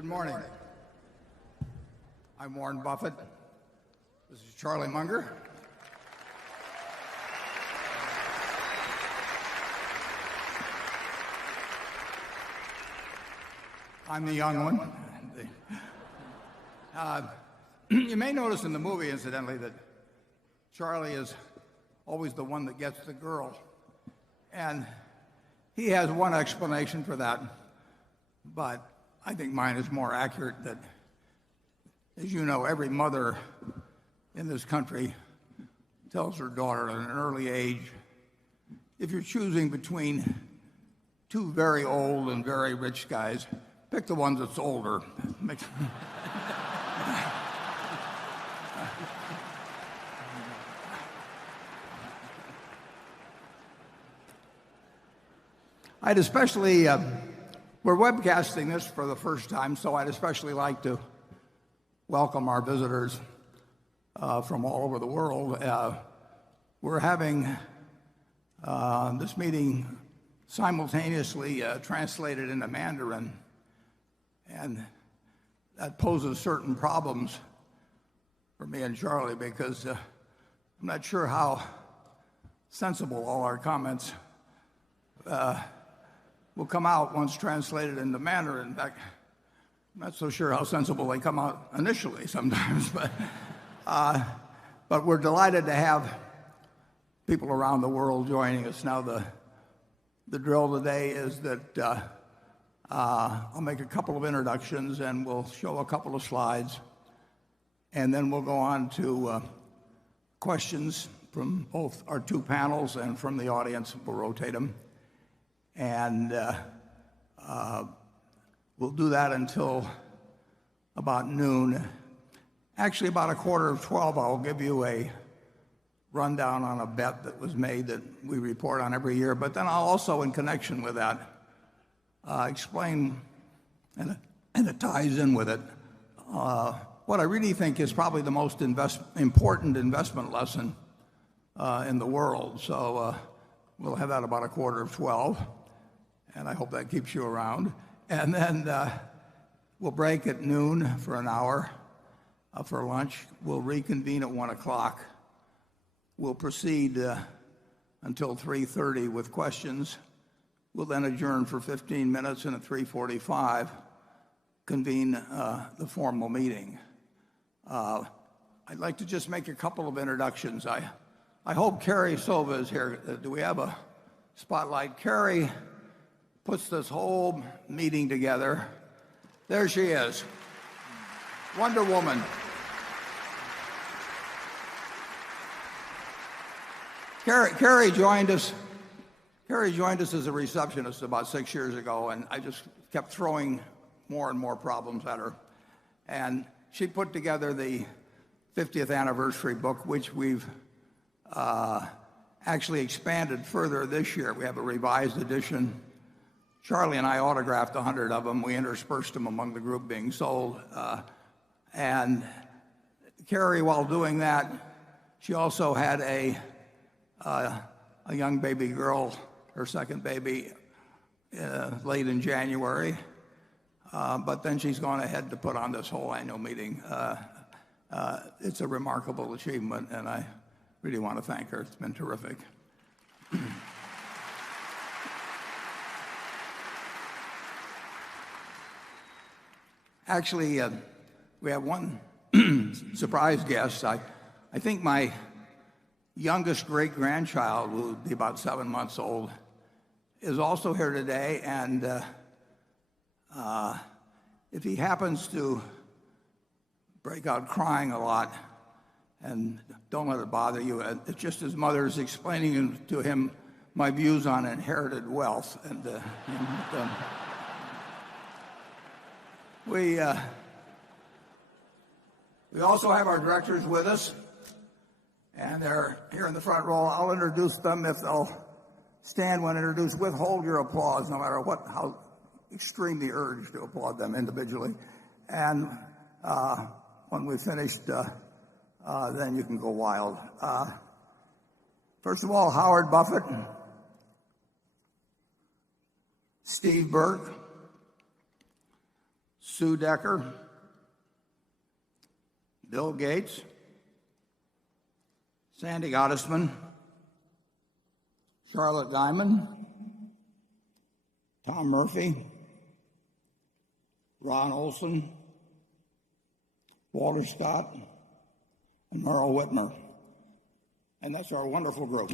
Good morning. I'm Warren Buffett. This is Charlie Munger. I'm the young one. You may notice in the movie, incidentally, that Charlie is always the one that gets the girl. And he has one explanation for that, but I think mine is more accurate. That, as you know, every mother in this country tells her daughter at an early age, if you're choosing between two very old and very rich guys, pick the one that's older. I'd especially, we're webcasting this for the first time, so I'd especially like to welcome our visitors from all over the world. We're having this meeting simultaneously translated into Mandarin, and that poses certain problems for me and Charlie because I'm not sure how sensible all our comments will come out once translated into Mandarin. In fact, I'm not so sure how sensible they come out initially sometimes, but we're delighted to have people around the world joining us. Now, the drill today is that I'll make a couple of introductions and we'll show a couple of slides, and then we'll go on to questions from both our two panels and from the audience. We'll rotate them. And we'll do that until about noon. Actually, about 11:45, I'll give you a rundown on a bet that was made that we report on every year. But then I'll also, in connection with that, explain, and it ties in with it, what I really think is probably the most important investment lesson in the world. So we'll have that about 11:45. And I hope that keeps you around. And then we'll break at noon for an hour for lunch. We'll reconvene at 1 o'clock. We'll proceed until 3:30 with questions. We'll then adjourn for 15 minutes, and at 3:45 convene the formal meeting. I'd like to just make a couple of introductions. I hope Carrie Silva is here. Do we have a spotlight? Carrie puts this whole meeting together. There she is, Wonder Woman. Carrie joined us as a receptionist about 6 years ago, and I just kept throwing more and more problems at her. And she put together the 50th anniversary book, which we've actually expanded further this year. We have a revised edition. Charlie and I autographed 100 of them. We interspersed them among the group being sold. And Carrie, while doing that, she also had a young baby girl, her second baby, late in January. But then she's gone ahead to put on this whole annual meeting. It's a remarkable achievement, and I really want to thank her. It's been terrific. Actually, we have one surprise guest. I think my youngest great-grandchild, who will be about 7 months old, is also here today. And if he happens to break out crying a lot, and don't let it bother you, it's just his mother is explaining to him my views on inherited wealth. And we also have our directors with us, and they're here in the front row. I'll introduce them. If they'll stand when introduced, withhold your applause, no matter how extreme the urge to applaud them individually. And when we've finished, then you can go wild. First of all, Howard Buffett, Steve Burke, Sue Decker, Bill Gates, Sandy Gottesman, Charlotte Guyman, Tom Murphy, Ron Olson, Walter Scott, and Merle Whitmer. And that's our wonderful group.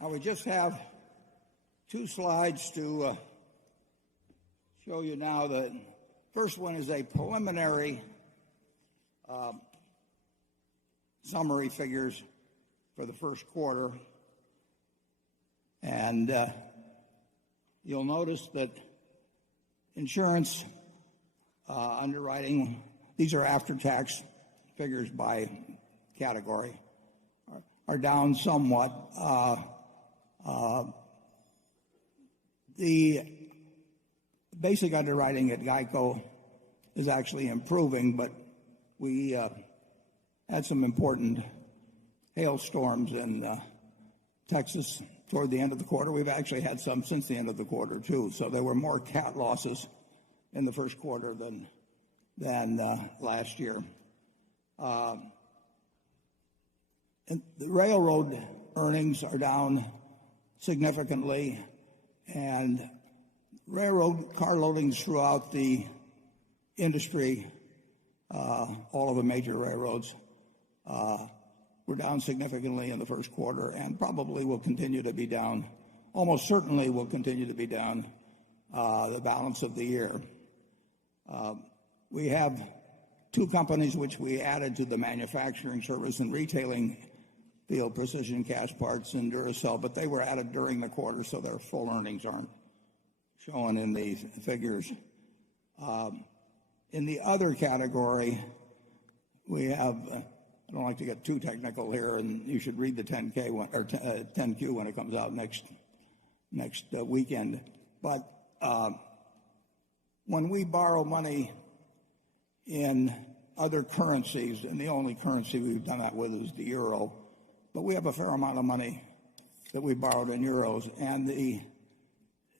Now we just have 2 slides to show you now. The first one is a preliminary summary figures for the first quarter. And you'll notice that insurance underwriting, these are after-tax figures by category, are down somewhat. The basic underwriting at GEICO is actually improving, but we had some important hailstorms in Texas toward the end of the quarter. We've actually had some since the end of the quarter, too. So there were more cat losses in the first quarter than last year. And the railroad earnings are down significantly, and railroad car loadings throughout the industry, all of the major railroads, were down significantly in the first quarter and probably will continue to be down, almost certainly will continue to be down the balance of the year. We have 2 companies which we added to the manufacturing service and retailing field, Precision Castparts and Duracell, but they were added during the quarter, so their full earnings aren't shown in these figures. In the other category, we have, I don't like to get too technical here, and you should read the 10K or 10Q when it comes out next weekend. But when we borrow money in other currencies, and the only currency we've done that with is the euro, but we have a fair amount of money that we borrowed in euros, and the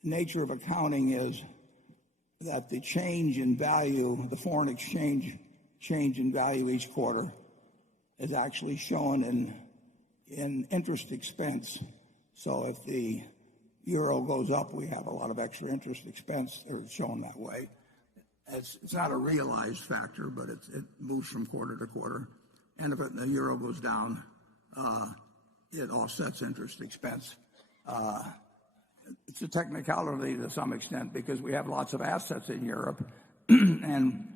nature of accounting is that the change in value, the foreign exchange change in value each quarter, is actually shown in interest expense. So if the euro goes up, we have a lot of extra interest expense, or it's shown that way. It's not a realized factor, but it moves from quarter to quarter. And if the euro goes down, it offsets interest expense. It's a technicality to some extent because we have lots of assets in Europe, and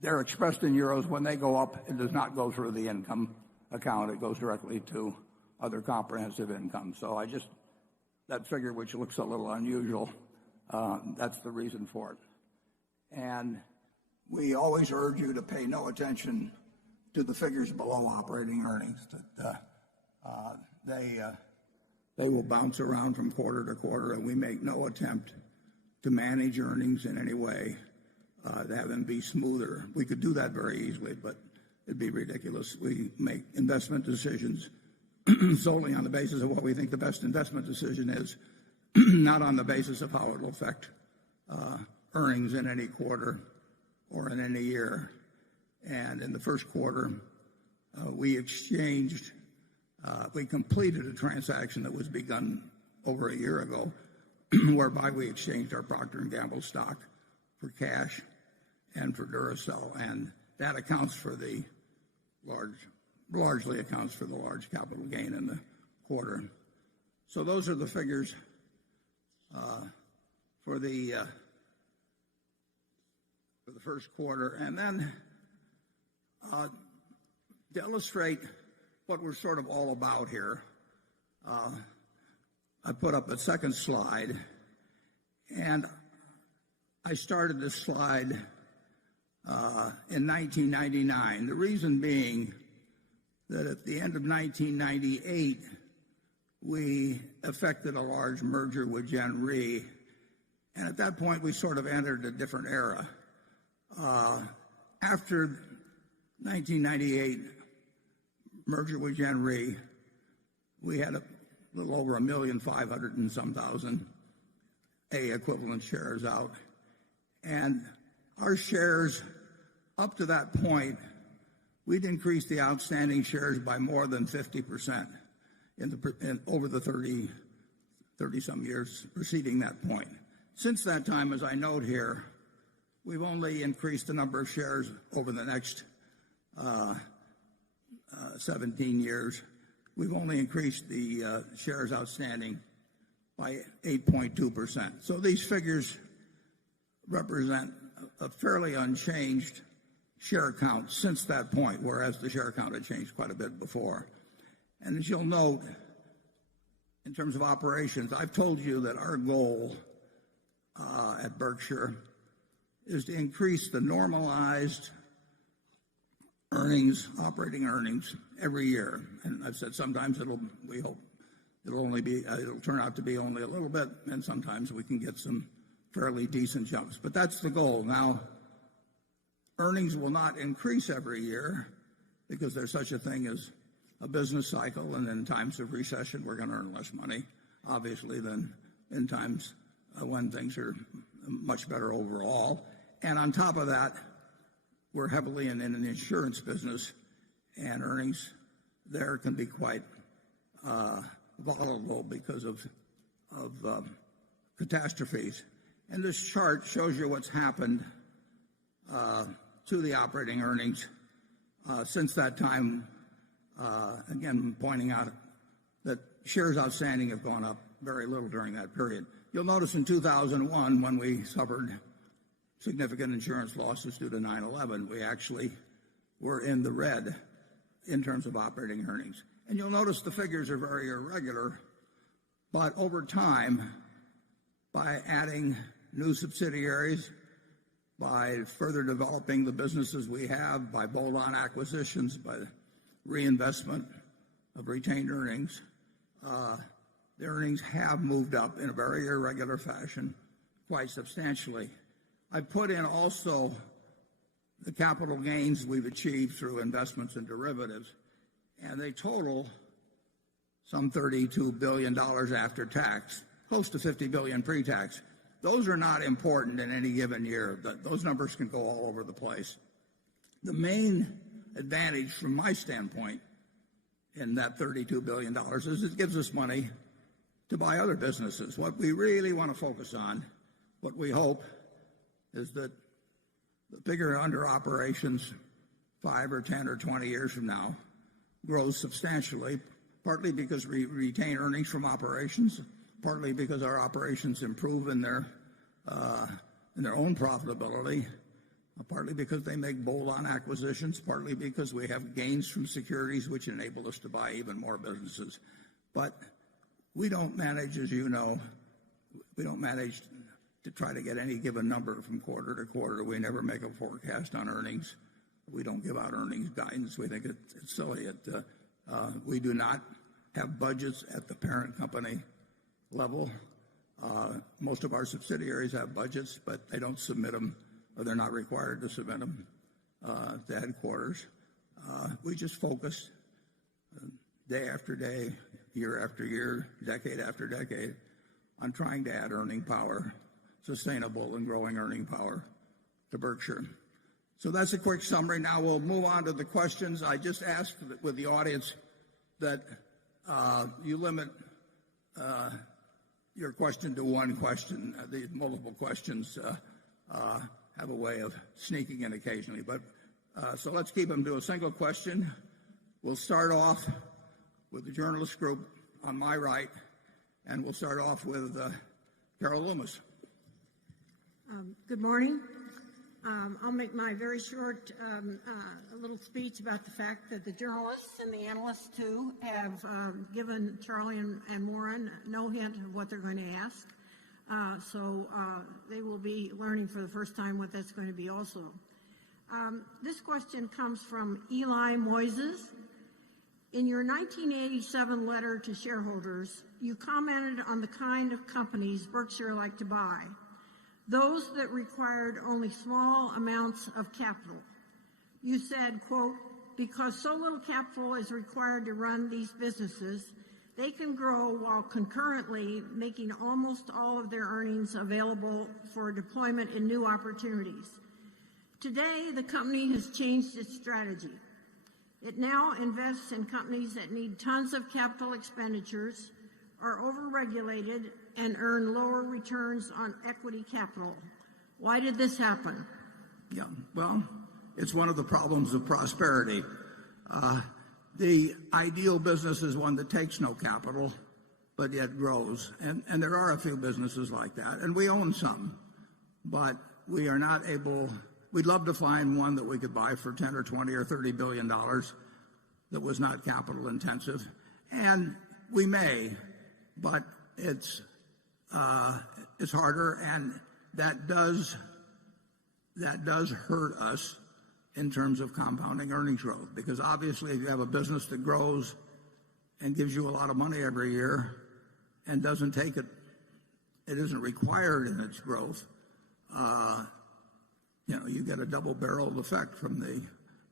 they're expressed in euros. When they go up, it does not go through the income account. It goes directly to other comprehensive income. So that figure, which looks a little unusual, that's the reason for it. And we always urge you to pay no attention to the figures below operating earnings. They will bounce around from quarter to quarter, and we make no attempt to manage earnings in any way, to have them be smoother. We could do that very easily, but it'd be ridiculous. We make investment decisions solely on the basis of what we think the best investment decision is, not on the basis of how it will affect earnings in any quarter or in any year. And in the first quarter, we completed a transaction that was begun over a year ago, whereby we exchanged our Procter & Gamble stock for cash and for Duracell, and that accounts for the largely accounts for the large capital gain in the quarter. So those are the figures for the first quarter. And then to illustrate what we're sort of all about here, I put up a second slide, and I started this slide in 1999. The reason being that at the end of 1998, we effected a large merger with Gen Re, and at that point we sort of entered a different era. After 1998, merger with Gen Re, we had a little over 1,500,000 and some thousand A equivalent shares out. And our shares, up to that point, we'd increased the outstanding shares by more than 50% over the 30-some years preceding that point. Since that time, as I note here, we've only increased the number of shares over the next 17 years. We've only increased the shares outstanding by 8.2%. So these figures represent a fairly unchanged share count since that point, whereas the share count had changed quite a bit before. And as you'll note, in terms of operations, I've told you that our goal at Berkshire is to increase the normalized earnings, operating earnings, every year. And I've said sometimes we hope it'll turn out to be only a little bit, and sometimes we can get some fairly decent jumps. But that's the goal. Now, earnings will not increase every year because there's such a thing as a business cycle, and in times of recession, we're going to earn less money, obviously, than in times when things are much better overall. And on top of that, we're heavily in an insurance business, and earnings there can be quite volatile because of catastrophes. And this chart shows you what's happened to the operating earnings since that time. Again, pointing out that shares outstanding have gone up very little during that period. You'll notice in 2001, when we suffered significant insurance losses due to 9/11, we actually were in the red in terms of operating earnings. And you'll notice the figures are very irregular, but over time, by adding new subsidiaries, by further developing the businesses we have, by bolt-on acquisitions, by reinvestment of retained earnings, the earnings have moved up in a very irregular fashion quite substantially. I put in also the capital gains we've achieved through investments in derivatives, and they total some $32 billion after tax, close to $50 billion pre-tax. Those are not important in any given year. Those numbers can go all over the place. The main advantage from my standpoint in that $32 billion is it gives us money to buy other businesses. What we really want to focus on, what we hope, is that the bigger under operations 5 or 10 or 20 years from now grows substantially, partly because we retain earnings from operations, partly because our operations improve in their own profitability, partly because they make bolt-on acquisitions, partly because we have gains from securities which enable us to buy even more businesses. But we don't manage, as you know, we don't manage to try to get any given number from quarter to quarter. We never make a forecast on earnings. We don't give out earnings guidance. We think it's silly. We do not have budgets at the parent company level. Most of our subsidiaries have budgets, but they don't submit them, or they're not required to submit them to headquarters. We just focus day after day, year after year, decade after decade on trying to add earning power, sustainable and growing earning power to Berkshire. So that's a quick summary. Now we'll move on to the questions. I just asked with the audience that you limit your question to one question. The multiple questions have a way of sneaking in occasionally. But so let's keep them to a single question. We'll start off with the journalist group on my right, and we'll start off with Carol Loomis. Good morning. I'll make my very short little speech about the fact that the journalists and the analysts, too, have given Charlie and Warren no hint of what they're going to ask. So they will be learning for the first time what that's going to be also. This question comes from Eli Moises. In your 1987 letter to shareholders, you commented on the kind of companies Berkshire liked to buy, those that required only small amounts of capital. You said, quote, because so little capital is required to run these businesses, they can grow while concurrently making almost all of their earnings available for deployment in new opportunities. Today, the company has changed its strategy. It now invests in companies that need tons of capital expenditures, are overregulated, and earn lower returns on equity capital. Why did this happen? Yeah, well, it's one of the problems of prosperity. The ideal business is one that takes no capital, but yet grows. And there are a few businesses like that, and we own some. But we are not able, we'd love to find one that we could buy for 10 or 20 or $30 billion that was not capital intensive. And we may, but it's harder, and that does hurt us in terms of compounding earnings growth, because obviously if you have a business that grows and gives you a lot of money every year and doesn't take it, it isn't required in its growth, you get a double-barreled effect from the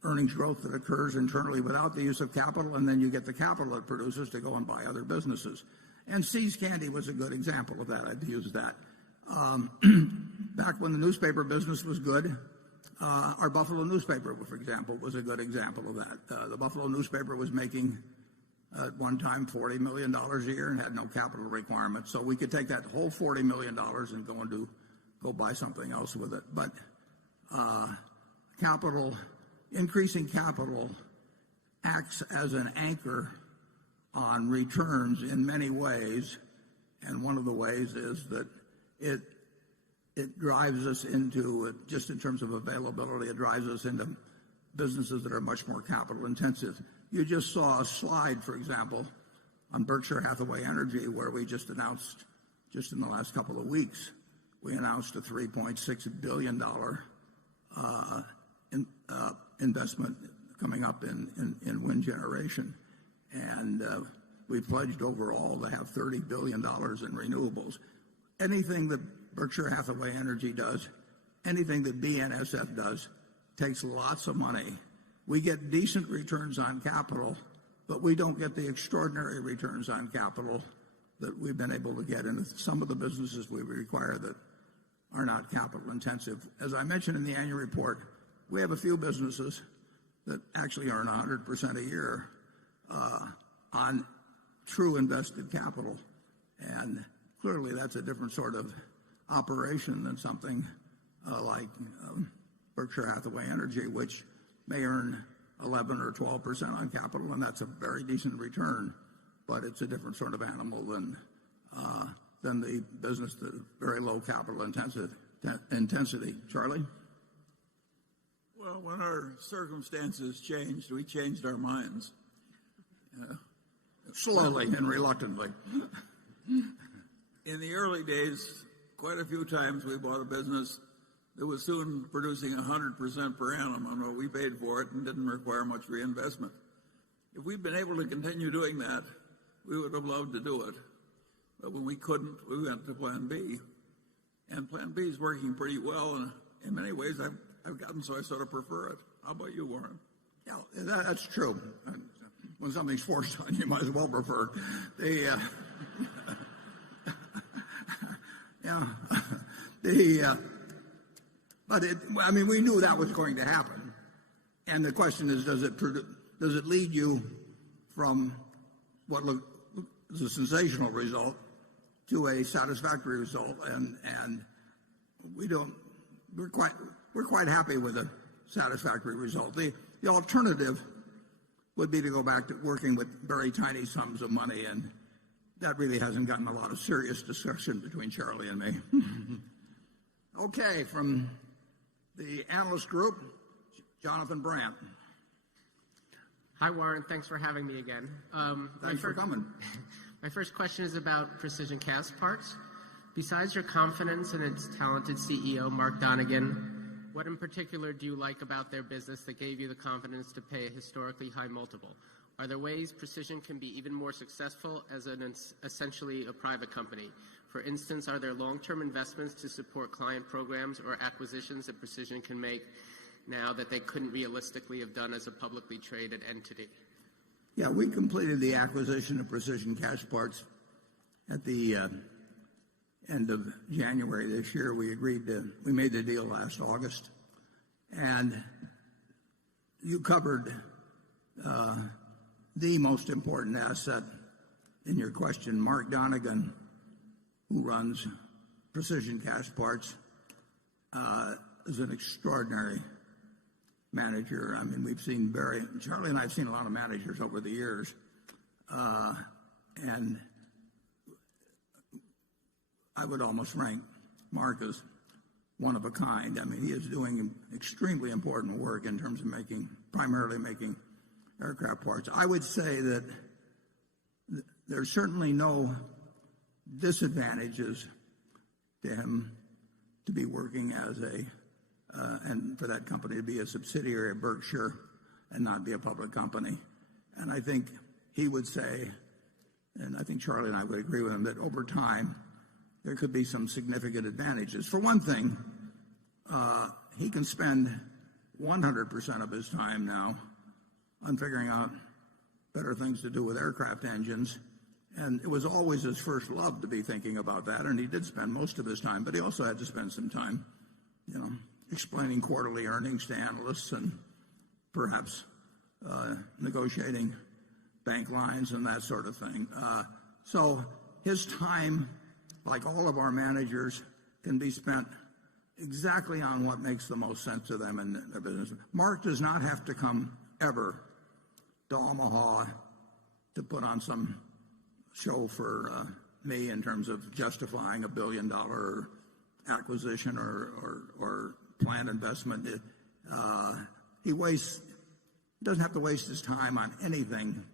earnings growth that occurs internally without the use of capital, and then you get the capital it produces to go and buy other businesses. And See's Candy was a good example of that. I'd use that. Back when the newspaper business was good, our Buffalo newspaper, for example, was a good example of that. The Buffalo newspaper was making, at one time, $40 million a year and had no capital requirements. So we could take that whole $40 million and go buy something else with it. But increasing capital acts as an anchor on returns in many ways. And one of the ways is that it drives us into, just in terms of availability, it drives us into businesses that are much more capital intensive. You just saw a slide, for example, on Berkshire Hathaway Energy, where we just announced, just in the last couple of weeks, we announced a $3.6 billion investment coming up in wind generation. And we pledged overall to have $30 billion in renewables. Anything that Berkshire Hathaway Energy does, anything that BNSF does, takes lots of money. We get decent returns on capital, but we don't get the extraordinary returns on capital that we've been able to get in some of the businesses we require that are not capital intensive. As I mentioned in the annual report, we have a few businesses that actually earn 100% a year on true invested capital. And clearly that's a different sort of operation than something like Berkshire Hathaway Energy, which may earn 11 or 12% on capital, and that's a very decent return, but it's a different sort of animal than the business that is very low capital intensity. Charlie? Well, when our circumstances changed, we changed our minds. Slowly and reluctantly. In the early days, quite a few times we bought a business that was soon producing 100% per annum on what we paid for it and didn't require much reinvestment. If we'd been able to continue doing that, we would have loved to do it. But when we couldn't, we went to Plan B. And Plan B is working pretty well, and in many ways I've gotten so I sort of prefer it. How about you, Warren? Yeah, that's true. When something's forced on you, you might as well prefer it. We knew that was going to happen, and the question is, does it lead you from what is a sensational result to a satisfactory result? And we're quite happy with a satisfactory result. The alternative would be to go back to working with very tiny sums of money, and that really hasn't gotten a lot of serious discussion between Charlie and me. Okay, from the analyst group, Jonathan Brandt. Hi, Warren. Thanks for having me again. Thanks for coming. My first question is about Precision Castparts. Besides your confidence in its talented CEO, Mark Donegan, what in particular do you like about their business that gave you the confidence to pay a historically high multiple? Are there ways Precision can be even more successful as essentially a private company? For instance, are there long-term investments to support client programs or acquisitions that Precision can make now that they couldn't realistically have done as a publicly traded entity? Yeah, we completed the acquisition of Precision Castparts at the end of January this year. We made the deal last August, and you covered the most important asset in your question. Mark Donegan, who runs Precision Castparts, is an extraordinary manager. I mean, Charlie and I have seen a lot of managers over the years, and I would almost rank Mark as one of a kind. I mean, he is doing extremely important work in terms of primarily making aircraft parts. I would say that there's certainly no disadvantages to him to be working as and for that company to be a subsidiary of Berkshire and not be a public company. And I think he would say, and I think Charlie and I would agree with him, that over time there could be some significant advantages. For one thing, he can spend 100% of his time now on figuring out better things to do with aircraft engines. And it was always his first love to be thinking about that, and he did spend most of his time, but he also had to spend some time, explaining quarterly earnings to analysts and perhaps negotiating bank lines and that sort of thing. So his time, like all of our managers, can be spent exactly on what makes the most sense to them in their business. Mark does not have to come ever to Omaha to put on some show for me in terms of justifying $1 billion acquisition or planned investment. He doesn't have to waste his time on anything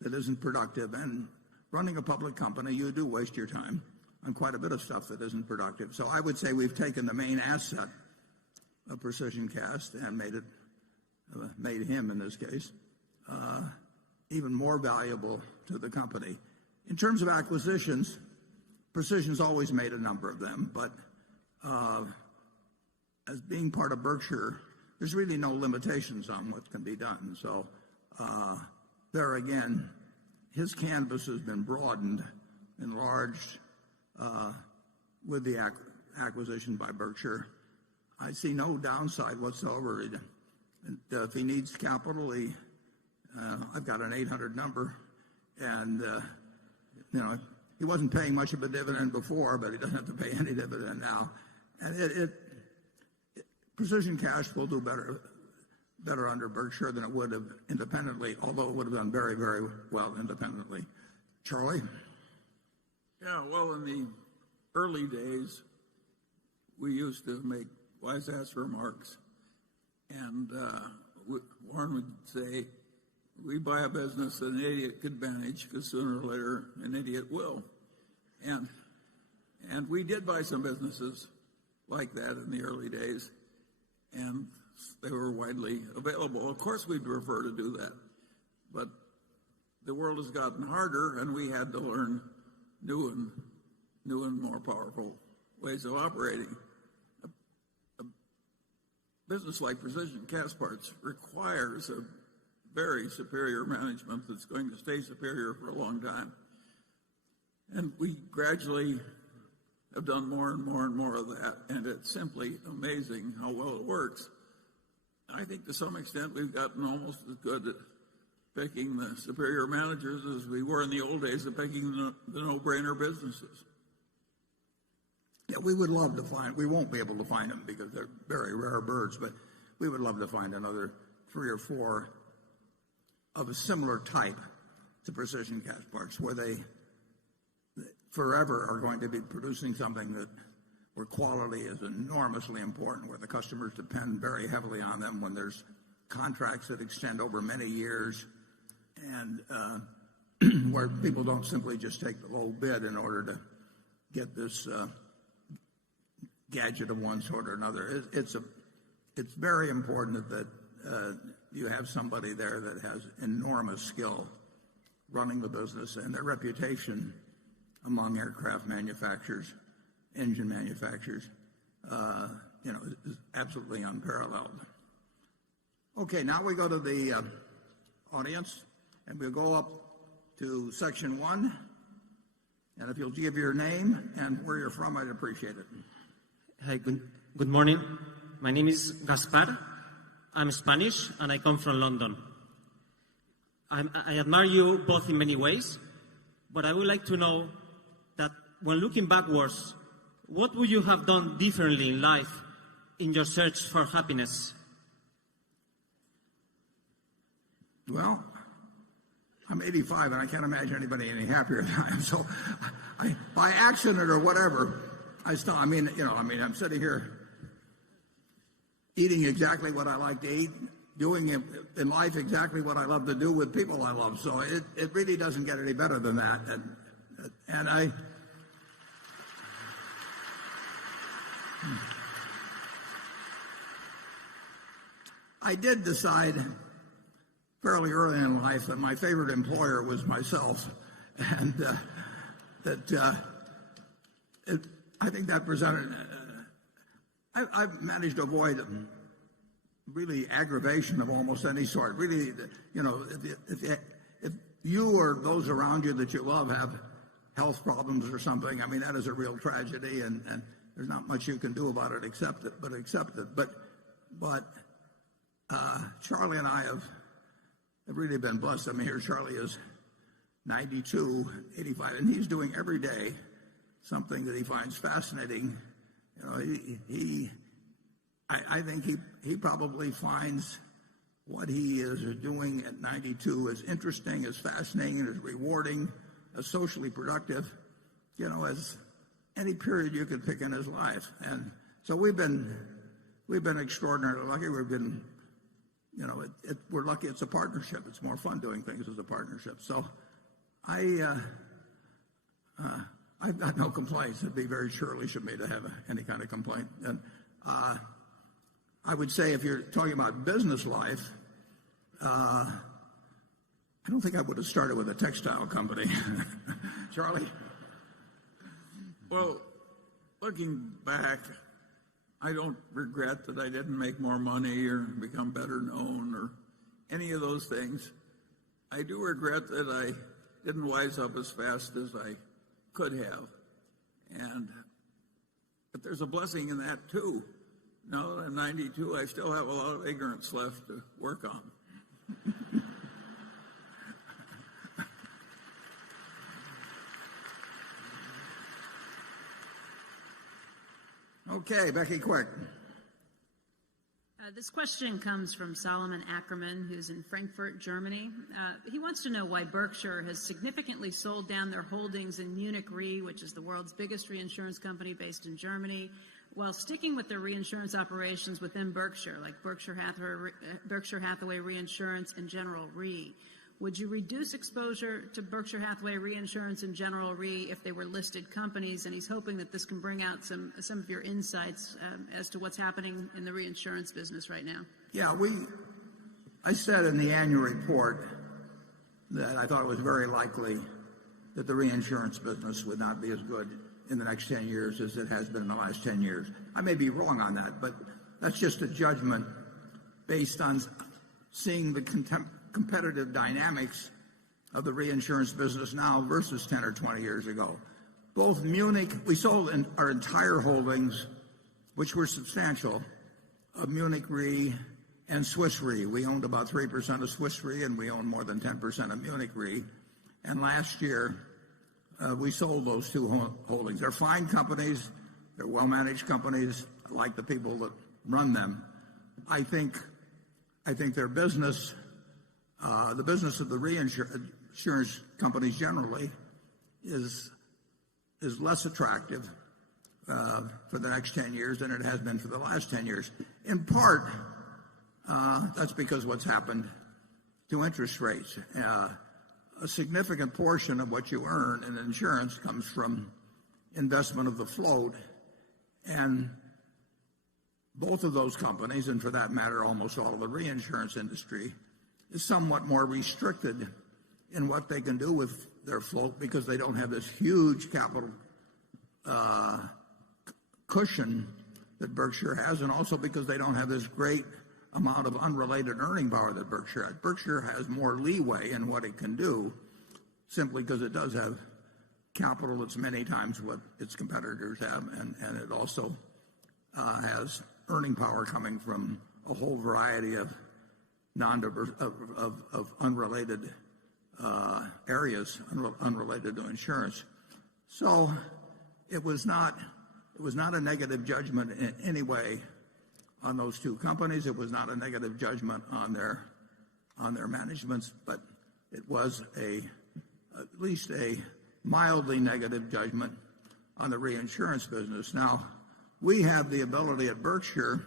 that isn't productive. And running a public company, you do waste your time on quite a bit of stuff that isn't productive. So I would say we've taken the main asset of Precision Cast and made him, in this case, even more valuable to the company. In terms of acquisitions, Precision's always made a number of them, but as being part of Berkshire, there's really no limitations on what can be done. So there again, his canvas has been broadened, enlarged with the acquisition by Berkshire. I see no downside whatsoever. If he needs capital, I've got an 800 number, and he wasn't paying much of a dividend before, but he doesn't have to pay any dividend now. And Precision Cash will do better under Berkshire than it would have independently, although it would have done very, very well independently. Charlie? Yeah, well, in the early days, we used to make wise-ass remarks, and Warren would say, we buy a business that an idiot could manage, because sooner or later an idiot will. And we did buy some businesses like that in the early days, and they were widely available. Of course we'd prefer to do that, but the world has gotten harder, and we had to learn new and more powerful ways of operating. A business like Precision Castparts requires a very superior management that's going to stay superior for a long time. And we gradually have done more and more and more of that, and it's simply amazing how well it works. I think to some extent we've gotten almost as good at picking the superior managers as we were in the old days of picking the no-brainer businesses. Yeah, we would love to we won't be able to find them because they're very rare birds, but we would love to find another 3 or 4 of a similar type to Precision Castparts, where they forever are going to be producing something where quality is enormously important, where the customers depend very heavily on them, when there's contracts that extend over many years, and where people don't simply just take the low bid in order to get this gadget of one sort or another. It's very important that you have somebody there that has enormous skill running the business, and their reputation among aircraft manufacturers, engine manufacturers, is absolutely unparalleled. Okay, now we go to the audience, and we'll go up to section 1. And if you'll give your name and where you're from, I'd appreciate it. Hi, good morning. My name is Gaspar. I'm Spanish, and I come from London. I admire you both in many ways, but I would like to know that when looking backwards, what would you have done differently in life in your search for happiness? Well, I'm 85, and I can't imagine anybody any happier than I am. So, by accident or whatever, I'm sitting here eating exactly what I like to eat, doing in life exactly what I love to do with people I love. So it really doesn't get any better than that. And I did decide fairly early in life that my favorite employer was myself, and I think that presented. I've managed to avoid really aggravation of almost any sort. Really, if you or those around you that you love have health problems or something, I mean, that is a real tragedy, and there's not much you can do about it except it. But Charlie and I have really been blessed. I mean, here Charlie is 92, 85, and he's doing every day something that he finds fascinating. I think he probably finds what he is doing at 92 as interesting, as fascinating, as rewarding, as socially productive, as any period you could pick in his life. And so we've been extraordinarily lucky. We've been, we're lucky it's a partnership. It's more fun doing things as a partnership. So I've got no complaints. It'd be very churlish of me to have any kind of complaint. And I would say if you're talking about business life, I don't think I would have started with a textile company. Charlie? Well, looking back, I don't regret that I didn't make more money or become better known or any of those things. I do regret that I didn't wise up as fast as I could have. But there's a blessing in that too. Now that I'm 92, I still have a lot of ignorance left to work on. Okay, Becky, quick. This question comes from Solomon Ackerman, who's in Frankfurt, Germany. He wants to know why Berkshire has significantly sold down their holdings in Munich Re, which is the world's biggest reinsurance company based in Germany, while sticking with their reinsurance operations within Berkshire, like Berkshire Hathaway Reinsurance and General Re. Would you reduce exposure to Berkshire Hathaway Reinsurance and General Re if they were listed companies? And he's hoping that this can bring out some of your insights as to what's happening in the reinsurance business right now. Yeah, I said in the annual report that I thought it was very likely that the reinsurance business would not be as good in the next 10 years as it has been in the last 10 years. I may be wrong on that, but that's just a judgment based on seeing the competitive dynamics of the reinsurance business now versus 10 or 20 years ago. Both Munich, we sold our entire holdings, which were substantial, of Munich Re and Swiss Re. We owned about 3% of Swiss Re, and we owned more than 10% of Munich Re. And last year, we sold those two holdings. They're fine companies. They're well-managed companies. I like the people that run them. I think their business, the business of the reinsurance companies generally, is less attractive for the next 10 years than it has been for the last 10 years. In part, that's because what's happened to interest rates. A significant portion of what you earn in insurance comes from investment of the float, and both of those companies, and for that matter almost all of the reinsurance industry, is somewhat more restricted in what they can do with their float because they don't have this huge capital cushion that Berkshire has, and also because they don't have this great amount of unrelated earning power that Berkshire has. Berkshire has more leeway in what it can do simply because it does have capital that's many times what its competitors have, and it also has earning power coming from a whole variety of of unrelated areas, unrelated to insurance. So it was not a negative judgment in any way on those two companies. It was not a negative judgment on their managements, but it was at least a mildly negative judgment on the reinsurance business. Now, we have the ability at Berkshire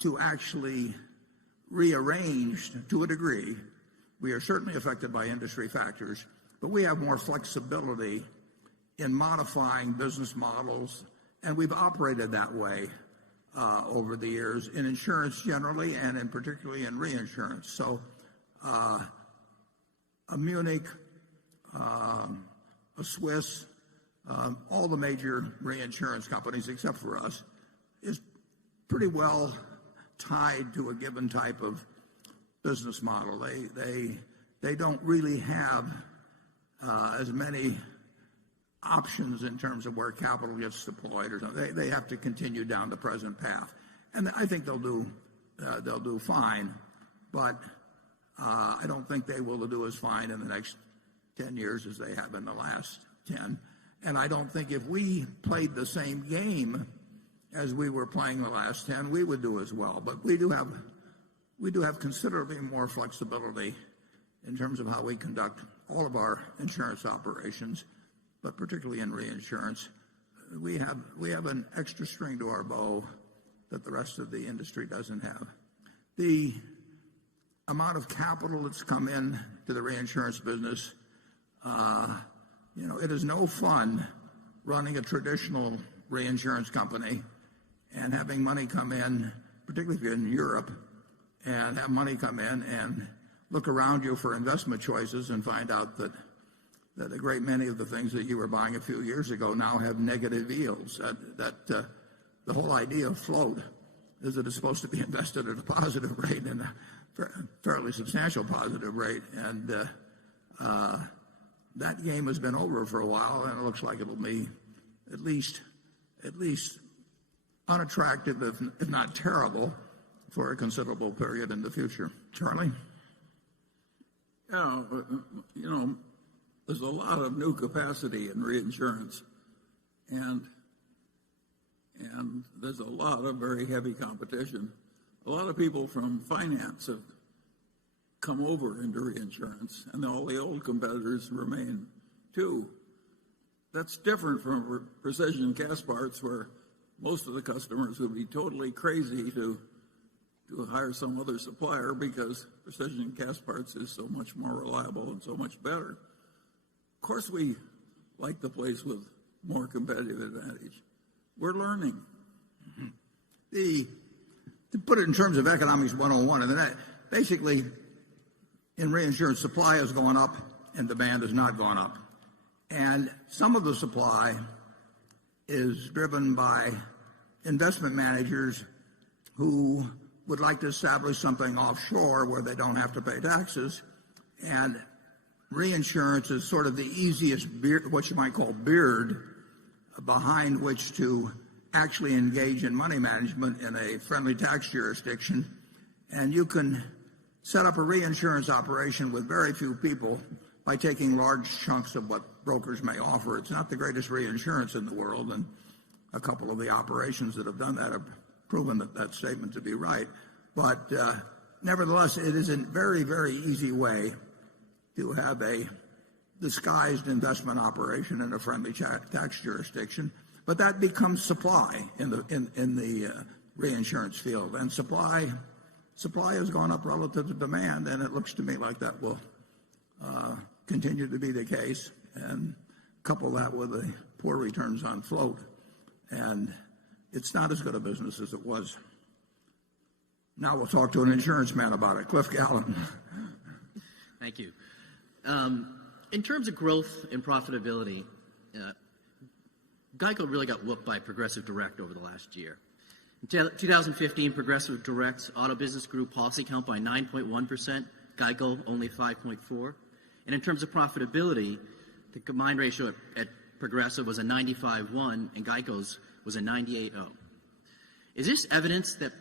to actually rearrange to a degree. We are certainly affected by industry factors, but we have more flexibility in modifying business models, and we've operated that way over the years in insurance generally and in particularly in reinsurance. So a Munich, a Swiss, all the major reinsurance companies except for us is pretty well tied to a given type of business model. They don't really have as many options in terms of where capital gets deployed or something. They have to continue down the present path, and I think they'll do fine. But I don't think they will do as fine in the next 10 years as they have in the last 10. And I don't think if we played the same game as we were playing the last 10, we would do as well. But we do have considerably more flexibility in terms of how we conduct all of our insurance operations, but particularly in reinsurance. We have an extra string to our bow that the rest of the industry doesn't have. The amount of capital that's come in to the reinsurance business, it is no fun running a traditional reinsurance company and having money come in, particularly if you're in Europe, and have money come in and look around you for investment choices and find out that a great many of the things that you were buying a few years ago now have negative yields. The whole idea of float is that it's supposed to be invested at a positive rate and a fairly substantial positive rate, and that game has been over for a while, and it looks like it'll be at least unattractive, if not terrible, for a considerable period in the future. Charlie? Yeah, there's a lot of new capacity in reinsurance, and there's a lot of very heavy competition. A lot of people from finance have come over into reinsurance, and all the old competitors remain too. That's different from precision cast parts, where most of the customers would be totally crazy to hire some other supplier because precision cast parts is so much more reliable and so much better. Of course, we like the place with more competitive advantage. We're learning. To put it in terms of economics 101, and then basically in reinsurance, supply has gone up and demand has not gone up. And some of the supply is driven by investment managers who would like to establish something offshore where they don't have to pay taxes. And reinsurance is sort of the easiest beard, what you might call beard, behind which to actually engage in money management in a friendly tax jurisdiction. And you can set up a reinsurance operation with very few people by taking large chunks of what brokers may offer. It's not the greatest reinsurance in the world, and a couple of the operations that have done that have proven that statement to be right. But nevertheless, it is a very, very easy way to have a disguised investment operation in a friendly tax jurisdiction. But that becomes supply in the reinsurance field, and supply has gone up relative to demand, and it looks to me like that will continue to be the case. And couple that with the poor returns on float, and it's not as good a business as it was. Now we'll talk to an insurance man about it. Cliff Gallen. Thank you. In terms of growth and profitability, Geico really got whooped by Progressive Direct over the last year. In 2015, Progressive Direct auto business grew policy count by 9.1%, GEICO only 5.4%. And in terms of profitability, the combined ratio at Progressive was a 95.1 and GEICO's was a 98.0. Is this evidence that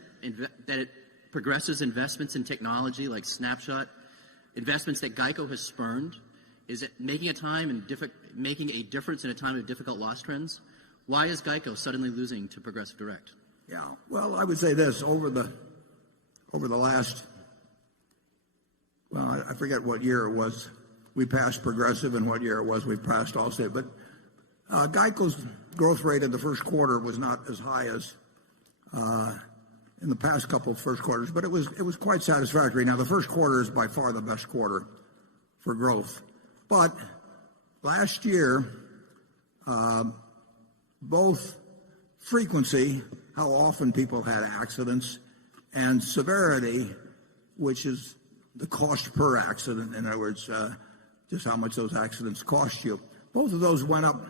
Progressive's investments in technology like Snapshot, investments that GEICO has spurned, is it making a difference in a time of difficult loss trends? Why is GEICO suddenly losing to Progressive Direct? Yeah, well, I would say this, over the last, well, I forget what year it was we passed Progressive and what year it was we passed Allstate, but GEICO's growth rate in the first quarter was not as high as in the past couple of first quarters, but it was quite satisfactory. Now, the first quarter is by far the best quarter for growth. But last year, both frequency, how often people had accidents, and severity, which is the cost per accident, in other words, just how much those accidents cost you, both of those went up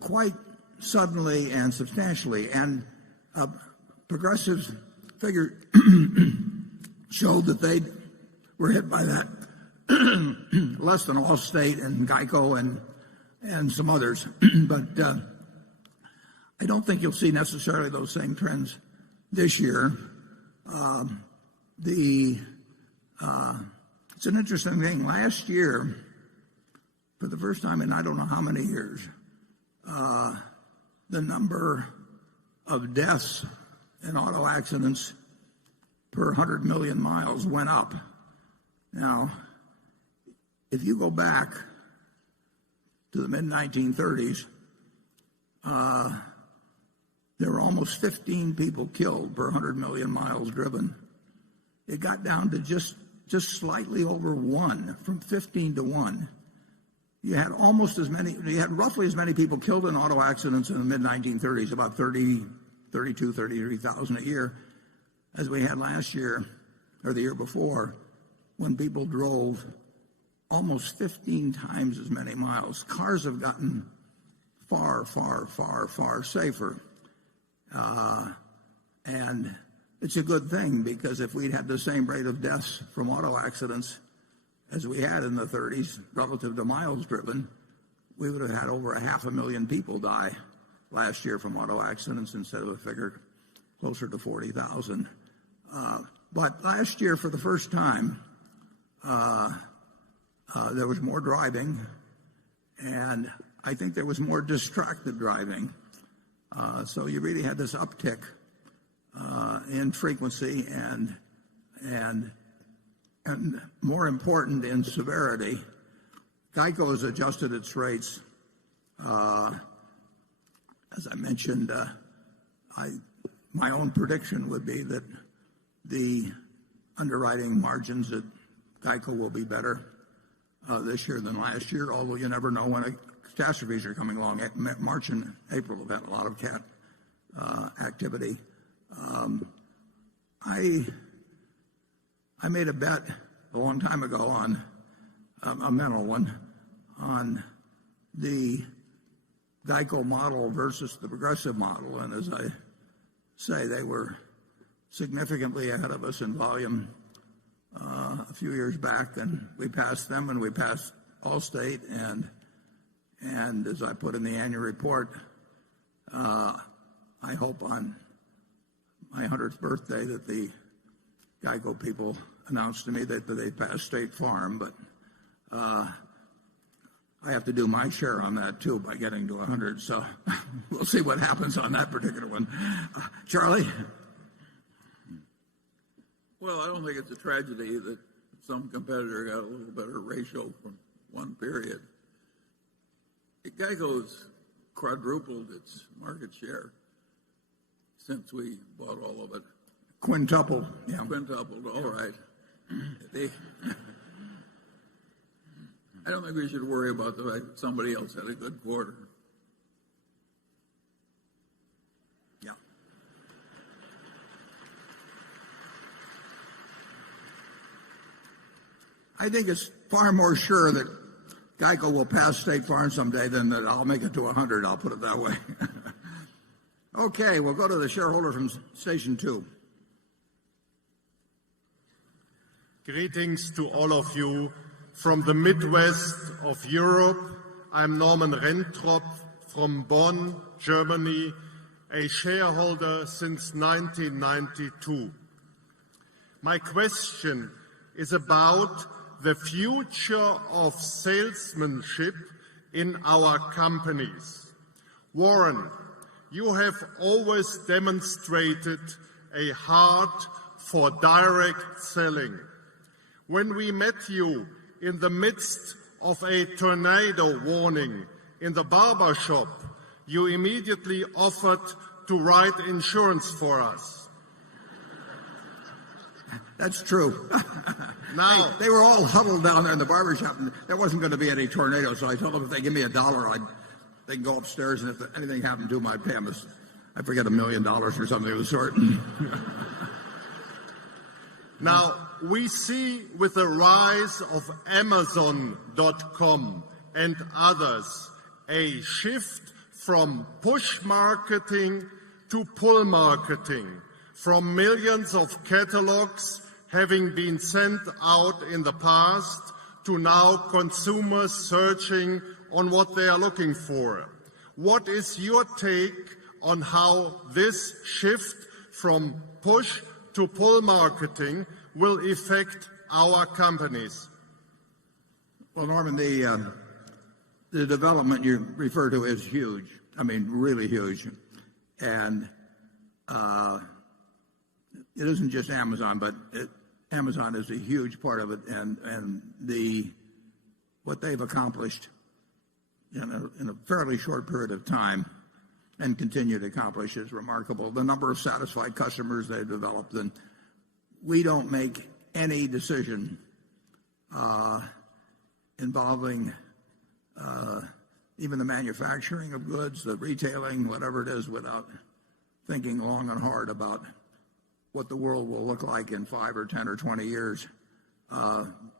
quite suddenly and substantially. And Progressive's figure showed that they were hit by that less than Allstate and GEICO and some others. But I don't think you'll see necessarily those same trends this year. It's an interesting thing. Last year, for the first time in I don't know how many years, the number of deaths in auto accidents per 100 million miles went up. Now, if you go back to the mid-1930s, there were almost 15 people killed per 100 million miles driven. It got down to just slightly over 1, from 15 to 1. You had roughly as many people killed in auto accidents in the mid-1930s, about 33,000 a year, as we had last year or the year before, when people drove almost 15 times as many miles. Cars have gotten far, far, far, far safer. And it's a good thing, because if we'd had the same rate of deaths from auto accidents as we had in the 30s relative to miles driven, we would have had over 500,000 people die last year from auto accidents instead of a figure closer to 40,000. But last year, for the first time, there was more driving, and I think there was more distracted driving. So you really had this uptick in frequency and more important, in severity. GEICO has adjusted its rates. As I mentioned, my own prediction would be that the underwriting margins at GEICO will be better this year than last year, although you never know when catastrophes are coming along. March and April have had a lot of cat activity. I made a bet a long time ago on a mental one on the GEICO model versus the Progressive model, and as I say, they were significantly ahead of us in volume a few years back, and we passed them, and we passed Allstate, and as I put in the annual report, I hope on my 100th birthday that the GEICO people announced to me that they passed State Farm, but I have to do my share on that too by getting to 100, so we'll see what happens on that particular one. Charlie? Well, I don't think it's a tragedy that some competitor got a little better ratio from one period. GEICO's quadrupled its market share since we bought all of it. Quintupled, yeah. Quintupled, all right. I don't think we should worry about the fact that somebody else had a good quarter. Yeah. I think it's far more sure that GEICO will pass State Farm someday than that I'll make it to 100, I'll put it that way. Okay, we'll go to the shareholder from Station 2. Greetings to all of you from the Midwest of Europe. I'm Norman Rentrop from Bonn, Germany, a shareholder since 1992. My question is about the future of salesmanship in our companies. Warren, you have always demonstrated a heart for direct selling. When we met you in the midst of a tornado warning in the barber shop, you immediately offered to write insurance for us. That's true. Now, they were all huddled down there in the barber shop, and there wasn't going to be any tornado, so I told them if they give me $1, they can go upstairs, and if anything happened to them, I'd pay them, I forget, $1 million or something of the sort. Now, we see with the rise of Amazon.com and others a shift from push marketing to pull marketing, from millions of catalogs having been sent out in the past to now consumers searching on what they are looking for. What is your take on how this shift from push to pull marketing will affect our companies? Well, Norman, the development you refer to is huge. I mean, really huge. And it isn't just Amazon, but Amazon is a huge part of it. And what they've accomplished in a fairly short period of time and continue to accomplish is remarkable. The number of satisfied customers they've developed. And we don't make any decision involving even the manufacturing of goods, the retailing, whatever it is, without thinking long and hard about what the world will look like in 5 or 10 or 20 years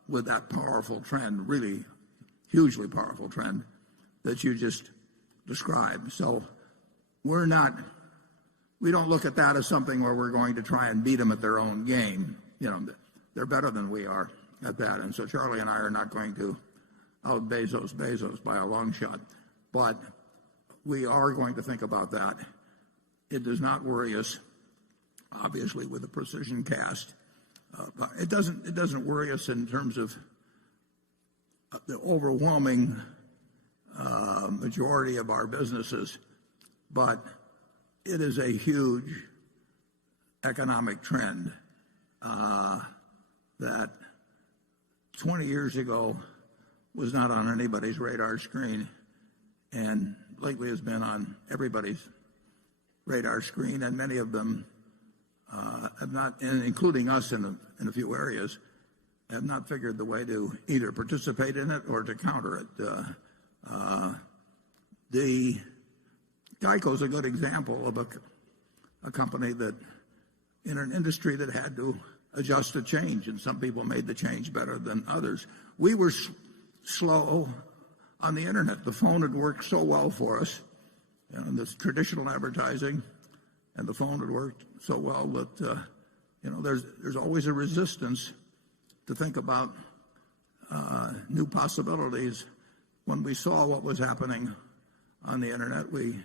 with that powerful trend, really hugely powerful trend that you just described. So we don't look at that as something where we're going to try and beat them at their own game. They're better than we are at that. And so Charlie and I are not going to out Bezos by a long shot. But we are going to think about that. It does not worry us, obviously, with the precision cast. It doesn't worry us in terms of the overwhelming majority of our businesses, but it is a huge economic trend that 20 years ago was not on anybody's radar screen, and lately has been on everybody's radar screen, and many of them have not, including us in a few areas, have not figured the way to either participate in it or to counter it. The Geico is a good example of a company that, in an industry that had to adjust to change, and some people made the change better than others. We were slow on the internet. The phone had worked so well for us, and this traditional advertising, and the phone had worked so well that there's always a resistance to think about new possibilities. When we saw what was happening on the internet, we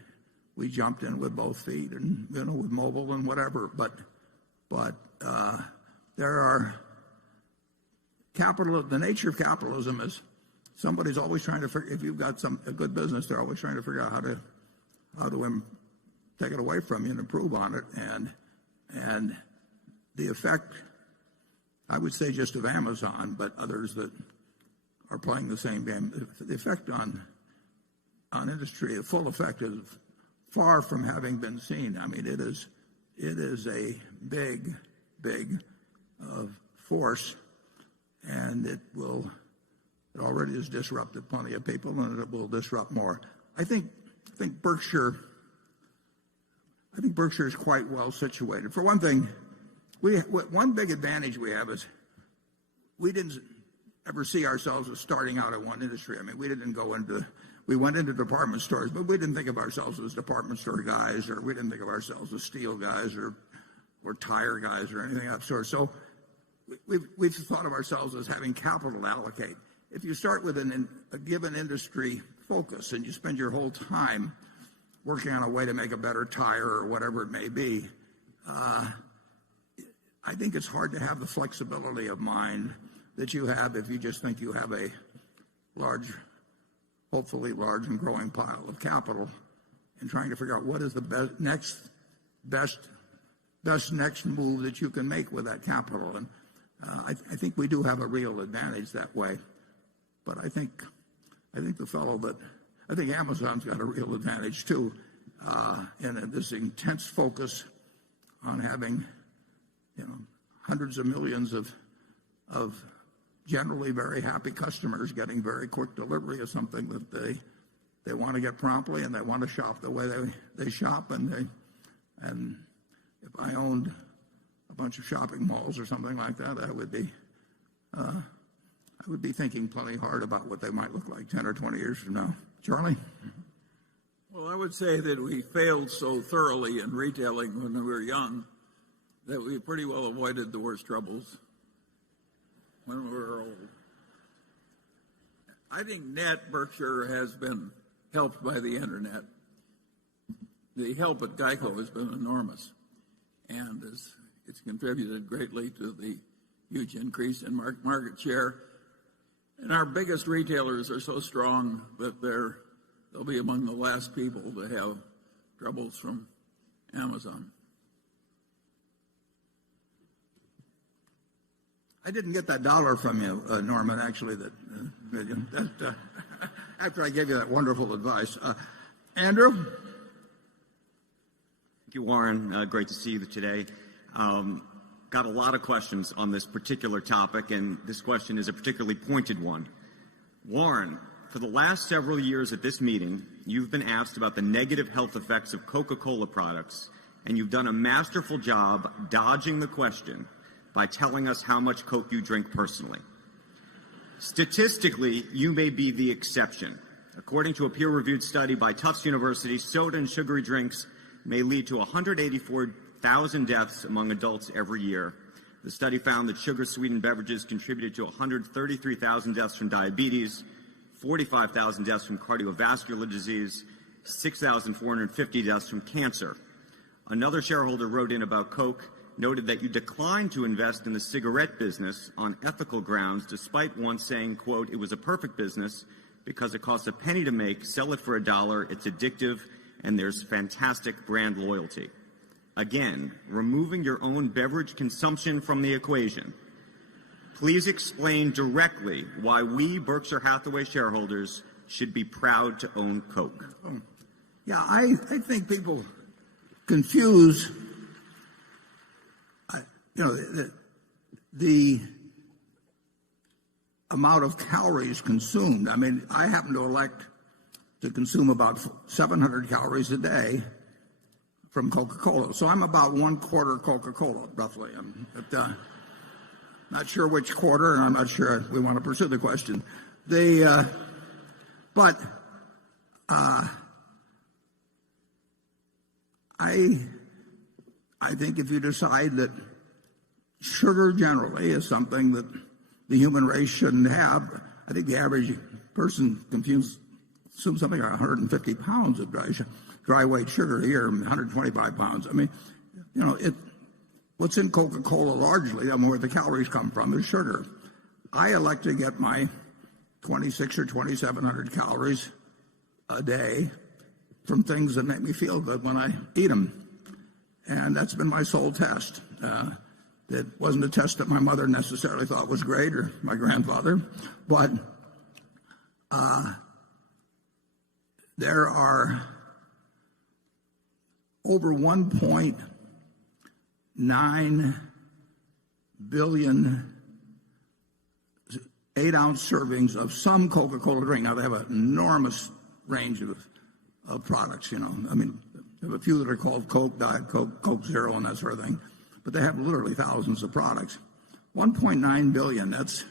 jumped in with both feet, and with mobile and whatever. But there are the nature of capitalism is somebody's always trying to figure. If you've got a good business, they're always trying to figure out how to take it away from you and improve on it. And the effect, I would say, just of Amazon, but others that are playing the same game, the effect on industry, the full effect is far from having been seen. I mean, it is a big force, and it already has disrupted plenty of people, and it will disrupt more. I think Berkshire is quite well situated. For one thing, one big advantage we have is we didn't ever see ourselves as starting out in one industry. I mean, we went into department stores, but we didn't think of ourselves as department store guys, or we didn't think of ourselves as steel guys or tire guys or anything of that sort. So we've thought of ourselves as having capital to allocate. If you start with a given industry focus and you spend your whole time working on a way to make a better tire or whatever it may be, I think it's hard to have the flexibility of mind that you have if you just think you have a hopefully large and growing pile of capital, and trying to figure out what is the best next move that you can make with that capital. And I think we do have a real advantage that way. But I think Amazon's got a real advantage too, in this intense focus on having, hundreds of millions of generally very happy customers getting very quick delivery of something that they want to get promptly, and they want to shop the way they shop. And if I owned a bunch of shopping malls or something like that, I would be thinking plenty hard about what they might look like 10 or 20 years from now. Charlie? Well, I would say that we failed so thoroughly in retailing when we were young that we pretty well avoided the worst troubles when we were old. I think net Berkshire has been helped by the internet. The help at GEICO has been enormous, and it's contributed greatly to the huge increase in market share. And our biggest retailers are so strong that they'll be among the last people to have troubles from Amazon. I didn't get that dollar from you, Norman, actually, after I gave you that wonderful advice. Andrew? Thank you, Warren. Great to see you today. Got a lot of questions on this particular topic, and this question is a particularly pointed one. Warren, for the last several years at this meeting, you've been asked about the negative health effects of Coca-Cola products, and you've done a masterful job dodging the question by telling us how much Coke you drink personally. Statistically, you may be the exception. According to a peer-reviewed study by Tufts University, soda and sugary drinks may lead to 184,000 deaths among adults every year. The study found that sugar-sweetened beverages contributed to 133,000 deaths from diabetes, 45,000 deaths from cardiovascular disease, 6,450 deaths from cancer. Another shareholder wrote in about Coke, noted that you declined to invest in the cigarette business on ethical grounds, despite once saying, quote, it was a perfect business because it costs a penny to make, sell it for $1, it's addictive, and there's fantastic brand loyalty. Again, removing your own beverage consumption from the equation. Please explain directly why we Berkshire Hathaway shareholders should be proud to own Coke. Yeah, I think people confuse the amount of calories consumed. I mean, I happen to elect to consume about 700 calories a day from Coca-Cola. So I'm about 1/4 Coca-Cola, roughly. I'm not sure which quarter, and I'm not sure we want to pursue the question. But I think if you decide that sugar generally is something that the human race shouldn't have, I think the average person consumes something like 150 pounds of dry weight sugar a year, 125 pounds. I mean, what's in Coca-Cola largely, where the calories come from, is sugar. I elect to get my 2,600 or 2,700 calories a day from things that make me feel good when I eat them. And that's been my sole test. It wasn't a test that my mother necessarily thought was great, or my grandfather, but there are over 1.9 billion 8-ounce servings of some Coca-Cola drink. Now, they have an enormous range of products, I mean, they have a few that are called Coke, Diet Coke, Coke Zero, and that sort of thing. But they have literally thousands of products. 1.9 billion, that's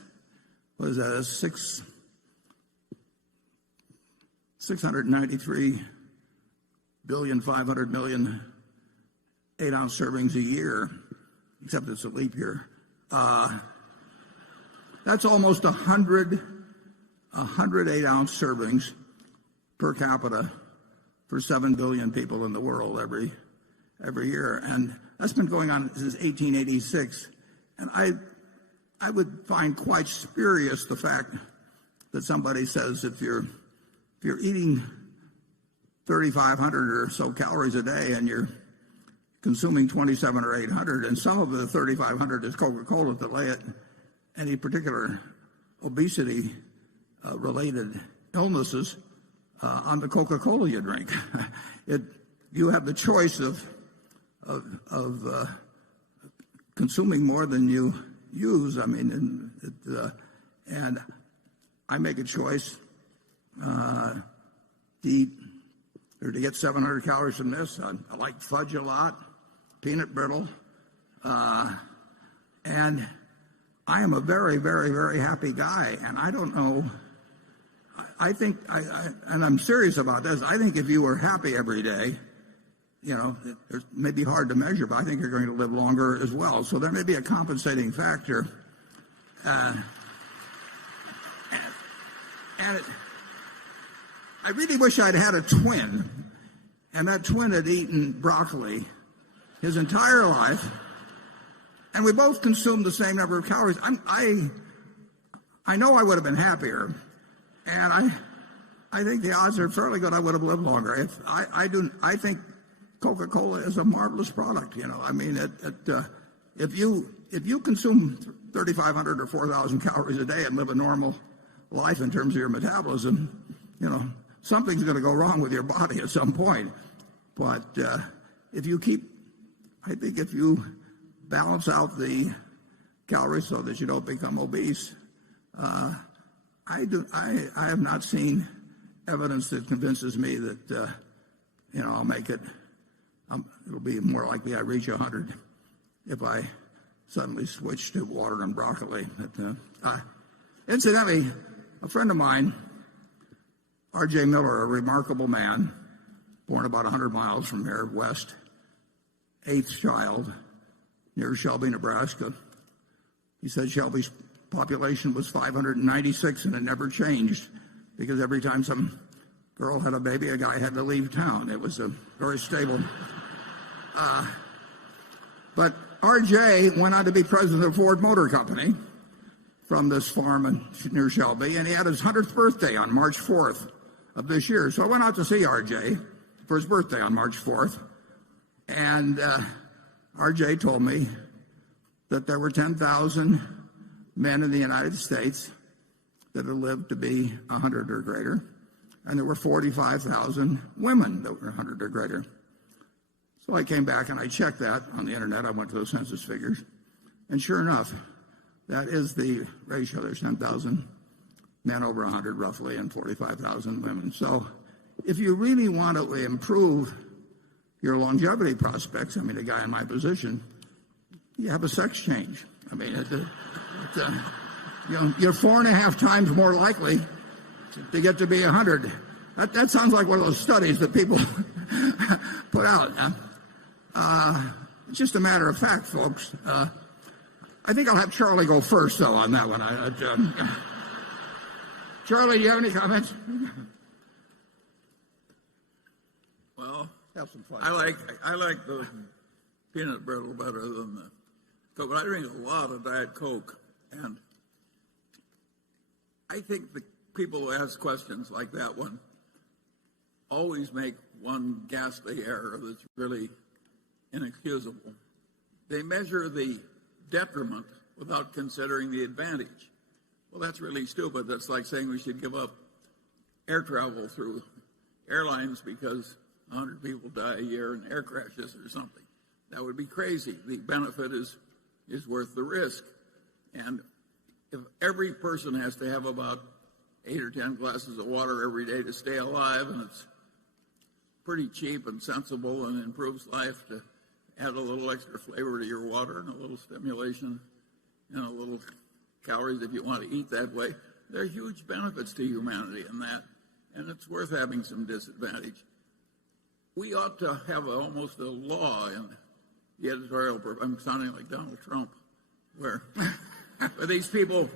what is that, 693,500,000,000 8-ounce servings a year, except it's a leap year. That's almost 100 8-ounce servings per capita for 7 billion people in the world every year. And that's been going on since 1886. And I would find quite spurious the fact that somebody says if you're eating 3,500 or so calories a day and you're consuming 27 or 800, and some of the 3,500 is Coca-Cola to lay it any particular obesity related illnesses on the Coca-Cola you drink. You have the choice of consuming more than you use. I mean, and I make a choice to eat or to get 700 calories from this. I like fudge a lot, peanut brittle, and I am a very, very, very happy guy. And I don't know. I think, and I'm serious about this. I think if you were happy every day, it may be hard to measure, but I think you're going to live longer as well. So there may be a compensating factor. And I really wish I'd had a twin, and that twin had eaten broccoli his entire life, and we both consumed the same number of calories. I know I would have been happier, and I think the odds are fairly good I would have lived longer. I think Coca-Cola is a marvelous product. I mean, if you consume 3,500 or 4,000 calories a day and live a normal life in terms of your metabolism, something's going to go wrong with your body at some point. But if you balance out the calories so that you don't become obese, I have not seen evidence that convinces me that I'll make it. It'll be more likely I reach 100 if I suddenly switch to water and broccoli. Incidentally, a friend of mine, R.J. Miller, a remarkable man, born about 100 miles from here, west, 8th child, near Shelby, Nebraska. He said Shelby's population was 596 and it never changed because every time some girl had a baby, a guy had to leave town. It was a very stable. But R.J. went on to be president of Ford Motor Company from this farm near Shelby, and he had his 100th birthday on March 4th of this year. So I went out to see R.J. for his birthday on March 4th, and R.J. told me that there were 10,000 men in the United States that had lived to be 100 or greater, and there were 45,000 women that were 100 or greater. So I came back and I checked that on the internet. I went to the census figures, and sure enough, that is the ratio. There's 10,000 men over 100 roughly and 45,000 women. So if you really want to improve your longevity prospects, I mean, a guy in my position, you have a sex change. I mean, you're 4.5 times more likely to get to be 100. That sounds like one of those studies that people put out. It's just a matter of fact, folks. I think I'll have Charlie go first, though, on that one. Charlie, do you have any comments? Well, have some fun. I like the peanut brittle better than the Coke, but I drink a lot of Diet Coke, and I think the people who ask questions like that one always make one ghastly error that's really inexcusable. They measure the detriment without considering the advantage. Well, that's really stupid. That's like saying we should give up air travel through airlines because 100 people die a year in air crashes or something. That would be crazy. The benefit is worth the risk. And if every person has to have about 8 or 10 glasses of water every day to stay alive, and it's pretty cheap and sensible and improves life to add a little extra flavor to your water and a little stimulation and a little calories if you want to eat that way. There are huge benefits to humanity in that, and it's worth having some disadvantage. We ought to have almost a law in the editorial. I'm sounding like Donald Trump, where these people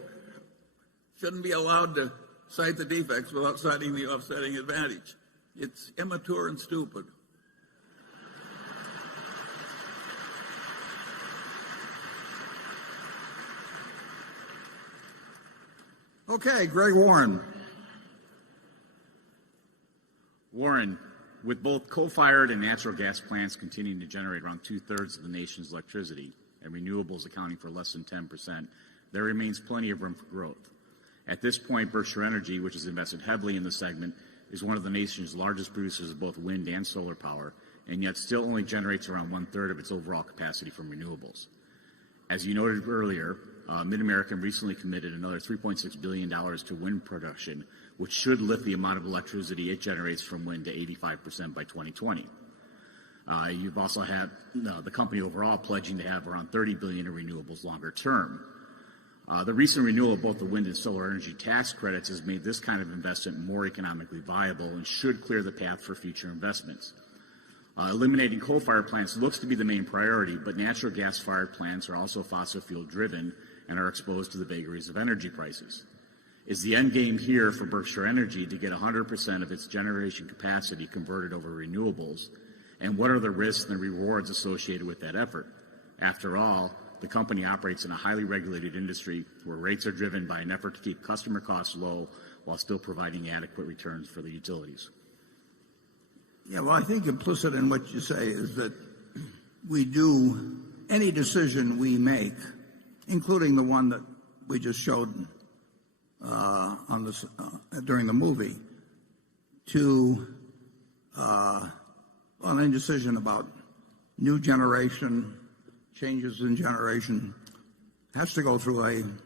shouldn't be allowed to cite the defects without citing the offsetting advantage. It's immature and stupid. Okay, Greg Warren. Warren, with both coal-fired and natural gas plants continuing to generate around 2/3 of the nation's electricity and renewables accounting for less than 10%, there remains plenty of room for growth. At this point, Berkshire Energy, which has invested heavily in the segment, is one of the nation's largest producers of both wind and solar power, and yet still only generates around 1/3 of its overall capacity from renewables. As you noted earlier, Mid-American recently committed another $3.6 billion to wind production, which should lift the amount of electricity it generates from wind to 85% by 2020. You've also had the company overall pledging to have around $30 billion in renewables longer term. The recent renewal of both the wind and solar energy tax credits has made this kind of investment more economically viable and should clear the path for future investments. Eliminating coal-fired plants looks to be the main priority, but natural gas-fired plants are also fossil fuel-driven and are exposed to the vagaries of energy prices. Is the end game here for Berkshire Energy to get 100% of its generation capacity converted over renewables? And what are the risks and rewards associated with that effort? After all, the company operates in a highly regulated industry where rates are driven by an effort to keep customer costs low while still providing adequate returns for the utilities. Yeah, well, I think implicit in what you say is that we do any decision we make, including the one that we just showed during the movie, any decision about new generation, changes in generation, has to go through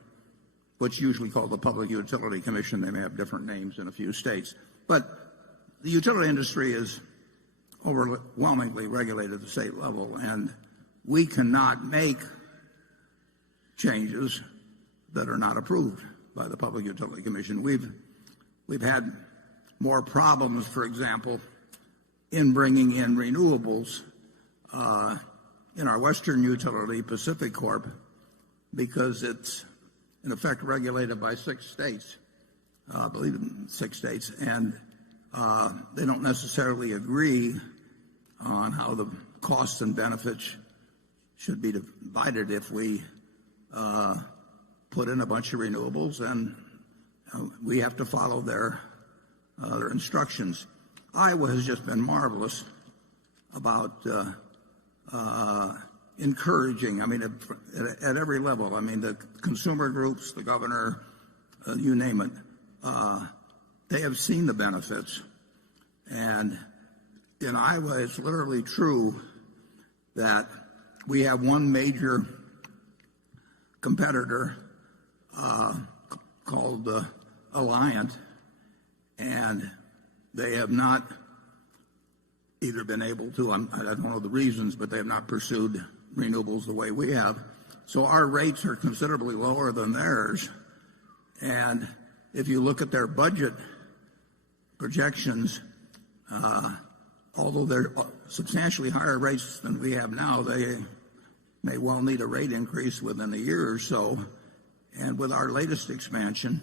what's usually called the Public Utility Commission. They may have different names in a few states, but the utility industry is overwhelmingly regulated at the state level, and we cannot make changes that are not approved by the Public Utility Commission. We've had more problems, for example, in bringing in renewables in our western utility, Pacific Corp, because it's in effect regulated by 6 states, I believe in 6 states, and they don't necessarily agree on how the costs and benefits should be divided if we put in a bunch of renewables, and we have to follow their instructions. Iowa has just been marvelous about encouraging, at every level. The consumer groups, the governor, you name it, they have seen the benefits. And in Iowa, it's literally true that we have one major competitor called Alliant, and they have not either been able to, I don't know the reasons, but they have not pursued renewables the way we have. So our rates are considerably lower than theirs. And if you look at their budget projections, although they're substantially higher rates than we have now, they may well need a rate increase within a year or so. And with our latest expansion,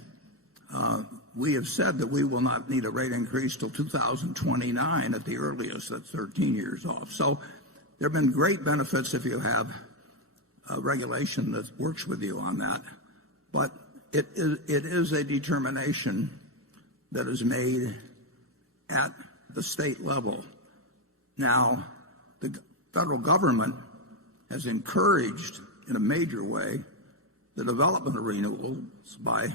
we have said that we will not need a rate increase till 2029 at the earliest. That's 13 years off. So there have been great benefits if you have a regulation that works with you on that. But it is a determination that is made at the state level. Now, the federal government has encouraged in a major way the development of renewables by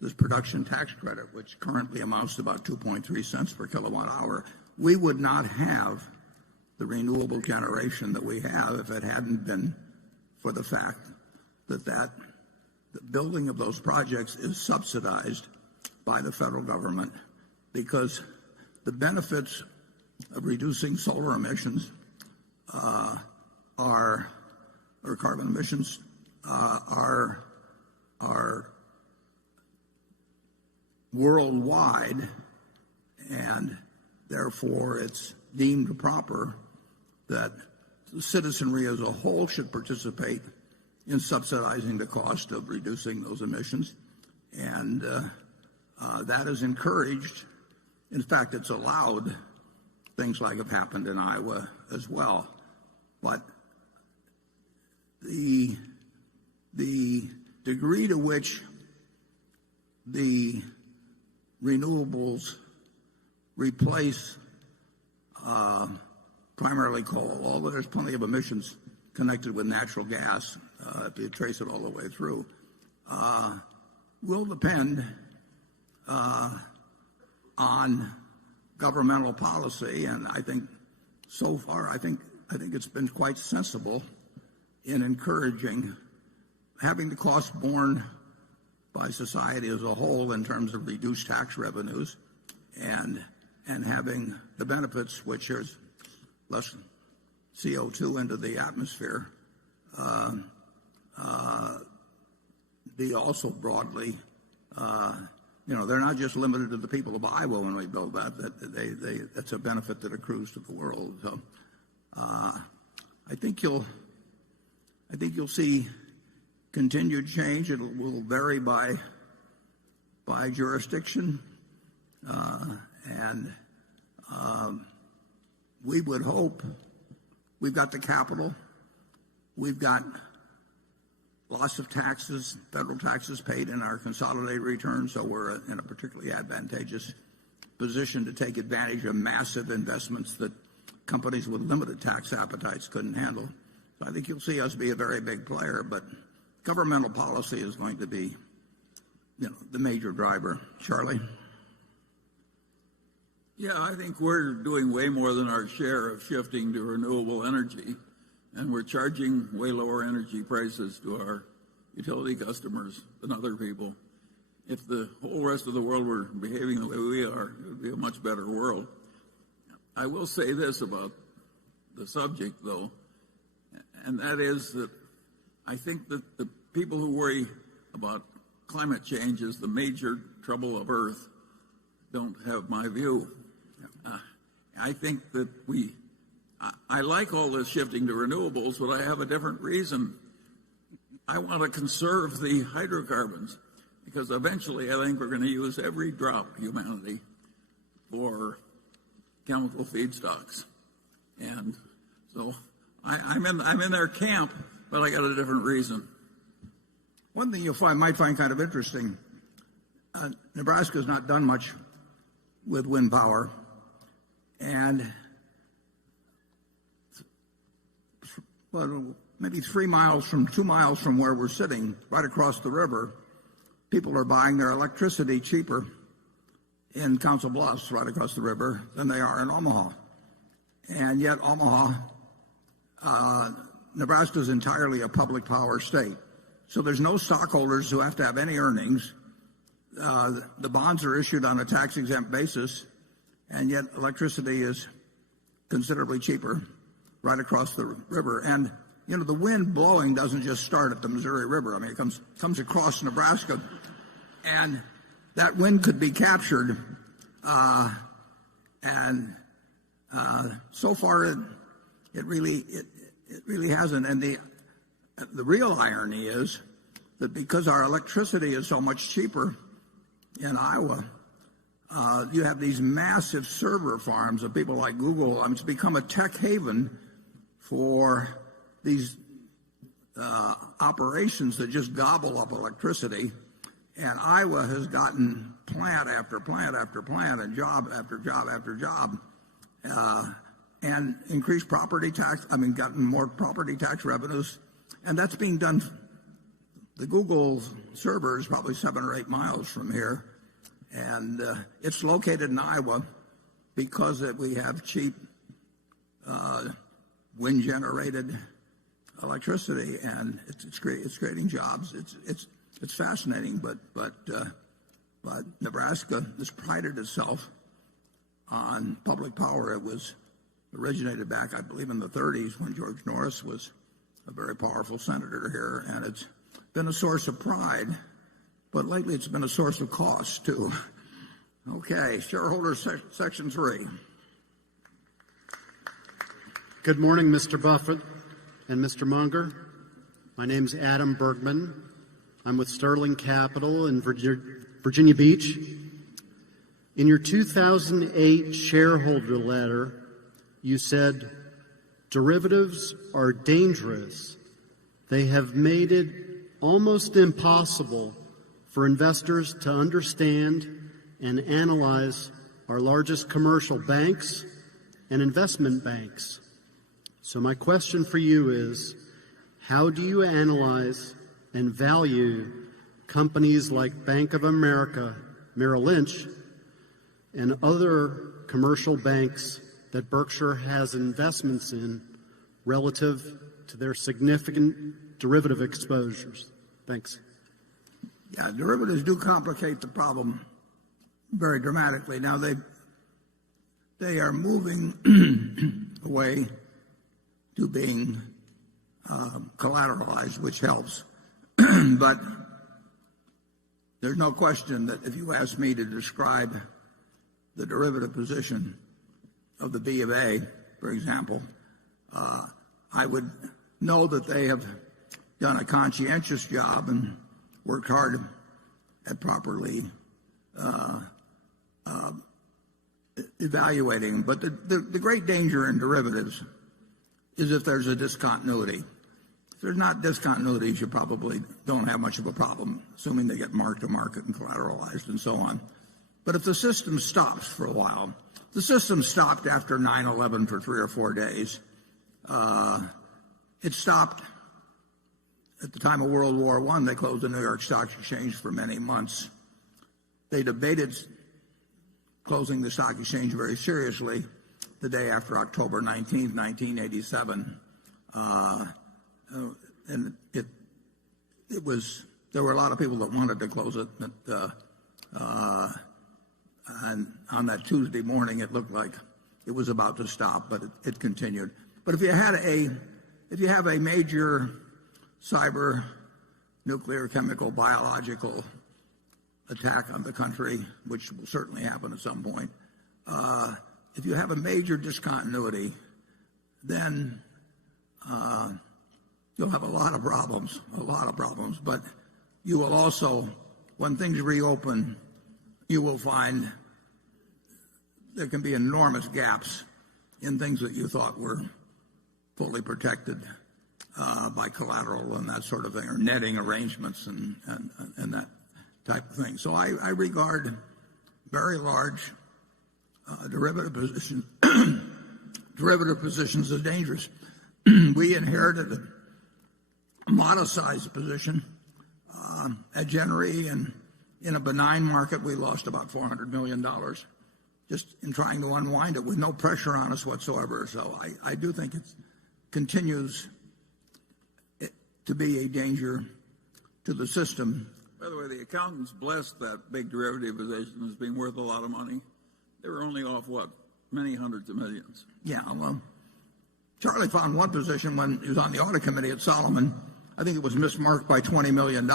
this production tax credit, which currently amounts to about 2.3 cents per kilowatt hour. We would not have the renewable generation that we have if it hadn't been for the fact that the building of those projects is subsidized by the federal government, because the benefits of reducing solar emissions or carbon emissions are are worldwide, and therefore it's deemed proper that the citizenry as a whole should participate in subsidizing the cost of reducing those emissions. And that is encouraged. In fact, it's allowed. Things like have happened in Iowa as well. But the degree to which the renewables replace primarily coal, although there's plenty of emissions connected with natural gas, if you trace it all the way through, will depend on governmental policy. And I think so far, I think it's been quite sensible in encouraging having the cost borne by society as a whole in terms of reduced tax revenues, and having the benefits, which is less CO2 into the atmosphere, be also broadly, they're not just limited to the people of Iowa when we build that. That's a benefit that accrues to the world. So I think you'll see continued change. It will vary by jurisdiction, and we would hope we've got the capital, we've got lots of taxes, federal taxes paid in our consolidated returns, so we're in a particularly advantageous position to take advantage of massive investments that companies with limited tax appetites couldn't handle. So I think you'll see us be a very big player, but governmental policy is going to be, the major driver. Charlie? Yeah, I think we're doing way more than our share of shifting to renewable energy, and we're charging way lower energy prices to our utility customers than other people. If the whole rest of the world were behaving the way we are, it would be a much better world. I will say this about the subject, though, and that is that I think that the people who worry about climate change as the major trouble of Earth don't have my view. I think that I like all this shifting to renewables, but I have a different reason. I want to conserve the hydrocarbons, because eventually I think we're going to use every drop, humanity, for chemical feedstocks. And so I'm in their camp, but I got a different reason. One thing might find kind of interesting, Nebraska's not done much with wind power, and maybe 2 miles from where we're sitting, right across the river, people are buying their electricity cheaper in Council Bluffs, right across the river, than they are in Omaha. And yet Omaha, Nebraska is entirely a public power state. So there's no stockholders who have to have any earnings. The bonds are issued on a tax-exempt basis, and yet electricity is considerably cheaper right across the river. And, the wind blowing doesn't just start at the Missouri River. I mean, it comes across Nebraska, and that wind could be captured. So far, it really hasn't. And the real irony is that because our electricity is so much cheaper in Iowa, you have these massive server farms of people like Google. It's become a tech haven for these operations that just gobble up electricity. And Iowa has gotten plant after plant after plant and job after job after job, and increased property tax. Gotten more property tax revenues. And that's being done. The Google server is probably 7 or 8 miles from here. And it's located in Iowa because we have cheap wind-generated electricity, and it's creating jobs. It's fascinating, but Nebraska has prided itself on public power. It was originated back, I believe, in the 30s when George Norris was a very powerful senator here, and been a source of pride, but lately it's been a source of cost, too. Okay, shareholder section 3. Good morning, Mr. Buffett and Mr. Munger. My name's Adam Bergman. I'm with Sterling Capital in Virginia Beach. In your 2008 shareholder letter, you said, derivatives are dangerous. They have made it almost impossible for investors to understand and analyze our largest commercial banks and investment banks. So my question for you is, how do you analyze and value companies like Bank of America, Merrill Lynch, and other commercial banks that Berkshire has investments in relative to their significant derivative exposures? Thanks. Yeah, derivatives do complicate the problem very dramatically. Now they are moving away to being collateralized, which helps. But there's no question that if you ask me to describe the derivative position of the B of A, for example, I would know that they have done a conscientious job and worked hard at properly evaluating. But the great danger in derivatives is if there's a discontinuity. If there's not discontinuities, you probably don't have much of a problem, assuming they get marked to market and collateralized and so on. But if the system stops for a while, the system stopped after 9/11 for 3 or 4 days. It stopped at the time of World War I. They closed the New York Stock Exchange for many months. They debated closing the stock exchange very seriously the day after October 19th, 1987. And it was, there were a lot of people that wanted to close it, but and on that Tuesday morning it looked like it was about to stop, but it continued. But if you have a major cyber, nuclear, chemical, biological attack on the country, which will certainly happen at some point, if you have a major discontinuity, then you'll have a lot of problems. But you will also, when things reopen, you will find there can be enormous gaps in things that you thought were fully protected by collateral and that sort of thing, or netting arrangements and that type of thing. So I regard very large derivative positions as dangerous. We inherited a modest-sized position at Genery, and in a benign market, we lost about $400 million just in trying to unwind it with no pressure on us whatsoever. So I do think it continues to be a danger to the system. By the way, the accountants blessed that big derivative position as being worth a lot of money. They were only off, what, many hundreds of millions. Yeah, well, Charlie found one position when he was on the audit committee at Solomon. I think it was mismarked by $20 million.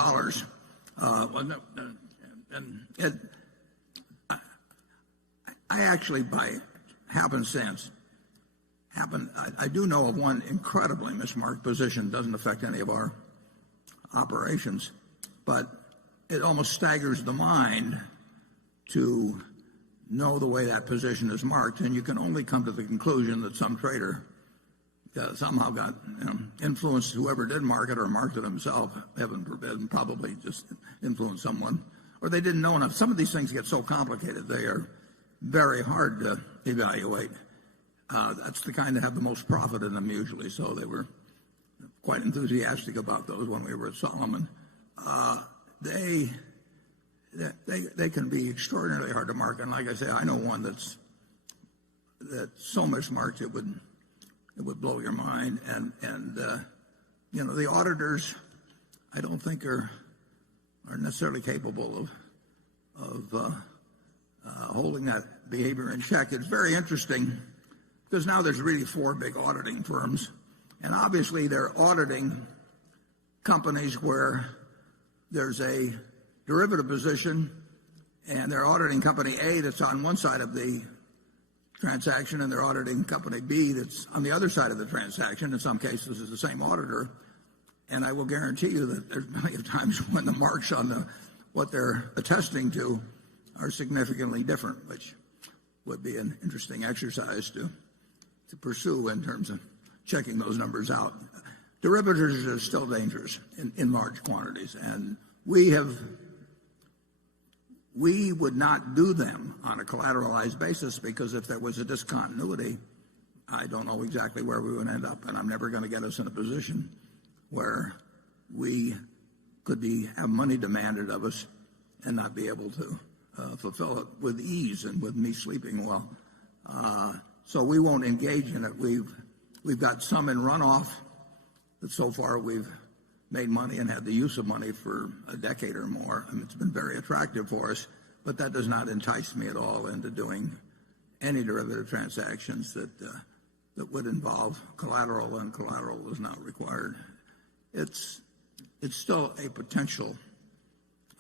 I actually, by happenstance, I do know of one incredibly mismarked position. Doesn't affect any of our operations, but it almost staggers the mind to know the way that position is marked, and you can only come to the conclusion that some trader somehow got influenced whoever did mark it, or marked it himself, heaven forbid, and probably just influenced someone, or they didn't know enough. Some of these things get so complicated, they are very hard to evaluate. That's the kind that have the most profit in them usually, so they were quite enthusiastic about those when we were at Solomon. They can be extraordinarily hard to mark, and like I say, I know one that's so mismarked it would blow your mind. And the auditors, I don't think are necessarily capable of holding that behavior in check. It's very interesting because now there's really 4 big auditing firms, and obviously they're auditing companies where there's a derivative position, and they're auditing company A that's on one side of the transaction, and they're auditing company B that's on the other side of the transaction. In some cases, it's the same auditor. And I will guarantee you that there's plenty of times when the marks on what they're attesting to are significantly different, which would be an interesting exercise to pursue in terms of checking those numbers out. Derivatives are still dangerous in large quantities, and we would not do them on a collateralized basis, because if there was a discontinuity, I don't know exactly where we would end up, and I'm never going to get us in a position where we could have money demanded of us and not be able to fulfill it with ease and with me sleeping well. So we won't engage in it. We've got some in runoff that so far we've made money and had the use of money for a decade or more. And it's been very attractive for us, but that does not entice me at all into doing any derivative transactions that would involve collateral, and collateral is not required. It's still a potential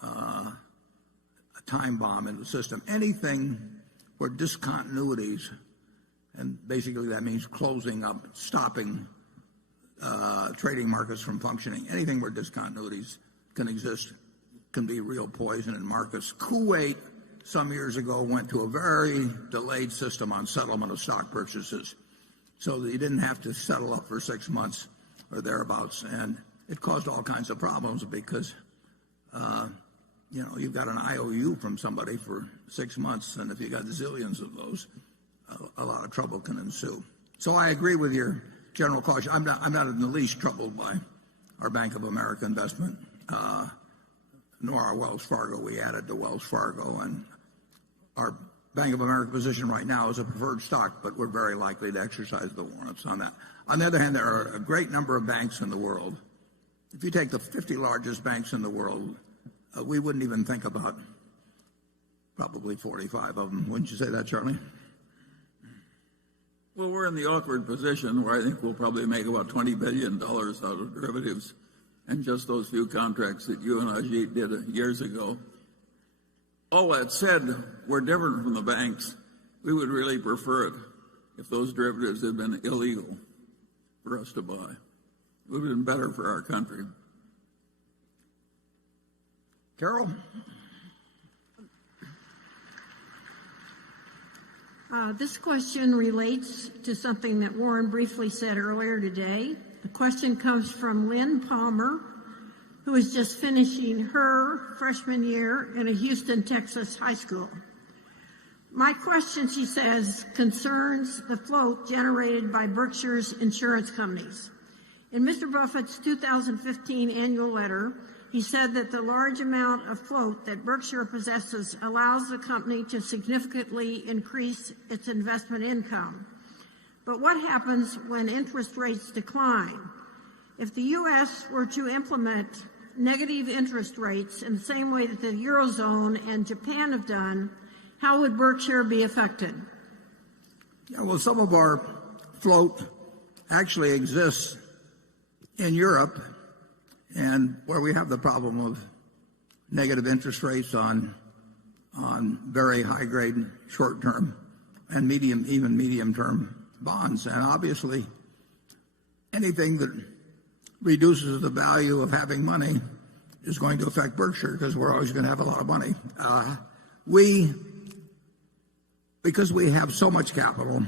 a time bomb in the system. Anything where discontinuities, and basically that means closing up, stopping trading markets from functioning, anything where discontinuities can exist can be real poison in markets. Kuwait some years ago went to a very delayed system on settlement of stock purchases, so that you didn't have to settle up for 6 months or thereabouts, and it caused all kinds of problems because you've got an IOU from somebody for 6 months, and if you got zillions of those, a lot of trouble can ensue. So I agree with your general caution. I'm not in the least troubled by our Bank of America investment, nor our Wells Fargo. We added to Wells Fargo, and our Bank of America position right now is a preferred stock, but we're very likely to exercise the warrants on that. On the other hand, there are a great number of banks in the world. If you take the 50 largest banks in the world, we wouldn't even think about probably 45 of them. Wouldn't you say that, Charlie? Well, we're in the awkward position where I think we'll probably make about $20 billion out of derivatives and just those few contracts that you and Ajit did years ago. All that said, we're different from the banks. We would really prefer it if those derivatives had been illegal for us to buy. It would have been better for our country. Carol? This question relates to something that Warren briefly said earlier today. The question comes from Lynn Palmer, who is just finishing her freshman year in a Houston, Texas high school. My question, she says, concerns the float generated by Berkshire's insurance companies. In Mr. Buffett's 2015 annual letter, he said that the large amount of float that Berkshire possesses allows the company to significantly increase its investment income. But what happens when interest rates decline? If the U.S. were to implement negative interest rates in the same way that the Eurozone and Japan have done, how would Berkshire be affected? Yeah, well, some of our float actually exists in Europe, and where we have the problem of negative interest rates on very high-grade short-term and even medium-term bonds. And obviously, anything that reduces the value of having money is going to affect Berkshire, because we're always going to have a lot of money. Because we have so much capital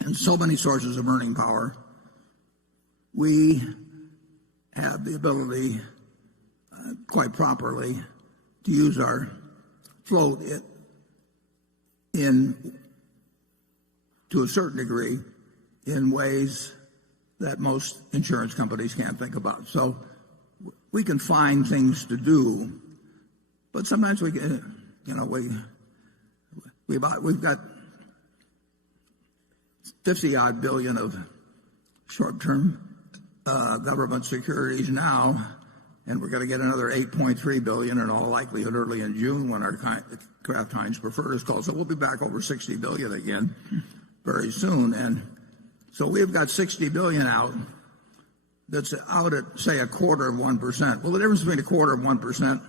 and so many sources of earning power, we have the ability, quite properly, to use our float to a certain degree in ways that most insurance companies can't think about. So we can find things to do, but sometimes we've got 50-odd billion of short-term government securities now, and we're going to get another 8.3 billion in all likelihood early in June when our Kraft Heinz preferred is called. So we'll be back over 60 billion again very soon. And so we've got 60 billion out that's out at, say, 1/4%. Well, the difference between 1/4%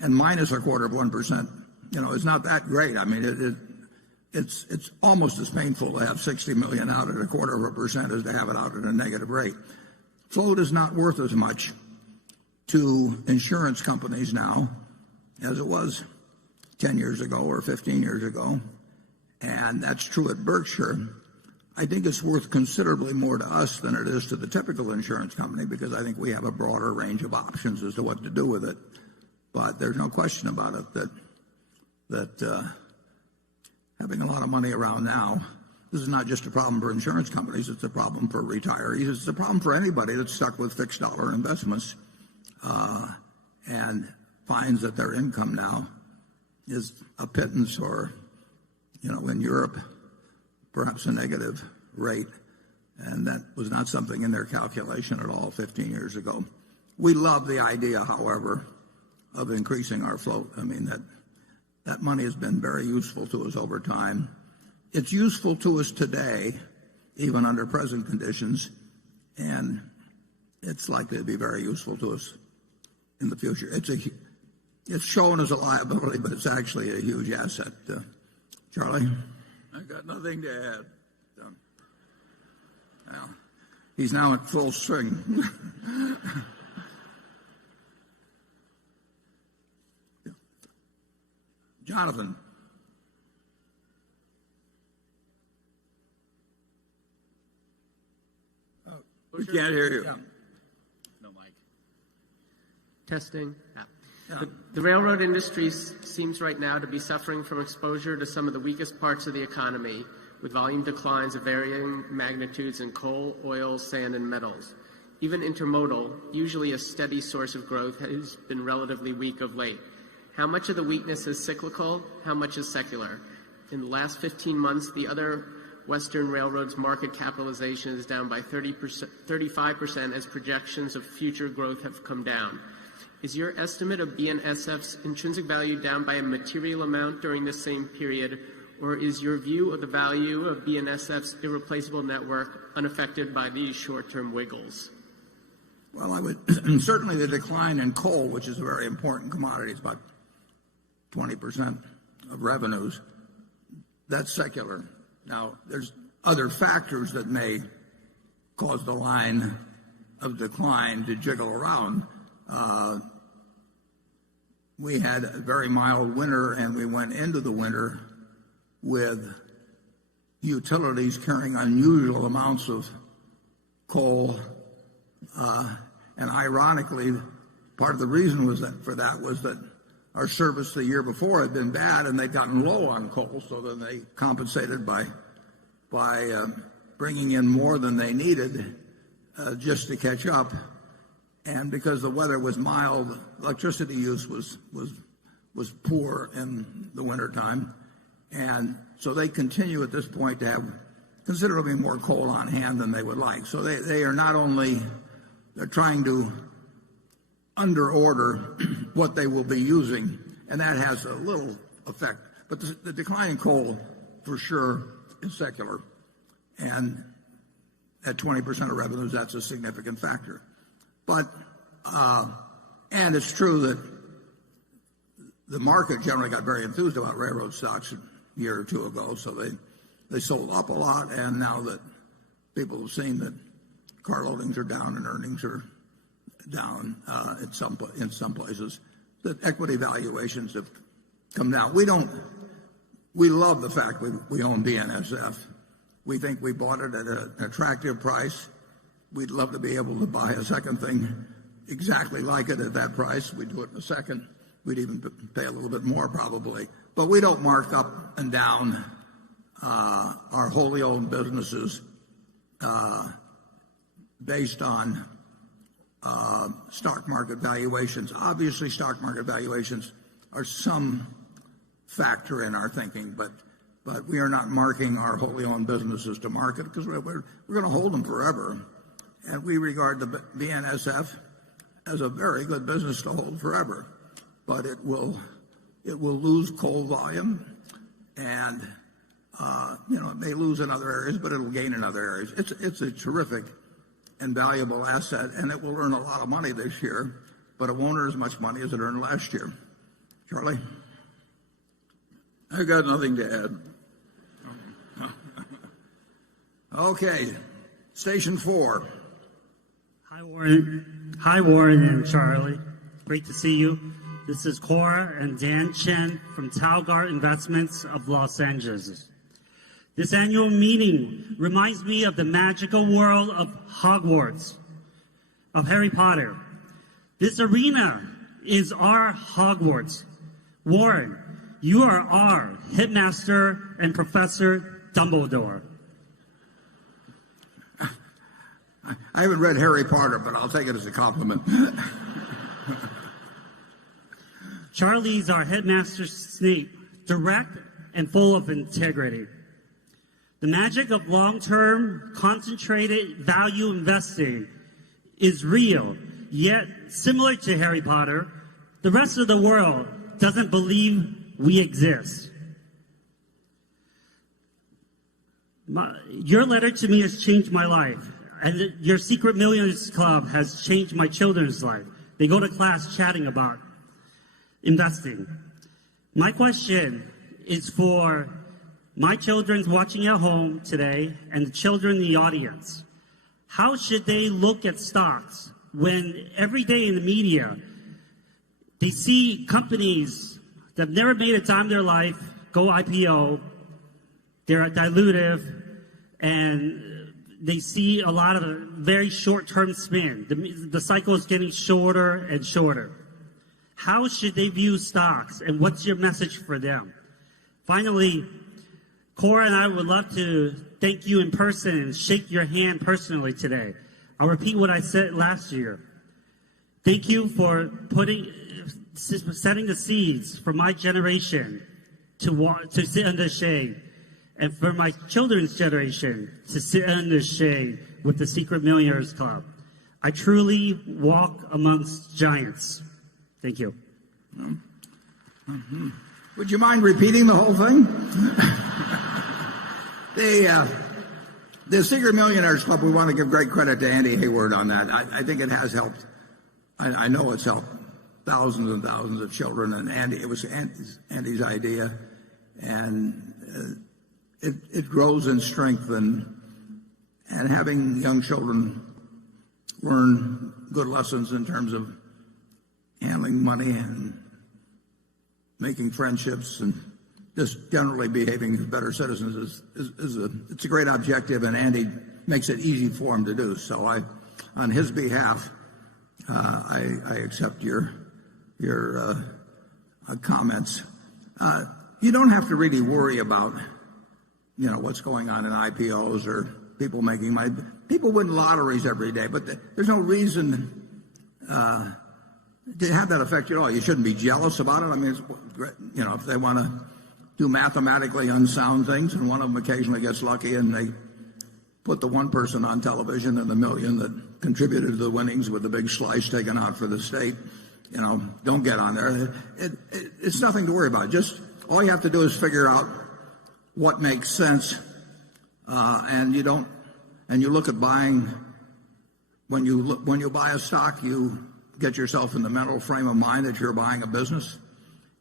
and minus 1/4%, is not that great. I mean, it's almost as painful to have 60 million out at 1/4% as to have it out at a negative rate. Float is not worth as much to insurance companies now as it was 10 years ago or 15 years ago, and that's true at Berkshire. I think it's worth considerably more to us than it is to the typical insurance company, because I think we have a broader range of options as to what to do with it. But there's no question about it that having a lot of money around now, this is not just a problem for insurance companies, it's a problem for retirees. It's a problem for anybody that's stuck with fixed dollar investments and finds that their income now is a pittance, or, in Europe, perhaps a negative rate, and that was not something in their calculation at all 15 years ago. We love the idea, however, of increasing our float. I mean, that money has been very useful to us over time. It's useful to us today, even under present conditions, and it's likely to be very useful to us in the future. It's shown as a liability, but it's actually a huge asset. Charlie? I got nothing to add. Well, he's now at full swing. Jonathan. We can't hear you. Yeah. No mic. Testing. Yeah. The railroad industry seems right now to be suffering from exposure to some of the weakest parts of the economy, with volume declines of varying magnitudes in coal, oil, sand, and metals. Even intermodal, usually a steady source of growth, has been relatively weak of late. How much of the weakness is cyclical? How much is secular? In the last 15 months, the other Western railroads' market capitalization is down by 35% as projections of future growth have come down. Is your estimate of BNSF's intrinsic value down by a material amount during this same period, or is your view of the value of BNSF's irreplaceable network unaffected by these short-term wiggles? Well, I would certainly the decline in coal, which is a very important commodity, it's about 20% of revenues. That's secular. Now, there's other factors that may cause the line of decline to jiggle around. We had a very mild winter, and we went into the winter with utilities carrying unusual amounts of coal. And ironically, part of the reason was that our service the year before had been bad, and they'd gotten low on coal, so then they compensated by bringing in more than they needed just to catch up. And because the weather was mild, electricity use was poor in the wintertime. And so they continue at this point to have considerably more coal on hand than they would like. So they are not only, they're trying to underorder what they will be using, and that has a little effect. But the decline in coal, for sure, is secular. And at 20% of revenues, that's a significant factor. But, and it's true that the market generally got very enthused about railroad stocks a year or two ago, so they sold up a lot, and now that people have seen that car loadings are down and earnings are down in some places, that equity valuations have come down. We love the fact we own BNSF. We think we bought it at an attractive price. We'd love to be able to buy a second thing exactly like it at that price. We'd do it in a second. We'd even pay a little bit more probably. But we don't mark up and down our wholly owned businesses based on stock market valuations. Obviously, stock market valuations are some factor in our thinking, but we are not marking our wholly owned businesses to market because we're going to hold them forever. And we regard the BNSF as a very good business to hold forever. But it will lose coal volume, and it may lose in other areas, but it'll gain in other areas. It's a terrific invaluable asset, and it will earn a lot of money this year, but it won't earn as much money as it earned last year. Charlie? I got nothing to add. Okay, station 4. Hi, Warren and Charlie. Great to see you. This is Cora and Dan Chen from Talgard Investments of Los Angeles. This annual meeting reminds me of the magical world of Hogwarts, of Harry Potter. This arena is our Hogwarts. Warren, you are our headmaster and Professor Dumbledore. I haven't read Harry Potter, but I'll take it as a compliment. Charlie's our headmaster Snape, direct and full of integrity. The magic of long-term, concentrated value investing is real, yet similar to Harry Potter, the rest of the world doesn't believe we exist. Your letter to me has changed my life, and your Secret Millionaires Club has changed my children's life. They go to class chatting about investing. My question is for my children watching at home today and the children in the audience. How should they look at stocks when every day in the media they see companies that have never made a dime in their life go IPO, they're dilutive, and they see a lot of very short-term spin. The cycle is getting shorter and shorter. How should they view stocks, and what's your message for them? Finally, Cora and I would love to thank you in person and shake your hand personally today. I'll repeat what I said last year. Thank you for setting the seeds for my generation to sit under shade, and for my children's generation to sit under shade with the Secret Millionaires Club. I truly walk amongst giants. Thank you. Mm-hmm. Would you mind repeating the whole thing? The Secret Millionaires Club, we want to give great credit to Andy Hayward on that. I think it has helped. I know it's helped thousands and thousands of children, and it was Andy's idea, and it grows in strength, and having young children learn good lessons in terms of handling money and making friendships and just generally behaving as better citizens it's a great objective, and Andy makes it easy for him to do. So on his behalf, I accept your comments. You don't have to really worry about what's going on in IPOs or people making money. People win lotteries every day, but there's no reason to have that affect you at all. You shouldn't be jealous about it. I mean, it's great, if they want to do mathematically unsound things, and one of them occasionally gets lucky and they put the one person on television in the million that contributed to the winnings with a big slice taken out for the state, don't get on there. It's nothing to worry about. Just all you have to do is figure out what makes sense, and you look at buying. When you buy a stock, you get yourself in the mental frame of mind that you're buying a business.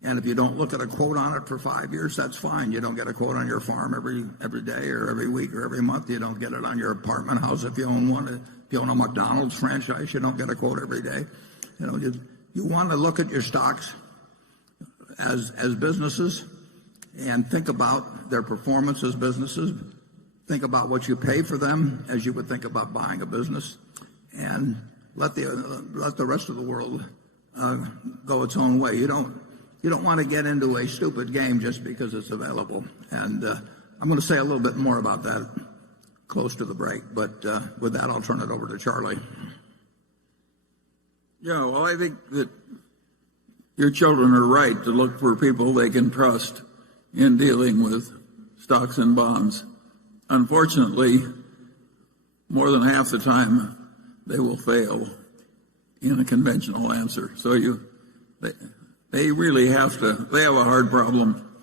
And if you don't look at a quote on it for 5 years, that's fine. You don't get a quote on your farm every day or every week or every month. You don't get it on your apartment house if you own one. If you own a McDonald's franchise, you don't get a quote every day. You want to look at your stocks as businesses and think about their performance as businesses. Think about what you pay for them as you would think about buying a business, and let the rest of the world go its own way. You don't want to get into a stupid game just because it's available. And I'm going to say a little bit more about that close to the break. But with that, I'll turn it over to Charlie. Yeah, well, I think that your children are right to look for people they can trust in dealing with stocks and bonds. Unfortunately, more than half the time, they will fail in a conventional answer. So they really have a hard problem.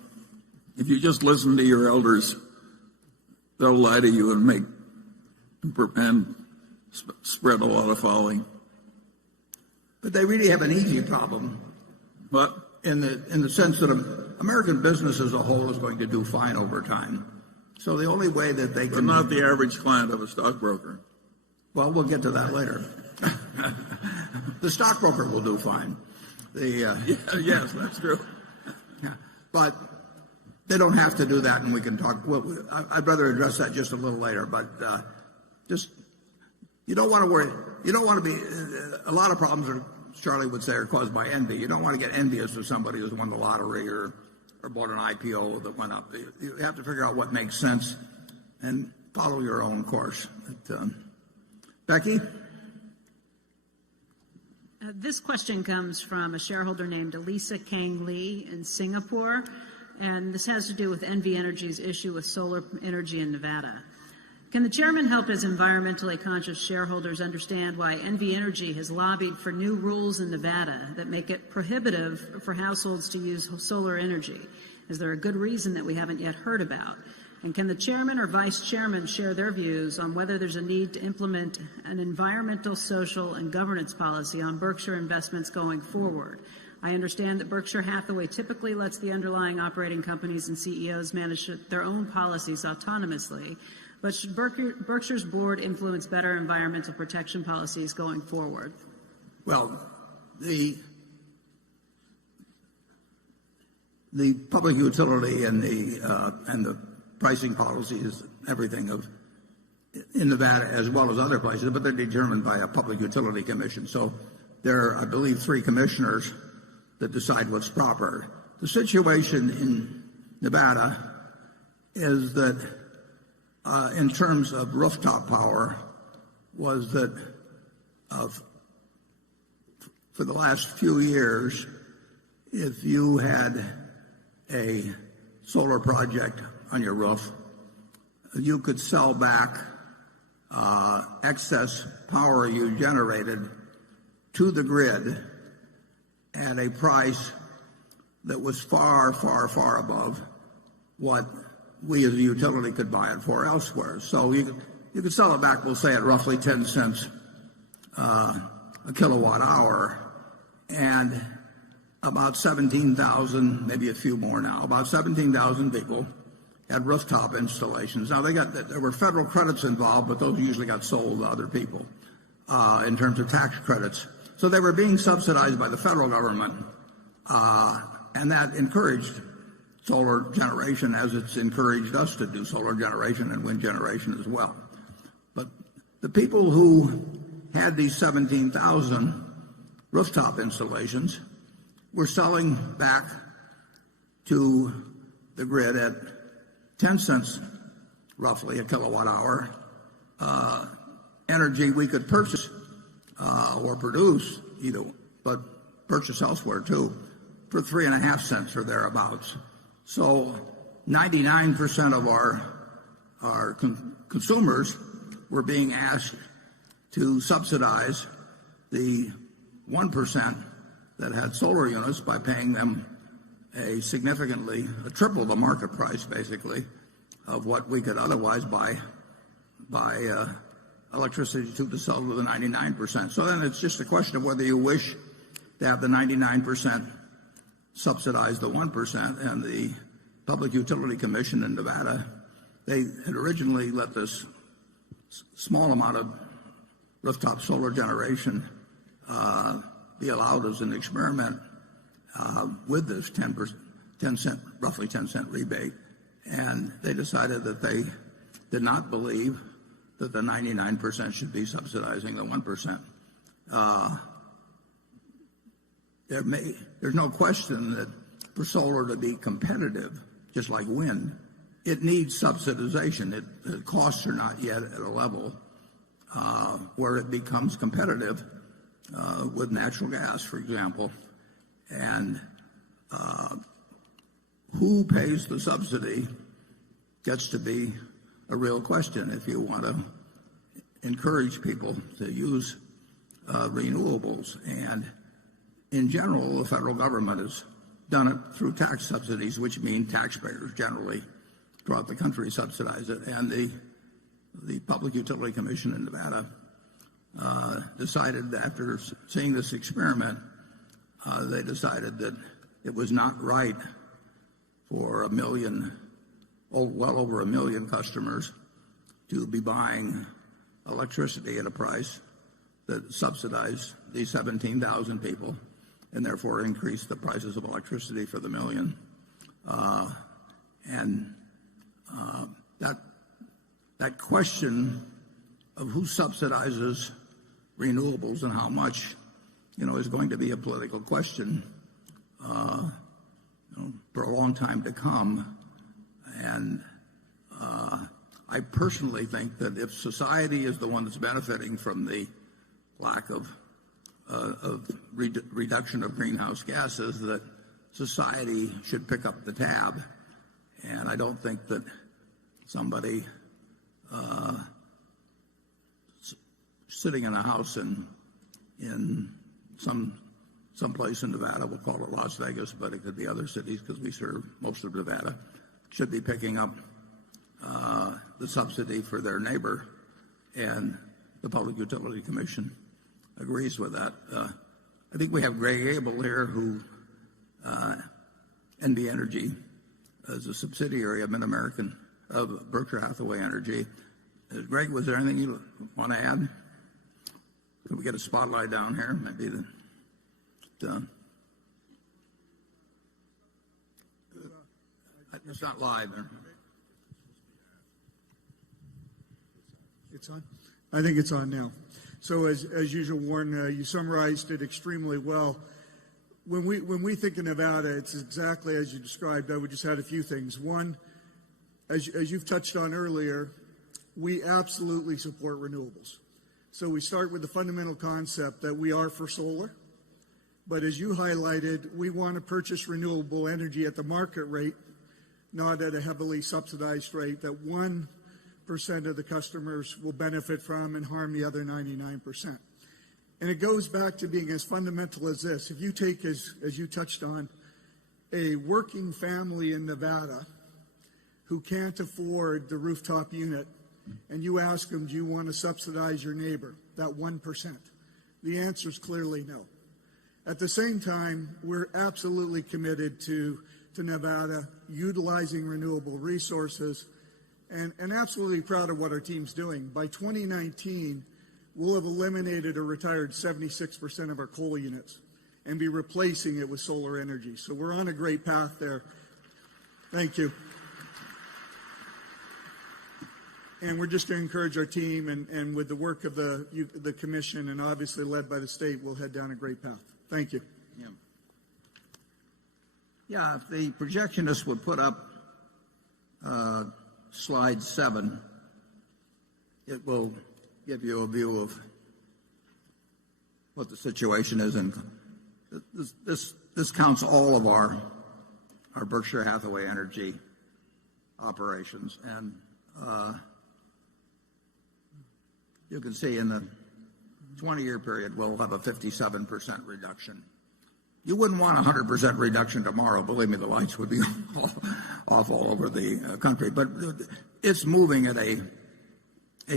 If you just listen to your elders, they'll lie to you and spread a lot of folly. But they really have an easy problem. But in the sense that American business as a whole is going to do fine over time. So the only way that they they're can... not the average client of a stockbroker. Well, we'll get to that later. The stockbroker will do fine. Yes, that's true. But they don't have to do that, and we can talk. Well, I'd rather address that just a little later. But just you don't want to worry. You don't want to be. A lot of problems are, Charlie would say, are caused by envy. You don't want to get envious of somebody who's won the lottery or bought an IPO that went up. You have to figure out what makes sense and follow your own course. Becky? This question comes from a shareholder named Elisa Kang Lee in Singapore, and this has to do with NV Energy's issue with solar energy in Nevada. Can the chairman help his environmentally conscious shareholders understand why NV Energy has lobbied for new rules in Nevada that make it prohibitive for households to use solar energy? Is there a good reason that we haven't yet heard about? And can the chairman or vice chairman share their views on whether there's a need to implement an environmental, social, and governance policy on Berkshire investments going forward? I understand that Berkshire Hathaway typically lets the underlying operating companies and CEOs manage their own policies autonomously, but should Berkshire's board influence better environmental protection policies going forward? Well, the public utility and the pricing policies, everything in Nevada as well as other places, but they're determined by a public utility commission. So there are, I believe, 3 commissioners that decide what's proper. The situation in Nevada is that in terms of rooftop power was that for the last few years, if you had a solar project on your roof, you could sell back excess power you generated to the grid at a price that was far, far, far above what we as a utility could buy it for elsewhere. So you could sell it back, we'll say, at roughly 10 cents a kilowatt hour, and about 17,000, maybe a few more now, about 17,000 people had rooftop installations. Now there were federal credits involved, but those usually got sold to other people in terms of tax credits. So they were being subsidized by the federal government, and that encouraged solar generation as it's encouraged us to do solar generation and wind generation as well. But the people who had these 17,000 rooftop installations were selling back to the grid at 10 cents roughly a kilowatt hour energy we could purchase or produce, but purchase elsewhere too, for 3.5 cents or thereabouts. So 99% of our consumers were being asked to subsidize the 1% that had solar units by paying them a triple the market price, basically, of what we could otherwise buy electricity to sell to the 99%. So then it's just a question of whether you wish to have the 99% subsidize the 1%. And the Public Utility Commission in Nevada, they had originally let this small amount of rooftop solar generation be allowed as an experiment with this roughly 10 cent rebate. And they decided that they did not believe that the 99% should be subsidizing the 1%. There's no question that for solar to be competitive, just like wind, it needs subsidization. The costs are not yet at a level where it becomes competitive with natural gas, for example. And who pays the subsidy gets to be a real question if you want to encourage people to use renewables. And in general, the federal government has done it through tax subsidies, which mean taxpayers generally throughout the country subsidize it. And the Public Utility Commission in Nevada decided after seeing this experiment, they decided that it was not right for well over 1 million customers to be buying electricity at a price that subsidized these 17,000 people and therefore increased the prices of electricity for the million. That question of who subsidizes renewables and how much, is going to be a political question for a long time to come. And I personally think that if society is the one that's benefiting from the lack of reduction of greenhouse gases, that society should pick up the tab. And I don't think that somebody sitting in a house in some place in Nevada, we'll call it Las Vegas, but it could be other cities because we serve most of Nevada, should be picking up the subsidy for their neighbor, and the Public Utility Commission agrees with that. I think we have Greg Abel here, who NB Energy is a subsidiary of of Berkshire Hathaway Energy. Greg, was there anything you want to add? Could we get a spotlight down here? Maybe it's not live. It's on? I think it's on now. So as usual, Warren, you summarized it extremely well. When we think of Nevada, it's exactly as you described. I would just add a few things. One, as you've touched on earlier, we absolutely support renewables. So we start with the fundamental concept that we are for solar. But as you highlighted, we want to purchase renewable energy at the market rate, not at a heavily subsidized rate that 1% of the customers will benefit from and harm the other 99%. And it goes back to being as fundamental as this. If you take, as you touched on, a working family in Nevada who can't afford the rooftop unit, and you ask them, do you want to subsidize your neighbor, that 1%? The answer is clearly no. At the same time, we're absolutely committed to Nevada utilizing renewable resources, and absolutely proud of what our team's doing. By 2019, we'll have eliminated or retired 76% of our coal units and be replacing it with solar energy. So we're on a great path there. Thank you. And we're just going to encourage our team, and with the work of the commission and obviously led by the state, we'll head down a great path. Thank you. Yeah, if the projectionist would put up slide 7, it will give you a view of what the situation is. And this counts all of our Berkshire Hathaway Energy operations. And you can see in the 20-year period, we'll have a 57% reduction. You wouldn't want a 100% reduction tomorrow. Believe me, the lights would be off all over the country. But it's moving at a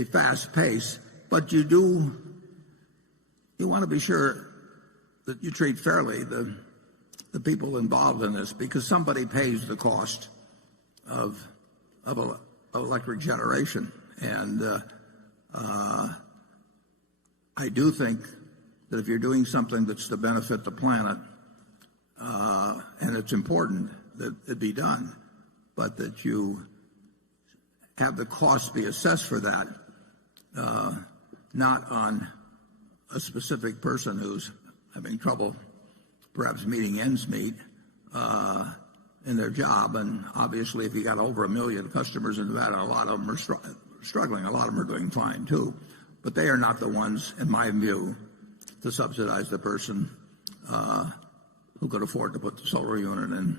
fast pace. But you want to be sure that you treat fairly the people involved in this, because somebody pays the cost of electric generation. And I do think that if you're doing something that's to benefit the planet, and it's important that it be done, but that you have the cost be assessed for that, not on a specific person who's having trouble perhaps meeting ends meet in their job. And obviously, if you got over 1 million customers in Nevada, a lot of them are struggling. A lot of them are doing fine, too. But they are not the ones, in my view, to subsidize the person who could afford to put the solar unit in.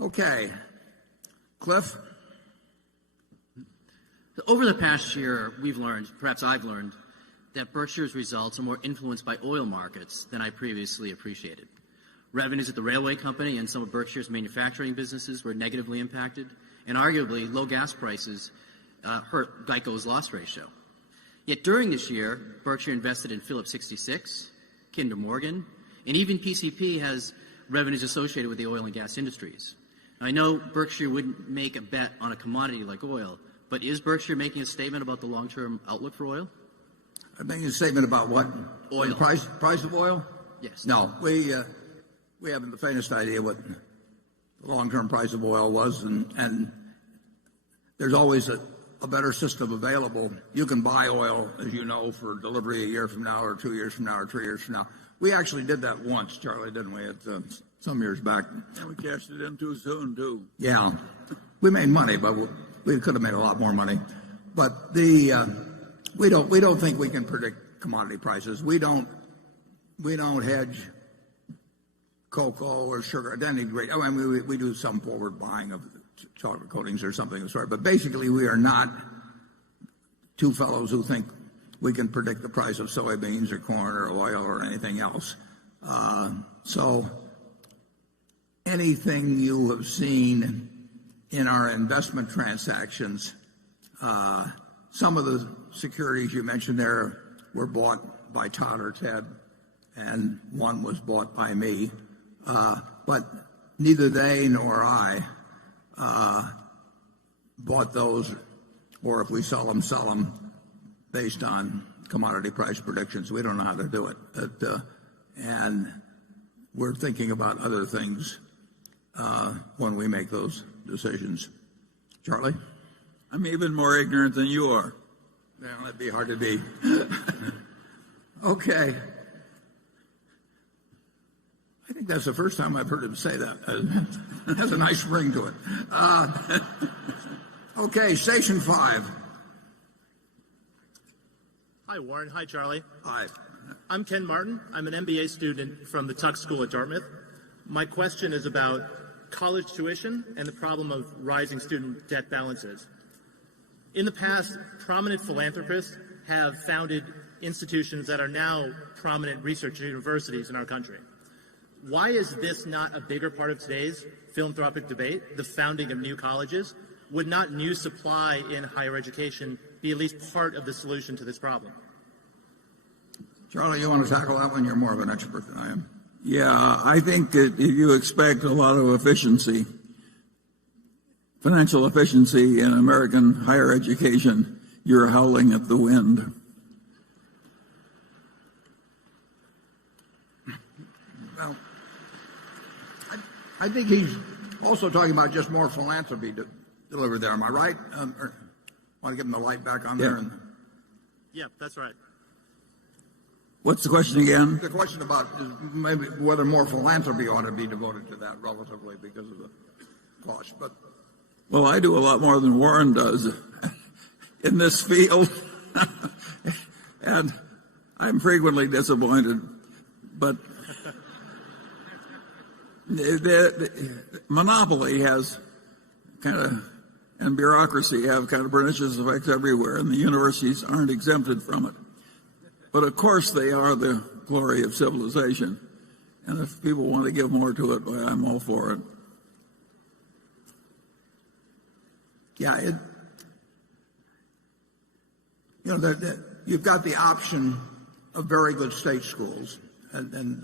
Okay. Cliff? Over the past year, we've learned, perhaps I've learned, that Berkshire's results are more influenced by oil markets than I previously appreciated. Revenues at the railway company and some of Berkshire's manufacturing businesses were negatively impacted, and arguably low gas prices hurt GEICO's loss ratio. Yet during this year, Berkshire invested in Phillips 66, Kinder Morgan, and even PCP has revenues associated with the oil and gas industries. Now, I know Berkshire wouldn't make a bet on a commodity like oil, but is Berkshire making a statement about the long-term outlook for oil? I'm making a statement about what? Oil. The price of oil? Yes. No, we haven't the faintest idea what the long-term price of oil was, and there's always a better system available. You can buy oil, as you know, for delivery a year from now, or 2 years from now, or 3 years from now. We actually did that once, Charlie, didn't we? At some years back. And we cashed it in too soon, too. Yeah, we made money, but we could have made a lot more money. But we don't think we can predict commodity prices. We don't hedge cocoa or sugar at any rate. I mean, we do some forward buying of chocolate coatings or something of the sort. But basically, we are not two fellows who think we can predict the price of soybeans or corn or oil or anything else. So anything you have seen in our investment transactions, some of the securities you mentioned there were bought by Todd or Ted, and one was bought by me. But neither they nor I bought those, or if we sell them based on commodity price predictions. We don't know how to do it. And we're thinking about other things when we make those decisions. Charlie? I'm even more ignorant than you are. Well, that'd be hard to be. Okay. I think that's the first time I've heard him say that. It has a nice ring to it. Okay, station 5. Hi, Warren. Hi, Charlie. Hi. I'm Ken Martin. I'm an MBA student from the Tuck School at Dartmouth. My question is about college tuition and the problem of rising student debt balances. In the past, prominent philanthropists have founded institutions that are now prominent research universities in our country. Why is this not a bigger part of today's philanthropic debate, the founding of new colleges? Would not new supply in higher education be at least part of the solution to this problem? Charlie, you want to tackle that one? You're more of an expert than I am. Yeah, I think that if you expect a lot of efficiency, financial efficiency in American higher education, you're howling at the wind. Well, I think he's also talking about just more philanthropy delivered there. Am I right? Or want to give him the light back on there? Yeah, that's right. What's the question again? The question about is maybe whether more philanthropy ought to be devoted to that relatively because of the cost. But well, I do a lot more than Warren does in this field, and I'm frequently disappointed. But the monopoly has kind of, and bureaucracy have kind of pernicious effects everywhere, and the universities aren't exempted from it. But of course they are the glory of civilization. And if people want to give more to it, well, I'm all for it. yeah, you've got the option of very good state schools, and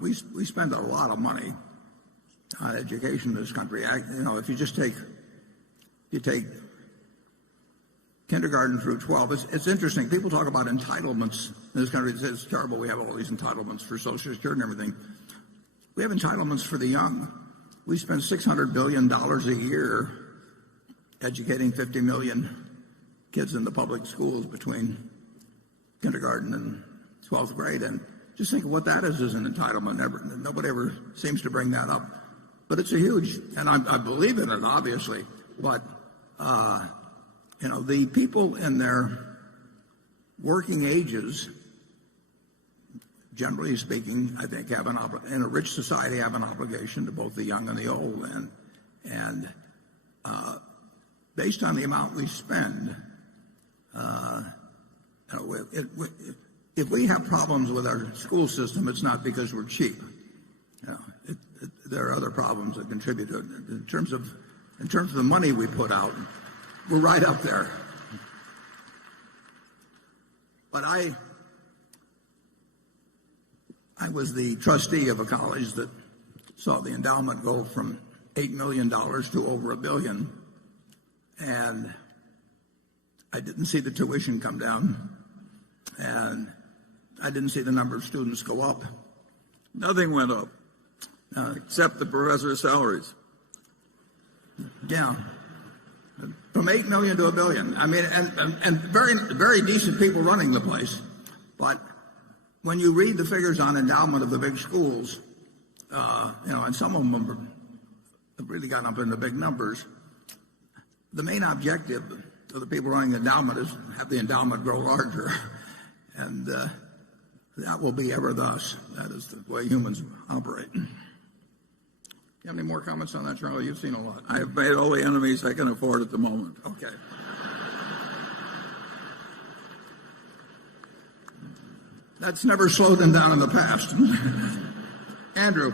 we spend a lot of money on education in this country. If you take kindergarten through 12. It's interesting. People talk about entitlements in this country. It's terrible we have all these entitlements for Social Security and everything. We have entitlements for the young. We spend $600 billion a year educating 50 million kids in the public schools between kindergarten and 12th grade. And just think of what that is as an entitlement. Nobody ever seems to bring that up. But it's a huge, and I believe in it, obviously. But the people in their working ages, generally speaking, I think in a rich society have an obligation to both the young and the old. And based on the amount we spend, if we have problems with our school system, it's not because we're cheap. There are other problems that contribute to it. In terms of the money we put out, we're right up there. But I was the trustee of a college that saw the endowment go from $8 million to over $1 billion. And I didn't see the tuition come down. And I didn't see the number of students go up. Nothing went up, except the professor's salaries. Yeah. From 8 million to 1 billion. I mean, and very, very decent people running the place. But when you read the figures on endowment of the big schools, and some of them have really gotten up into big numbers, the main objective of the people running the endowment is to have the endowment grow larger. And that will be ever thus. That is the way humans operate. You have any more comments on that, Charlie? You've seen a lot. I've made all the enemies I can afford at the moment. Okay. That's never slowed them down in the past. Andrew.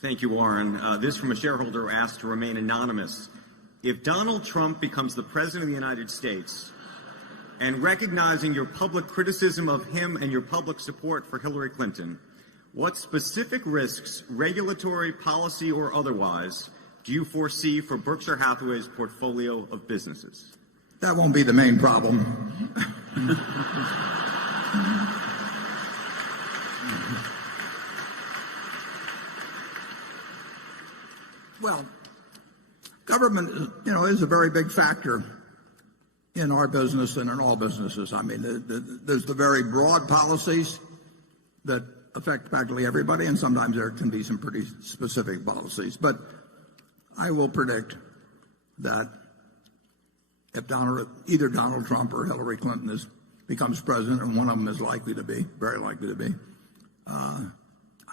Thank you, Warren. This from a shareholder who asked to remain anonymous. If Donald Trump becomes the President of the United States, and recognizing your public criticism of him and your public support for Hillary Clinton, what specific risks, regulatory, policy, or otherwise, do you foresee for Berkshire Hathaway's portfolio of businesses? That won't be the main problem. Well, government, is a very big factor in our business and in all businesses. I mean, there's the very broad policies that affect practically everybody, and sometimes there can be some pretty specific policies. But I will predict that if either Donald Trump or Hillary Clinton becomes president, and one of them is likely to be, very likely to be, I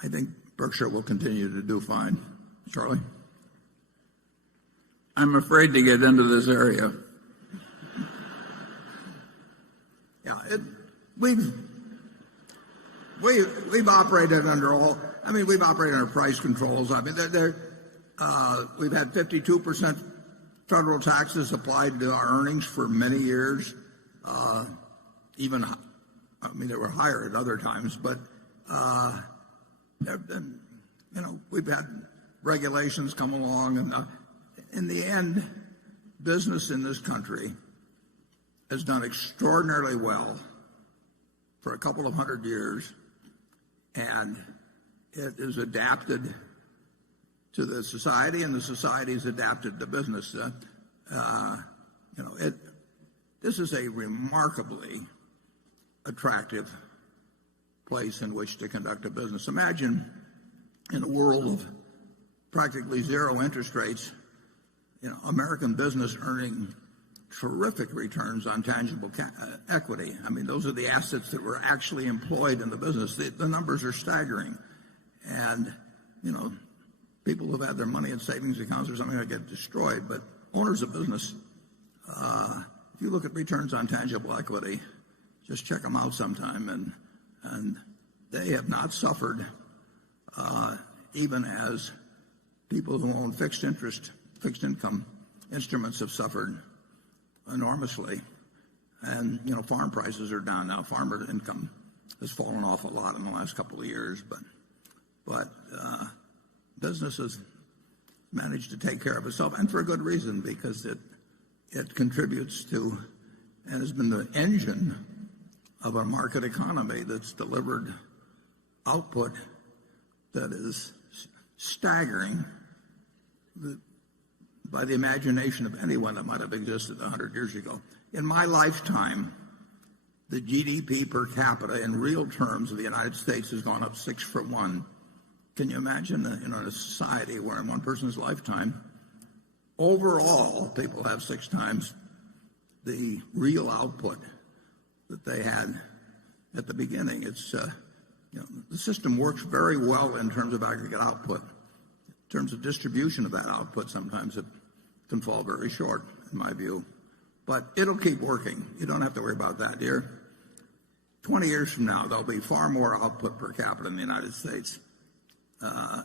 think Berkshire will continue to do fine. Charlie? I'm afraid to get into this area. Yeah, we've operated under we've operated under price controls. I mean, we've had 52% federal taxes applied to our earnings for many years. They were higher at other times, but we've had regulations come along, and in the end, business in this country has done extraordinarily well for a couple of hundred years, and it is adapted to the society, and the society is adapted to business. This is a remarkably attractive place in which to conduct a business. Imagine in a world of practically zero interest rates, American business earning terrific returns on tangible equity. I mean, those are the assets that were actually employed in the business. The numbers are staggering. And, people who've had their money in savings accounts or something that get destroyed. But owners of business, if you look at returns on tangible equity, just check them out sometime. And they have not suffered, even as people who own fixed income instruments have suffered enormously. And, farm prices are down now. Farmer income has fallen off a lot in the last couple of years, but business has managed to take care of itself, and for a good reason, because it contributes to and has been the engine of a market economy that's delivered output that is staggering by the imagination of anyone that might have existed 100 years ago. In my lifetime, the GDP per capita in real terms of the United States has gone up 6 for 1. Can you imagine that in a society where in one person's lifetime, overall, people have 6 times the real output that they had at the beginning? It's the system works very well in terms of aggregate output. In terms of distribution of that output, sometimes it can fall very short, in my view. But it'll keep working. You don't have to worry about that, dear. 20 years from now, there'll be far more output per capita in the United States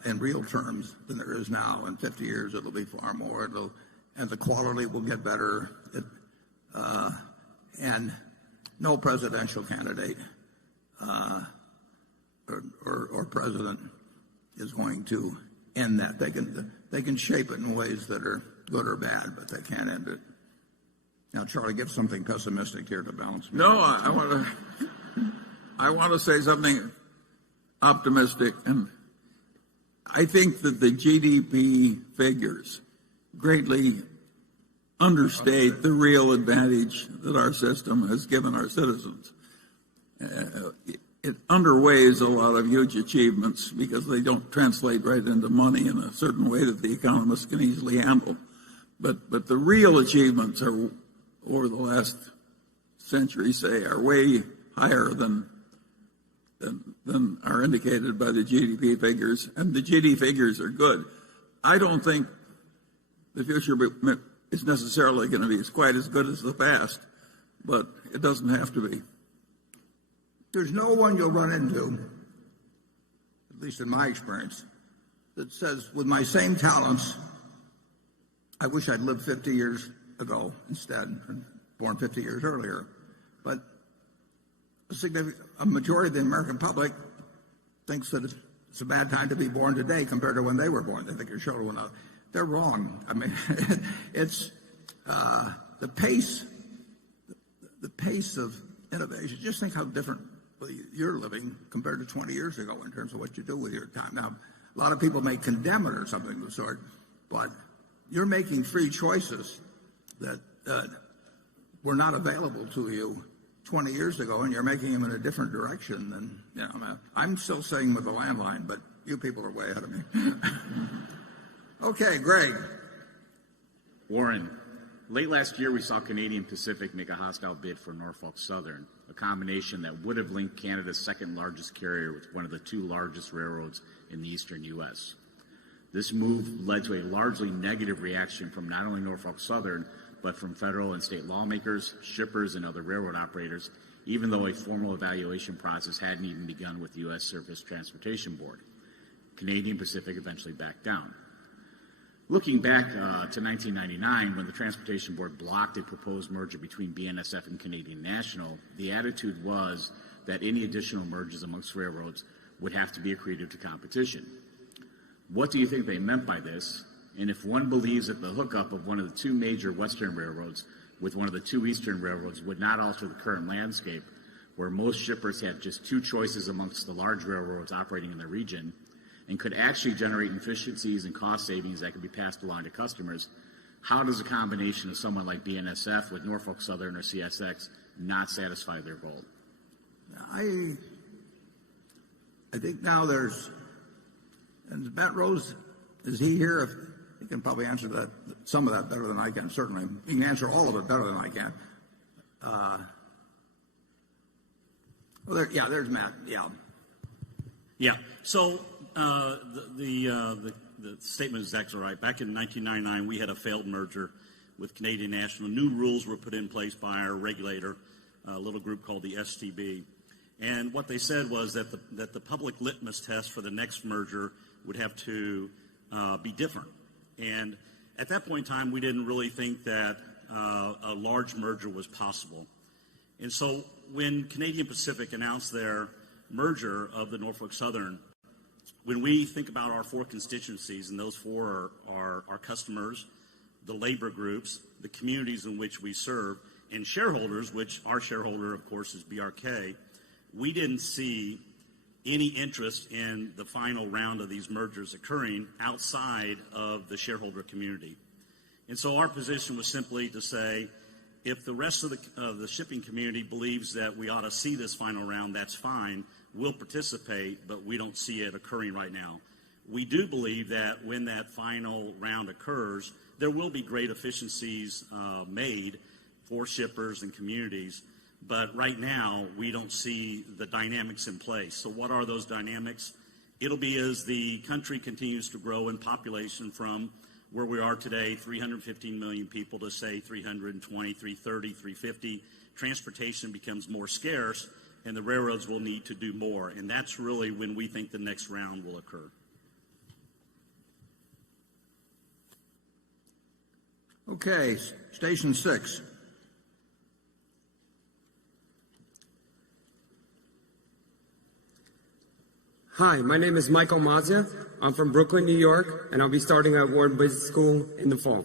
in real terms than there is now. In 50 years, it'll be far more. And the quality will get better. And no presidential candidate or president is going to end that. They can shape it in ways that are good or bad, but they can't end it. Now, Charlie, give something pessimistic here to balance. No, I want to say something optimistic, and I think that the GDP figures greatly understate the real advantage that our system has given our citizens. It underweighs a lot of huge achievements because they don't translate right into money in a certain way that the economists can easily handle. But the real achievements are, over the last century, say, are way higher than are indicated by the GDP figures, and the GDP figures are good. I don't think the future is necessarily going to be quite as good as the past, but it doesn't have to be. There's no one you'll run into, at least in my experience, that says, with my same talents, I wish I'd lived 50 years ago instead, and born 50 years earlier. But a majority of the American public thinks that it's a bad time to be born today compared to when they were born. They think your children went out. They're wrong. I mean, it's the pace of innovation. Just think how different you're living compared to 20 years ago in terms of what you do with your time. Now, a lot of people may condemn it or something of the sort, but you're making free choices that were not available to you 20 years ago, and you're making them in a different direction than, I'm still saying with the landline, but you people are way ahead of me. Okay, Greg. Warren, late last year we saw Canadian Pacific make a hostile bid for Norfolk Southern, a combination that would have linked Canada's second largest carrier with one of the two largest railroads in the eastern U.S. This move led to a largely negative reaction from not only Norfolk Southern, but from federal and state lawmakers, shippers, and other railroad operators, even though a formal evaluation process hadn't even begun with the U.S. Surface Transportation Board. Canadian Pacific eventually backed down. Looking back to 1999, when the Transportation Board blocked a proposed merger between BNSF and Canadian National, the attitude was that any additional mergers amongst railroads would have to be accretive to competition. What do you think they meant by this? And if one believes that the hookup of one of the two major western railroads with one of the two eastern railroads would not alter the current landscape, where most shippers have just two choices amongst the large railroads operating in the region, and could actually generate efficiencies and cost savings that could be passed along to customers, how does a combination of someone like BNSF with Norfolk Southern or CSX not satisfy their goal? I think now and Matt Rose, is he here? He can probably answer that, some of that better than I can, certainly. He can answer all of it better than I can. There's Matt, Yeah, so the statement is exactly right. Back in 1999, we had a failed merger with Canadian National. New rules were put in place by our regulator, a little group called the STB. And what they said was that the public litmus test for the next merger would have to be different. And at that point in time, we didn't really think that a large merger was possible. And so when Canadian Pacific announced their merger of the Norfolk Southern, when we think about our four constituencies, and those four are our customers, the labor groups, the communities in which we serve, and shareholders, which our shareholder, of course, is BRK, we didn't see any interest in the final round of these mergers occurring outside of the shareholder community. And so our position was simply to say, if the rest of the shipping community believes that we ought to see this final round, that's fine. We'll participate, but we don't see it occurring right now. We do believe that when that final round occurs, there will be great efficiencies made for shippers and communities. But right now, we don't see the dynamics in place. So what are those dynamics? It'll be as the country continues to grow in population from where we are today, 315 million people, to say 320, 330, 350. Transportation becomes more scarce, and the railroads will need to do more. And that's really when we think the next round will occur. Okay, Station 6. Hi, my name is Michael Mazia. I'm from Brooklyn, New York, and I'll be starting at Wharton Business School in the fall.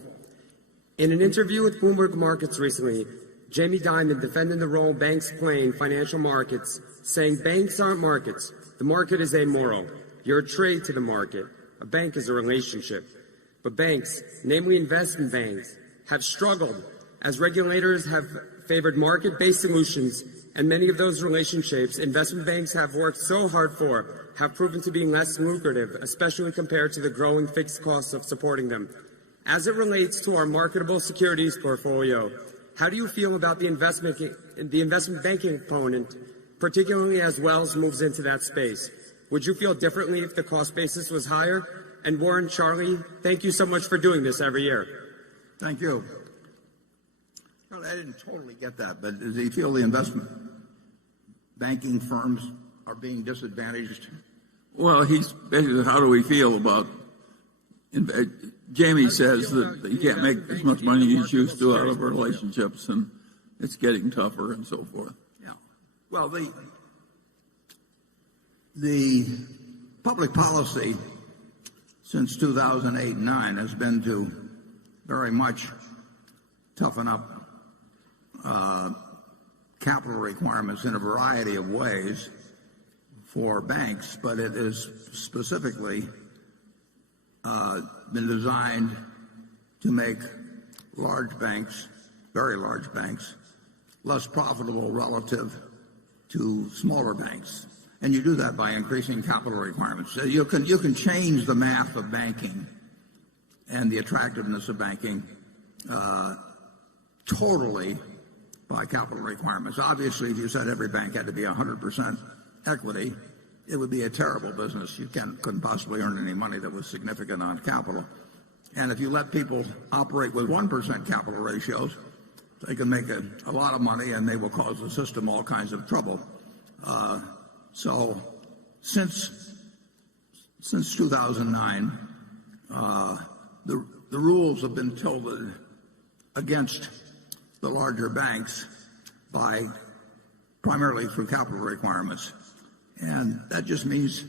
In an interview with Bloomberg Markets recently, Jamie Dimon defended the role banks play in financial markets, saying banks aren't markets. The market is amoral. You're a trade to the market. A bank is a relationship. But banks, namely investment banks, have struggled as regulators have favored market-based solutions, and many of those relationships investment banks have worked so hard for have proven to be less lucrative, especially compared to the growing fixed costs of supporting them. As it relates to our marketable securities portfolio, how do you feel about the investment banking component, particularly as Wells moves into that space? Would you feel differently if the cost basis was higher? And Warren, Charlie, thank you so much for doing this every year. Thank you. Well, I didn't totally get that, but does he feel the investment banking firms are being disadvantaged? Well, he's basically, how do we feel about Jamie says that you can't make as much money as you used to out of relationships, and it's getting tougher and so forth. Yeah. Well, the public policy since 2008-9 has been to very much toughen up capital requirements in a variety of ways for banks, but it is specifically been designed to make large banks, very large banks, less profitable relative to smaller banks. And you do that by increasing capital requirements. So you can change the math of banking and the attractiveness of banking totally by capital requirements. Obviously, if you said every bank had to be 100% equity, it would be a terrible business. You couldn't possibly earn any money that was significant on capital. And if you let people operate with 1% capital ratios, they can make a lot of money, and they will cause the system all kinds of trouble. So since 2009, the rules have been tilted against the larger banks primarily through capital requirements. And that just means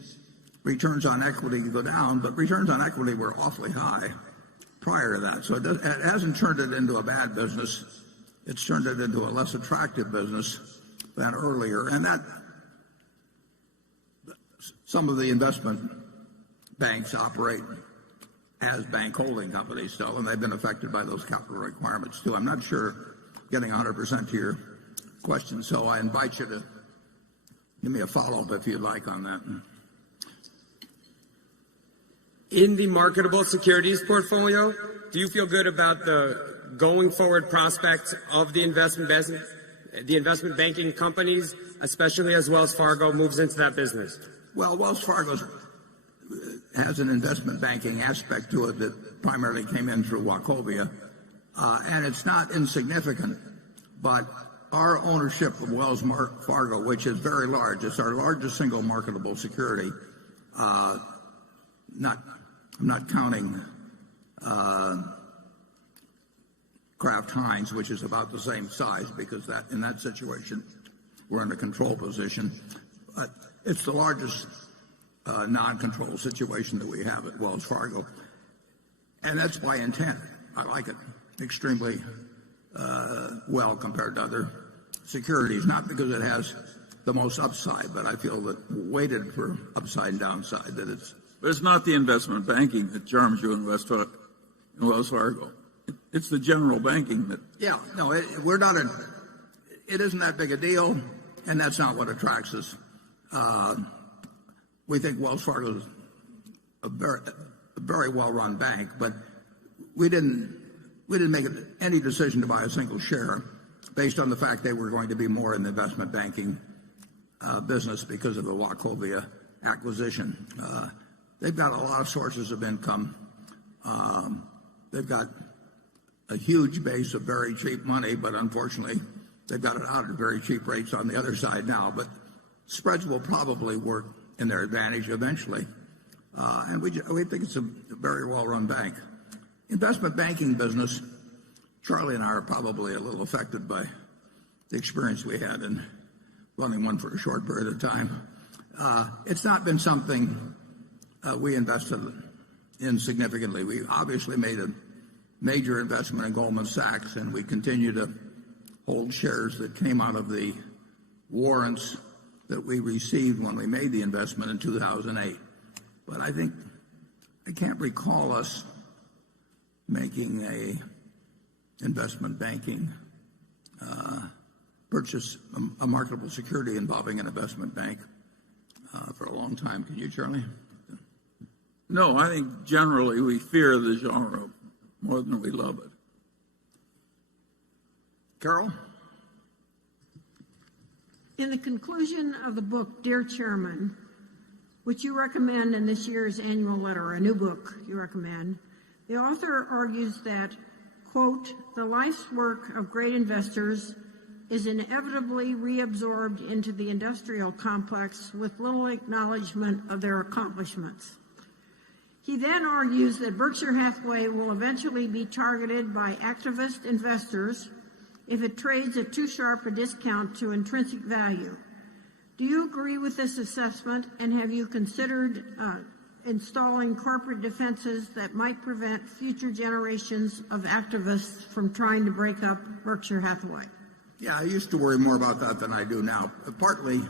returns on equity go down, but returns on equity were awfully high prior to that. So it hasn't turned it into a bad business. It's turned it into a less attractive business than earlier. And that some of the investment banks operate as bank holding companies still, and they've been affected by those capital requirements too. I'm not sure getting 100% to your question, so I invite you to give me a follow-up if you'd like on that. In the marketable securities portfolio, do you feel good about the going forward prospects of the investment banking companies, especially as Wells Fargo moves into that business? Well, Wells Fargo has an investment banking aspect to it that primarily came in through Wachovia, and it's not insignificant, but our ownership of Wells Fargo, which is very large, it's our largest single marketable security. I'm not counting Kraft Heinz, which is about the same size, because in that situation we're in a control position. But it's the largest non-control situation that we have at Wells Fargo, and that's by intent. I like it extremely well compared to other securities, not because it has the most upside, but I feel that weighted for upside and downside that it's. But it's not the investment banking that charms you in Wells Fargo. It's the general banking that. Yeah, no, we're not it isn't that big a deal, and that's not what attracts us. We think Wells Fargo is a very well-run bank, but we didn't make any decision to buy a single share based on the fact they were going to be more in the investment banking business because of the Wachovia acquisition. They've got a lot of sources of income. They've got a huge base of very cheap money, but unfortunately they've got it out at very cheap rates on the other side now. But spreads will probably work in their advantage eventually. And we think it's a very well-run bank. Investment banking business, Charlie and I are probably a little affected by the experience we had in running one for a short period of time. It's not been something we invested in significantly. We obviously made a major investment in Goldman Sachs, and we continue to hold shares that came out of the warrants that we received when we made the investment in 2008. But I can't recall us making a investment banking purchase a marketable security involving an investment bank for a long time. Can you, Charlie? No, I think generally we fear the genre more than we love it. Carol? In the conclusion of the book, Dear Chairman, which you recommend in this year's annual letter, a new book you recommend, the author argues that, quote, the life's work of great investors is inevitably reabsorbed into the industrial complex with little acknowledgement of their accomplishments. He then argues that Berkshire Hathaway will eventually be targeted by activist investors if it trades at too sharp a discount to intrinsic value. Do you agree with this assessment, and have you considered installing corporate defenses that might prevent future generations of activists from trying to break up Berkshire Hathaway? Yeah, I used to worry more about that than I do now. Partly,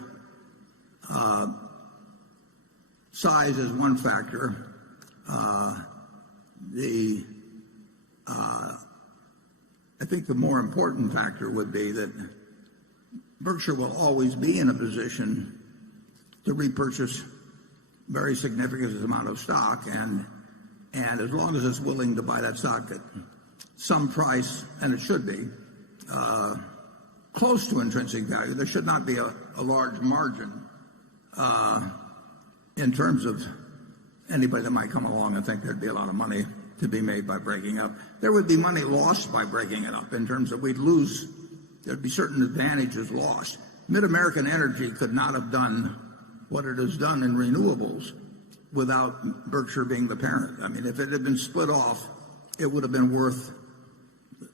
size is one factor. I think the more important factor would be that Berkshire will always be in a position to repurchase very significant amount of stock, and as long as it's willing to buy that stock at some price, and it should be, close to intrinsic value, there should not be a large margin in terms of anybody that might come along and think there'd be a lot of money to be made by breaking up. There would be money lost by breaking it up in terms of there'd be certain advantages lost. Mid-American Energy could not have done what it has done in renewables without Berkshire being the parent. I mean, if it had been split off, it would have been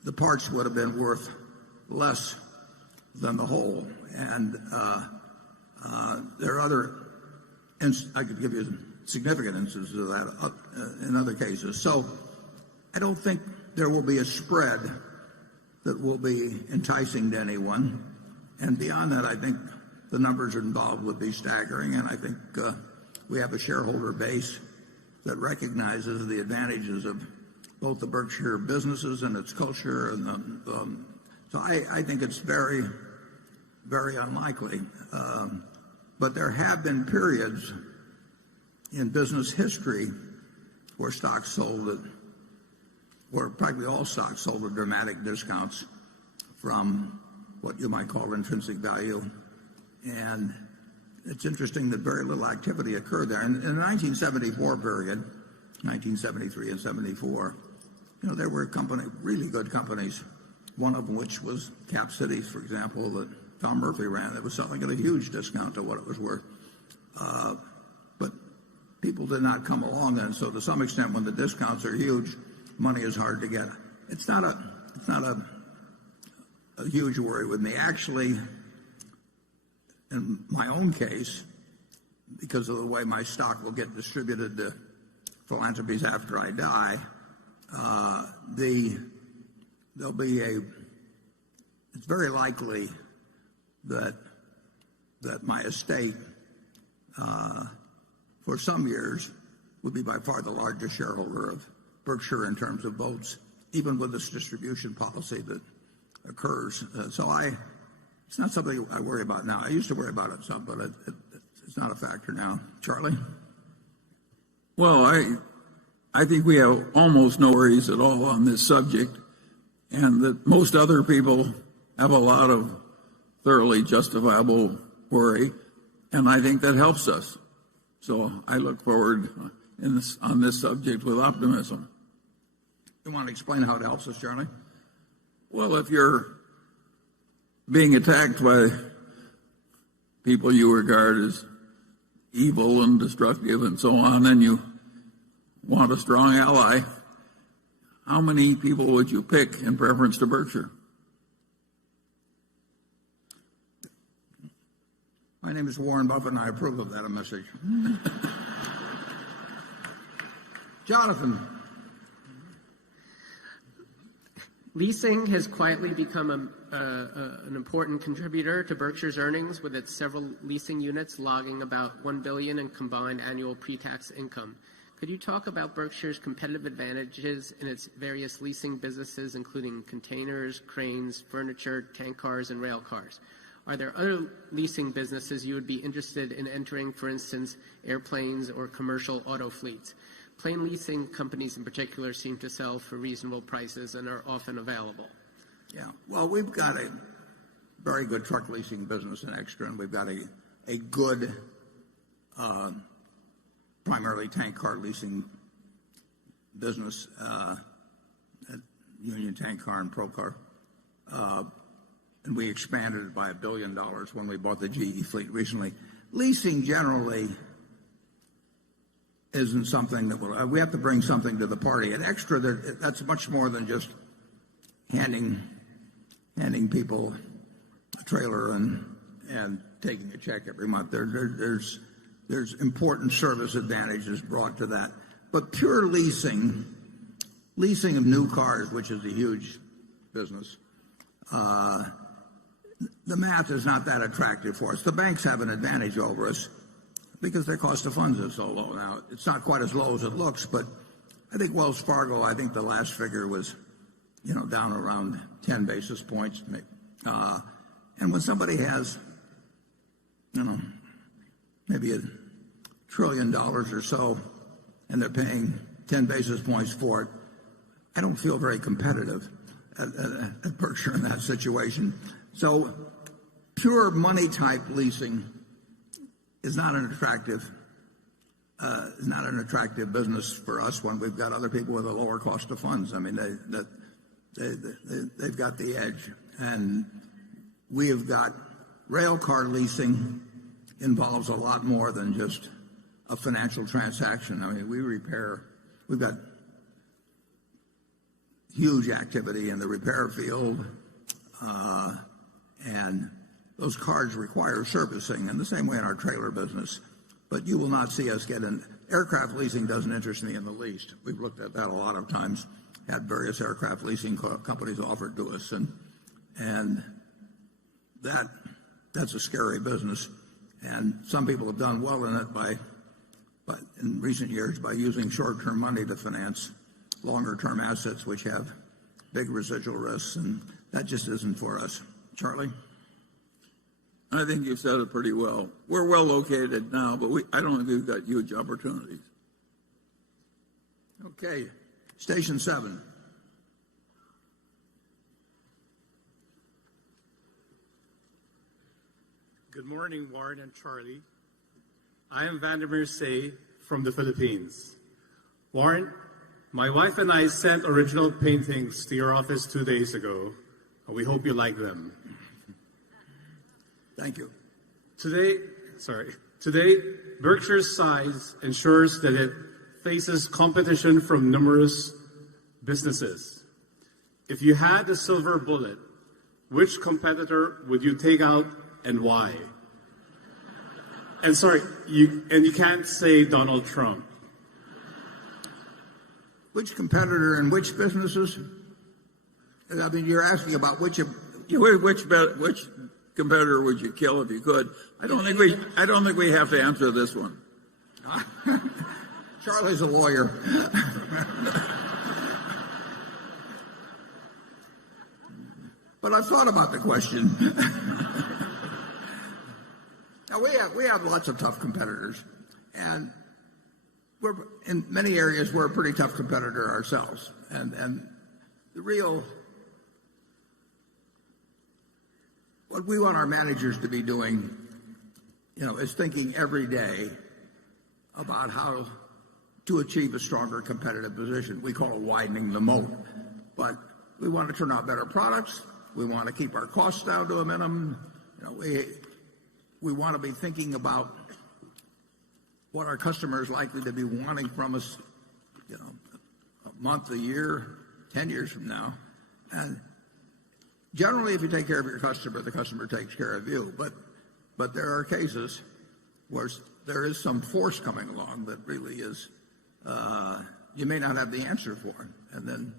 the parts would have been worth less than the whole. And there are I could give you significant instances of that in other cases. So I don't think there will be a spread that will be enticing to anyone. And beyond that, I think the numbers involved would be staggering. And I think we have a shareholder base that recognizes the advantages of both the Berkshire businesses and its culture. And so I think it's very, very unlikely. But there have been periods in business history where stocks sold where practically all stocks sold at dramatic discounts from what you might call intrinsic value. And it's interesting that very little activity occurred there. And in the 1974 period, 1973 and 74, there were really good companies, one of which was Cap Cities, for example, that Tom Murphy ran, that was selling at a huge discount to what it was worth. But people did not come along then, so to some extent, when the discounts are huge, money is hard to get. It's not a huge worry with me. Actually, in my own case, because of the way my stock will get distributed to philanthropies after I die, it's very likely that my estate for some years would be by far the largest shareholder of Berkshire in terms of votes, even with this distribution policy that occurs. It's not something I worry about now. I used to worry about it some, but it's not a factor now. Charlie? Well, I think we have almost no worries at all on this subject, and that most other people have a lot of thoroughly justifiable worry, and I think that helps us. So I look forward on this subject with optimism. You want to explain how it helps us, Charlie? Well, if you're being attacked by people you regard as evil and destructive and so on, and you want a strong ally, how many people would you pick in preference to Berkshire? My name is Warren Buffett, and I approve of that message. Jonathan. Leasing has quietly become an important contributor to Berkshire's earnings, with its several leasing units logging about $1 billion in combined annual pre-tax income. Could you talk about Berkshire's competitive advantages in its various leasing businesses, including containers, cranes, furniture, tank cars, and rail cars? Are there other leasing businesses you would be interested in entering, for instance, airplanes or commercial auto fleets? Plane leasing companies in particular seem to sell for reasonable prices and are often available. Yeah, well, we've got a very good truck leasing business in Extra, and we've got a good primarily tank car leasing business at Union Tank Car and Procar. And we expanded it by $1 billion when we bought the GE fleet recently. Leasing generally isn't something that we have to bring something to the party. At Extra, that's much more than just handing people a trailer and taking a check every month. There's important service advantages brought to that. But pure leasing of new cars, which is a huge business, the math is not that attractive for us. The banks have an advantage over us because their cost of funds is so low now. It's not quite as low as it looks, but I think Wells Fargo, I think the last figure was, down around 10 basis points. And when somebody has, maybe $1 trillion or so, and they're paying 10 basis points for it, I don't feel very competitive at Berkshire in that situation. So pure money type leasing is not an attractive business for us when we've got other people with a lower cost of funds. I mean, they've got the edge. And we have got rail car leasing involves a lot more than just a financial transaction. I mean, we've got huge activity in the repair field, and those cars require servicing in the same way in our trailer business. But you will not see us get in. Aircraft leasing doesn't interest me in the least. We've looked at that a lot of times, had various aircraft leasing companies offered to us, and that's a scary business. And some people have done well in it by in recent years by using short-term money to finance longer-term assets which have big residual risks, and that just isn't for us. Charlie? I think you said it pretty well. We're well located now, but I don't think we've got huge opportunities. Okay. Station 7. Good morning, Warren and Charlie. I am Vandermeer Say from the Philippines. Warren, my wife and I sent original paintings to your office 2 days ago, and we hope you like them. Thank you. Today, Berkshire's size ensures that it faces competition from numerous businesses. If you had a silver bullet, which competitor would you take out and why? And you can't say Donald Trump. Which competitor and which businesses? I mean, you're asking about which competitor would you kill if you could? I don't think we have to answer this one. Charlie's a lawyer. But I've thought about the question. Now we have lots of tough competitors, and in many areas we're a pretty tough competitor ourselves. And what we want our managers to be doing, is thinking every day about how to achieve a stronger competitive position. We call it widening the moat. But we want to turn out better products. We want to keep our costs down to a minimum. We want to be thinking about what our customers are likely to be wanting from us, a month, a year, 10 years from now. And generally, if you take care of your customer, the customer takes care of you. But But there are cases where there is some force coming along that really is, you may not have the answer for, and then,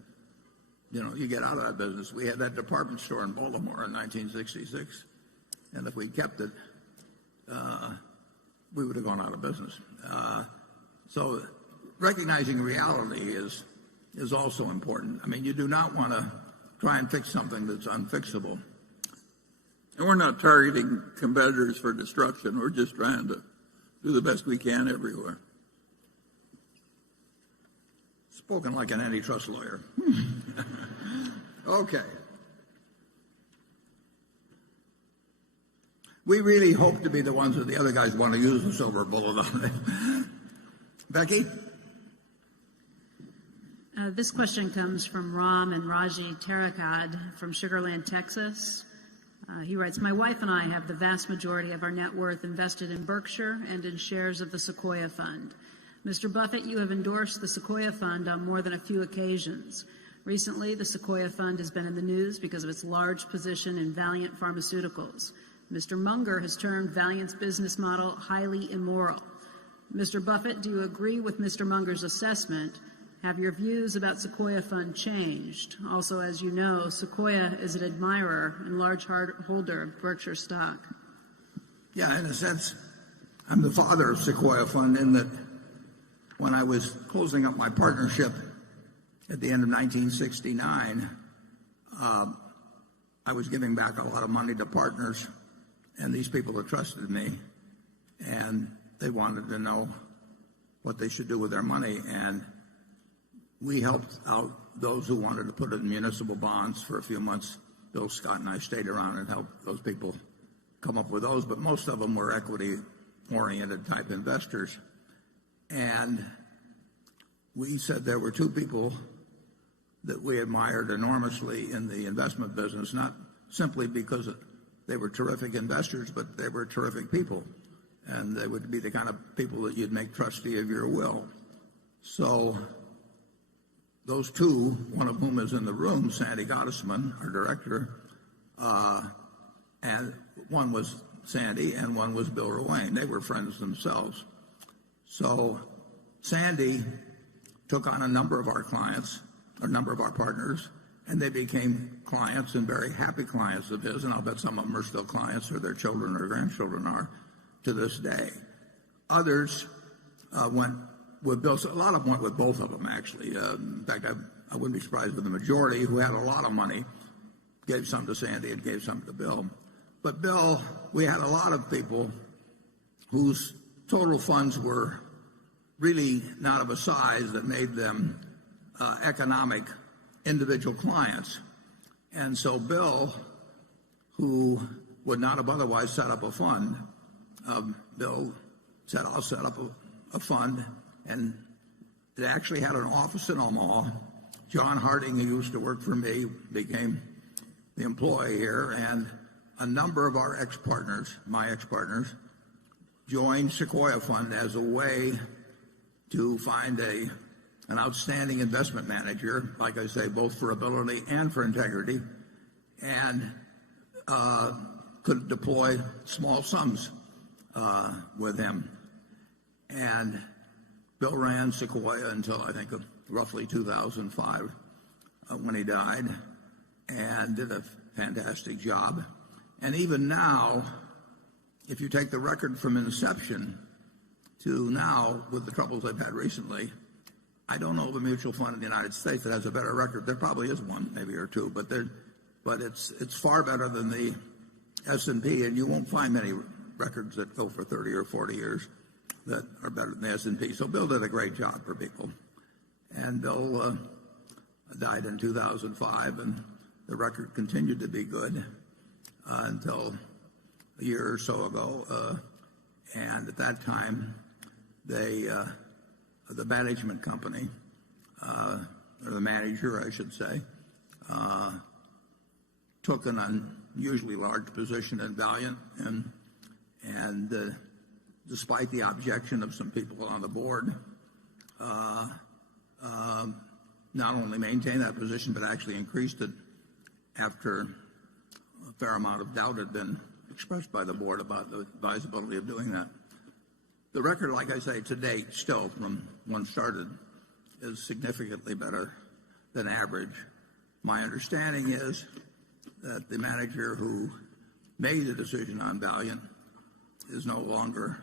you get out of that business. We had that department store in Baltimore in 1966, and if we kept it, we would have gone out of business. So recognizing reality is also important. I mean, you do not want to try and fix something that's unfixable. And we're not targeting competitors for destruction. We're just trying to do the best we can everywhere. Spoken like an antitrust lawyer. Okay. We really hope to be the ones that the other guys want to use the silver bullet on. Becky? This question comes from Ram and Raji Tarakad from Sugar Land, Texas. He writes, my wife and I have the vast majority of our net worth invested in Berkshire and in shares of the Sequoia Fund. Mr. Buffett, you have endorsed the Sequoia Fund on more than a few occasions. Recently, the Sequoia Fund has been in the news because of its large position in Valiant Pharmaceuticals. Mr. Munger has termed Valiant's business model highly immoral. Mr. Buffett, do you agree with Mr. Munger's assessment? Have your views about Sequoia Fund changed? Also, as you know, Sequoia is an admirer and large holder of Berkshire stock. Yeah, in a sense, I'm the father of Sequoia Fund in that when I was closing up my partnership at the end of 1969, I was giving back a lot of money to partners, and these people had trusted me, and they wanted to know what they should do with their money, and we helped out those who wanted to put it in municipal bonds for a few months. Bill Scott and I stayed around and helped those people come up with those, but most of them were equity-oriented type investors. And we said there were two people that we admired enormously in the investment business, not simply because they were terrific investors, but they were terrific people. And they would be the kind of people that you'd make trustee of your will. So those two, one of whom is in the room, Sandy Gottesman, our director, and one was Sandy and one was Bill Ruane. They were friends themselves. So Sandy took on a number of our clients, a number of our partners, and they became clients and very happy clients of his, and I'll bet some of them are still clients or their children or grandchildren are to this day. Others went with Bill. A lot of them went with both of them, actually. In fact, I wouldn't be surprised if the majority who had a lot of money gave some to Sandy and gave some to Bill. But Bill, we had a lot of people whose total funds were really not of a size that made them economic individual clients. And so Bill, who would not have otherwise set up a fund, Bill said, I'll set up a fund, and it actually had an office in Omaha. John Harding, who used to work for me, became the employee here, and a number of our ex-partners, my ex-partners, joined Sequoia Fund as a way to find an outstanding investment manager, like I say, both for ability and for integrity, and could deploy small sums with him. And Bill ran Sequoia until, I think, roughly 2005 when he died, and did a fantastic job. And even now, if you take the record from inception to now, with the troubles I've had recently, I don't know of a mutual fund in the United States that has a better record. There probably is one, maybe or two, but it's far better than the S&P, and you won't find many records that go for 30 or 40 years that are better than the S&P. So Bill did a great job for people. And Bill died in 2005, and the record continued to be good until a year or so ago. And at that time, the management company, or the manager, I should say, took an unusually large position in Valiant, and despite the objection of some people on the board, not only maintained that position, but actually increased it after a fair amount of doubt had been expressed by the board about the advisability of doing that. The record, like I say, to date, still from when started, is significantly better than average. My understanding is that the manager who made the decision on Valiant is no longer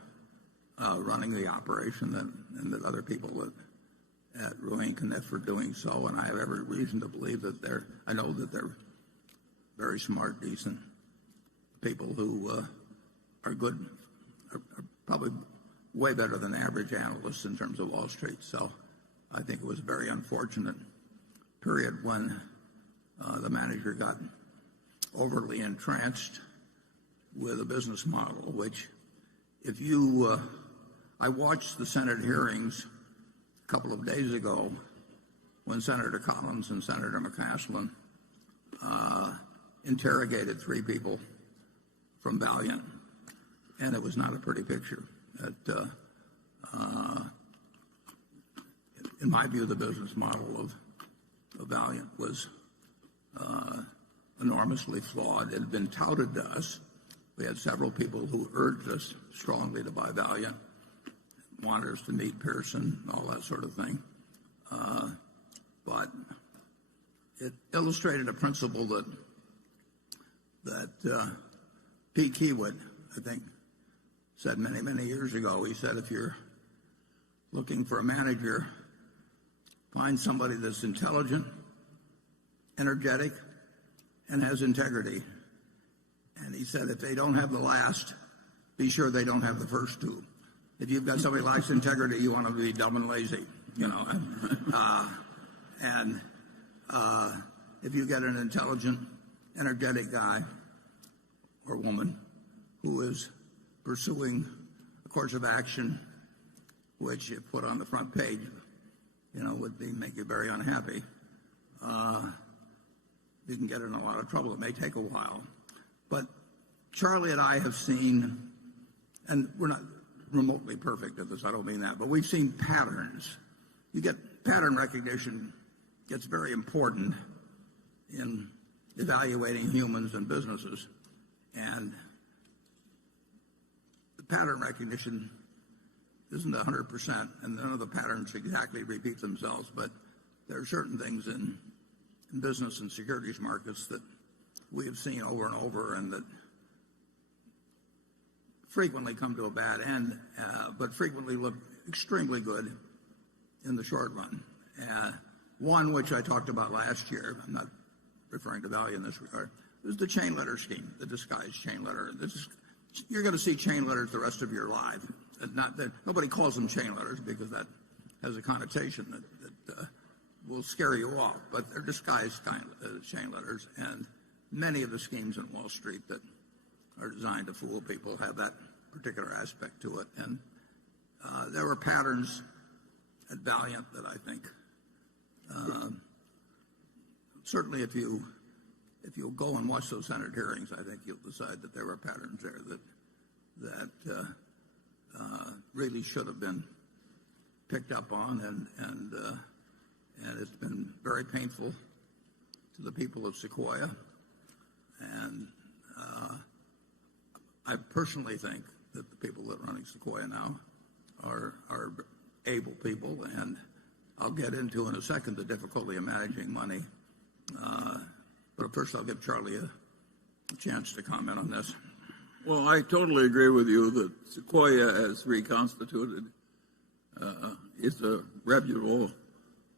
running the operation, and that other people at Ruane Cunniff are doing so, and I have every reason to believe that I know that they're very smart, decent people who are good, are probably way better than average analysts in terms of Wall Street. So I think it was a very unfortunate period when the manager got overly entranced with a business model, which if you, I watched the Senate hearings a couple of days ago when Senator Collins and Senator McCaslin interrogated three people from Valiant, and it was not a pretty picture. In my view, the business model of Valiant was enormously flawed. It had been touted to us. We had several people who urged us strongly to buy Valiant, wanted us to meet Pearson, all that sort of thing. But it illustrated a principle that Pete Keywood, I think, said many, many years ago. He said, if you're looking for a manager, find somebody that's intelligent, energetic, and has integrity. And he said, if they don't have the last, be sure they don't have the first two. If you've got somebody who lacks integrity, you want to be dumb and lazy, you know. And if you get an intelligent, energetic guy or woman who is pursuing a course of action which, if put on the front page, you know, would make you very unhappy, you can get in a lot of trouble. It may take a while. But Charlie and I have seen, and we're not remotely perfect at this, I don't mean that, but we've seen patterns. You get pattern recognition gets very important in evaluating humans and businesses. And the pattern recognition isn't 100%, and none of the patterns exactly repeat themselves, but there are certain things in business and securities markets that we have seen over and over and that frequently come to a bad end, but frequently look extremely good in the short run. One which I talked about last year, I'm not referring to value in this regard, is the chain letter scheme, the disguised chain letter. You're going to see chain letters the rest of your life. Nobody calls them chain letters because that has a connotation that will scare you off, but they're disguised chain letters, and many of the schemes in Wall Street that are designed to fool people have that particular aspect to it. And there were patterns at Valiant that I think certainly if you'll go and watch those Senate hearings, I think you'll decide that there were patterns there that really should have been picked up on, and it's been very painful to the people of Sequoia. And I personally think that the people that are running Sequoia now are able people, and I'll get into in a second the difficulty of managing money. But first I'll give Charlie a chance to comment on this. Well, I totally agree with you that Sequoia, as reconstituted, is a reputable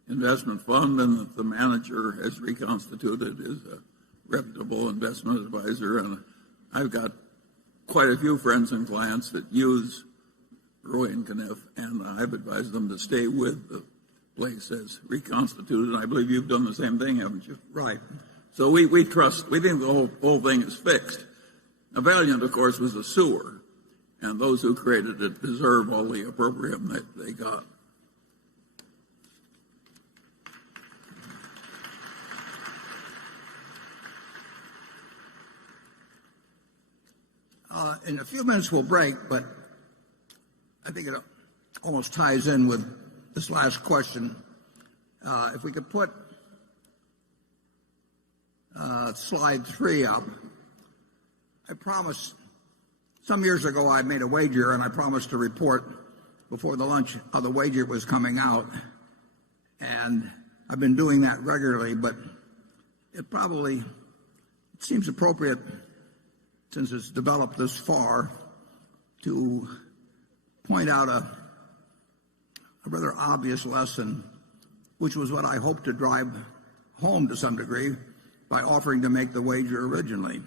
investment fund, and that the manager, as reconstituted, is a reputable investment advisor. And I've got quite a few friends and clients that use Ruane Cunniff, and I've advised them to stay with the place as reconstituted. And I believe you've done the same thing, haven't you? Right. So we trust, we think the whole thing is fixed. Now, Valiant, of course, was a sewer, and those who created it deserve all the opprobrium that they got. In a few minutes we'll break, but I think it almost ties in with this last question. If we could put slide 3 up. I promised some years ago I made a wager, and I promised to report before the lunch how the wager was coming out. And I've been doing that regularly, but it seems appropriate, since it's developed this far, to point out a rather obvious lesson, which was what I hoped to drive home to some degree by offering to make the wager originally.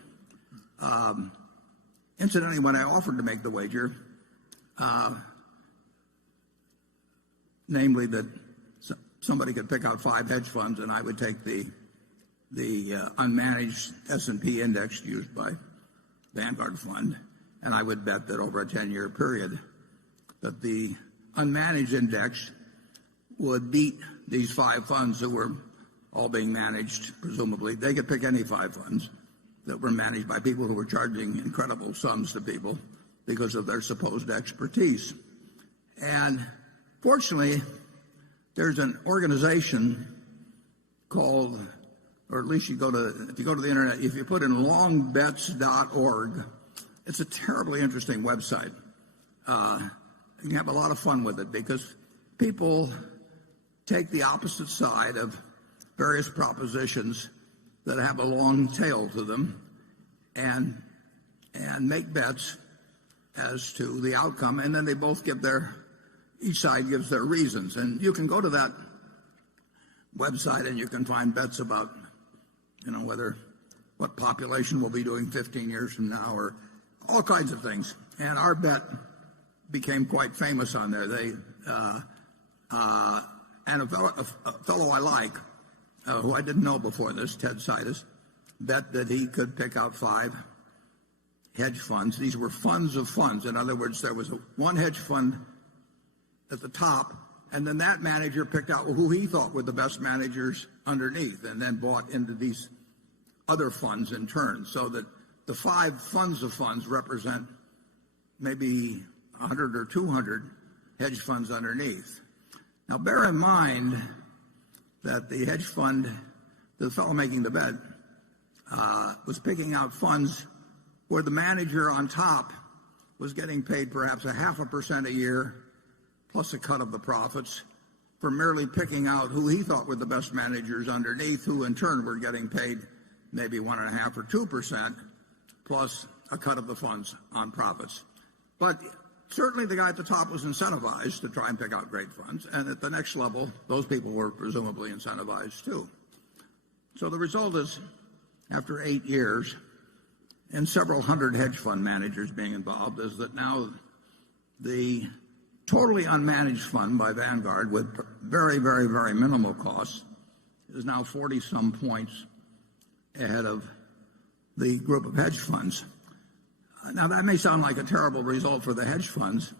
Incidentally, when I offered to make the wager, namely that somebody could pick out 5 hedge funds and I would take the unmanaged S&P index used by Vanguard Fund, and I would bet that over a 10-year period that the unmanaged index would beat these 5 funds that were all being managed, presumably. They could pick any 5 funds that were managed by people who were charging incredible sums to people because of their supposed expertise. And fortunately, there's an organization called, or at least if you go to the internet, if you put in longbets.org, it's a terribly interesting website. You can have a lot of fun with it because people take the opposite side of various propositions that have a long tail to them and make bets as to the outcome, and then they both give each side gives their reasons. And you can go to that website and you can find bets about, what population will be doing 15 years from now, or all kinds of things. And our bet became quite famous on there. And a fellow I like, who I didn't know before this, Ted Seides, bet that he could pick out 5 hedge funds. These were funds of funds. In other words, there was one hedge fund at the top, and then that manager picked out who he thought were the best managers underneath, and then bought into these other funds in turn, so that the 5 funds of funds represent maybe 100 or 200 hedge funds underneath. Now, bear in mind that the hedge fund, the fellow making the bet, was picking out funds where the manager on top was getting paid perhaps 0.5% a year, plus a cut of the profits, for merely picking out who he thought were the best managers underneath, who in turn were getting paid maybe 1.5% or 2%, plus a cut of the funds on profits. But certainly the guy at the top was incentivized to try and pick out great funds, and at the next level, those people were presumably incentivized too. So the result is, after 8 years, and several hundred hedge fund managers being involved, is that now the totally unmanaged fund by Vanguard, with very, very, very minimal costs, is now 40-some points ahead of the group of hedge funds. Now, that may sound like a terrible result for the hedge funds,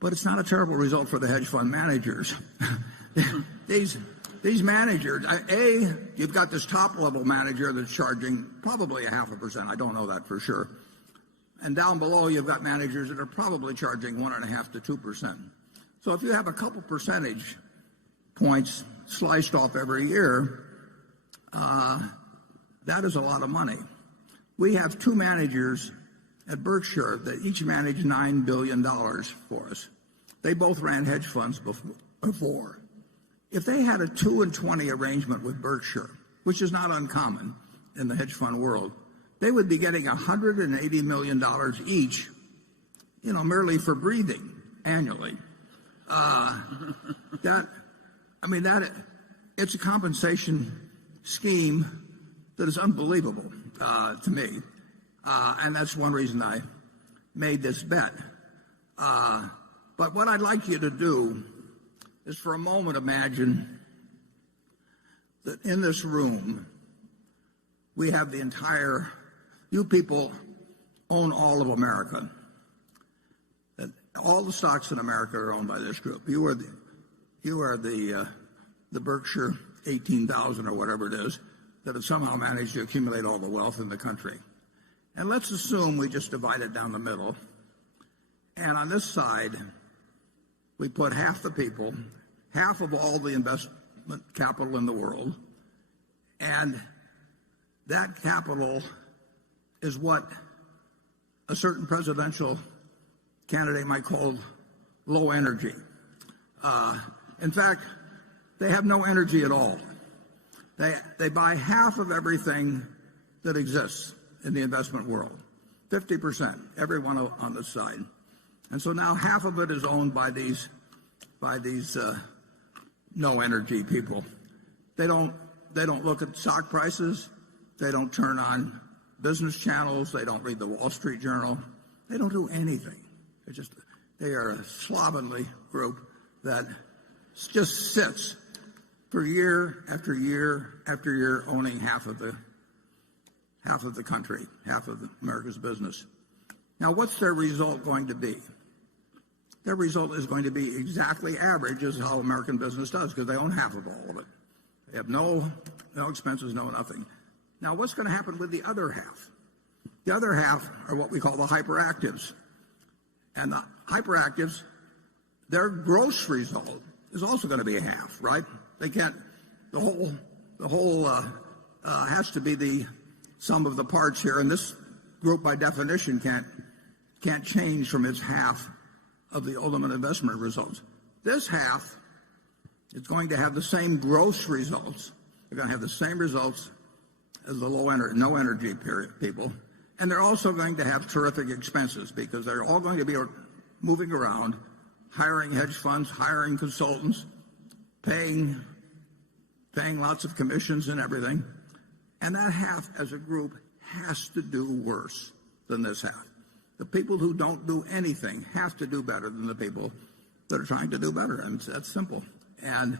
but it's not a terrible result for the hedge fund managers. These managers, you've got this top-level manager that's charging probably 0.5%. I don't know that for sure. And down below, you've got managers that are probably charging 1.5% to 2%. So if you have a couple percentage points sliced off every year, that is a lot of money. We have 2 managers at Berkshire that each managed $9 billion for us. They both ran hedge funds before. If they had a 2-and-20 arrangement with Berkshire, which is not uncommon in the hedge fund world, they would be getting $180 million each, merely for breathing annually. It's a compensation scheme that is unbelievable to me. And that's one reason I made this bet. But what I'd like you to do is for a moment imagine that in this room we have the entire, you people own all of America. That all the stocks in America are owned by this group. You are the Berkshire 18,000 or whatever it is that have somehow managed to accumulate all the wealth in the country. And let's assume we just divide it down the middle. And on this side, we put half the people, half of all the investment capital in the world, and that capital is what a certain presidential candidate might call low energy. In fact, they have no energy at all. They buy half of everything that exists in the investment world, 50%, everyone on the side. And so now half of it is owned by these no energy people. They don't look at stock prices. They don't turn on business channels. They don't read the Wall Street Journal. They don't do anything. They are a slovenly group that just sits for year after year after year, owning half of the country, half of America's business. Now, what's their result going to be? Their result is going to be exactly average as how American business does, because they own half of all of it. They have no expenses, no nothing. Now, what's going to happen with the other half? The other half are what we call the hyperactives. And the hyperactives, their gross result is also going to be a half, right? They can't, the whole has to be the sum of the parts here, and this group by definition can't change from its half of the ultimate investment results. This half is going to have the same gross results. They're going to have the same results as the no energy people. And they're also going to have terrific expenses, because they're all going to be moving around, hiring hedge funds, hiring consultants, paying lots of commissions and everything. And that half as a group has to do worse than this half. The people who don't do anything have to do better than the people that are trying to do better. And that's simple. And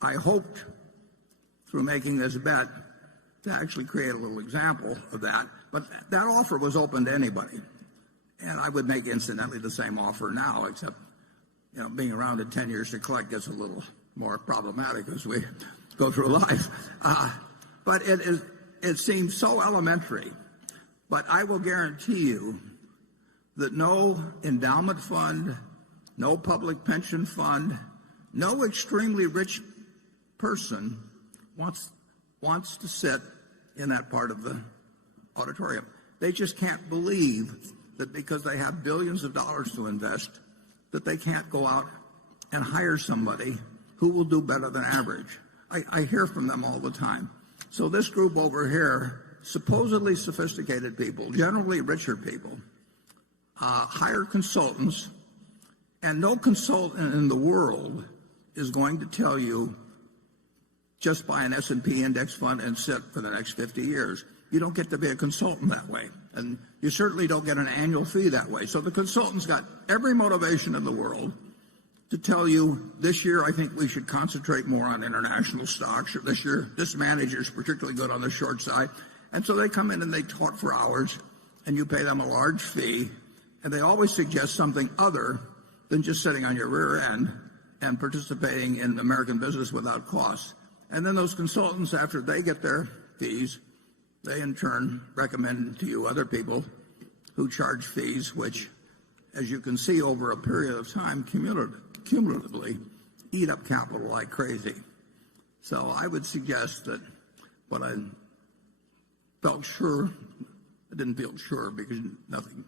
I hoped through making this bet to actually create a little example of that. But that offer was open to anybody. And I would make incidentally the same offer now, except, being around in 10 years to collect gets a little more problematic as we go through life. But it seems so elementary. But I will guarantee you that no endowment fund, no public pension fund, no extremely rich person wants to sit in that part of the auditorium. They just can't believe that because they have billions of dollars to invest, that they can't go out and hire somebody who will do better than average. I hear from them all the time. So this group over here, supposedly sophisticated people, generally richer people, hire consultants, and no consultant in the world is going to tell you just buy an S&P index fund and sit for the next 50 years. You don't get to be a consultant that way, and you certainly don't get an annual fee that way. So the consultant's got every motivation in the world to tell you, this year I think we should concentrate more on international stocks, or this year this manager's particularly good on the short side. And so they come in and they talk for hours, and you pay them a large fee, and they always suggest something other than just sitting on your rear end and participating in American business without cost. And then those consultants, after they get their fees, they in turn recommend to you other people who charge fees, which, as you can see over a period of time, cumulatively eat up capital like crazy. So I would suggest that what I felt sure, I didn't feel sure because nothing,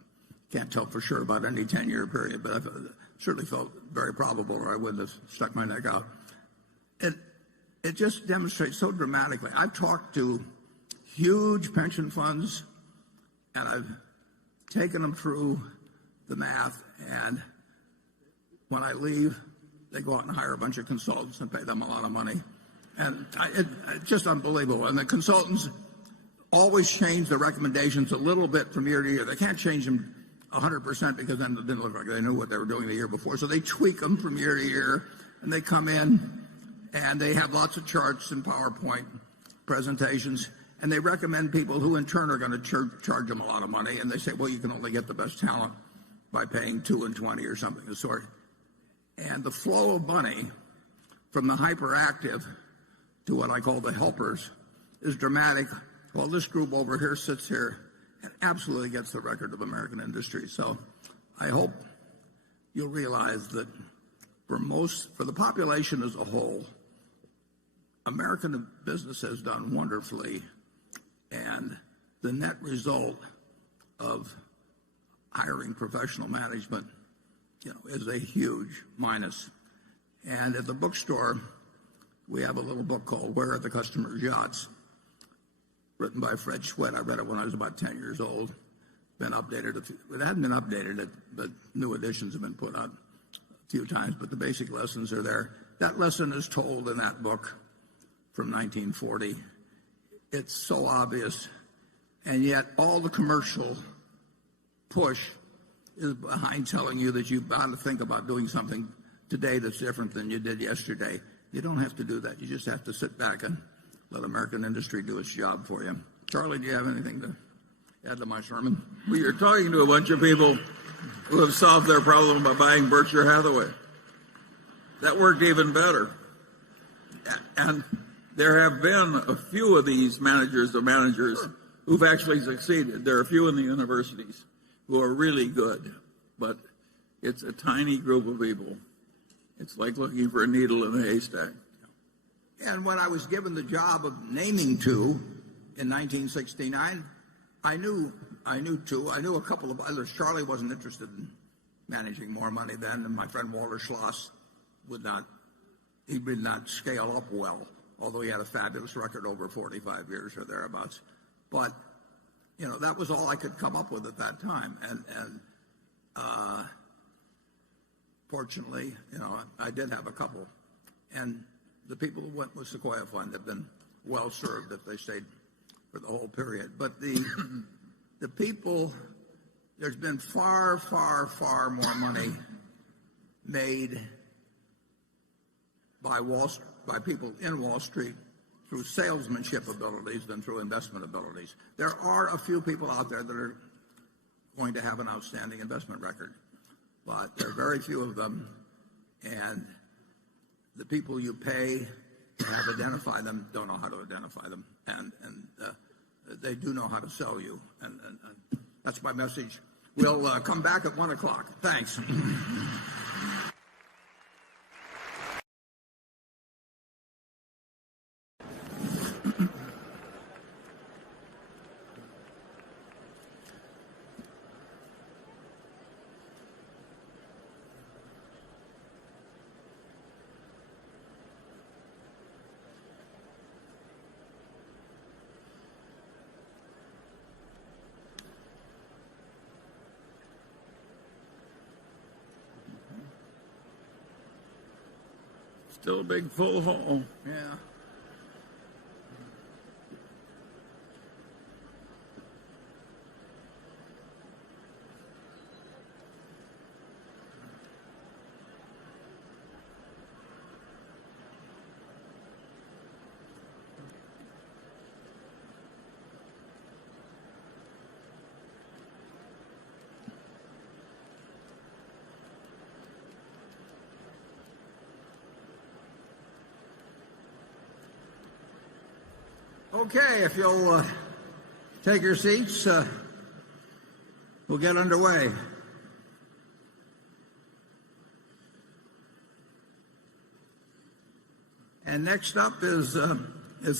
can't tell for sure about any 10-year period, but I certainly felt very probable, or I wouldn't have stuck my neck out. It just demonstrates so dramatically. I've talked to huge pension funds, and I've taken them through the math, and when I leave, they go out and hire a bunch of consultants and pay them a lot of money. And it's just unbelievable. And the consultants always change the recommendations a little bit from year to year. They can't change them 100% because then it didn't look like they knew what they were doing the year before. So they tweak them from year to year, and they come in, and they have lots of charts and PowerPoint presentations, and they recommend people who in turn are going to charge them a lot of money. And they say, well, you can only get the best talent by paying 2 and 20 or something of the sort. And the flow of money from the hyperactive to what I call the helpers is dramatic. Well, this group over here sits here and absolutely gets the record of American industry. So I hope you'll realize that for the population as a whole, American business has done wonderfully, and the net result of hiring professional management, is a huge minus. And at the bookstore, we have a little book called Where Are the Customer's Yachts, written by Fred Schwett. I read it when I was about 10 years old. Been updated. It hadn't been updated, but new editions have been put out a few times. But the basic lessons are there. That lesson is told in that book from 1940. It's so obvious, and yet all the commercial push is behind telling you that you've got to think about doing something today that's different than you did yesterday. You don't have to do that. You just have to sit back and let American industry do its job for you. Charlie, do you have anything to add to my sermon? Well, you're talking to a bunch of people who have solved their problem by buying Berkshire Hathaway. That worked even better. And there have been a few of these managers of managers who've actually succeeded. There are a few in the universities who are really good, but it's a tiny group of people. It's like looking for a needle in a haystack. And when I was given the job of naming two in 1969, I knew two. I knew a couple of others. Charlie wasn't interested in managing more money then, and my friend Walter Schloss would not scale up well, although he had a fabulous record over 45 years or thereabouts. But, that was all I could come up with at that time. And fortunately, I did have a couple. And the people who went with Sequoia Fund have been well served if they stayed for the whole period. But the people, there's been far, far, far more money made by people in Wall Street through salesmanship abilities than through investment abilities. There are a few people out there that are going to have an outstanding investment record, but there are very few of them, and the people you pay to have identify them don't know how to identify them, and they do know how to sell you, and that's my message. We'll come back at 1 o'clock. Thanks. Still a big full hall. Yeah. Okay, if you'll take your seats, we'll get underway. And next up is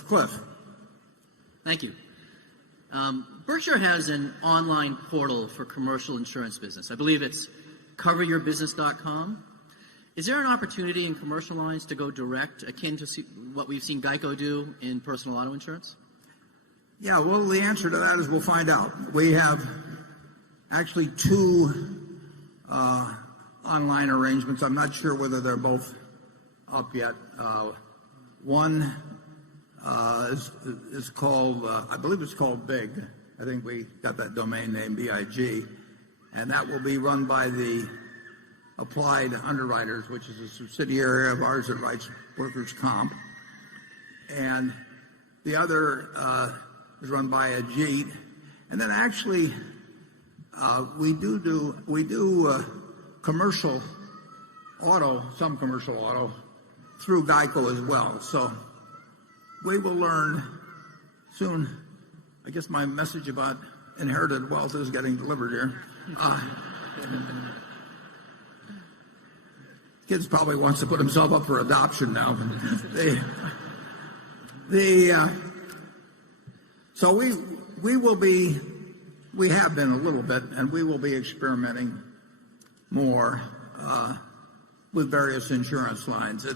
Cliff. Thank you. Berkshire has an online portal for commercial insurance business. I believe it's coveryourbusiness.com. Is there an opportunity in commercial lines to go direct, akin to what we've seen Geico do in personal auto insurance? Yeah, well, the answer to that is we'll find out. We have actually two online arrangements. I'm not sure whether they're both up yet. One is called, I believe it's called BIG. I think we got that domain name, BIG. And that will be run by the Applied Underwriters, which is a subsidiary of ours that writes workers' comp. And the other is run by Ajit. And then actually, we do commercial auto, some commercial auto, through Geico as well. So we will learn soon. I guess my message about inherited wealth is getting delivered here. Kids probably wants to put himself up for adoption now. So we will be we have been a little bit, and we will be experimenting more with various insurance lines.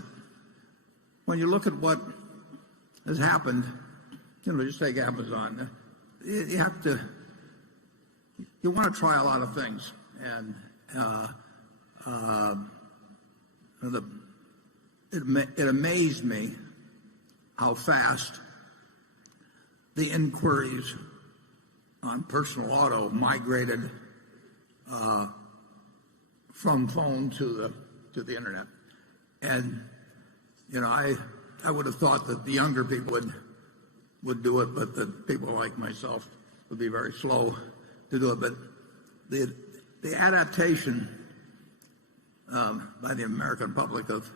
When you look at what has happened, just take Amazon. You want to try a lot of things, and it amazed me how fast the inquiries on personal auto migrated from phone to the internet. And I would have thought that the younger people would do it, but that people like myself would be very slow to do it. But the adaptation by the American public of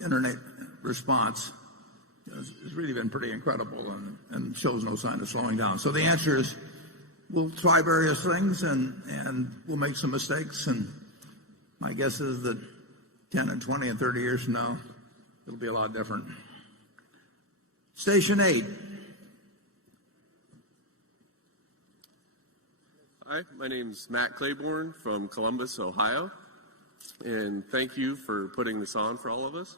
internet response has really been pretty incredible and shows no sign of slowing down. So the answer is we'll try various things and we'll make some mistakes. And my guess is that 10 and 20 and 30 years from now, it'll be a lot different. Station 8. Hi, my name's Matt Claiborne from Columbus, Ohio, and thank you for putting this on for all of us.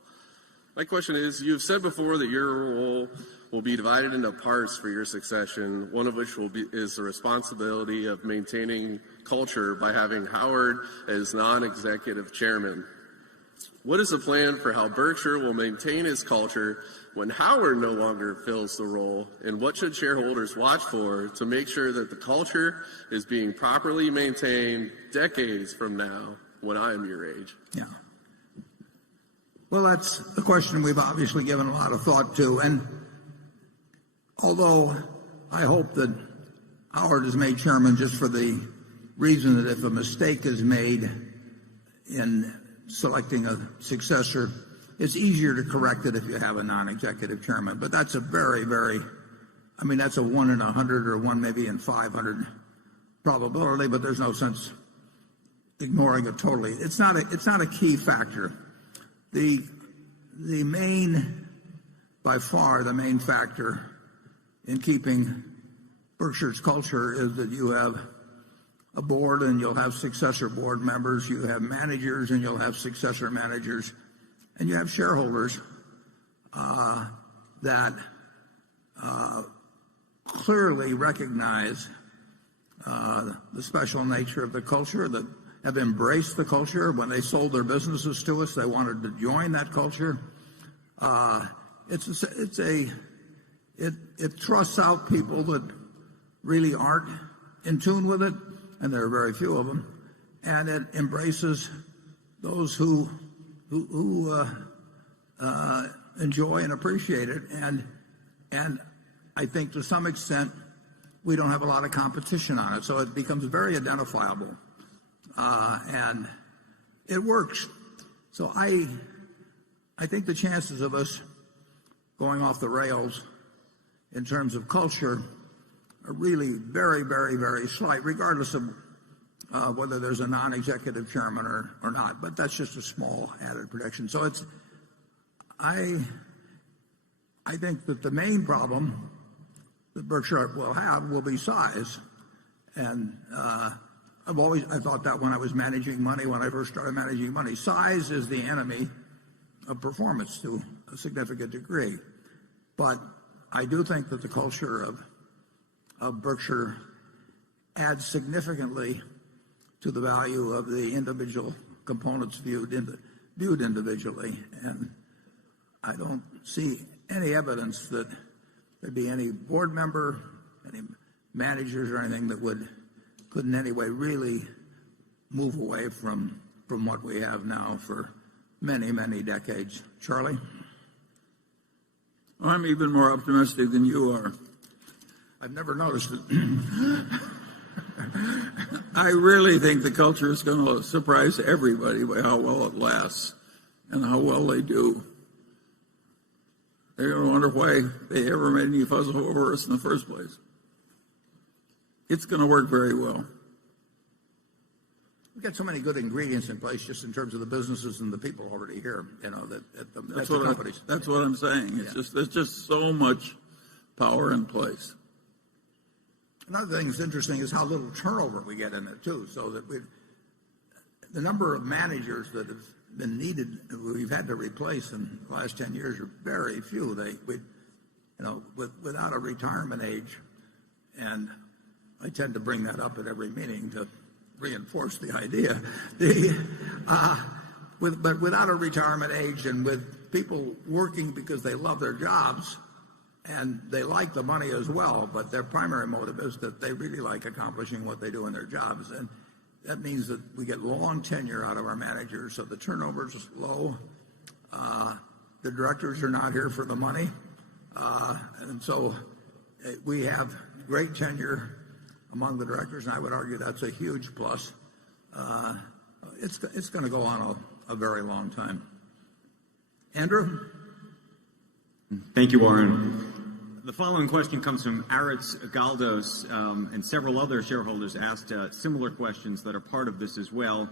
My question is, you've said before that your role will be divided into parts for your succession, one of which is the responsibility of maintaining culture by having Howard as non-executive chairman. What is the plan for how Berkshire will maintain its culture when Howard no longer fills the role, and what should shareholders watch for to make sure that the culture is being properly maintained decades from now when I am your age? Yeah. Well, that's a question we've obviously given a lot of thought to, and although I hope that Howard is made chairman just for the reason that if a mistake is made in selecting a successor, it's easier to correct it if you have a non-executive chairman. But that's a very, that's a 1 in 100 or 1 maybe in 500 probability, but there's no sense ignoring it totally. It's not a key factor. By far the main factor in keeping Berkshire's culture is that you have a board and you'll have successor board members, you have managers and you'll have successor managers, and you have shareholders that clearly recognize the special nature of the culture, that have embraced the culture. When they sold their businesses to us, they wanted to join that culture. It thrusts out people that really aren't in tune with it, and there are very few of them, and it embraces those who enjoy and appreciate it. And I think to some extent we don't have a lot of competition on it, so it becomes very identifiable. And it works. So I think the chances of us going off the rails in terms of culture are really very, very, very slight, regardless of whether there's a non-executive chairman or not. But that's just a small added prediction. So I think that the main problem that Berkshire will have will be size. And I thought that when I was managing money, when I first started managing money, size is the enemy of performance to a significant degree. But I do think that the culture of Berkshire adds significantly to the value of the individual components viewed individually. And I don't see any evidence that there'd be any board member, any managers or anything that could in any way really move away from what we have now for many, many decades. Charlie? I'm even more optimistic than you are. I've never noticed it. I really think the culture is going to surprise everybody by how well it lasts and how well they do. They're going to wonder why they ever made any fuss over us in the first place. It's going to work very well. We've got so many good ingredients in place just in terms of the businesses and the people already here, that's the companies. That's what I'm saying. There's just so much power in place. Another thing that's interesting is how little turnover we get in it too. So that the number of managers that have been needed, we've had to replace in the last 10 years are very few. Without a retirement age, and I tend to bring that up at every meeting to reinforce the idea. But without a retirement age and with people working because they love their jobs and they like the money as well, but their primary motive is that they really like accomplishing what they do in their jobs. And that means that we get long tenure out of our managers, so the turnover is low. The directors are not here for the money. And so we have great tenure among the directors, and I would argue that's a huge plus. It's going to go on a very long time. Andrew? Thank you, Warren. The following question comes from Aritz Galdos, and several other shareholders asked similar questions that are part of this as well.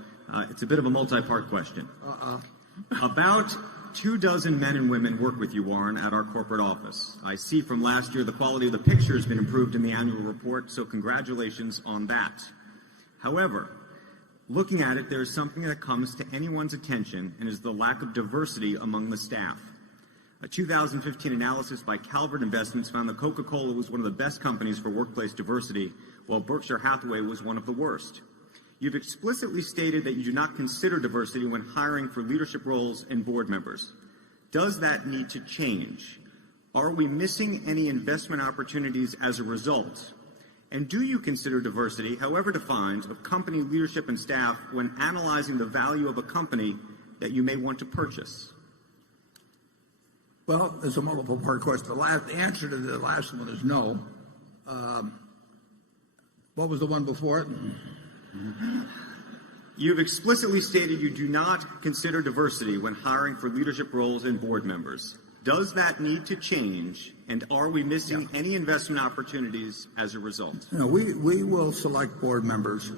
It's a bit of a multi-part question. About 24 men and women work with you, Warren, at our corporate office. I see from last year the quality of the picture has been improved in the annual report, so congratulations on that. However, looking at it, there is something that comes to anyone's attention, and is the lack of diversity among the staff. A 2015 analysis by Calvert Investments found that Coca-Cola was one of the best companies for workplace diversity, while Berkshire Hathaway was one of the worst. You've explicitly stated that you do not consider diversity when hiring for leadership roles and board members. Does that need to change? Are we missing any investment opportunities as a result? And do you consider diversity, however defined, of company leadership and staff when analyzing the value of a company that you may want to purchase? Well, it's a multiple-part question. The answer to the last one is no. What was the one before it? You've explicitly stated you do not consider diversity when hiring for leadership roles and board members. Does that need to change, and are we missing any investment opportunities as a result? No, we will select board members,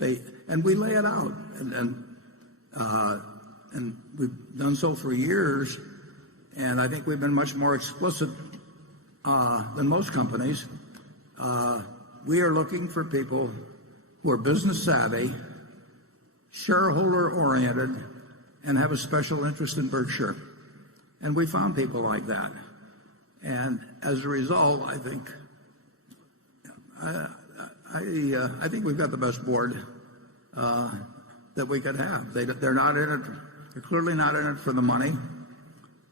and we lay it out, and we've done so for years, and I think we've been much more explicit than most companies. We are looking for people who are business savvy, shareholder oriented, and have a special interest in Berkshire. And we found people like that. And as a result, I think we've got the best board that we could have. They're not in it. They're clearly not in it for the money.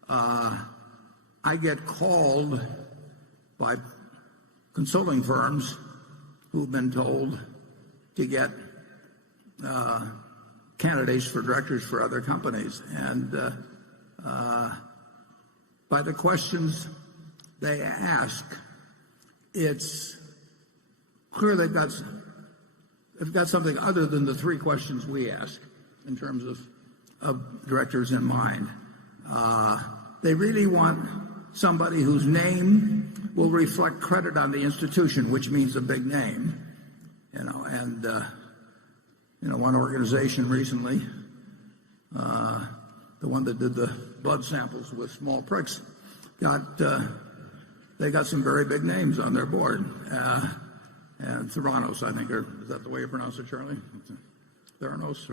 I get called by consulting firms who've been told to get candidates for directors for other companies. And by the questions they ask, it's clear they've got something other than the three questions we ask in terms of directors in mind. They really want somebody whose name will reflect credit on the institution, which means a big name. One organization recently, the one that did the blood samples with small pricks, they got some very big names on their board. And Theranos, I think, is that the way you pronounce it, Charlie? Theranos?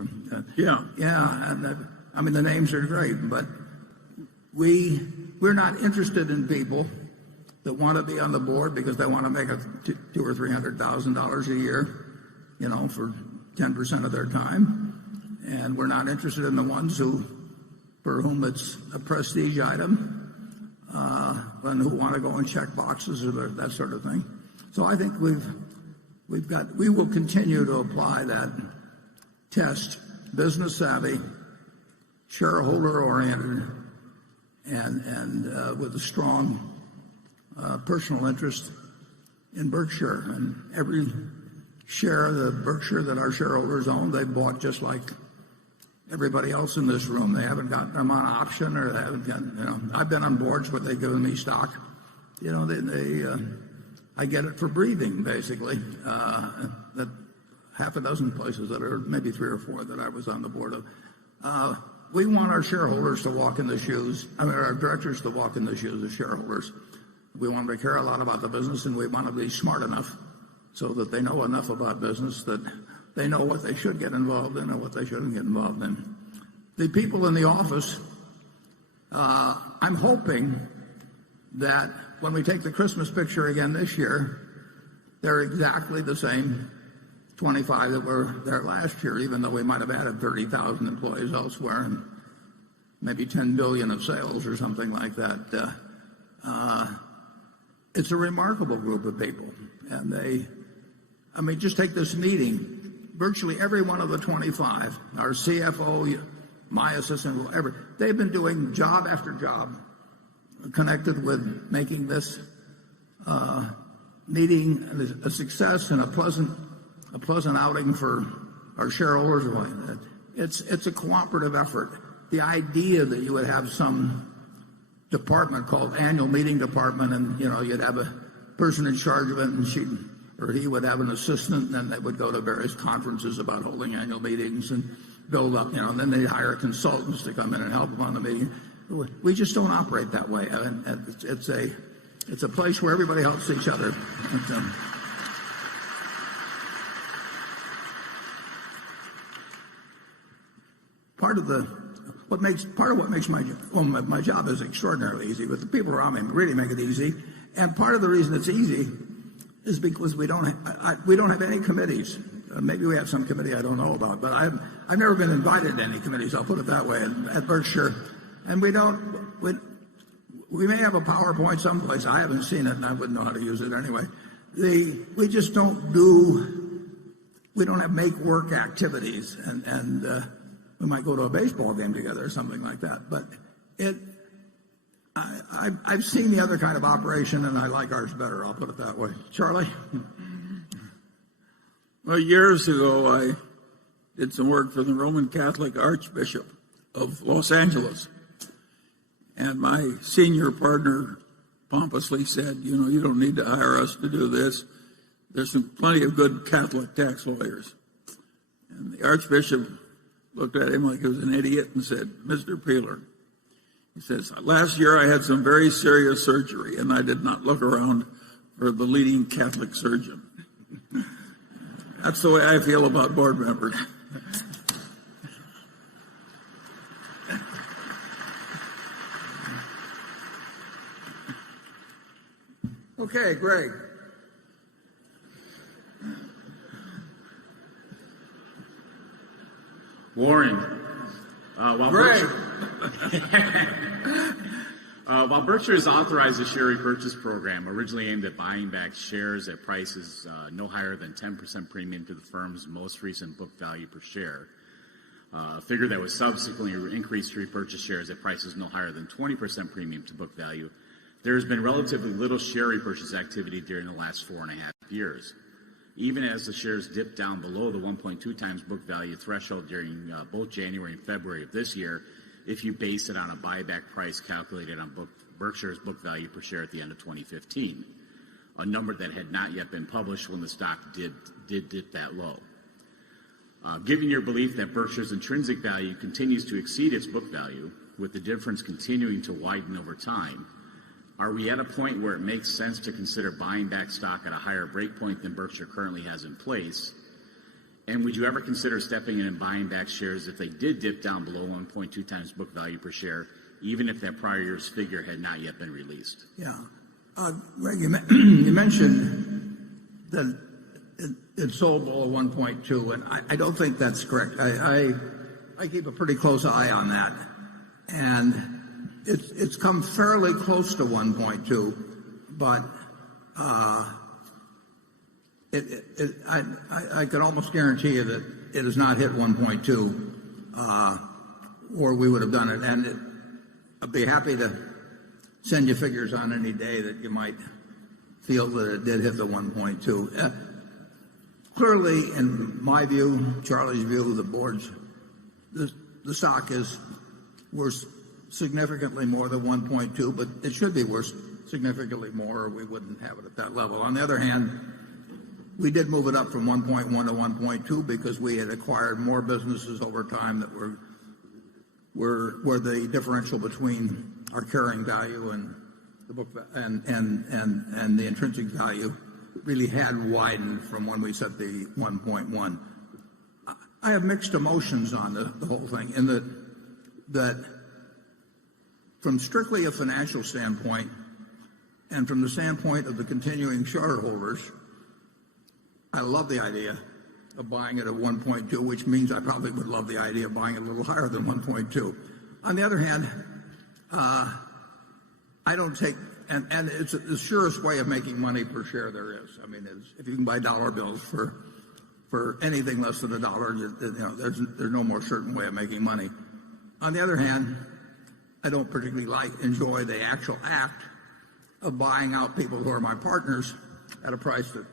Yeah. Yeah, and I mean, the names are great, but we're not interested in people that want to be on the board because they want to make $200,000 or $300,000 a year, for 10% of their time. And we're not interested in the ones for whom it's a prestige item, and who want to go and check boxes or that sort of thing. So I think we will continue to apply that test: business savvy, shareholder oriented, and with a strong personal interest in Berkshire. And every share of the Berkshire that our shareholders own, they bought just like everybody else in this room. They haven't gotten them on option, or they haven't gotten, I've been on boards where they've given me stock. I get it for breathing, basically. That half a dozen places that are maybe 3 or 4 that I was on the board of. We want our shareholders to walk in the shoes, our directors to walk in the shoes of shareholders. We want them to care a lot about the business, and we want to be smart enough so that they know enough about business that they know what they should get involved in and what they shouldn't get involved in. The people in the office, I'm hoping that when we take the Christmas picture again this year, they're exactly the same 25 that were there last year, even though we might have added 30,000 employees elsewhere and maybe 10 billion of sales or something like that. It's a remarkable group of people. And just take this meeting. Virtually every one of the 25, our CFO, my assistant, they've been doing job after job connected with making this meeting a success and a pleasant outing for our shareholders. It's a cooperative effort. The idea that you would have some department called annual meeting department, and you'd have a person in charge of it, and he would have an assistant, and then they would go to various conferences about holding annual meetings and build up, and then they hire consultants to come in and help them on the meeting. We just don't operate that way. It's a place where everybody helps each other. Part of what makes my job is extraordinarily easy, but the people around me really make it easy. And part of the reason it's easy is because we don't have any committees. Maybe we have some committee I don't know about, but I've never been invited to any committees. I'll put it that way at Berkshire. And we may have a PowerPoint someplace. I haven't seen it, and I wouldn't know how to use it anyway. We just don't have make work activities, and we might go to a baseball game together or something like that. But I've seen the other kind of operation, and I like ours better. I'll put it that way. Charlie? Well, years ago, I did some work for the Roman Catholic Archbishop of Los Angeles. And my senior partner pompously said, you don't need to hire us to do this. There's plenty of good Catholic tax lawyers. And the Archbishop looked at him like he was an idiot and said, Mr. Peeler, he says, last year I had some very serious surgery, and I did not look around for the leading Catholic surgeon. That's the way I feel about board members. Okay, Greg. Warren, Greg. While Berkshire has authorized a share repurchase program originally aimed at buying back shares at prices no higher than 10% premium to the firm's most recent book value per share, a figure that was subsequently increased to repurchase shares at prices no higher than 20% premium to book value, there has been relatively little share repurchase activity during the last 4.5 years. Even as the shares dipped down below the 1.2 times book value threshold during both January and February of this year, if you base it on a buyback price calculated on Berkshire's book value per share at the end of 2015, a number that had not yet been published when the stock did dip that low. Given your belief that Berkshire's intrinsic value continues to exceed its book value, with the difference continuing to widen over time, are we at a point where it makes sense to consider buying back stock at a higher breakpoint than Berkshire currently has in place? And would you ever consider stepping in and buying back shares if they did dip down below 1.2 times book value per share, even if that prior year's figure had not yet been released? Yeah. Greg, you mentioned that it sold below 1.2, and I don't think that's correct. I keep a pretty close eye on that. And it's come fairly close to 1.2, but I could almost guarantee you that it has not hit 1.2, or we would have done it. And I'd be happy to send you figures on any day that you might feel that it did hit the 1.2. Clearly, in my view, Charlie's view, the board's, the stock is worth significantly more than 1.2, but it should be worth significantly more, or we wouldn't have it at that level. On the other hand, we did move it up from 1.1 to 1.2 because we had acquired more businesses over time that were the differential between our carrying value and the book and the intrinsic value really had widened from when we set the 1.1. I have mixed emotions on the whole thing in that from strictly a financial standpoint and from the standpoint of the continuing shareholders, I love the idea of buying it at 1.2, which means I probably would love the idea of buying it a little higher than 1.2. On the other hand, I don't take, and it's the surest way of making money per share there is. I mean, if you can buy dollar bills for anything less than $1, there's no more certain way of making money. On the other hand, I don't particularly enjoy the actual act of buying out people who are my partners at a price that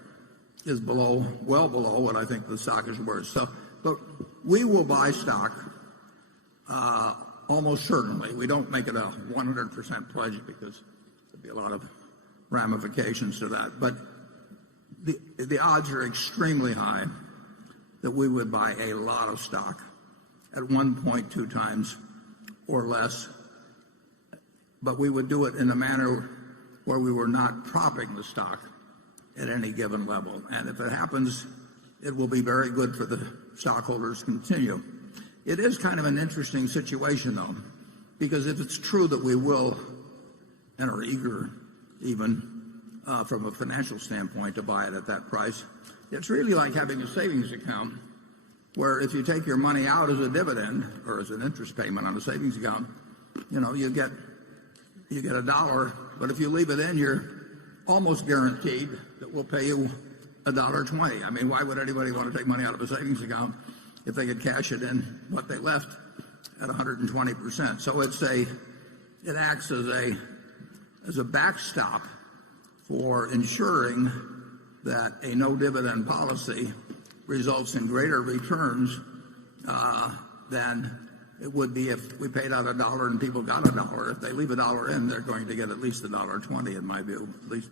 is well below what I think the stock is worth. So, but we will buy stock almost certainly. We don't make it a 100% pledge because there'd be a lot of ramifications to that. But the odds are extremely high that we would buy a lot of stock at 1.2 times or less. But we would do it in a manner where we were not propping the stock at any given level. And if it happens, it will be very good for the stockholders to continue. It is kind of an interesting situation, though, because if it's true that we will and are eager even from a financial standpoint to buy it at that price, it's really like having a savings account where if you take your money out as a dividend or as an interest payment on a savings account, you get $1, but if you leave it in, you're almost guaranteed that we'll pay you $1.20. I mean, why would anybody want to take money out of a savings account if they could cash it in what they left at 120%? So it acts as a backstop for ensuring that a no dividend policy results in greater returns than it would be if we paid out $1 and people got $1. If they leave $1 in, they're going to get at least $1.20 in my view. At least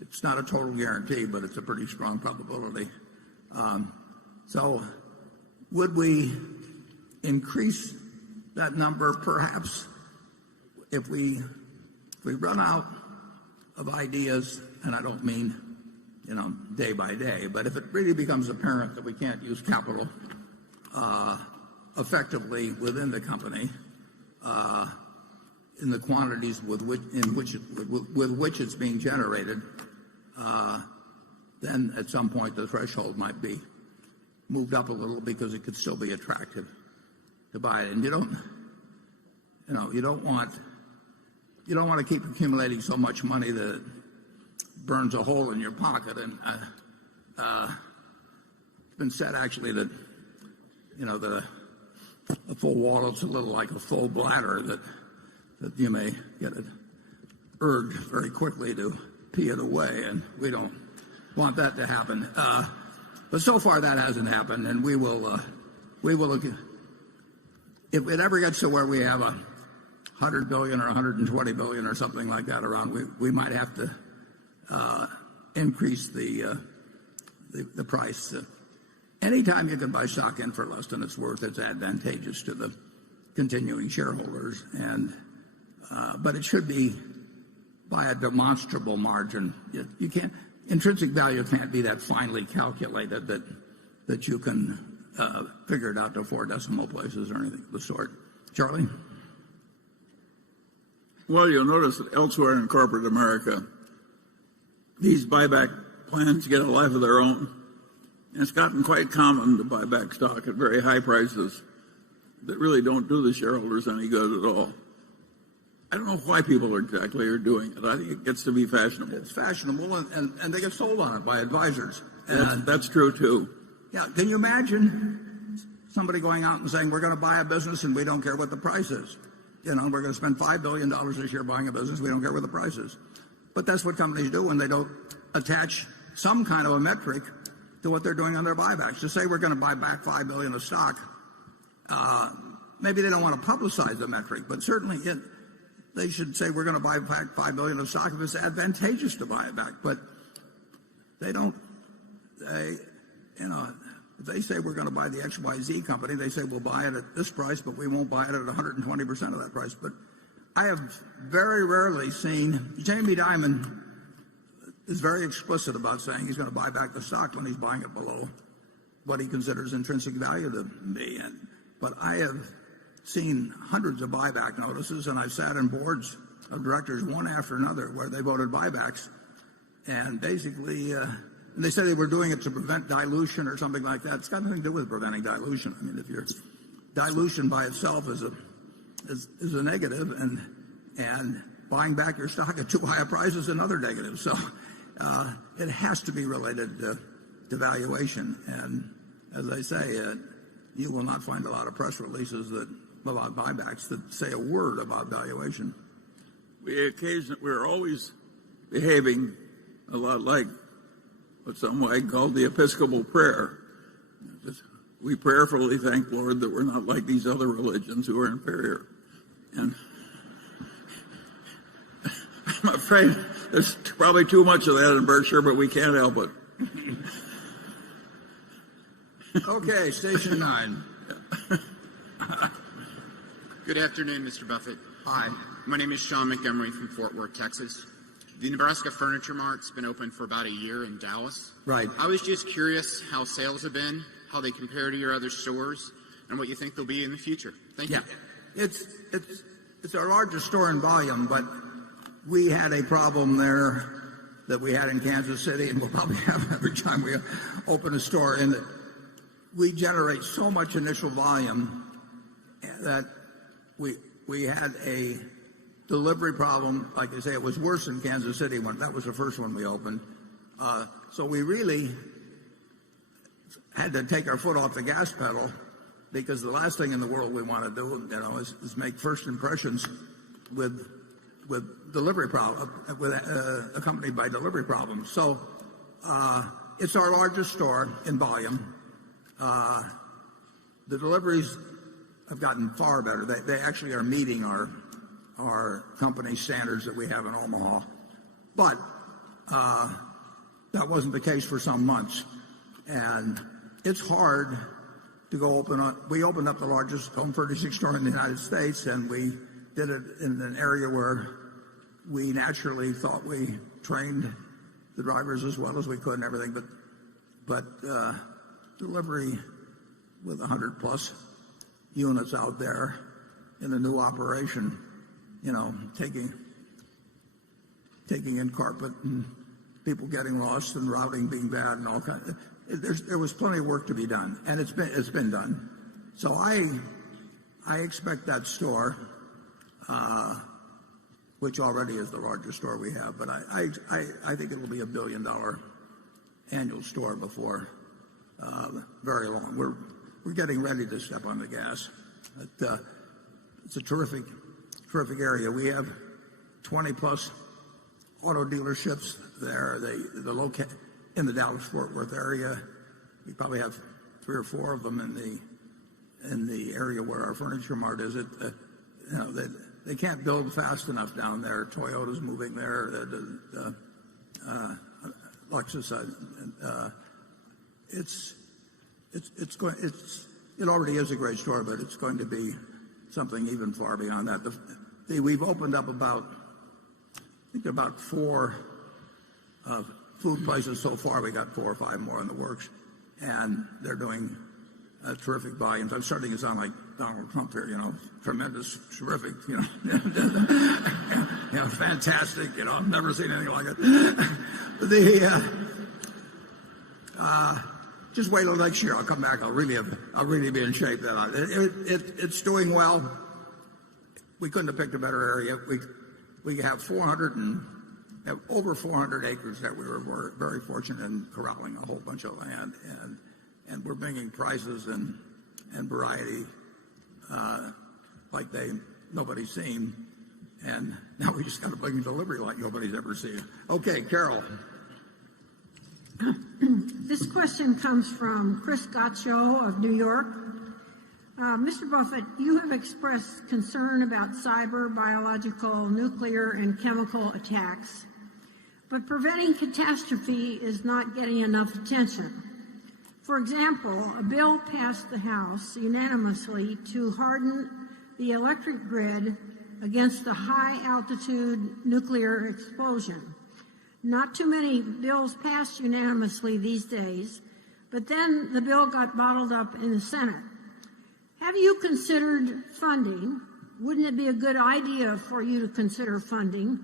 it's not a total guarantee, but it's a pretty strong probability. So would we increase that number? Perhaps if we run out of ideas, and I don't mean day by day, but if it really becomes apparent that we can't use capital effectively within the company in the quantities with which it's being generated, then at some point the threshold might be moved up a little because it could still be attractive to buy it. And you don't want to keep accumulating so much money that it burns a hole in your pocket. And it's been said actually that a full wallet's a little like a full bladder, that you may get an urge very quickly to pee it away, and we don't want that to happen. But so far that hasn't happened, and we will if it ever gets to where we have $100 billion or $120 billion or something like that around, we might have to increase the price. Anytime you can buy stock in for less than it's worth, it's advantageous to the continuing shareholders. But it should be by a demonstrable margin. You can't, intrinsic value can't be that finely calculated that you can figure it out to 4 decimal places or anything of the sort. Charlie? Well, you'll notice that elsewhere in corporate America, these buyback plans get a life of their own. And it's gotten quite common to buy back stock at very high prices that really don't do the shareholders any good at all. I don't know why people exactly are doing it. I think it gets to be fashionable. It's fashionable, and they get sold on it by advisors. And that's true, too. Yeah, can you imagine somebody going out and saying, we're going to buy a business and we don't care what the price is? We're going to spend $5 billion this year buying a business, we don't care what the price is. But that's what companies do when they don't attach some kind of a metric to what they're doing on their buybacks. To say we're going to buy back $5 billion of stock, maybe they don't want to publicize the metric, but certainly they should say we're going to buy back $5 billion of stock if it's advantageous to buy it back. But they don't. If they say we're going to buy the XYZ company, they say we'll buy it at this price, but we won't buy it at 120% of that price. But I have very rarely seen Jamie Dimon is very explicit about saying he's going to buy back the stock when he's buying it below what he considers intrinsic value to be. But I have seen hundreds of buyback notices, and I've sat in boards of directors one after another where they voted buybacks, and basically and they said they were doing it to prevent dilution or something like that. It's got nothing to do with preventing dilution. I mean, if your dilution by itself is a negative, and buying back your stock at too high a price is another negative. So it has to be related to valuation. And as I say, you will not find a lot of press releases about buybacks that say a word about valuation. We're always behaving a lot like what some might call the Episcopal prayer. We prayerfully thank Lord that we're not like these other religions who are inferior. And I'm afraid there's probably too much of that in Berkshire, but we can't help it. Okay, station 9. Good afternoon, Mr. Buffett. Hi. My name is Sean Montgomery from Fort Worth, Texas. The Nebraska Furniture Mart's been open for about a year in Dallas. Right. I was just curious how sales have been, how they compare to your other stores, and what you think they'll be in the future. Thank you. It's our largest store in volume, but we had a problem there that we had in Kansas City, and we'll probably have every time we open a store, in that we generate so much initial volume that we had a delivery problem. Like I say, it was worse in Kansas City when that was the first one we opened. So we really had to take our foot off the gas pedal, because the last thing in the world we want to do, is make first impressions with delivery problem, accompanied by delivery problems. So it's our largest store in volume. The deliveries have gotten far better. They actually are meeting our company standards that we have in Omaha. But that wasn't the case for some months. And it's hard to go open up. We opened up the largest home furnishing store in the United States, and we did it in an area where we naturally thought we trained the drivers as well as we could and everything. But delivery with 100 plus units out there in a new operation, taking in carpet and people getting lost and routing being bad and all kinds of, there was plenty of work to be done, and it's been done. So I expect that store, which already is the largest store we have, but I think it will be $1 billion annual store before very long. We're getting ready to step on the gas. It's a terrific area. We have 20 plus auto dealerships there. The locate in the Dallas-Fort Worth area. We probably have 3 or 4 of them in the area where our Furniture Mart is. They can't build fast enough down there. Toyota's moving there. Lexus. It already is a great store, but it's going to be something even far beyond that. We've opened up about 4 food places so far. We got 4 or 5 more in the works, and they're doing terrific volumes. I'm starting to sound like Donald Trump here, tremendous, terrific, fantastic. I've never seen anything like it. Just wait till next year. I'll come back. I'll really be in shape then. It's doing well. We couldn't have picked a better area. We have over 400 acres that we were very fortunate in corralling a whole bunch of land, and we're bringing prices and variety like nobody's seen, and now we just got to bring delivery like nobody's ever seen. Okay, Carol. This question comes from Chris Gotcho of New York. Mr. Buffett, you have expressed concern about cyber, biological, nuclear, and chemical attacks, but preventing catastrophe is not getting enough attention. For example, a bill passed the House unanimously to harden the electric grid against a high-altitude nuclear explosion. Not too many bills passed unanimously these days, but then the bill got bottled up in the Senate. Have you considered funding? Wouldn't it be a good idea for you to consider funding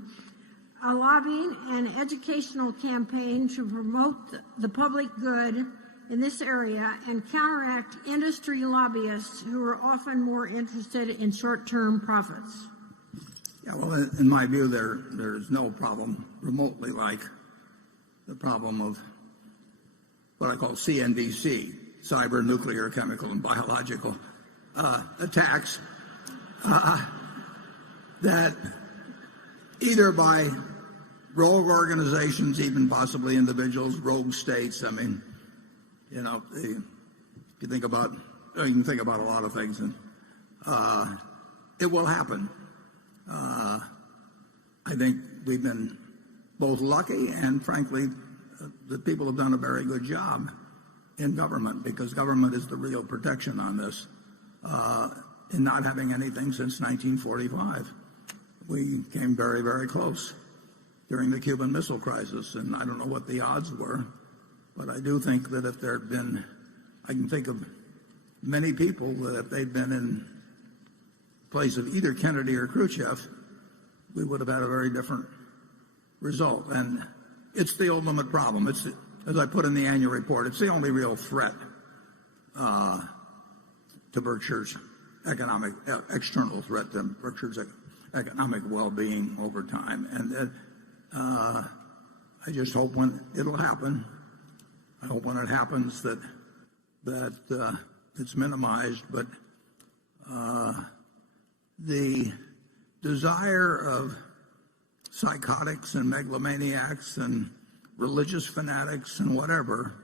a lobbying and educational campaign to promote the public good in this area and counteract industry lobbyists who are often more interested in short-term profits? Yeah, well, in my view, there's no problem remotely like the problem of what I call CNBC, cyber, nuclear, chemical, and biological attacks that either by rogue organizations, even possibly individuals, rogue states. I mean, you know, if you think about, you can think about a lot of things, and it will happen. I think we've been both lucky and, frankly, the people have done a very good job in government, because government is the real protection on this, in not having anything since 1945. We came very, very close during the Cuban Missile Crisis, and I don't know what the odds were, but I do think that if there had been, I can think of many people that if they'd been in place of either Kennedy or Khrushchev, we would have had a very different result. And it's the ultimate problem. It's, as I put in the annual report, it's the only real threat to Berkshire's external threat to Berkshire's economic well-being over time. And I just hope when it'll happen, I hope when it happens that it's minimized. But the desire of psychotics and megalomaniacs and religious fanatics and whatever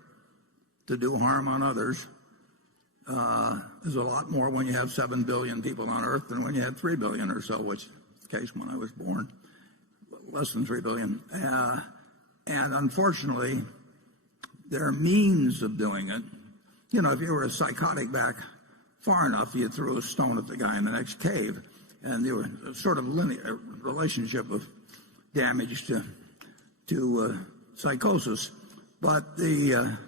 to do harm on others is a lot more when you have 7 billion people on Earth than when you had 3 billion or so, which is the case when I was born, less than 3 billion. And unfortunately, there are means of doing it. You know, if you were a psychotic back far enough, you threw a stone at the guy in the next cave, and there was a sort of linear relationship of damage to psychosis. But and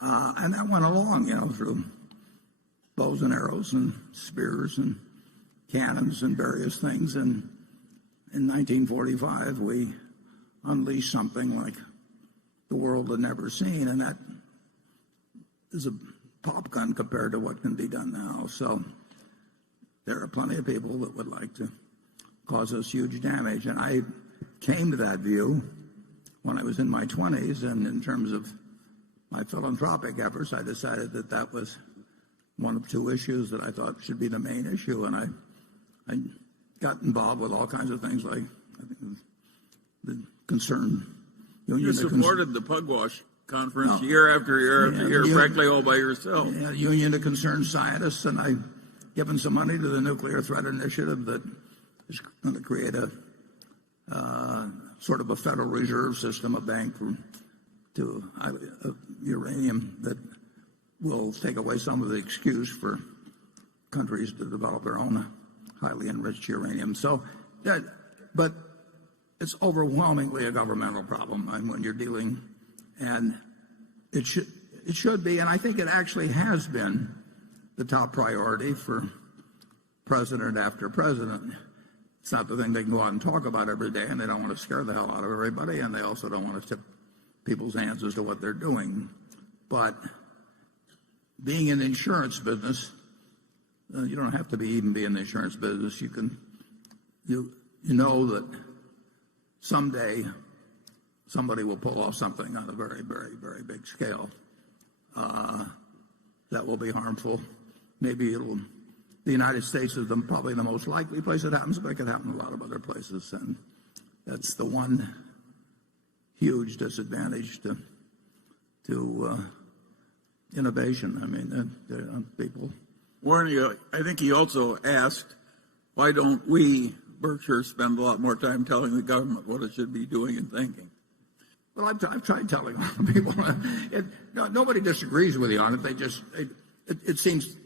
that went along, you know, through bows and arrows and spears and cannons and various things. And in 1945, we unleashed something like the world had never seen, and that is a pop gun compared to what can be done now. So there are plenty of people that would like to cause us huge damage. And I came to that view when I was in my 20s, and in terms of my philanthropic efforts, I decided that that was one of two issues that I thought should be the main issue. And I got involved with all kinds of things, like I think the concern. You supported the Pugwash Conference year after year after year, frankly, all by yourself. Yeah, Union of Concerned Scientists, and I've given some money to the Nuclear Threat Initiative that is going to create a sort of a Federal Reserve System, a bank to uranium that will take away some of the excuse for countries to develop their own highly enriched uranium. So, but it's overwhelmingly a governmental problem, and when you're dealing, and it should be, and I think it actually has been the top priority for president after president. It's not the thing they can go out and talk about every day, and they don't want to scare the hell out of everybody, and they also don't want to tip people's hands as to what they're doing. But being in the insurance business, you don't have to even be in the insurance business. You know that someday somebody will pull off something on a very, very, very big scale that will be harmful. Maybe the United States is probably the most likely place it happens, but it could happen in a lot of other places. And that's the one huge disadvantage to innovation. I mean, people. Warren, I think he also asked, why don't we, Berkshire, spend a lot more time telling the government what it should be doing and thinking? Well, I've tried telling people. Nobody disagrees with you on it. They just it seems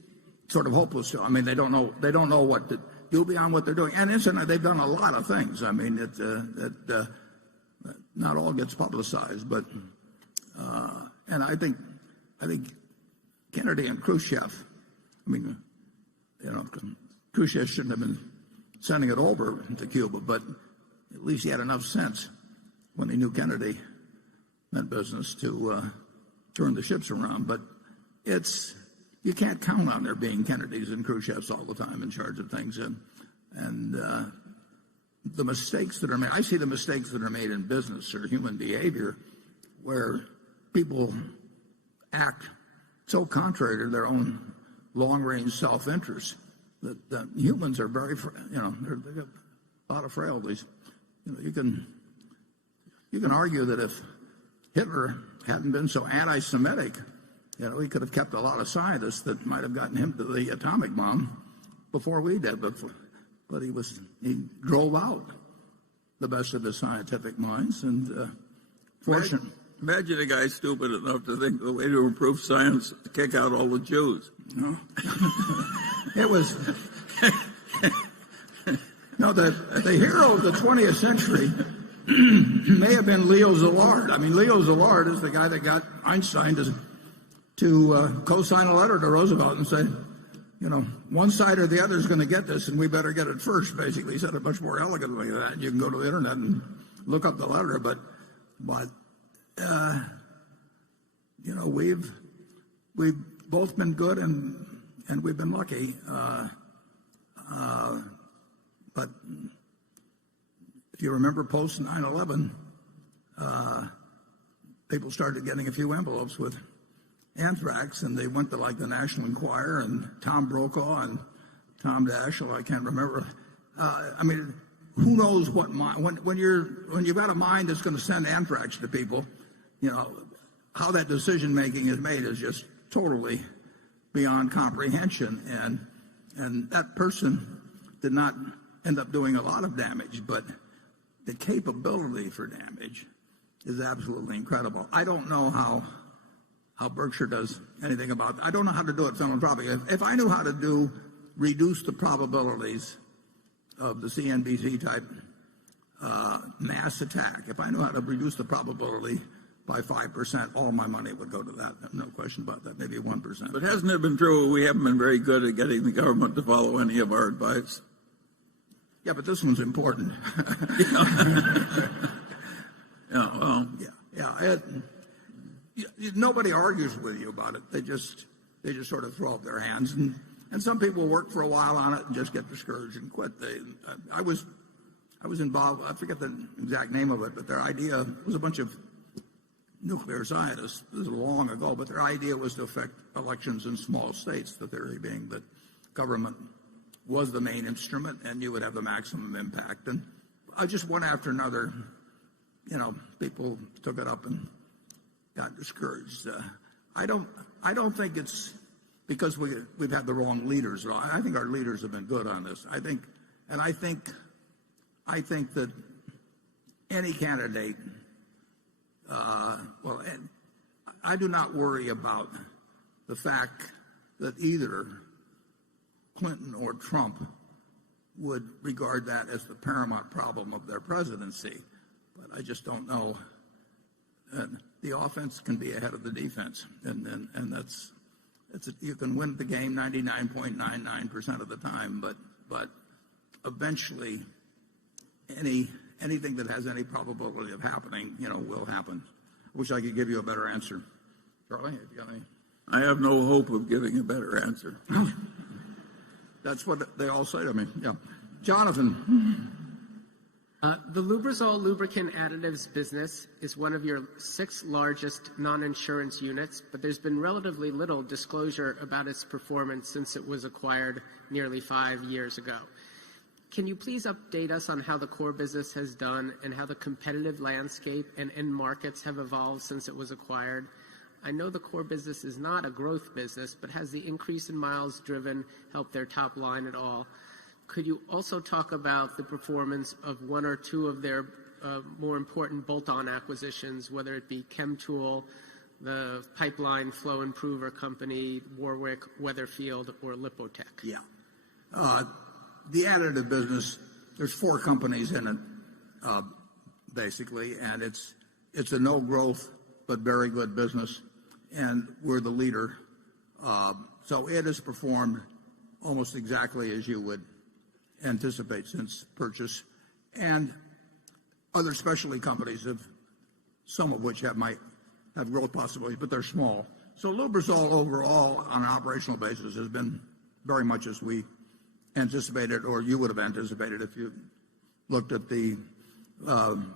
sort of hopeless to them. I mean, they don't know what to do beyond what they're doing. And incidentally, they've done a lot of things. I mean, not all gets publicized, but and I think Kennedy and Khrushchev, Khrushchev shouldn't have been sending it over to Cuba, but at least he had enough sense when he knew Kennedy meant business to turn the ships around. But you can't count on there being Kennedys and Khrushchevs all the time in charge of things, and the mistakes that are made. I see the mistakes that are made in business or human behavior, where people act so contrary to their own long-range self-interest that humans are very, they've got a lot of frailties. You can argue that if Hitler hadn't been so anti-Semitic, he could have kept a lot of scientists that might have gotten him to the atomic bomb before we did. But he drove out the best of his scientific minds, and fortunately. Imagine a guy stupid enough to think the way to improve science is to kick out all the Jews. No. It was the hero of the 20th century may have been Leo Szilard. Leo Szilard is the guy that got Einstein to co-sign a letter to Roosevelt and say, one side or the other is going to get this, and we better get it first. Basically, he said it much more elegantly than that. You can go to the internet and look up the letter, but we've both been good and we've been lucky. But if you remember post 9/11, people started getting a few envelopes with anthrax, and they went to the National Enquirer and Tom Brokaw and Tom Daschle. I can't remember. Who knows what mind? When you've got a mind that's going to send anthrax to people, how that decision making is made is just totally beyond comprehension. And that person did not end up doing a lot of damage, but the capability for damage is absolutely incredible. I don't know how Berkshire does anything about that. I don't know how to do it philanthropically. If I knew how to reduce the probabilities of the CNBC type mass attack, if I knew how to reduce the probability by 5%, all my money would go to that. No question about that. Maybe 1%. But hasn't it been true we haven't been very good at getting the government to follow any of our advice? Yeah, but this one's important. Nobody argues with you about it. They just sort of throw up their hands, and some people work for a while on it and just get discouraged and quit. I was involved. I forget the exact name of it, but their idea was a bunch of nuclear scientists. This was long ago, but their idea was to affect elections in small states. The theory being that government was the main instrument, and you would have the maximum impact. And just one after another, people took it up and got discouraged. I don't think it's because we've had the wrong leaders. I think our leaders have been good on this. I think that any candidate. I do not worry about the fact that either Clinton or Trump would regard that as the paramount problem of their presidency. But I just don't know. And the offense can be ahead of the defense, and you can win the game 99.99% of the time, but eventually anything that has any probability of happening, will happen. I wish I could give you a better answer. Charlie, if you got any? I have no hope of giving a better answer. That's what they all say to me. Yeah. Jonathan. The Lubrizol lubricant additives business is one of your 6 largest non-insurance units, but there's been relatively little disclosure about its performance since it was acquired nearly 5 years ago. Can you please update us on how the core business has done and how the competitive landscape and end markets have evolved since it was acquired? I know the core business is not a growth business, but has the increase in miles driven helped their top line at all? Could you also talk about the performance of one or two of their more important bolt-on acquisitions, whether it be ChemTool, the pipeline flow improver company, Warwick, Weatherfield, or Lipotech? Yeah. The additive business, there's 4 companies in it. basically, and it's a no growth but very good business, and we're the leader. So it has performed almost exactly as you would anticipate since purchase, and other specialty companies some of which might have growth possibilities, but they're small. So Lubrizol overall, on an operational basis, has been very much as we anticipated, or you would have anticipated if you looked at the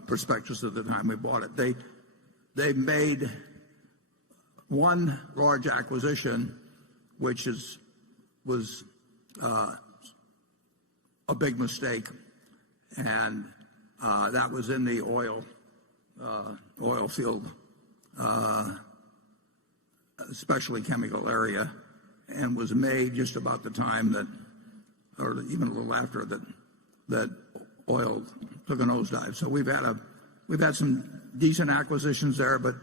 prospectus at the time we bought it. They made one large acquisition, which was a big mistake, and that was in the oil field, especially chemical area, and was made just about the time that, or even a little after that oil took a nosedive. So we've had some decent acquisitions there, but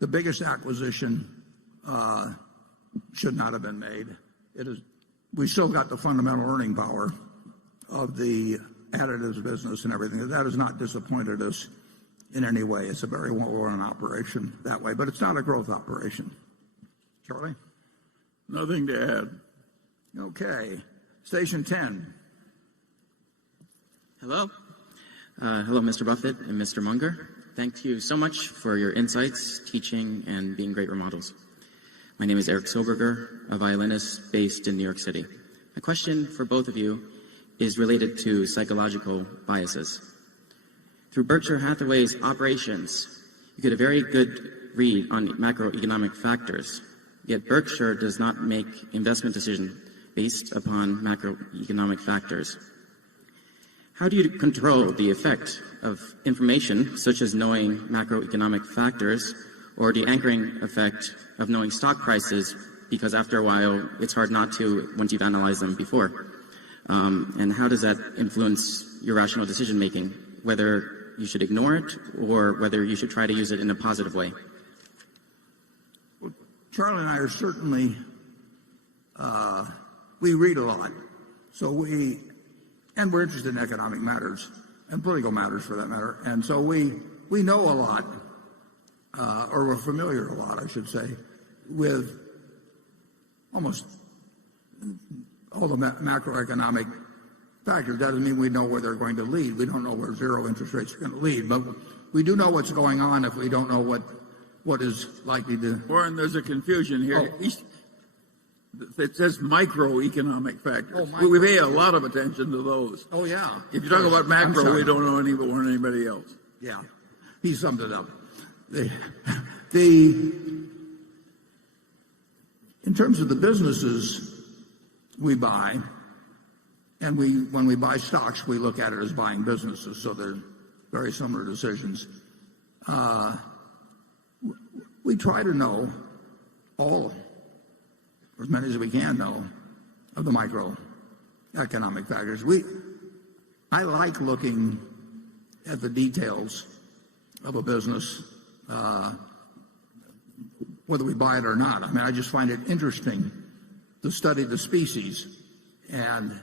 the biggest acquisition should not have been made. We still got the fundamental earning power of the additives business and everything. That has not disappointed us in any way. It's a very well-run operation that way, but it's not a growth operation. Charlie? Nothing to add. Okay. Station 10. Hello. Hello, Mr. Buffett and Mr. Munger. Thank you so much for your insights, teaching, and being great role models. My name is Eric Silberger, a violinist based in New York City. My question for both of you is related to psychological biases. Through Berkshire Hathaway's operations, you get a very good read on macroeconomic factors, yet Berkshire does not make investment decisions based upon macroeconomic factors. How do you control the effect of information, such as knowing macroeconomic factors, or the anchoring effect of knowing stock prices, because after a while, it's hard not to once you've analyzed them before? And how does that influence your rational decision-making, whether you should ignore it or whether you should try to use it in a positive way? Well, Charlie and I are certainly, we read a lot. And we're interested in economic matters and political matters for that matter. And so we know a lot, or we're familiar a lot, I should say, with almost all the macroeconomic factors. Doesn't mean we know where they're going to lead. We don't know where zero interest rates are going to lead, but we do know what's going on if we don't know what is likely to. Warren, there's a confusion here. It says microeconomic factors. We pay a lot of attention to those. Oh, yeah. If you talk about macro, we don't know any more than anybody else. Yeah. He summed it up. In terms of the businesses we buy, and when we buy stocks, we look at it as buying businesses, so they're very similar decisions. We try to know all, or as many as we can know, of the microeconomic factors. I like looking at the details of a business, whether we buy it or not. I mean, I just find it interesting to study the species, and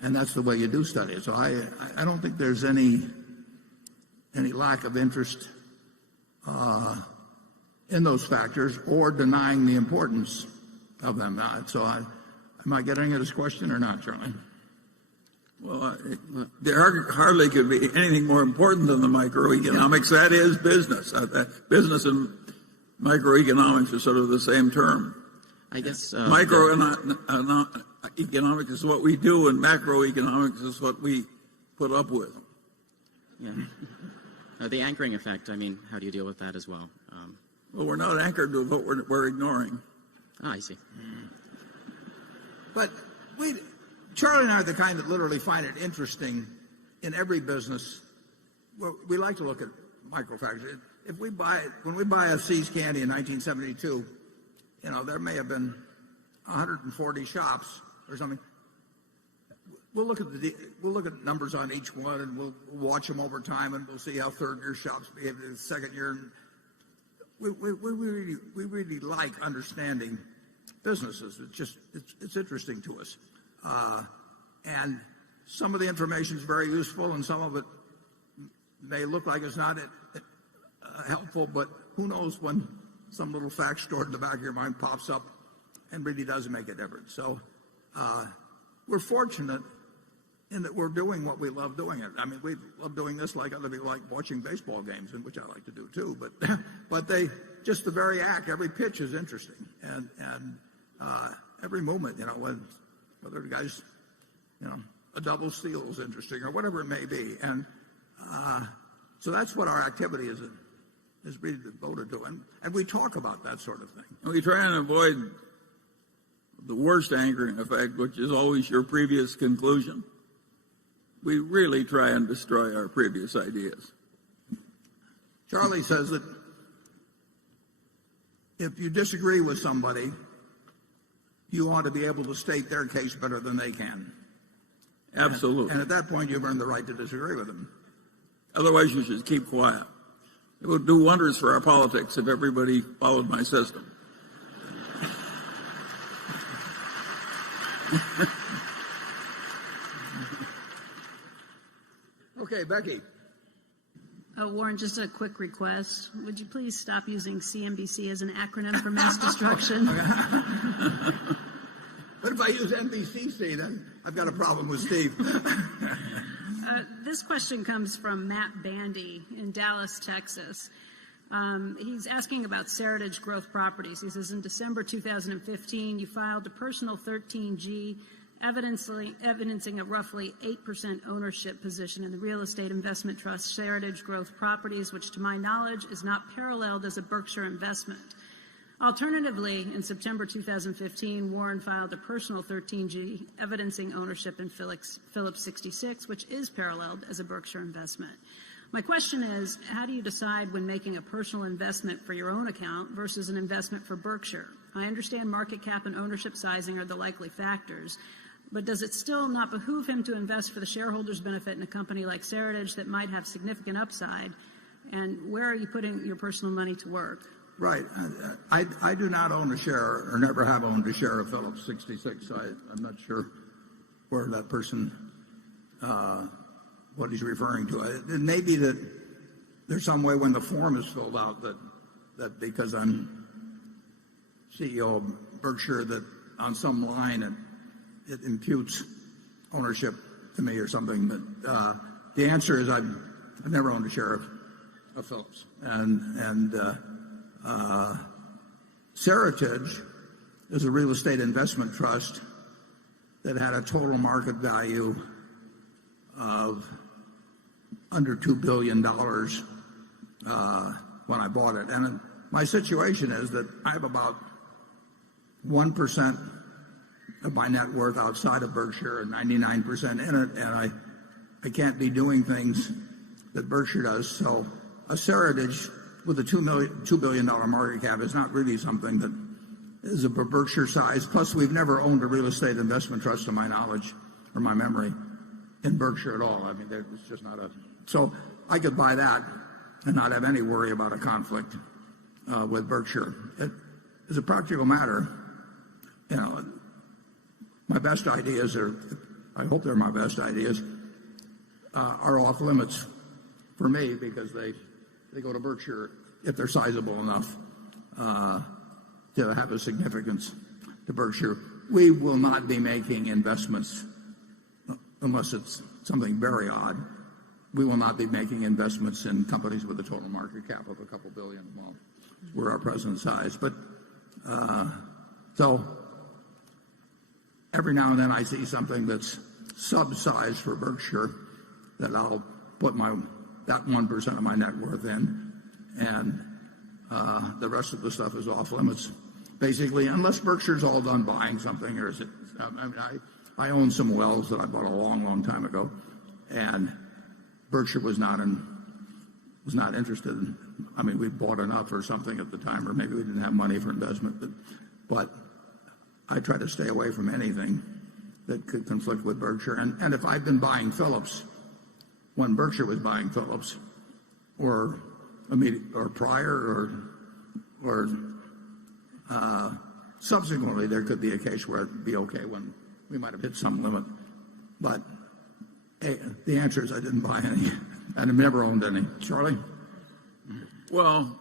that's the way you do study it. So I don't think there's any lack of interest in those factors or denying the importance of them. So am I getting at this question or not, Charlie? Well, there hardly could be anything more important than the microeconomics. That is business. Business and microeconomics are sort of the same term. I guess microeconomics is what we do, and macroeconomics is what we put up with. Yeah. The anchoring effect, I mean, how do you deal with that as well? Well, we're not anchored to what we're ignoring. I see. But Charlie and I are the kind that literally find it interesting in every business. Well, we like to look at microfactors. When we buy a See's Candy in 1972, there may have been 140 shops or something. We'll look at numbers on each one, and we'll watch them over time, and we'll see how third-year shops behave in the second year. We really like understanding businesses. It's interesting to us, and some of the information is very useful, and some of it may look like it's not helpful, but who knows when some little fact stored in the back of your mind pops up and really does make a difference. So we're fortunate in that we're doing what we love doing it. I mean, we love doing this like other people like watching baseball games, and which I like to do too. But they just the very act, every pitch is interesting, and every movement, whether the guy's, a double steal is interesting or whatever it may be, and so that's what our activity is really devoted to, and we talk about that sort of thing. We try and avoid the worst anchoring effect, which is always your previous conclusion. We really try and destroy our previous ideas. Charlie says that if you disagree with somebody, you ought to be able to state their case better than they can. Absolutely. And at that point, you've earned the right to disagree with them. Otherwise, you should keep quiet. It would do wonders for our politics if everybody followed my system. Okay, Becky. Warren, just a quick request. Would you please stop using CNBC as an acronym for mass destruction? What if I use NBCC? Then I've got a problem with Steve. This question comes from Matt Bandy in Dallas, Texas. He's asking about Seritage Growth Properties. He says, in December 2015, you filed a personal 13G evidencing a roughly 8% ownership position in the real estate investment trust Seritage Growth Properties, which to my knowledge is not paralleled as a Berkshire investment. Alternatively, in September 2015, Warren filed a personal 13G evidencing ownership in Phillips 66, which is paralleled as a Berkshire investment. My question is, how do you decide when making a personal investment for your own account versus an investment for Berkshire? I understand market cap and ownership sizing are the likely factors, but does it still not behoove him to invest for the shareholders' benefit in a company like Seritage that might have significant upside? And where are you putting your personal money to work? Right. I do not own a share, or never have owned a share of Phillips 66. I'm not sure where that person, what he's referring to. It may be that there's some way when the form is filled out that because I'm CEO of Berkshire, that on some line it imputes ownership to me or something. But the answer is I've never owned a share of Phillips. And Seritage is a real estate investment trust that had a total market value of under $2 billion when I bought it. And my situation is that I have about 1% of my net worth outside of Berkshire and 99% in it, and I can't be doing things that Berkshire does. So a Seritage with a $2 billion market cap is not really something that is of a Berkshire size. Plus, we've never owned a real estate investment trust to my knowledge or my memory in Berkshire at all. I mean, it's just not a... So I could buy that and not have any worry about a conflict with Berkshire. As a practical matter, my best ideas I hope they're my best ideas, are off limits for me because they go to Berkshire if they're sizable enough to have a significance to Berkshire. We will not be making investments unless it's something very odd. We will not be making investments in companies with a total market cap of a couple billion. Well, we're our present size. But so every now and then I see something that's sub-sized for Berkshire that I'll put that 1% of my net worth in, and the rest of the stuff is off limits, basically, unless Berkshire's all done buying something. Or I own some wells that I bought a long, long time ago, and Berkshire was not interested in. I mean, we bought enough or something at the time, or maybe we didn't have money for investment, but I try to stay away from anything that could conflict with Berkshire. And if I've been buying Phillips when Berkshire was buying Phillips, or prior, or subsequently, there could be a case where it'd be okay when we might have hit some limit. But The answer is I didn't buy any, and I've never owned any. Charlie? Well,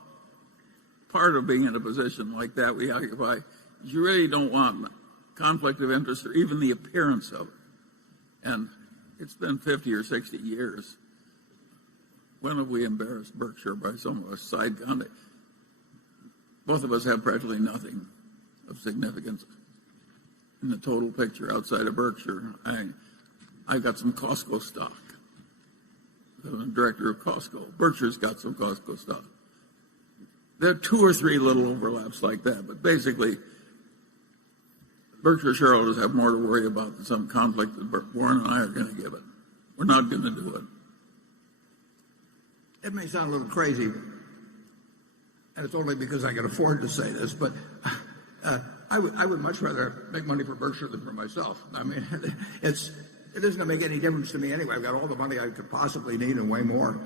part of being in a position like that we occupy is you really don't want conflict of interest or even the appearance of it. And it's been 50 or 60 years. When have we embarrassed Berkshire by some of us side conduct? Both of us have practically nothing of significance in the total picture outside of Berkshire. I've got some Costco stock. I'm the director of Costco. Berkshire's got some Costco stock. There are 2 or 3 little overlaps like that, but basically, Berkshire shareholders have more to worry about than some conflict that Warren and I are going to give it. We're not going to do it. It may sound a little crazy, and it's only because I can afford to say this, but I would much rather make money for Berkshire than for myself. I mean, it isn't going to make any difference to me anyway. I've got all the money I could possibly need and way more.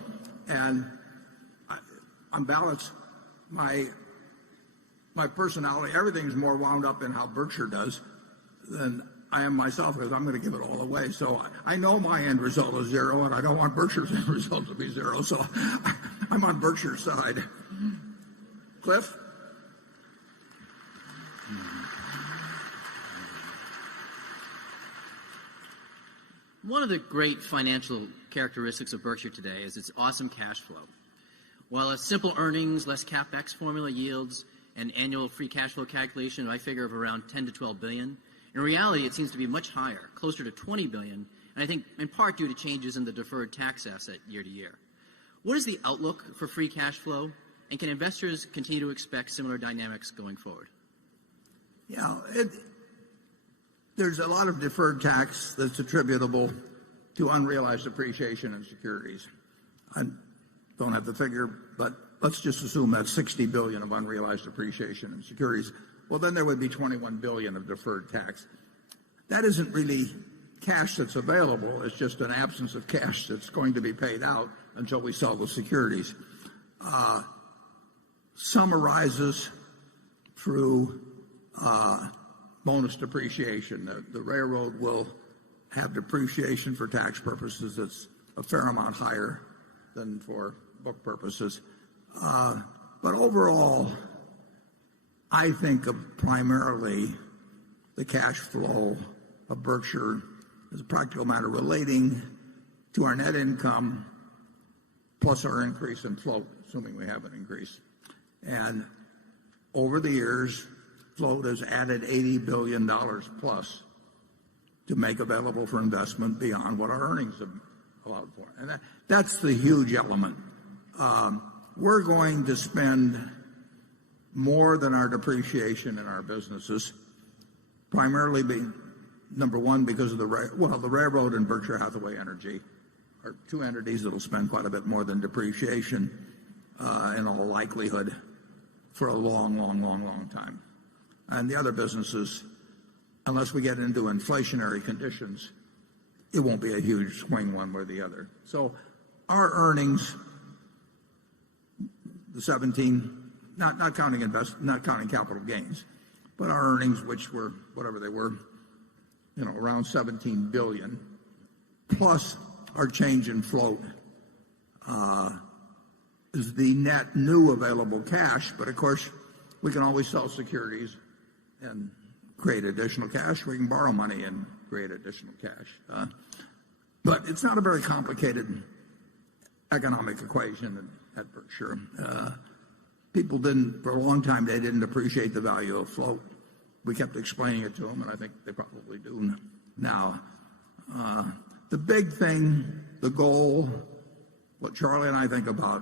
And on balance, my personality, everything's more wound up in how Berkshire does than I am myself, because I'm going to give it all away. So I know my end result is 0, and I don't want Berkshire's end result to be 0. So I'm on Berkshire's side. Cliff? One of the great financial characteristics of Berkshire today is its awesome cash flow. While a simple earnings, less CapEx formula yields an annual free cash flow calculation, I figure of around 10 to 12 billion. In reality, it seems to be much higher, closer to 20 billion, and I think in part due to changes in the deferred tax asset year to year. What is the outlook for free cash flow, and can investors continue to expect similar dynamics going forward? Yeah, there's a lot of deferred tax that's attributable to unrealized appreciation in securities. I don't have the figure, but let's just assume that's 60 billion of unrealized appreciation in securities. Well, then there would be 21 billion of deferred tax. That isn't really cash that's available. It's just an absence of cash that's going to be paid out until we sell the securities. Some arises through bonus depreciation. The railroad will have depreciation for tax purposes that's a fair amount higher than for book purposes. But overall, I think of primarily the cash flow of Berkshire as a practical matter relating to our net income plus our increase in float, assuming we have an increase. And over the years, float has added $80 billion plus to make available for investment beyond what our earnings have allowed for. And that's the huge element. We're going to spend more than our depreciation in our businesses, primarily number one, because of the railroad and Berkshire Hathaway Energy are 2 entities that will spend quite a bit more than depreciation in all likelihood for a long time. And the other businesses, unless we get into inflationary conditions, it won't be a huge swing one way or the other. So our earnings, the 17, not counting capital gains, but our earnings, which were whatever they were, around 17 billion, plus our change in float, is the net new available cash. But of course, we can always sell securities and create additional cash. We can borrow money and create additional cash. But it's not a very complicated economic equation at Berkshire. People for a long time, they didn't appreciate the value of float. We kept explaining it to them, and I think they probably do now. The big thing, the goal, what Charlie and I think about,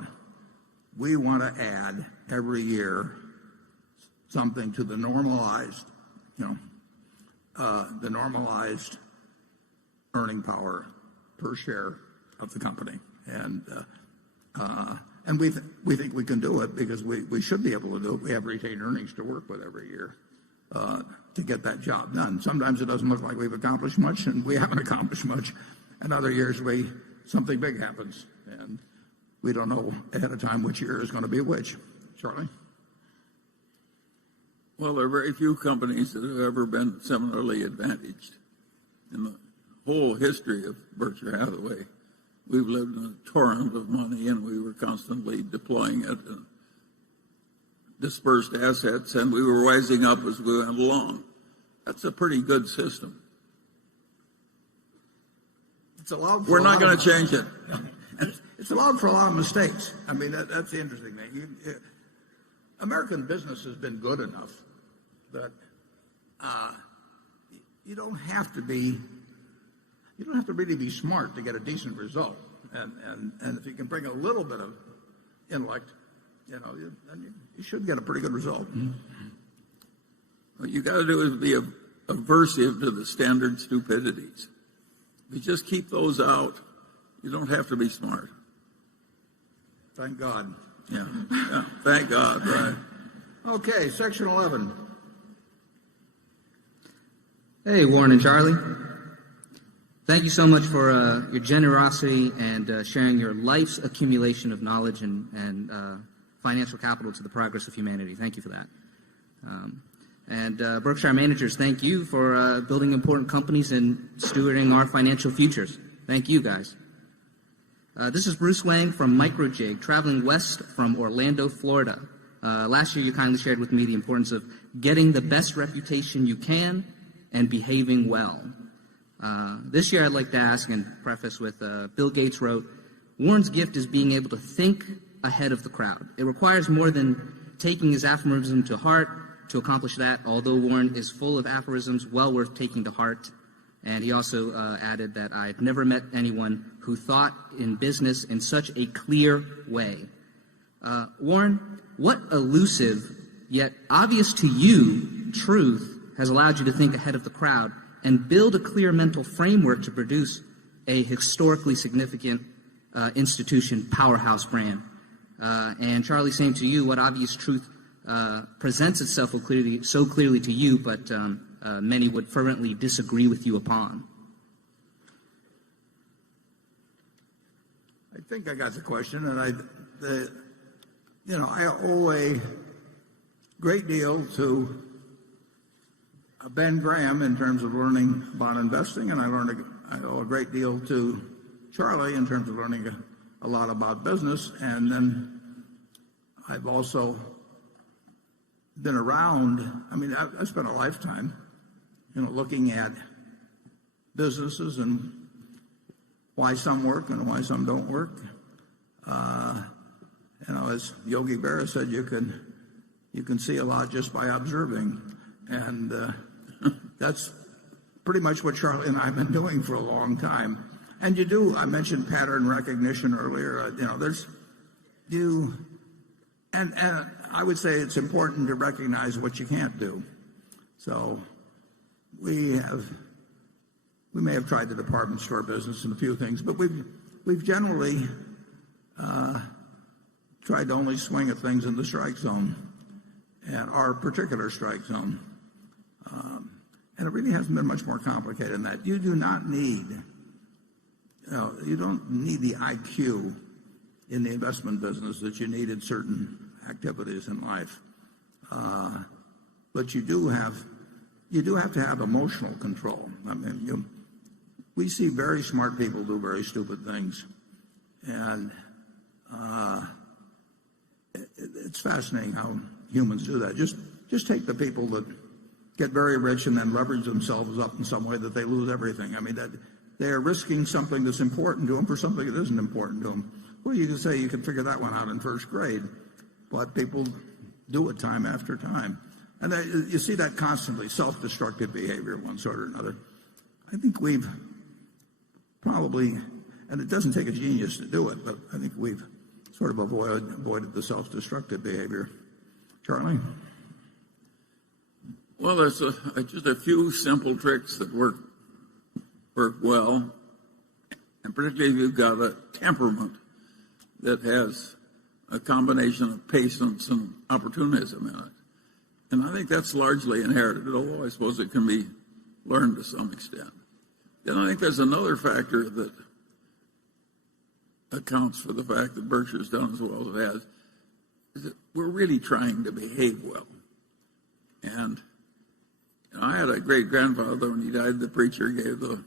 we want to add every year something to the normalized, the normalized earning power per share of the company. And we think we can do it because we should be able to do it. We have retained earnings to work with every year to get that job done. Sometimes it doesn't look like we've accomplished much, and we haven't accomplished much. And other years, something big happens, and we don't know ahead of time which year is going to be which. Charlie? Well, there are very few companies that have ever been similarly advantaged in the whole history of Berkshire Hathaway, we've lived in a torrent of money, and we were constantly deploying it and dispersed assets, and we were rising up as we went along. That's a pretty good system. It's allowed. We're not going to change it. It's allowed for a lot of mistakes. I mean, that's the interesting thing. American business has been good enough that you don't have to really be smart to get a decent result. And if you can bring a little bit of intellect, then you should get a pretty good result. Mm-hmm. What you got to do is be aversive to the standard stupidities. If you just keep those out, you don't have to be smart. Thank God. Yeah, thank God. Right. Okay, Section 11. Hey, Warren and Charlie. Thank you so much for your generosity and sharing your life's accumulation of knowledge and financial capital to the progress of humanity. Thank you for that. And Berkshire managers, thank you for building important companies and stewarding our financial futures. Thank you, guys. This is Bruce Wang from Microjig, traveling west from Orlando, Florida. Last year, you kindly shared with me the importance of getting the best reputation you can and behaving well. This year, I'd like to ask and preface with Bill Gates wrote, Warren's gift is being able to think ahead of the crowd. It requires more than taking his aphorism to heart to accomplish that, although Warren is full of aphorisms well worth taking to heart. And he also added that I've never met anyone who thought in business in such a clear way. Warren, what elusive yet obvious to you truth has allowed you to think ahead of the crowd and build a clear mental framework to produce a historically significant institution powerhouse brand? And Charlie, same to you, what obvious truth presents itself so clearly to you, but many would fervently disagree with you upon? I think I got the question, and I owe a great deal to Ben Graham in terms of learning about investing, and I owe a great deal to Charlie in terms of learning a lot about business, and then I've also been around. I mean, I've spent a lifetime, looking at businesses and why some work and why some don't work. As Yogi Berra said, you can see a lot just by observing, and that's pretty much what Charlie and I have been doing for a long time. And you do. I mentioned pattern recognition earlier. And I would say it's important to recognize what you can't do. So we may have tried the department store business and a few things, but we've generally tried to only swing at things in the strike zone, and our particular strike zone. And it really hasn't been much more complicated than that. You do not need, you don't need the IQ in the investment business that you need in certain activities in life. But you do have to have emotional control. I mean, we see very smart people do very stupid things, and it's fascinating how humans do that. Just take the people that get very rich and then leverage themselves up in some way that they lose everything. I mean, that they are risking something that's important to them for something that isn't important to them. Well, you can say you can figure that one out in first grade, but people do it time after time. And you see that constantly, self-destructive behavior of one sort or another. I think we've probably, and it doesn't take a genius to do it, but I think we've sort of avoided the self-destructive behavior. Charlie? Well, there's just a few simple tricks that work well, and particularly if you've got a temperament that has a combination of patience and opportunism in it. And I think that's largely inherited, although I suppose it can be learned to some extent. Then I think there's another factor that accounts for the fact that Berkshire's done as well as it has, is that we're really trying to behave well. And I had a great-grandfather, when he died, the preacher gave the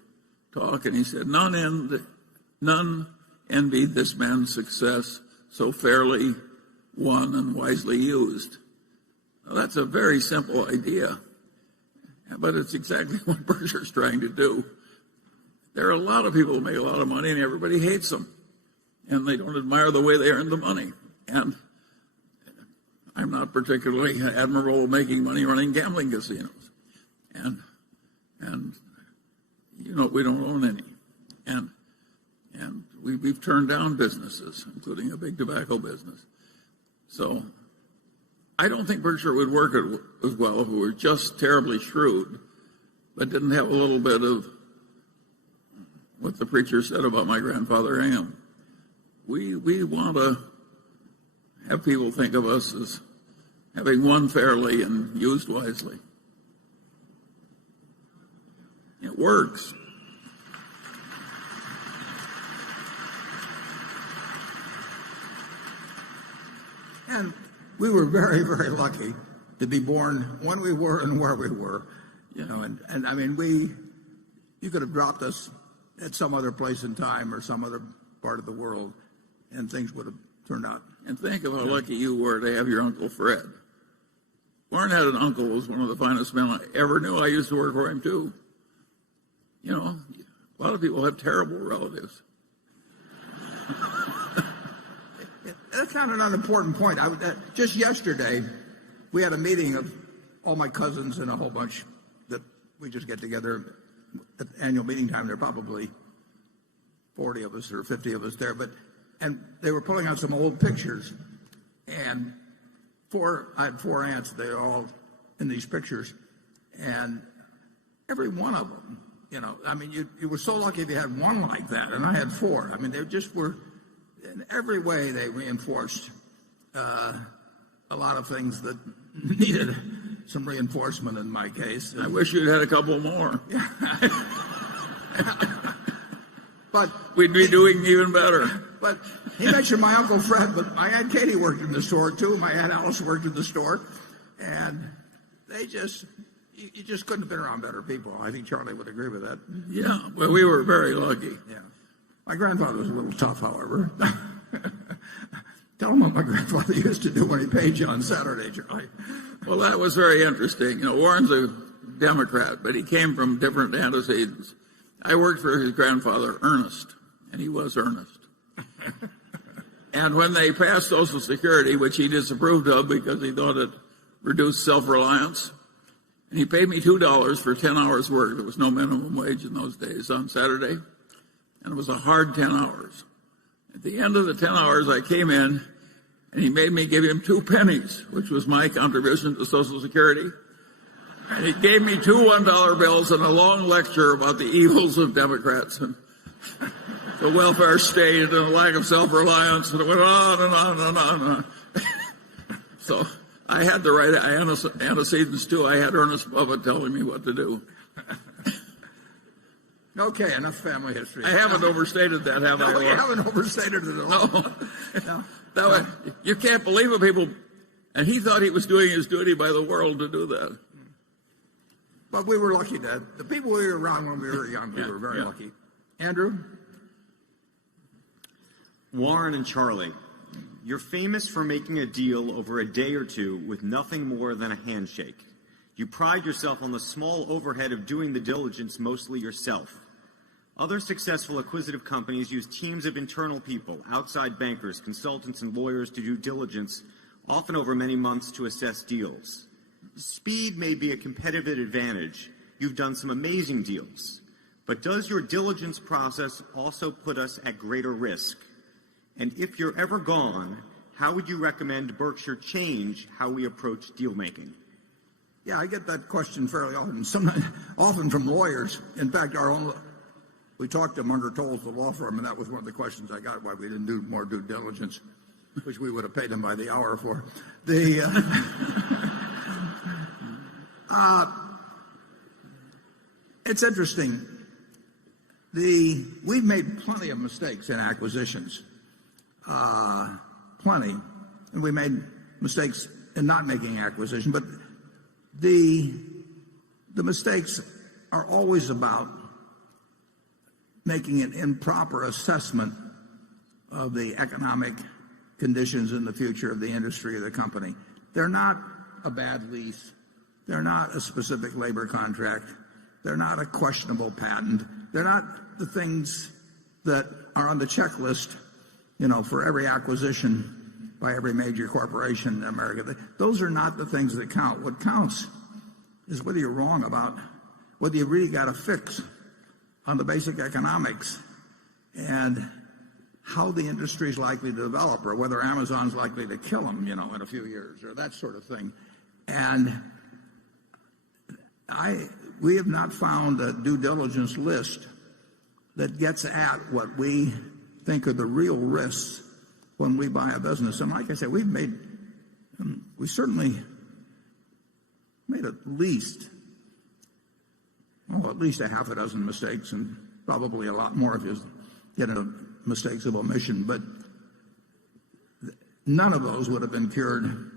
talk, and he said, none envied this man's success so fairly won and wisely used. Now, that's a very simple idea, but it's exactly what Berkshire's trying to do. There are a lot of people who make a lot of money, and everybody hates them, and they don't admire the way they earn the money. And I'm not particularly admirable at making money running gambling casinos, and we don't own any, and we've turned down businesses, including a big tobacco business. So I don't think Berkshire would work as well if we were just terribly shrewd, but didn't have a little bit of what the preacher said about my grandfather Ham. We want to have people think of us as having won fairly and used wisely. It works. And we were very, very lucky to be born when we were and where we were, and I mean, you could have dropped us at some other place in time or some other part of the world, and things would have turned out. And think of how lucky you were to have your Uncle Fred. Warren had an uncle who was one of the finest men I ever knew. I used to work for him, too. A lot of people have terrible relatives. That's not an unimportant point. Just yesterday, we had a meeting of all my cousins and a whole bunch that we just get together at annual meeting time. There are probably 40 of us or 50 of us there, and they were pulling out some old pictures, and I had 4 aunts. They're all in these pictures, and every one of them, I mean, you were so lucky if you had one like that, and I had 4. I mean, they just were, in every way, they reinforced a lot of things that needed some reinforcement in my case. I wish you'd had a couple more. But we'd be doing even better. But he mentioned my Uncle Fred, but my Aunt Katie worked in the store too. My Aunt Alice worked in the store, and you just couldn't have been around better people. I think Charlie would agree with that. Yeah, well, we were very lucky. Yeah. My grandfather was a little tough, however. Tell him what my grandfather used to do when he paid you on Saturday, Charlie. Well, that was very interesting. Warren's a Democrat, but he came from different antecedents. I worked for his grandfather, Ernest, and he was earnest. And when they passed Social Security, which he disapproved of because he thought it reduced self-reliance, and he paid me $2 for 10 hours' work. There was no minimum wage in those days on Saturday, and it was a hard 10 hours. At the end of the 10 hours, I came in, and he made me give him 2 pennies, which was my contribution to Social Security. And he gave me 2 $1 bills and a long lecture about the evils of Democrats and the welfare state and the lack of self-reliance, and it went on and on and on and on. So I had the right antecedents, too. I had Ernest Buffett telling me what to do. Okay, enough family history. I haven't overstated that, have I? No, you haven't overstated it at all. No. You can't believe it, people. And he thought he was doing his duty by the world to do that. But we were lucky that the people we were around when we were young, we were very lucky. Andrew? Warren and Charlie, you're famous for making a deal over a day or two with nothing more than a handshake. You pride yourself on the small overhead of doing the diligence mostly yourself. Other successful acquisitive companies use teams of internal people, outside bankers, consultants, and lawyers to do diligence, often over many months, to assess deals. Speed may be a competitive advantage. You've done some amazing deals. But does your diligence process also put us at greater risk? And if you're ever gone, how would you recommend Berkshire change how we approach deal making? Yeah, I get that question fairly often, often from lawyers. In fact, we talked to Munger Tolles, the law firm, and that was one of the questions I got, why we didn't do more due diligence, which we would have paid him by the hour for. It's interesting. We've made plenty of mistakes in acquisitions, plenty, and we made mistakes in not making acquisition. But the mistakes are always about making an improper assessment of the economic conditions in the future of the industry or the company. They're not a bad lease. They're not a specific labor contract. They're not a questionable patent. They're not the things that are on the checklist, for every acquisition by every major corporation in America. Those are not the things that count. What counts is whether you're wrong about whether you really got a fix on the basic economics and how the industry is likely to develop, or whether Amazon's likely to kill them, in a few years, or that sort of thing. And we have not found a due diligence list that gets at what we think are the real risks when we buy a business. And like I said, we certainly made at least a half a dozen mistakes, and probably a lot more if you get into mistakes of omission. But none of those would have been cured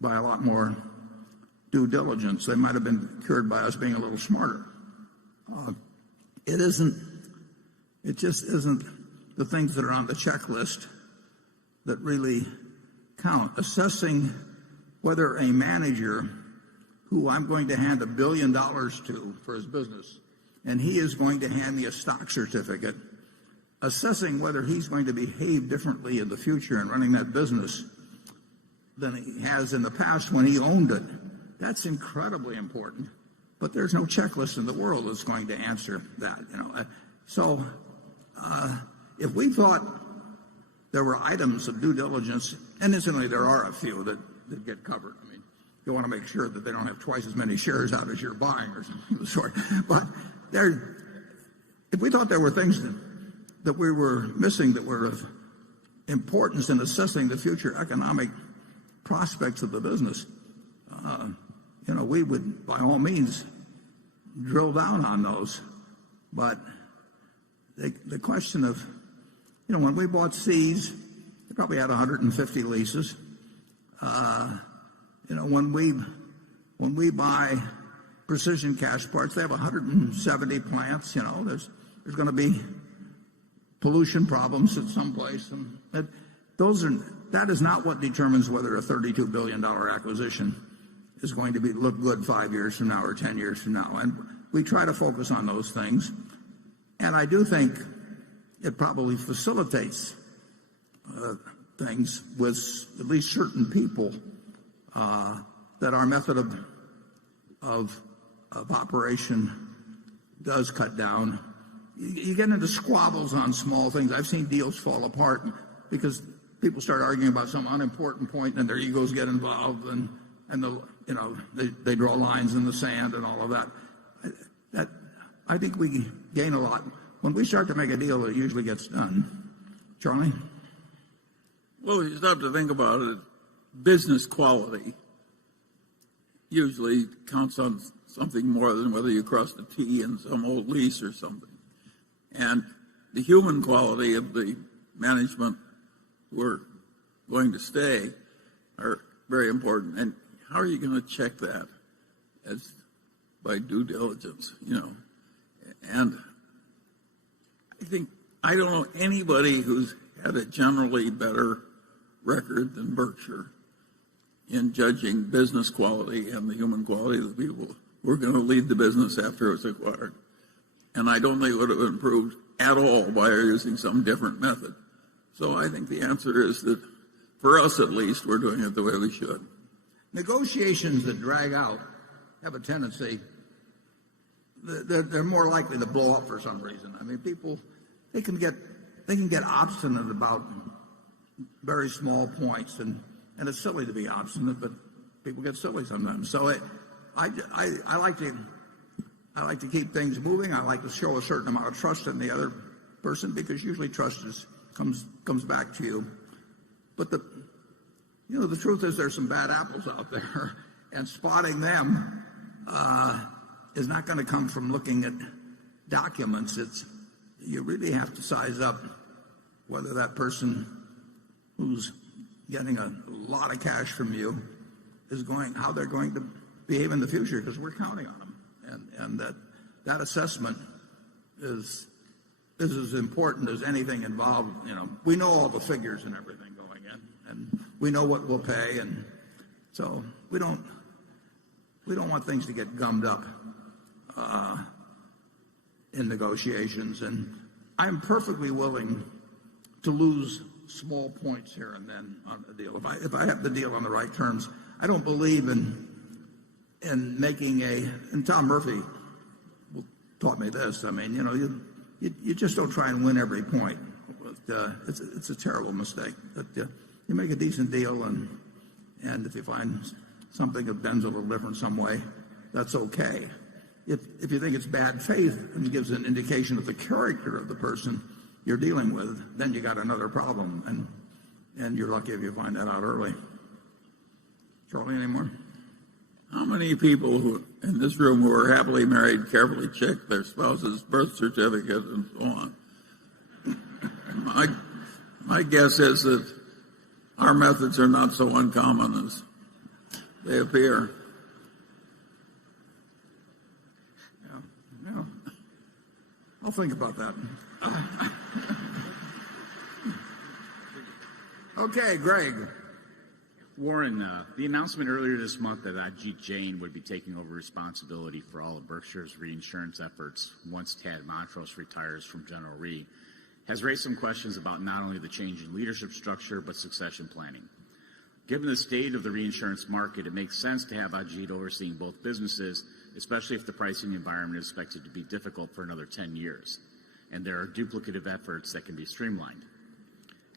by a lot more due diligence. They might have been cured by us being a little smarter. It just isn't the things that are on the checklist that really count. Assessing whether a manager who I'm going to hand $1 billion to for his business, and he is going to hand me a stock certificate, assessing whether he's going to behave differently in the future in running that business than he has in the past when he owned it. That's incredibly important. But there's no checklist in the world that's going to answer that. So if we thought there were items of due diligence, and incidentally there are a few that get covered. I mean, you want to make sure that they don't have twice as many shares out as you're buying or something of the sort. But if we thought there were things that we were missing that were of importance in assessing the future economic prospects of the business, we would by all means drill down on those. But the question of, when we bought Seas, they probably had 150 leases. When we buy Precision Cash Parts, they have 170 plants. There's going to be pollution problems at some place, and that is not what determines whether a $32 billion acquisition is going to look good 5 years from now or 10 years from now. And we try to focus on those things. And I do think it probably facilitates things with at least certain people that our method of operation does cut down. You get into squabbles on small things. I've seen deals fall apart because people start arguing about some unimportant point, and their egos get involved, and they draw lines in the sand and all of that. I think we gain a lot when we start to make a deal. It usually gets done. Charlie? Well, you stop to think about it. Business quality usually counts on something more than whether you crossed a T in some old lease or something. And the human quality of the management who are going to stay are very important. And how are you going to check that? As by due diligence, And I don't know anybody who's had a generally better record than Berkshire in judging business quality and the human quality of the people who are going to lead the business after it's acquired. And I don't think it would have improved at all by using some different method. So I think the answer is that, for us at least, we're doing it the way we should. Negotiations that drag out have a tendency, they're more likely to blow up for some reason. I mean, people, they can get obstinate about very small points, and it's silly to be obstinate, but people get silly sometimes. So I like to keep things moving. I like to show a certain amount of trust in the other person, because usually trust comes back to you. But the truth is there's some bad apples out there, and spotting them is not going to come from looking at documents. You really have to size up whether that person who's getting a lot of cash from you how they're going to behave in the future, because we're counting on them. And that assessment is is as important as anything involved. We know all the figures and everything going in, and we know what we'll pay, and so we don't want things to get gummed up in negotiations. And I'm perfectly willing to lose small points here and then on the deal if I have the deal on the right terms. I don't believe in making and Tom Murphy taught me this. I mean, you just don't try and win every point. It's a terrible mistake. But you make a decent deal, and if you find something that bends a little different some way, that's okay. If you think it's bad faith and gives an indication of the character of the person you're dealing with, then you got another problem, and you're lucky if you find that out early. Charlie, any more? How many people in this room who are happily married carefully check their spouse's birth certificate and so on? My guess is that our methods are not so uncommon as they appear. Yeah. I'll think about that. Okay, Greg. Warren, the announcement earlier this month that Ajit Jain would be taking over responsibility for all of Berkshire's reinsurance efforts once Tad Montross retires from General Re has raised some questions about not only the change in leadership structure but succession planning. Given the state of the reinsurance market, it makes sense to have Ajit overseeing both businesses, especially if the pricing environment is expected to be difficult for another 10 years, and there are duplicative efforts that can be streamlined.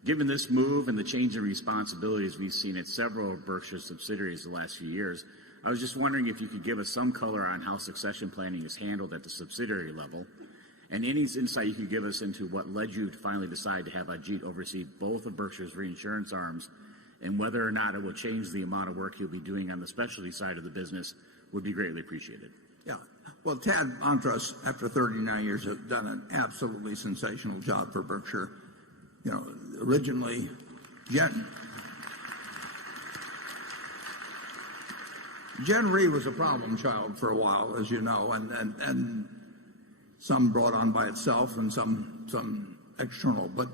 Given this move and the change in responsibilities we've seen at several of Berkshire's subsidiaries the last few years, I was just wondering if you could give us some color on how succession planning is handled at the subsidiary level, and any insight you could give us into what led you to finally decide to have Ajit oversee both of Berkshire's reinsurance arms, and whether or not it will change the amount of work he'll be doing on the specialty side of the business would be greatly appreciated. Yeah. Well, Tad Montross, after 39 years, has done an absolutely sensational job for Berkshire. Originally, Gen Re was a problem child for a while, as you know, and some brought on by itself and some external. But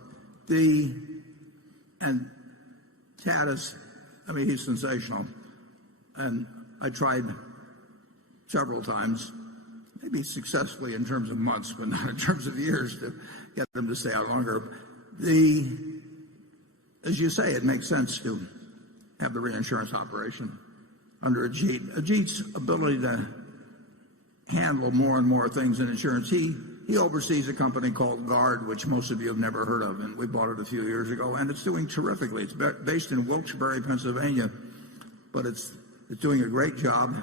Tad he's sensational. And I tried several times, maybe successfully in terms of months, but not in terms of years, to get them to stay out longer. As you say, it makes sense to have the reinsurance operation under Ajit. Ajit's ability to handle more and more things in insurance. He oversees a company called Guard, which most of you have never heard of, and we bought it a few years ago, and it's doing terrifically. It's based in Wilkes-Barre, Pennsylvania, but it's doing a great job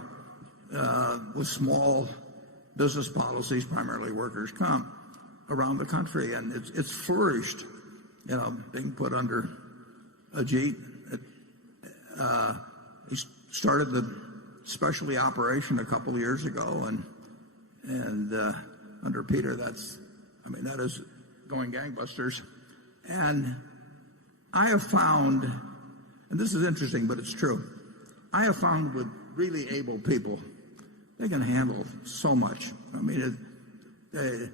with small business policies, primarily workers' comp, around the country, and it's flourished. Being put under Ajit. He started the specialty operation a couple of years ago, and under Peter, that is going gangbusters. And I have found, and this is interesting, but it's true, I have found with really able people, they can handle so much. They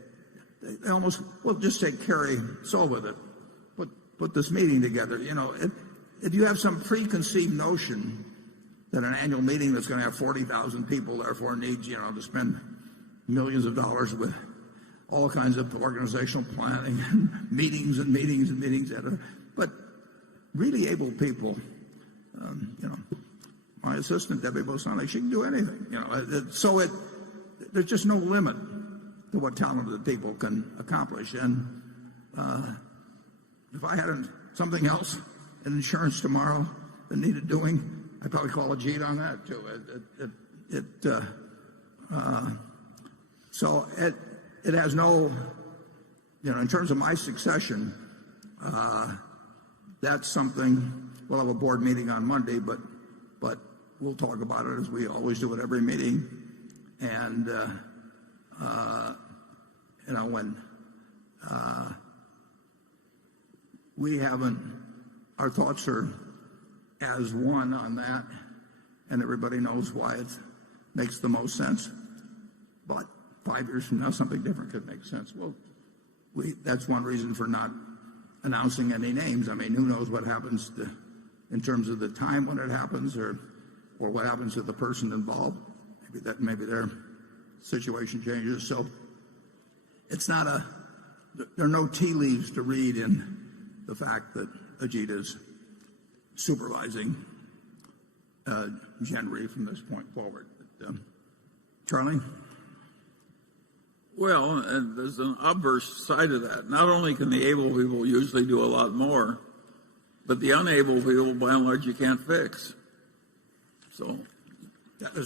almost, well, just take Kerry Sol with it. Put this meeting together. If you have some preconceived notion that an annual meeting that's going to have 40,000 people therefore needs, to spend millions of dollars with all kinds of organizational planning and meetings and meetings and meetings, but really able people, my assistant Debbie Bosanic, she can do anything. There's just no limit to what talented people can accomplish. And if I had something else in insurance tomorrow that needed doing, I'd probably call Ajit on that too. So it has no, in terms of my succession, that's something. We'll have a board meeting on Monday, but we'll talk about it as we always do at every meeting. And when we haven't, our thoughts are as one on that, and everybody knows why it makes the most sense. But 5 years from now, something different could make sense. We'll that's one reason for not announcing any names. I mean, who knows what happens in terms of the time when it happens, or what happens to the person involved. Maybe their situation changes. So it's not there are no tea leaves to read in the fact that Ajit is supervising Gen Re from this point forward. But, Charlie? Well, and there's an obverse side of that. Not only can the able people usually do a lot more, but the unable people, by and large, you can't fix. So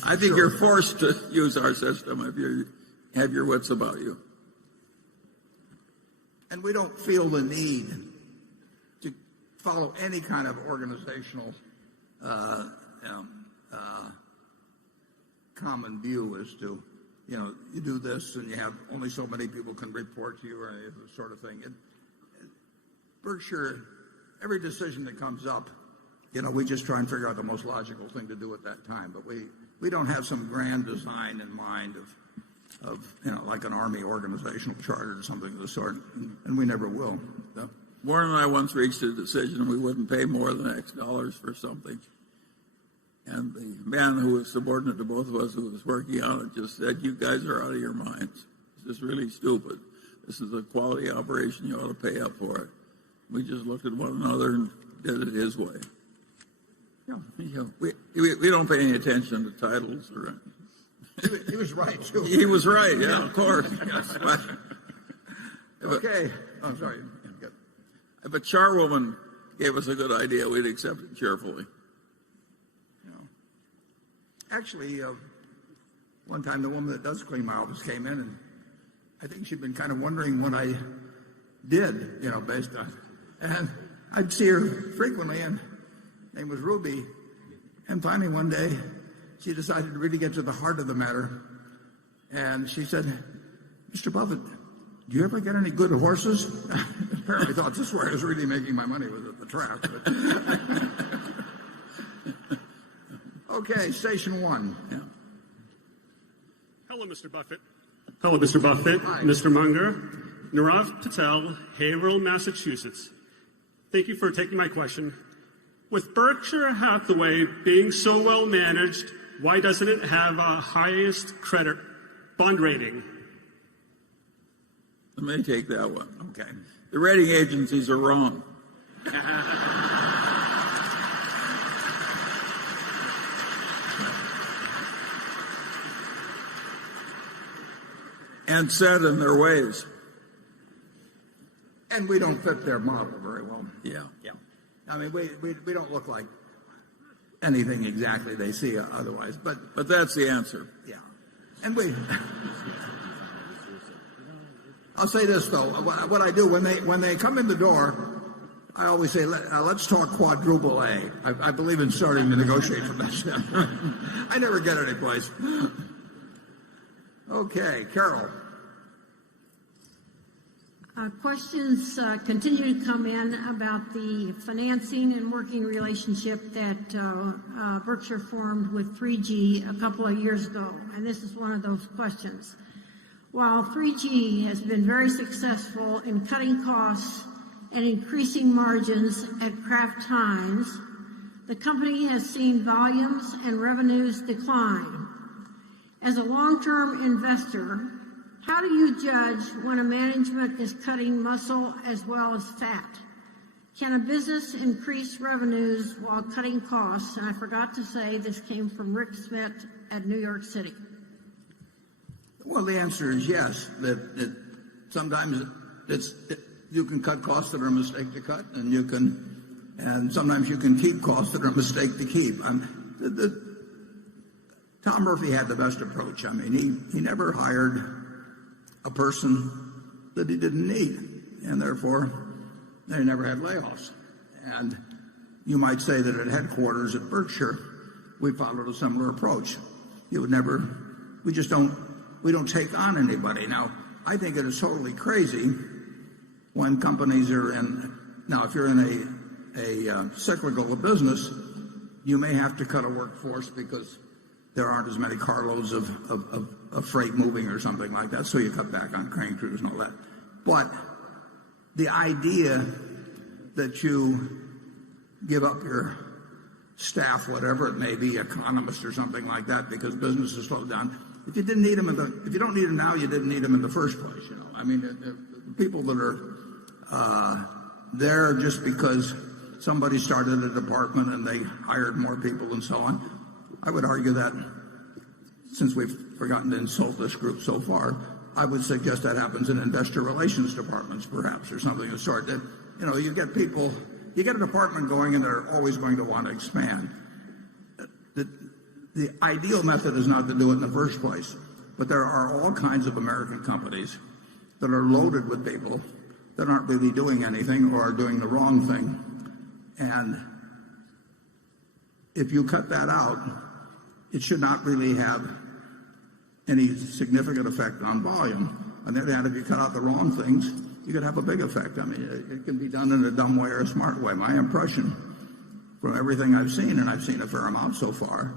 I think you're forced to use our system if you have your wits about you. And we don't feel the need to follow any kind of organizational common view as to, you do this and you have only so many people can report to you, or any of this sort of thing. Berkshire, every decision that comes up, we just try and figure out the most logical thing to do at that time. But we don't have some grand design in mind of like an army organizational charter or something of the sort, and we never will. So. Warren and I once reached a decision we wouldn't pay more than X dollars for something. And the man who was subordinate to both of us who was working on it just said, "You guys are out of your minds. This is really stupid. This is a quality operation. You ought to pay up for it." We just looked at one another and did it his way. We don't pay any attention to titles or anything. He was right, too. He was right, yeah, of course. Yes. Okay. Oh, sorry. If a charwoman gave us a good idea, we'd accept it cheerfully. Actually, one time the woman that does clean my office came in, and I think she'd been kind of wondering what I did, based on. And I'd see her frequently, and her name was Ruby. And finally one day, she decided to really get to the heart of the matter. And she said, "Mr. Buffett, do you ever get any good horses?" Apparently thought this is where I was really making my money, was at the track. Okay, station one. Yeah. Hello, Mr. Buffett. Hello, Mr. Buffett. Hi. Mr. Munger. Nirav Patel, Haverhill, Massachusetts. Thank you for taking my question. With Berkshire Hathaway being so well managed, why doesn't it have a highest credit bond rating? Let me take that one. Okay. The rating agencies are wrong. And set in their ways. And we don't fit their model very well. Yeah. I mean, we don't look like anything exactly they see otherwise. But that's the answer. Yeah. And I'll say this, though. What I do when they come in the door, I always say, let's talk quadruple A. I believe in starting to negotiate from that standpoint. I never get any place. Okay, Carol. Questions continue to come in about the financing and working relationship that Berkshire formed with 3G a couple of years ago, and this is one of those questions. While 3G has been very successful in cutting costs and increasing margins at Kraft Heinz, the company has seen volumes and revenues decline. As a long-term investor, how do you judge when a management is cutting muscle as well as fat? Can a business increase revenues while cutting costs? And I forgot to say this came from Rick Smith at New York City. Well, the answer is yes. That sometimes you can cut costs that are a mistake to cut, and sometimes you can keep costs that are a mistake to keep. Tom Murphy had the best approach. I mean, he never hired a person that he didn't need, and therefore they never had layoffs. And you might say that at headquarters at Berkshire, we followed a similar approach. We don't take on anybody. Now, I think it is totally crazy when companies are now if you're in a cyclical business, you may have to cut a workforce because there aren't as many carloads of freight moving or something like that, so you cut back on crane crews and all that. But the idea that you give up your staff, whatever it may be, economists or something like that, because business has slowed down. If you didn't need them if you don't need them now, you didn't need them in the first place. I mean, the people that are there just because somebody started a department and they hired more people and so on. I would argue that, since we've forgotten to insult this group so far, I would suggest that happens in investor relations departments, perhaps, or something of the sort. That, you get people, you get a department going and they're always going to want to expand. The ideal method is not to do it in the first place, but there are all kinds of American companies that are loaded with people that aren't really doing anything or are doing the wrong thing. And if you cut that out, it should not really have any significant effect on volume. On the other hand, if you cut out the wrong things, you could have a big effect. I mean, it can be done in a dumb way or a smart way. My impression from everything I've seen, and I've seen a fair amount so far,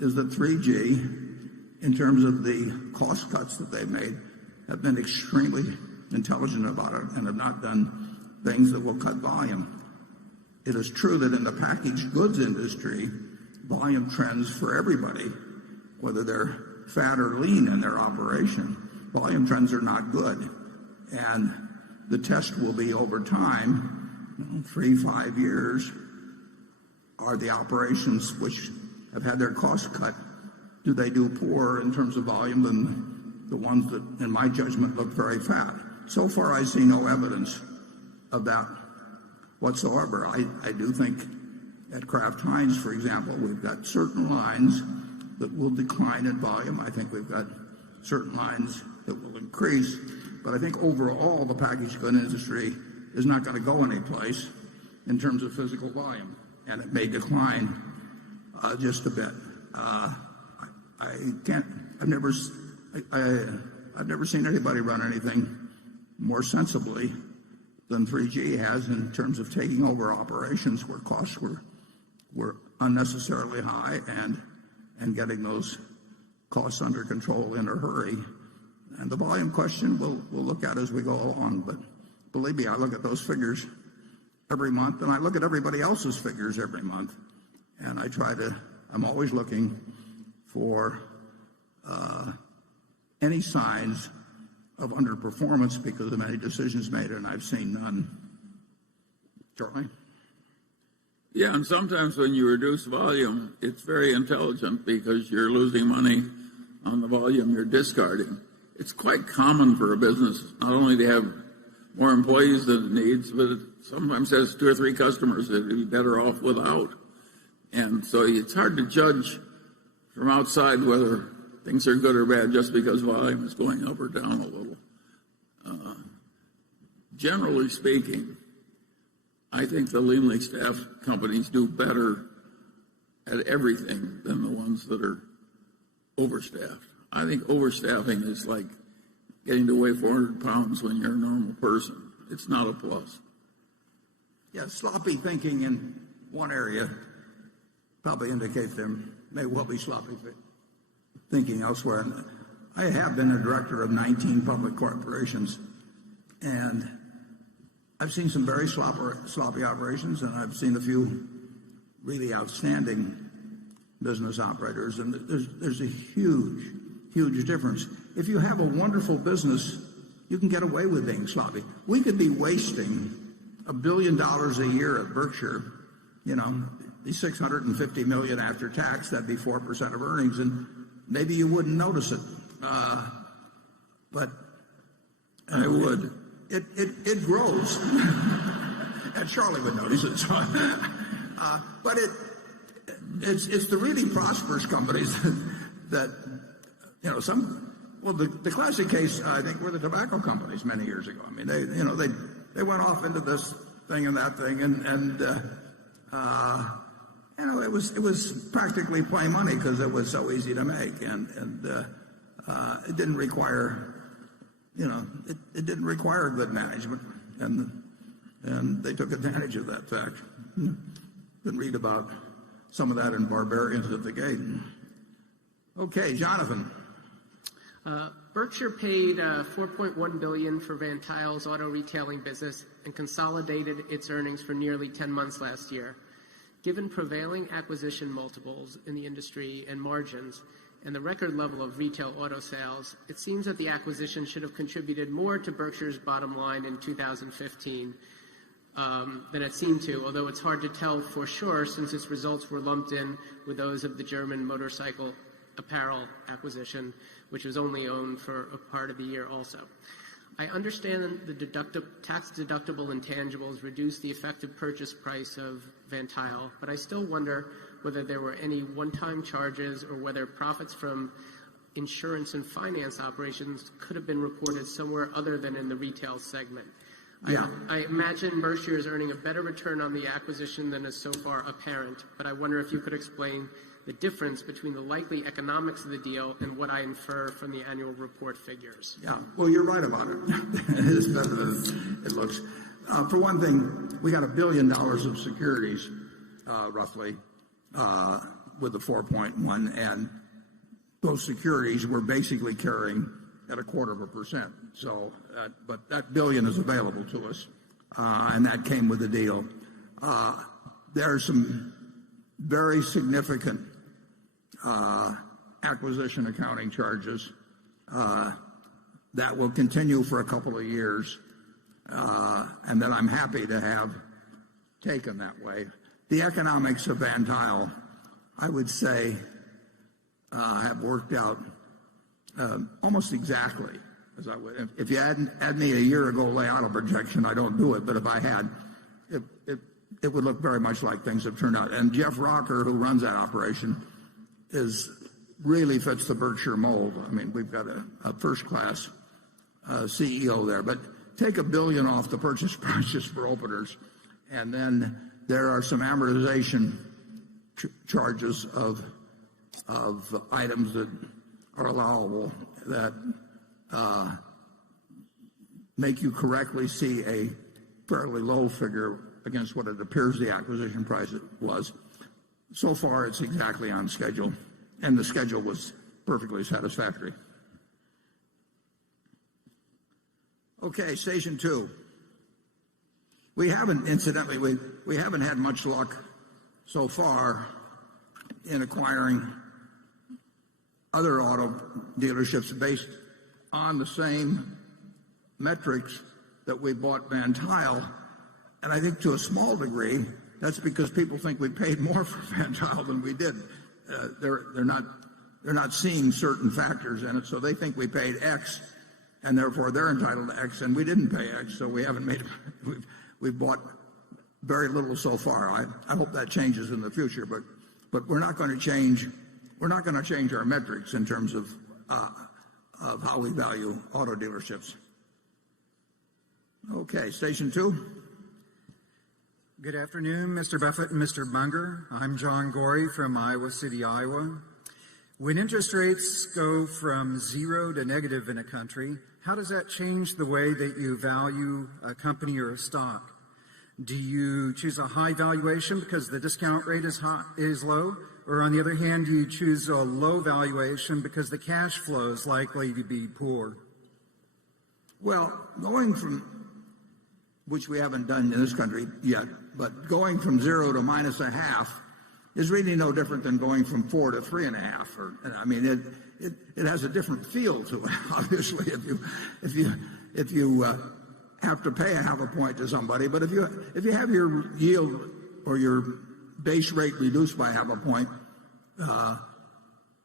is that 3G, in terms of the cost cuts that they've made, have been extremely intelligent about it and have not done things that will cut volume. It is true that in the packaged goods industry, volume trends for everybody, whether they're fat or lean in their operation, volume trends are not good. And the test will be over time, 3-5 years, are the operations which have had their costs cut, do they do poorer in terms of volume than the ones that, in my judgment, look very fat? So far, I see no evidence of that whatsoever. I do think at Kraft Heinz, for example, we've got certain lines that will decline in volume. I think we've got certain lines that will increase. But I think overall, the packaged goods industry is not going to go anyplace in terms of physical volume, and it may decline just a bit. I've never seen anybody run anything more sensibly than 3G has in terms of taking over operations where costs were unnecessarily high and getting those costs under control in a hurry. And the volume question we'll look at as we go along. But believe me, I look at those figures every month, and I look at everybody else's figures every month. And I'm always looking for any signs of underperformance because of any decisions made, and I've seen none. Charlie? Yeah, and sometimes when you reduce volume, it's very intelligent because you're losing money on the volume you're discarding. It's quite common for a business not only to have more employees than it needs, but it sometimes has 2 or 3 customers that would be better off without. And so it's hard to judge from outside whether things are good or bad just because volume is going up or down a little. Generally speaking, I think the leanly staffed companies do better at everything than the ones that are overstaffed. I think overstaffing is like getting to weigh 400 pounds when you're a normal person. It's not a plus. Yeah, sloppy thinking in one area probably indicates there may well be sloppy thinking elsewhere. And I have been a director of 19 public corporations, and I've seen some very sloppy operations, and I've seen a few really outstanding business operators, and there's a huge difference. If you have a wonderful business, you can get away with being sloppy. We could be wasting $1 billion a year at Berkshire, the $650 million after tax, that'd be 4% of earnings, and maybe you wouldn't notice it. But I would. It grows. And Charlie would notice it. So, but it's the really prosperous companies that the classic case, I think, were the tobacco companies many years ago. I mean, they went off into this thing and that thing, and it was practically play money because it was so easy to make, and it didn't require, it didn't require good management, and they took advantage of that fact. You can read about some of that in Barbarians at the Gate. Okay, Jonathan. Berkshire paid $4.1 billion for Van Tile's auto retailing business and consolidated its earnings for nearly 10 months last year. Given prevailing acquisition multiples in the industry and margins and the record level of retail auto sales, it seems that the acquisition should have contributed more to Berkshire's bottom line in 2015 than it seemed to, although it's hard to tell for sure since its results were lumped in with those of the German motorcycle apparel acquisition, which was only owned for a part of the year also. I understand the tax-deductible intangibles reduced the effective purchase price of Van Tile, but I still wonder whether there were any one-time charges or whether profits from insurance and finance operations could have been reported somewhere other than in the retail segment. Yeah. I imagine Berkshire is earning a better return on the acquisition than is so far apparent, but I wonder if you could explain the difference between the likely economics of the deal and what I infer from the annual report figures. Yeah, well, you're right about it. It is better than it looks. For one thing, we got $1 billion of securities, roughly, with the 4.1, and those securities were basically carrying at 0.25%. So, but that billion is available to us, and that came with the deal. There are some very significant acquisition accounting charges that will continue for a couple of years, and that I'm happy to have taken that way. The economics of Van Tile, I would say, have worked out almost exactly as I would. If you had me a year ago lay out a projection, I don't do it, but if I had, it would look very much like things have turned out. And Jeff Rocker, who runs that operation, really fits the Berkshire mold. I mean, we've got a first-class CEO there. But take $1 billion off the purchase prices for openers, and then there are some amortization charges of items that are allowable that make you correctly see a fairly low figure against what it appears the acquisition price was. So far, it's exactly on schedule, and the schedule was perfectly satisfactory. Okay, station 2. We haven't, incidentally, we haven't had much luck so far in acquiring other auto dealerships based on the same metrics that we bought Van Tile. And I think to a small degree, that's because people think we paid more for Van Tile than we did. They're not seeing certain factors in it, so they think we paid X, and therefore they're entitled to X, and we didn't pay X, so we haven't made. We've bought very little so far. I hope that changes in the future, but we're not going to change. We're not going to change our metrics in terms of how we value auto dealerships. Okay, station 2. Good afternoon, Mr. Buffett and Mr. Munger. I'm John Gorey from Iowa City, Iowa. When interest rates go from zero to negative in a country, how does that change the way that you value a company or a stock? Do you choose a high valuation because the discount rate is low? Or on the other hand, do you choose a low valuation because the cash flow is likely to be poor? Well, going from, which we haven't done in this country yet, but going from 0 to -0.5 is really no different than going from 4 to 3.5. I mean, it has a different feel to it. Obviously, if you have to pay 0.5 point to somebody, but if you have your yield or your base rate reduced by 0.5 point,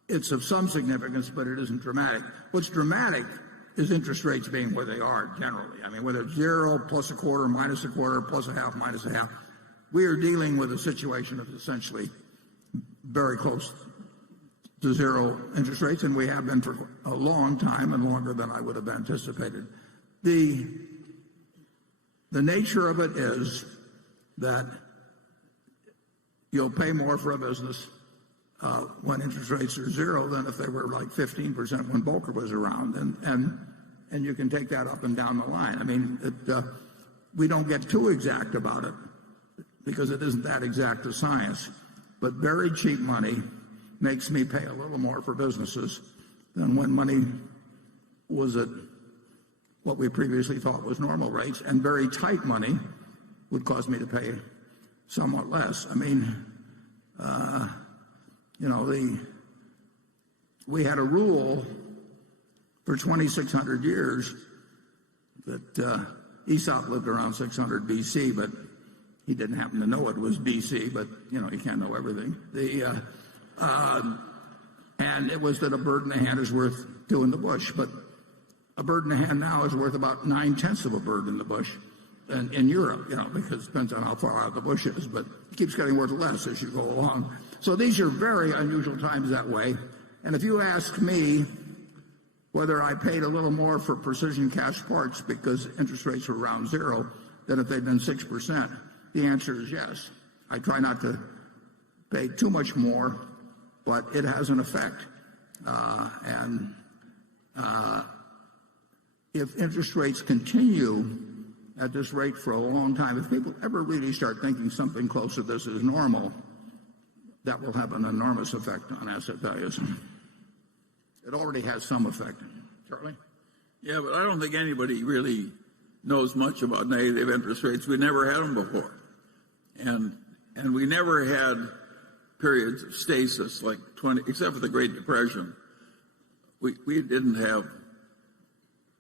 it's of some significance, but it isn't dramatic. What's dramatic is interest rates being where they are generally. I mean, whether it's 0, +0.25, -0.25, +0.5, -0.5, we are dealing with a situation that's essentially very close to zero interest rates, and we have been for a long time and longer than I would have anticipated. The nature of it is that you'll pay more for a business when interest rates are zero than if they were like 15% when Volcker was around, and you can take that up and down the line. I mean, we don't get too exact about it because it isn't that exact a science, but very cheap money makes me pay a little more for businesses than when money was at what we previously thought was normal rates, and very tight money would cause me to pay somewhat less. I mean, we had a rule for 2,600 years that Aesop lived around 600 BC, but he didn't happen to know it was BC, but, you can't know everything. And it was that a bird in the hand is worth two in the bush, but a bird in the hand now is worth about 9/10 of a bird in the bush in Europe, because it depends on how far out the bush is, but it keeps getting worth less as you go along. So these are very unusual times that way. And if you ask me whether I paid a little more for precision cast parts because interest rates were around zero than if they'd been 6%, the answer is yes. I try not to pay too much more, but it has an effect. If interest rates continue at this rate for a long time, if people ever really start thinking something close to this is normal, that will have an enormous effect on asset values. It already has some effect. Charlie? Yeah, but I don't think anybody really knows much about negative interest rates. We never had them before. And we never had periods of stasis like except for the Great Depression. We didn't have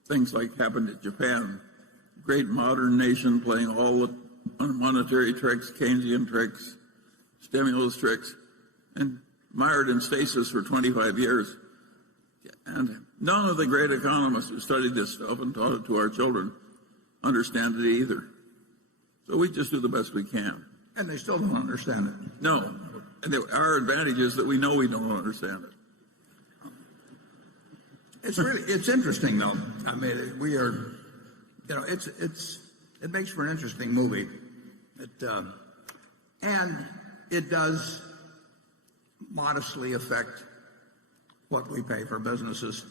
things like happened in Japan. Great modern nation playing all the monetary tricks, Keynesian tricks, stimulus tricks, and mired in stasis for 25 years. And none of the great economists who studied this stuff and taught it to our children understand it either. So we just do the best we can. And they still don't understand it. No. And our advantage is that we know we don't understand it. It's interesting though. I mean, we are, it makes for an interesting movie. And it does modestly affect what we pay for businesses.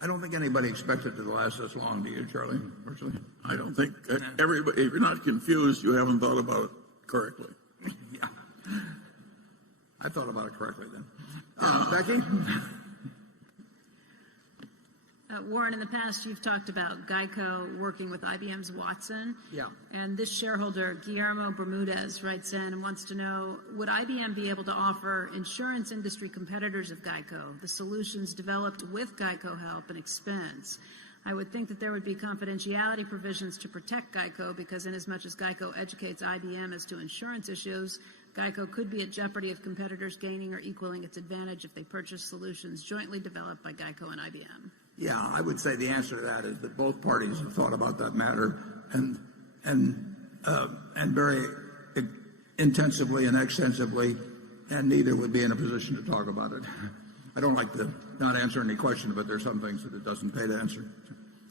I don't think anybody expected it to last this long, do you, Charlie? Virtually? I don't think everybody, if you're not confused, you haven't thought about it correctly. Yeah. I thought about it correctly then. Becky? Warren, in the past, you've talked about GEICO working with IBM's Watson. Yeah. And this shareholder, Guillermo Bermudez, writes in and wants to know, would IBM be able to offer insurance industry competitors of GEICO the solutions developed with GEICO help and expense? I would think that there would be confidentiality provisions to protect GEICO because inasmuch as GEICO educates IBM as to insurance issues, GEICO could be at jeopardy of competitors gaining or equaling its advantage if they purchase solutions jointly developed by GEICO and IBM. Yeah, I would say the answer to that is that both parties have thought about that matter and very intensively and extensively, and neither would be in a position to talk about it. I don't like to not answer any question, but there's some things that it doesn't pay to answer.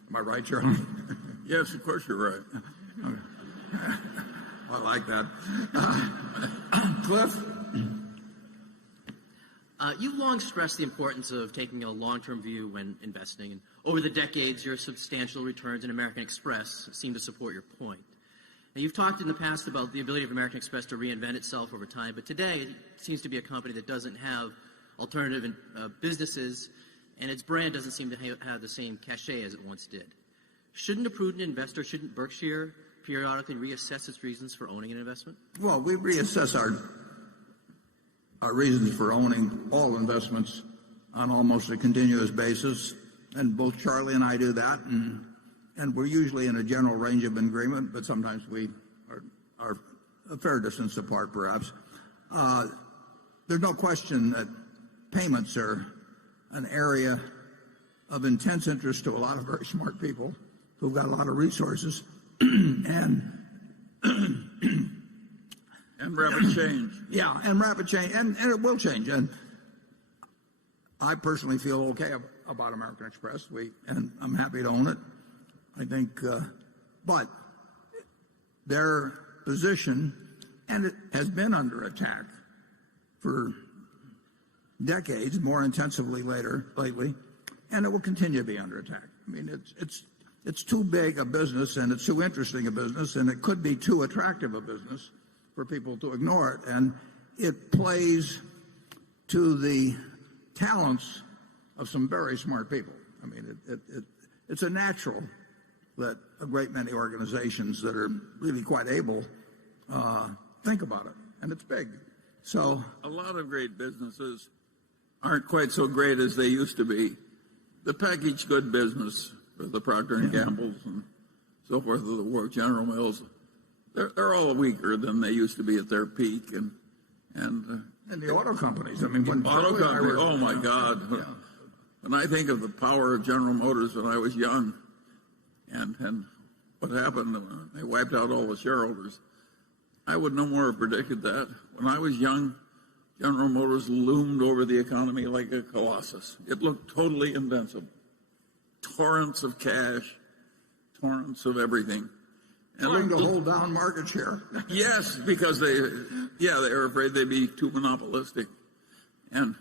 Am I right, Charlie? Yes, of course you're right. I like that. Cliff? You've long stressed the importance of taking a long-term view when investing, and over the decades, your substantial returns in American Express seem to support your point. Now, you've talked in the past about the ability of American Express to reinvent itself over time, but today it seems to be a company that doesn't have alternative businesses, and its brand doesn't seem to have the same cachet as it once did. Shouldn't a prudent investor, shouldn't Berkshire periodically reassess its reasons for owning an investment? Well, we reassess our reasons for owning all investments on almost a continuous basis, and both Charlie and I do that, and we're usually in a general range of agreement, but sometimes we are a fair distance apart, perhaps. There's no question that payments are an area of intense interest to a lot of very smart people who've got a lot of resources, and rapid change. Yeah, and rapid change, and it will change. And I personally feel okay about American Express, and I'm happy to own it. I think, but their position, and it has been under attack for decades, more intensively lately, and it will continue to be under attack. I mean, it's too big a business, and it's too interesting a business, and it could be too attractive a business for people to ignore it, and it plays to the talents of some very smart people. I mean, it's a natural that a great many organizations that are really quite able think about it, and it's big. So a lot of great businesses aren't quite so great as they used to be. The packaged good business, the Procter and Gamble's and so forth, of the world, General Mills, they're all weaker than they used to be at their peak, and the auto companies. I mean, when auto companies. Oh my God! Yeah. When I think of the power of General Motors when I was young, and what happened, they wiped out all the shareholders. I would no more have predicted that. When I was young, General Motors loomed over the economy like a colossus. It looked totally invincible. Torrents of cash, torrents of everything. And trying to hold down market share. Yes, because they were afraid they'd be too monopolistic. And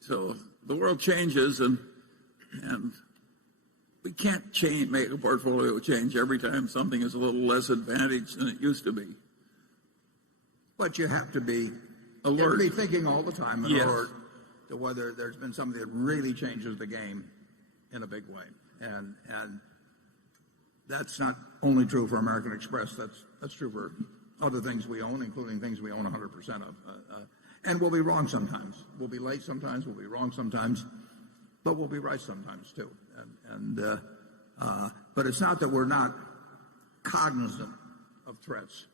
so the world changes, and we can't make a portfolio change every time something is a little less advantaged than it used to be. But you have to be alert. You have to be thinking all the time in Yes. order to whether there's been something that really changes the game in a big way. And that's not only true for American Express. That's true for other things we own, including things we own 100% of. And we'll be wrong sometimes. We'll be late sometimes. We'll be wrong sometimes. But we'll be right sometimes too. But it's not that we're not cognizant of threats,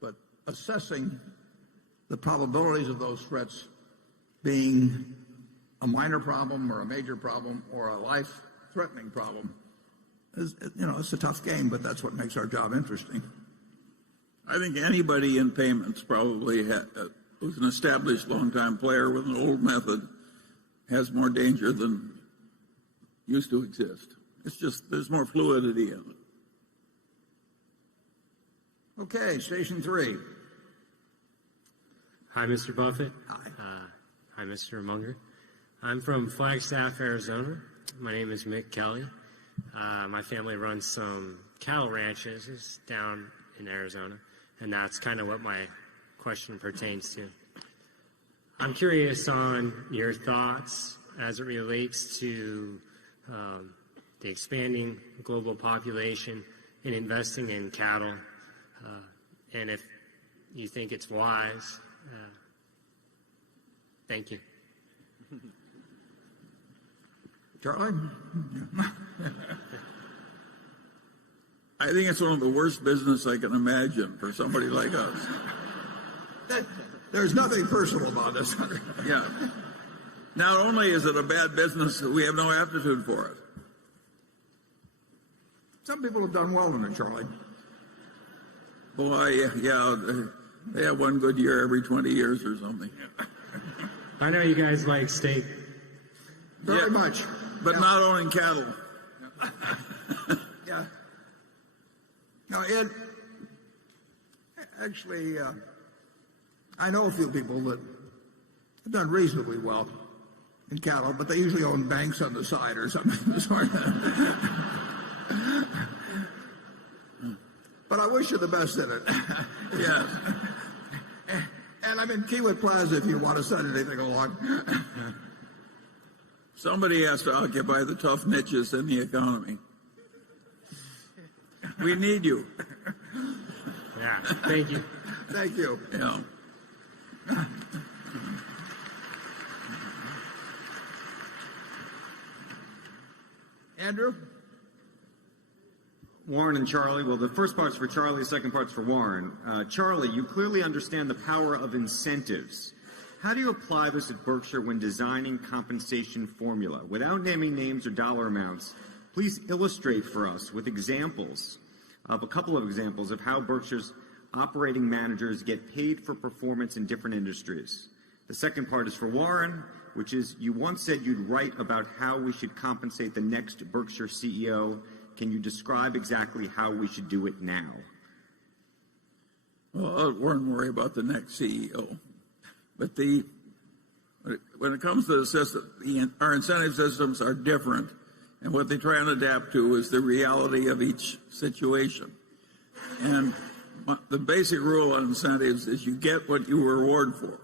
but assessing the probabilities of those threats being a minor problem or a major problem or a life-threatening problem. It's a tough game, but that's what makes our job interesting. I think anybody in payments probably who's an established long-time player with an old method has more danger than used to exist. It's just there's more fluidity in it. Okay, station 3. Hi, Mr. Buffett. Hi. Hi, Mr. Munger. I'm from Flagstaff, Arizona. My name is Mick Kelly. My family runs some cattle ranches down in Arizona, and that's kind of what my question pertains to. I'm curious on your thoughts as it relates to the expanding global population and investing in cattle, and if you think it's wise. Thank you. Charlie? I think it's one of the worst business I can imagine for somebody like us. There's nothing personal about this. Yeah. Not only is it a bad business, we have no aptitude for it. Some people have done well in it, Charlie. Boy, yeah, they have one good year every 20 years or something. I know you guys like steak. Very much. But not owning cattle. Yeah. No, Ed, actually, I know a few people that have done reasonably well in cattle, but they usually own banks on the side or something. But I wish you the best in it. Yeah. And I'm in Kiewit Plaza if you want to send anything along. Somebody has to occupy the tough niches in the economy. We need you. Yeah, thank you. Thank you. Yeah. Andrew? Warren and Charlie. Well, the first part's for Charlie, the second part's for Warren. Charlie, you clearly understand the power of incentives. How do you apply this at Berkshire when designing compensation formula? Without naming names or dollar amounts, please illustrate for us with examples of a couple of examples of how Berkshire's operating managers get paid for performance in different industries. The second part is for Warren, which is you once said you'd write about how we should compensate the next Berkshire CEO. Can you describe exactly how we should do it now? Well, I wouldn't worry about the next CEO. But when it comes to the system, our incentive systems are different, and what they try and adapt to is the reality of each situation. And the basic rule on incentives is you get what you reward for.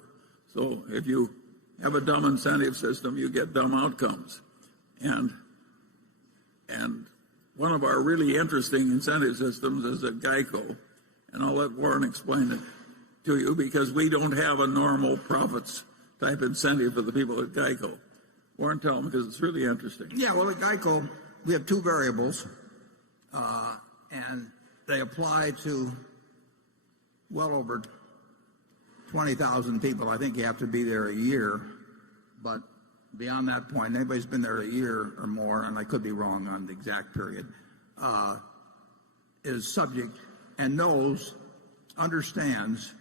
So if you have a dumb incentive system, you get dumb outcomes. And one of our really interesting incentive systems is at GEICO, and I'll let Warren explain it to you because we don't have a normal profits type incentive for the people at GEICO. Warren, tell them because it's really interesting. Yeah, well, at GEICO, we have two variables, and they apply to well over 20,000 people. I think you have to be there a year, but beyond that point, anybody's been there a year or more, and I could be wrong on the exact period, is subject and understands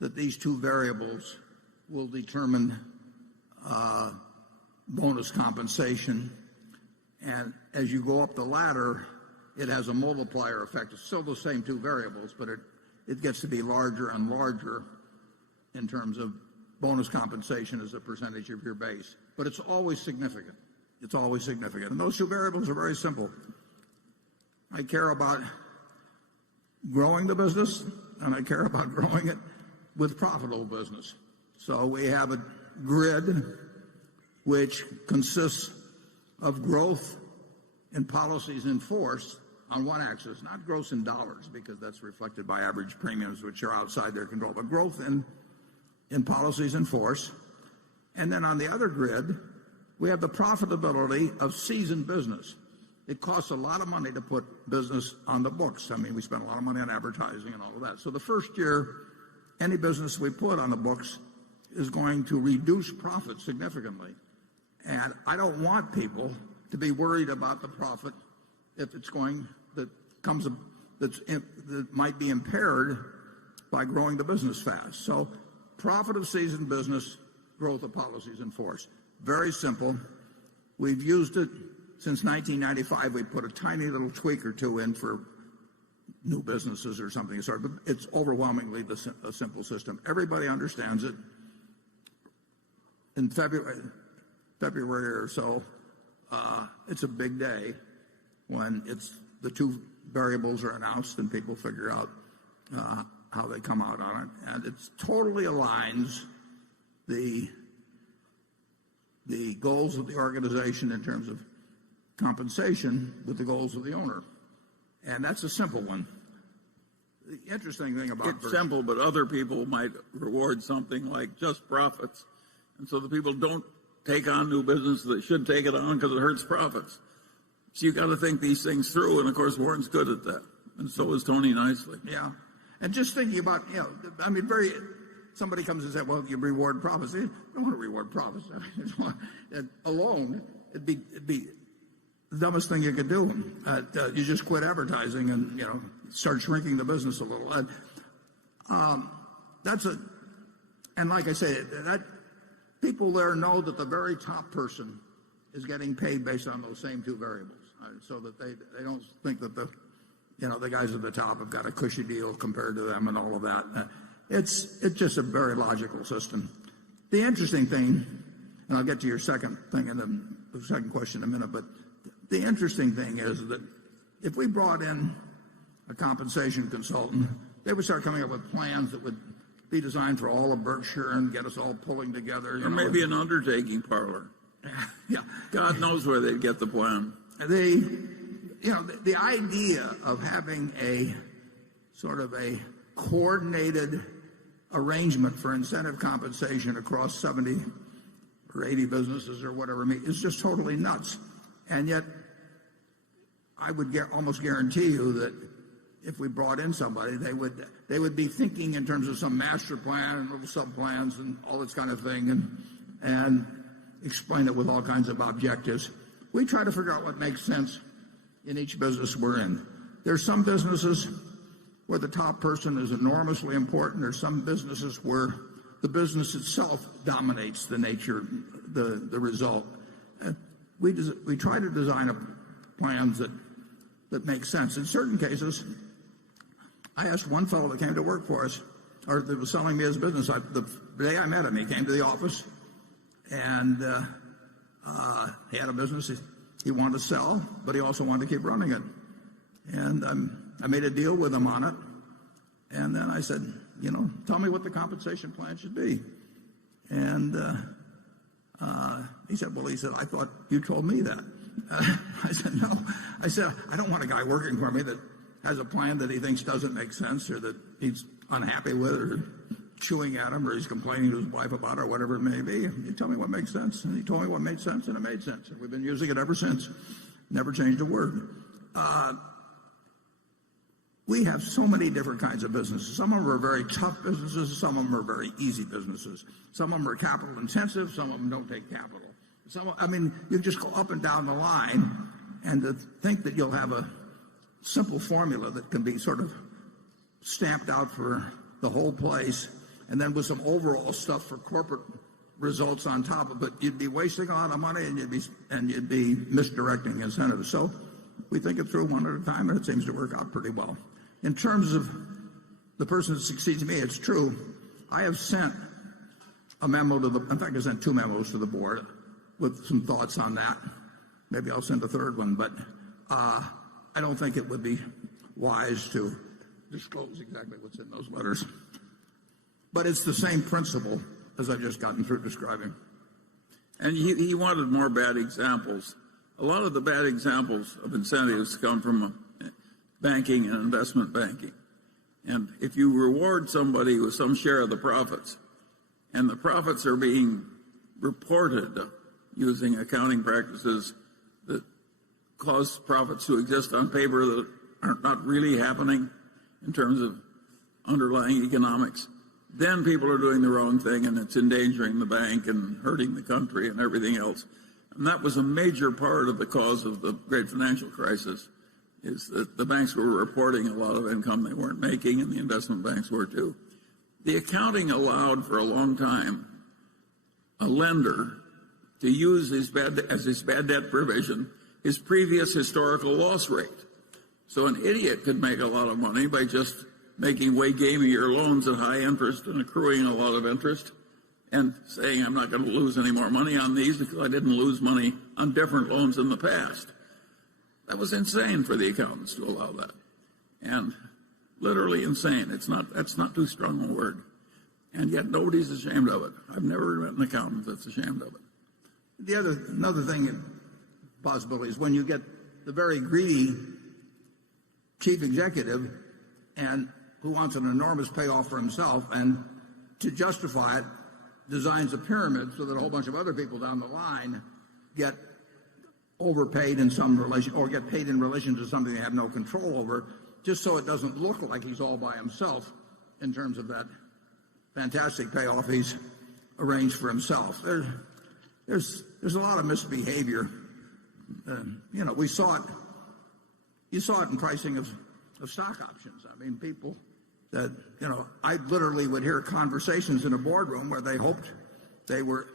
that these two variables will determine bonus compensation. And as you go up the ladder, it has a multiplier effect. It's still the same two variables, but it gets to be larger and larger in terms of bonus compensation as a percentage of your base. But it's always significant. It's always significant. And those two variables are very simple. I care about growing the business, and I care about growing it with profitable business. So we have a grid which consists of growth in policies in force on one axis, not growth in dollars, because that's reflected by average premiums, which are outside their control, but growth in policies in force. And then on the other grid, we have the profitability of seasoned business. It costs a lot of money to put business on the books. I mean, we spend a lot of money on advertising and all of that. So the first year, any business we put on the books is going to reduce profit significantly. And I don't want people to be worried about the profit if it's going that might be impaired by growing the business fast. So profit of seasoned business, growth of policies in force. Very simple. We've used it since 1995. We put a tiny little tweak or two in for new businesses or something, but it's overwhelmingly a simple system. Everybody understands it. In February or so, it's a big day when the two variables are announced and people figure out how they come out on it. And it totally aligns the goals of the organization in terms of compensation with the goals of the owner. And that's a simple one. The interesting thing about it's simple, but other people might reward something like just profits. And so the people don't take on new business that should take it on because it hurts profits. So you got to think these things through, and of course Warren's good at that, and so is Tony Nicely. Yeah, and just thinking about, somebody comes and says, well, you reward profits. You don't want to reward profits. Alone, it'd be the dumbest thing you could do. You just quit advertising and start shrinking the business a little. And like I say, that people there know that the very top person is getting paid based on those same two variables, so that they don't think that the guys at the top have got a cushy deal compared to them and all of that. It's just a very logical system. The interesting thing, and I'll get to your second thing and then the second question in a minute, but the interesting thing is that if we brought in a compensation consultant, they would start coming up with plans that would be designed for all of Berkshire and get us all pulling together. Or maybe an undertaking parlor. Yeah, God knows where they'd get the plan. The idea of having a sort of a coordinated arrangement for incentive compensation across 70 or 80 businesses or whatever is just totally nuts. And yet, I would almost guarantee you that if we brought in somebody, they would be thinking in terms of some master plan and little sub-plans and all this kind of thing, and explain it with all kinds of objectives. We try to figure out what makes sense in each business we're in. There's some businesses where the top person is enormously important. There's some businesses where the business itself dominates the nature, the result. We try to design plans that make sense. In certain cases, I asked one fellow that came to work for us, or that was selling me his business. The day I met him, he came to the office, and he had a business he wanted to sell, but he also wanted to keep running it. And I made a deal with him on it, and then I said, tell me what the compensation plan should be. And He said, I thought you told me that. I said, no. I said, I don't want a guy working for me that has a plan that he thinks doesn't make sense or that he's unhappy with or chewing at him or he's complaining to his wife about it or whatever it may be. You tell me what makes sense. And he told me what made sense, and it made sense. And we've been using it ever since. Never changed a word. We have so many different kinds of businesses. Some of them are very tough businesses. Some of them are very easy businesses. Some of them are capital intensive. Some of them don't take capital. You just go up and down the line, and to think that you'll have a simple formula that can be sort of stamped out for the whole place, and then with some overall stuff for corporate results on top of it, you'd be wasting a lot of money and you'd be misdirecting incentives. So we think it through one at a time, and it seems to work out pretty well. In terms of the person that succeeds me, it's true. I have sent a memo in fact, I sent 2 memos to the board with some thoughts on that. Maybe I'll send a third one, but I don't think it would be wise to disclose exactly what's in those letters. But it's the same principle as I've just gotten through describing. And he wanted more bad examples. A lot of the bad examples of incentives come from banking and investment banking. And if you reward somebody with some share of the profits, and the profits are being reported using accounting practices that cause profits to exist on paper that are not really happening in terms of underlying economics, then people are doing the wrong thing, and it's endangering the bank and hurting the country and everything else. And that was a major part of the cause of the great financial crisis, is that the banks were reporting a lot of income they weren't making, and the investment banks were too. The accounting allowed for a long time a lender to use his bad debt provision his previous historical loss rate. So an idiot could make a lot of money by just making way gamier loans at high interest and accruing a lot of interest and saying, I'm not going to lose any more money on these because I didn't lose money on different loans in the past. That was insane for the accountants to allow that. And literally insane. That's not too strong a word. And yet nobody's ashamed of it. I've never met an accountant that's ashamed of it. Another thing, possibility, is when you get the very greedy chief executive and who wants an enormous payoff for himself, and to justify it, designs a pyramid so that a whole bunch of other people down the line get overpaid in some relation, or get paid in relation to something they have no control over, just so it doesn't look like he's all by himself in terms of that fantastic payoff he's arranged for himself. There's a lot of misbehavior. We saw it. You saw it in pricing of stock options. I mean, people that, I literally would hear conversations in a boardroom where they hoped they were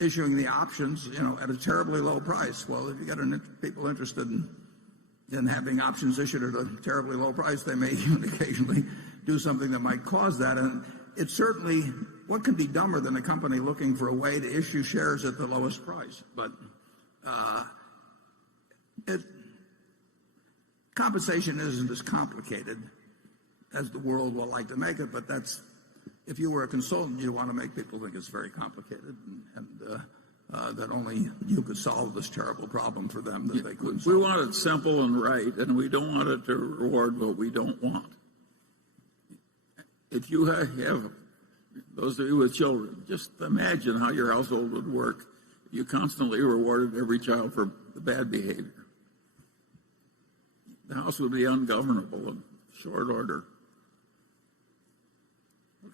issuing the options, at a terribly low price. Well, if you got people interested in having options issued at a terribly low price, they may even occasionally do something that might cause that. And it's certainly, what could be dumber than a company looking for a way to issue shares at the lowest price? But compensation isn't as complicated as the world will like to make it, but if you were a consultant, you want to make people think it's very complicated and that only you could solve this terrible problem for them that they couldn't solve. We want it simple and right, and we don't want it to reward what we don't want. If you have those of you with children, just imagine how your household would work if you constantly rewarded every child for the bad behavior. The house would be ungovernable in short order.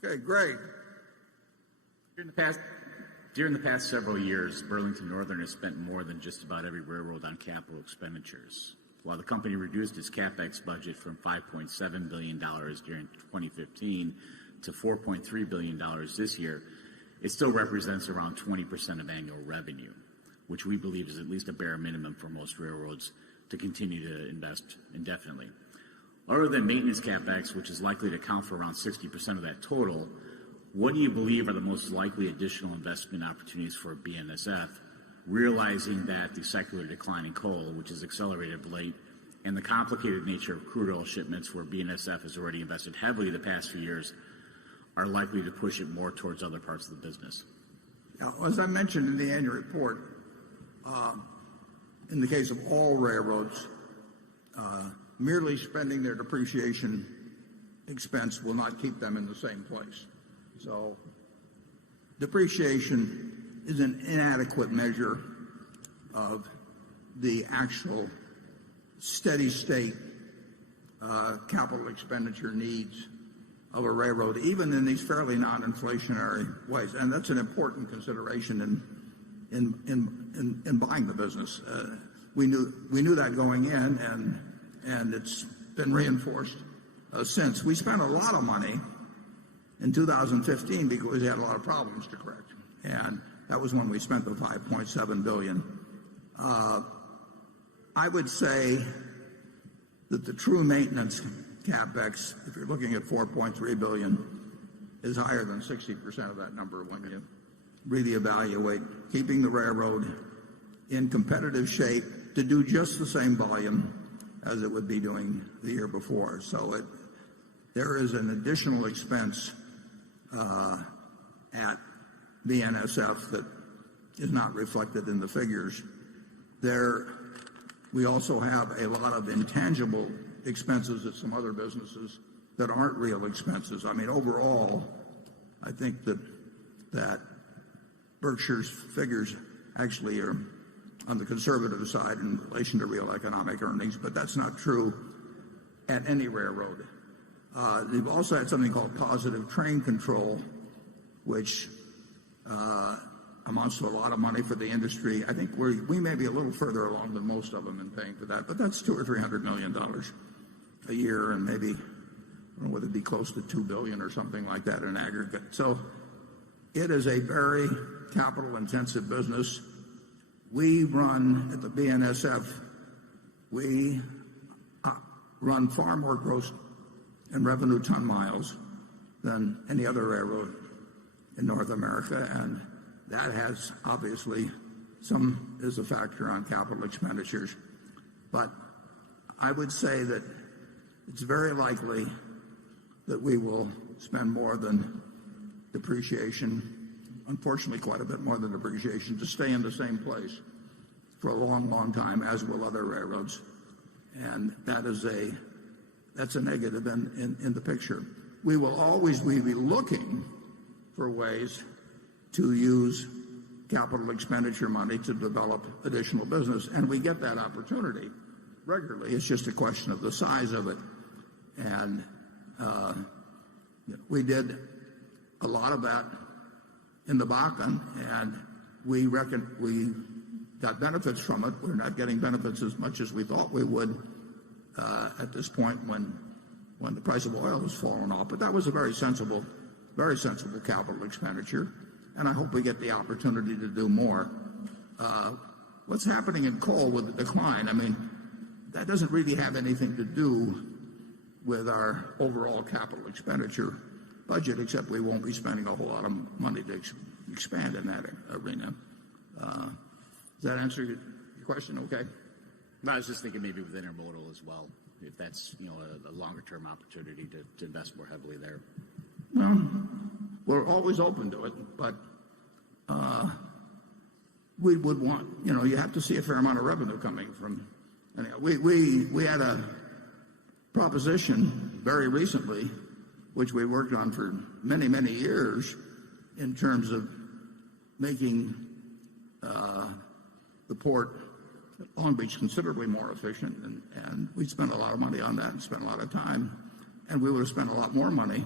Okay, great. During the past several years, Burlington Northern has spent more than just about every railroad on capital expenditures. While the company reduced its CapEx budget from $5.7 billion during 2015 to $4.3 billion this year, it still represents around 20% of annual revenue, which we believe is at least a bare minimum for most railroads to continue to invest indefinitely. Other than maintenance CapEx, which is likely to account for around 60% of that total, what do you believe are the most likely additional investment opportunities for BNSF, realizing that the secular decline in coal, which has accelerated of late, and the complicated nature of crude oil shipments, where BNSF has already invested heavily the past few years, are likely to push it more towards other parts of the business? Now, as I mentioned in the annual report, in the case of all railroads, merely spending their depreciation expense will not keep them in the same place. So depreciation is an inadequate measure of the actual steady state capital expenditure needs of a railroad, even in these fairly non-inflationary ways. And that's an important consideration in buying the business. We knew that going in, and it's been reinforced since. We spent a lot of money in 2015 because we had a lot of problems to correct, and that was when we spent the $5.7 billion. I would say that the true maintenance capex, if you're looking at $4.3 billion, is higher than 60% of that number when you really evaluate keeping the railroad in competitive shape to do just the same volume as it would be doing the year before. So there is an additional expense at BNSF that is not reflected in the figures. We also have a lot of intangible expenses at some other businesses that aren't real expenses. I mean, overall, I think that Berkshire's figures actually are on the conservative side in relation to real economic earnings, but that's not true at any railroad. They've also had something called positive train control, which amounts to a lot of money for the industry. I think we may be a little further along than most of them in paying for that, but that's $200 or $300 million a year, and maybe, I don't know whether it'd be close to $2 billion or something like that in aggregate. So it is a very capital-intensive business. We run at the BNSF, we run far more gross and revenue ton miles than any other railroad in North America, and that has obviously is a factor on capital expenditures. But I would say that it's very likely that we will spend more than depreciation, unfortunately quite a bit more than depreciation, to stay in the same place for a long, long time, as will other railroads. And that's a negative in the picture. We will always be looking for ways to use capital expenditure money to develop additional business, and we get that opportunity regularly. It's just a question of the size of it. And we did a lot of that in the Bakken, and we got benefits from it. We're not getting benefits as much as we thought we would at this point when the price of oil has fallen off. But that was a very sensible capital expenditure, and I hope we get the opportunity to do more. What's happening in coal with the decline, I mean, that doesn't really have anything to do with our overall capital expenditure budget, except we won't be spending a whole lot of money to expand in that arena. Does that answer your question okay? No, I was just thinking maybe with intermodal as well, if that's a longer term opportunity to invest more heavily there. Well, we're always open to it, but we would want, you have to see a fair amount of revenue coming from. We had a proposition very recently, which we worked on for many, many years, in terms of making the port at Long Beach considerably more efficient, and we spent a lot of money on that and spent a lot of time, and we would have spent a lot more money,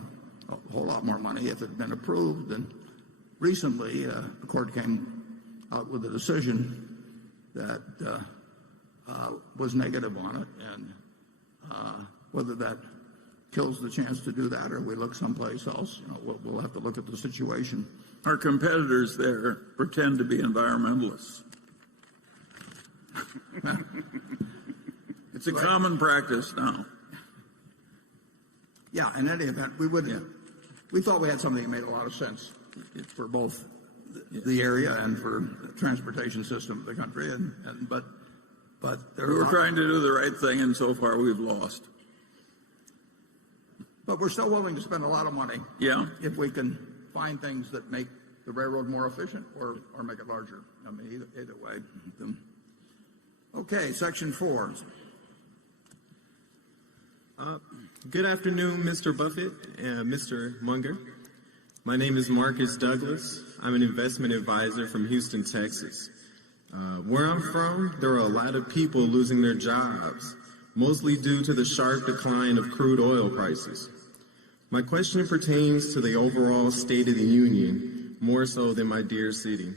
a whole lot more money, if it had been approved. And recently, the court came out with a decision that was negative on it, and whether that kills the chance to do that or we look someplace else, we'll have to look at the situation. Our competitors there pretend to be environmentalists. It's a common practice now. Yeah, in any event, we thought we had something that made a lot of sense for both the area and for the transportation system of the country, but we were trying to do the right thing, and so far we've lost. But we're still willing to spend a lot of money. Yeah. If we can find things that make the railroad more efficient or make it larger. I mean, either way. Okay, section 4. Good afternoon, Mr. Buffett and Mr. Munger. My name is Marcus Douglas. I'm an investment advisor from Houston, Texas. Where I'm from, there are a lot of people losing their jobs, mostly due to the sharp decline of crude oil prices. My question pertains to the overall state of the union, more so than my dear city.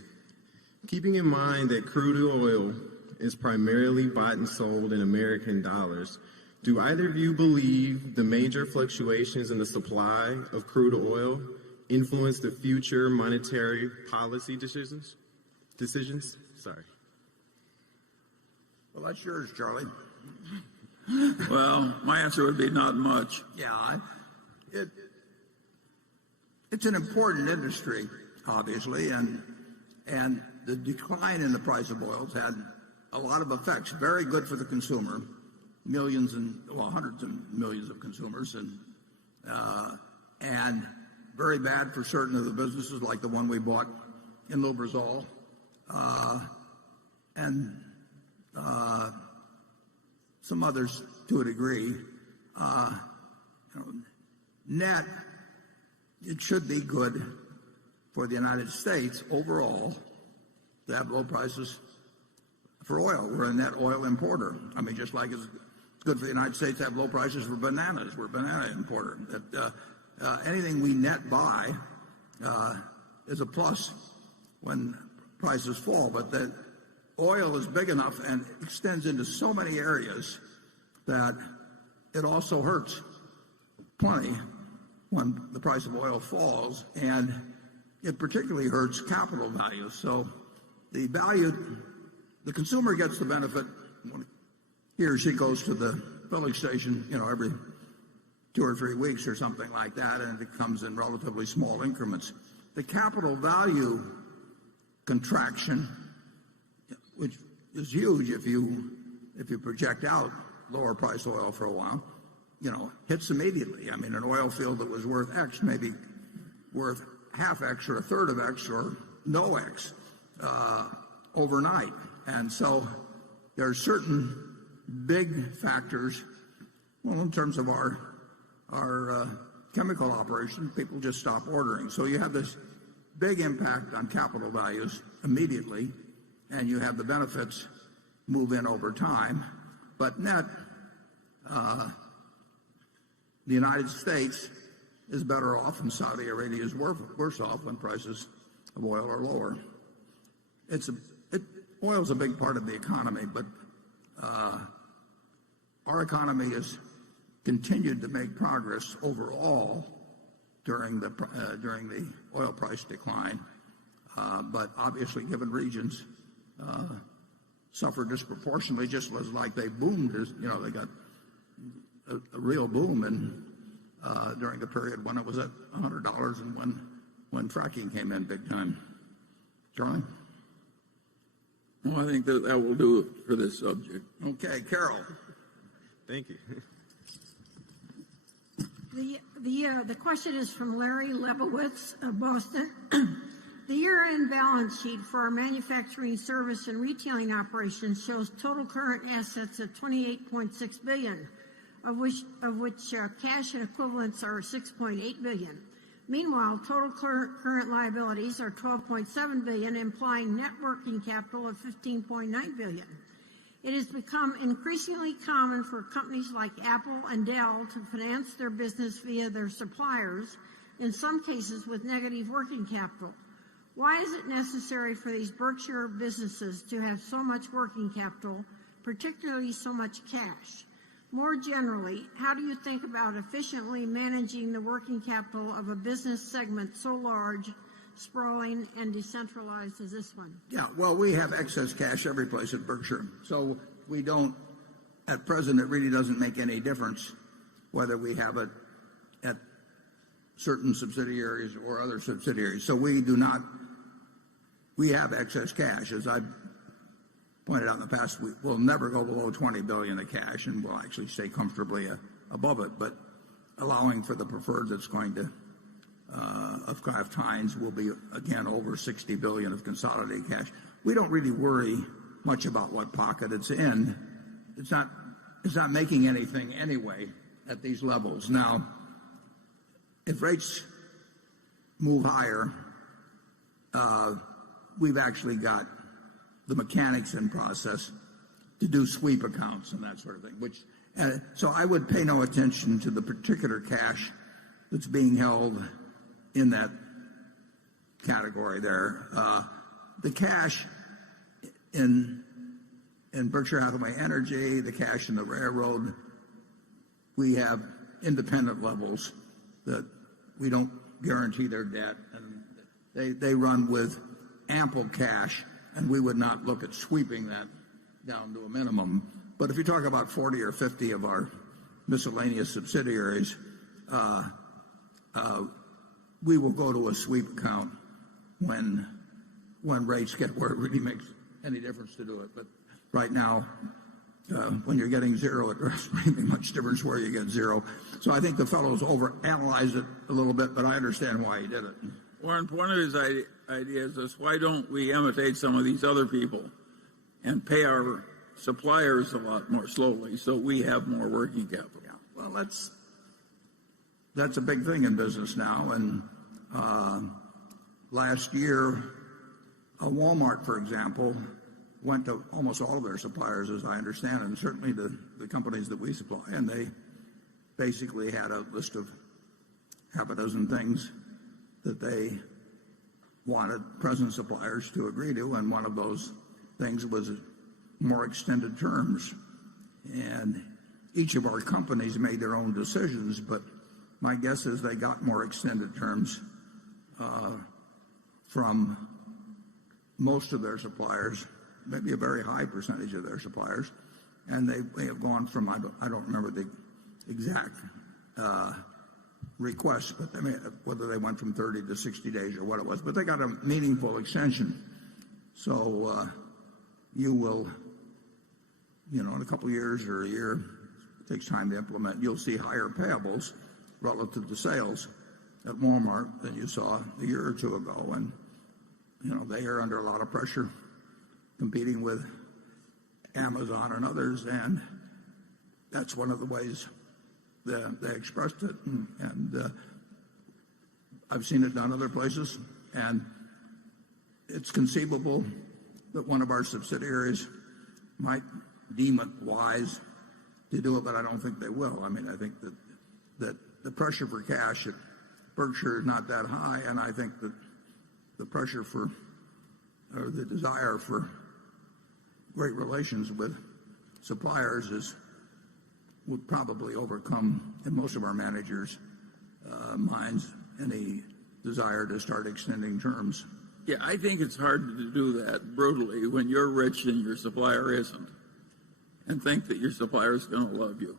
Keeping in mind that crude oil is primarily bought and sold in American dollars, do either of you believe the major fluctuations in the supply of crude oil influence the future monetary policy decisions? Sorry. Well, that's yours, Charlie. Well, my answer would be not much. Yeah, it's an important industry, obviously, and the decline in the price of oil has had a lot of effects. Very good for the consumer, hundreds of millions of consumers, and very bad for certain of the businesses, like the one we bought in Lubrizol, and some others to a degree. Net, it should be good for the United States overall to have low prices for oil. We're a net oil importer. I mean, just like it's good for the United States to have low prices for bananas. We're a banana importer. Anything we net buy is a plus when prices fall. But that oil is big enough and extends into so many areas that it also hurts plenty when the price of oil falls, and it particularly hurts capital values. So the consumer gets the benefit when he or she goes to the filling station, every 2 or 3 weeks or something like that, and it comes in relatively small increments. The capital value contraction, which is huge if you project out lower price oil for a while, hits immediately. I mean, an oil field that was worth X may be worth half X or a third of X or no X overnight. And so there are certain big factors. Well, in terms of our chemical operation, people just stop ordering. So you have this big impact on capital values immediately, and you have the benefits move in over time. But net, the United States is better off, and Saudi Arabia is worse off when prices of oil are lower. Oil is a big part of the economy, but our economy has continued to make progress overall during the oil price decline. But obviously, given regions suffer disproportionately, just was like they boomed. They got a real boom during the period when it was at $100 and when fracking came in big time. Charlie? Well, I think that will do it for this subject. Okay, Carol. Thank you. The question is from Larry Lebowitz of Boston. The year-end balance sheet for our manufacturing, service, and retailing operations shows total current assets of $28.6 billion, of which cash and equivalents are $6.8 billion. Meanwhile, total current liabilities are $12.7 billion, implying net working capital of $15.9 billion. It has become increasingly common for companies like Apple and Dell to finance their business via their suppliers, in some cases with negative working capital. Why is it necessary for these Berkshire businesses to have so much working capital, particularly so much cash? More generally, how do you think about efficiently managing the working capital of a business segment so large, sprawling, and decentralized as this one? Yeah, well, we have excess cash every place at Berkshire. So we don't, at present, it really doesn't make any difference whether we have it at certain subsidiaries or other subsidiaries. So we have excess cash. As I've pointed out in the past, we'll never go below $20 billion of cash, and we'll actually stay comfortably above it, but allowing for the preferred that's going to of Kraft Heinz will be again over $60 billion of consolidated cash. We don't really worry much about what pocket it's in. It's not making anything anyway at these levels. Now, if rates move higher, we've actually got the mechanics in process to do sweep accounts and that sort of thing. So I would pay no attention to the particular cash that's being held in that category there. The cash in Berkshire Hathaway Energy, the cash in the railroad, we have independent levels that we don't guarantee their debt, and they run with ample cash, and we would not look at sweeping that down to a minimum. But if you talk about 40 or 50 of our miscellaneous subsidiaries, we will go to a sweep account when rates get where it really makes any difference to do it. But right now, when you're getting zero, it doesn't really make much difference where you get zero. So I think the fellow's overanalyzed it a little bit, but I understand why he did it. Warren, one of his ideas is, why don't we imitate some of these other people and pay our suppliers a lot more slowly so we have more working capital? Yeah. Well, that's a big thing in business now. And last year, Walmart, for example, went to almost all of their suppliers, as I understand, and certainly the companies that we supply, and they basically had a list of half a dozen things that they wanted present suppliers to agree to, and one of those things was more extended terms. And each of our companies made their own decisions, but my guess is they got more extended terms from most of their suppliers, maybe a very high percentage of their suppliers, and they have gone from, I don't remember the exact requests, but whether they went from 30 to 60 days or what it was, but they got a meaningful extension. So you will, in a couple of years or a year, it takes time to implement, you'll see higher payables relative to sales at Walmart than you saw a year or two ago. And, they are under a lot of pressure competing with Amazon and others, and that's one of the ways that they expressed it. And I've seen it done other places, and it's conceivable that one of our subsidiaries might deem it wise to do it, but I don't think they will. I mean, I think that the pressure for cash at Berkshire is not that high, and I think that the pressure or the desire for great relations with suppliers would probably overcome, in most of our managers' minds, any desire to start extending terms. Yeah, I think it's hard to do that brutally when you're rich and your supplier isn't, and think that your supplier is going to love you.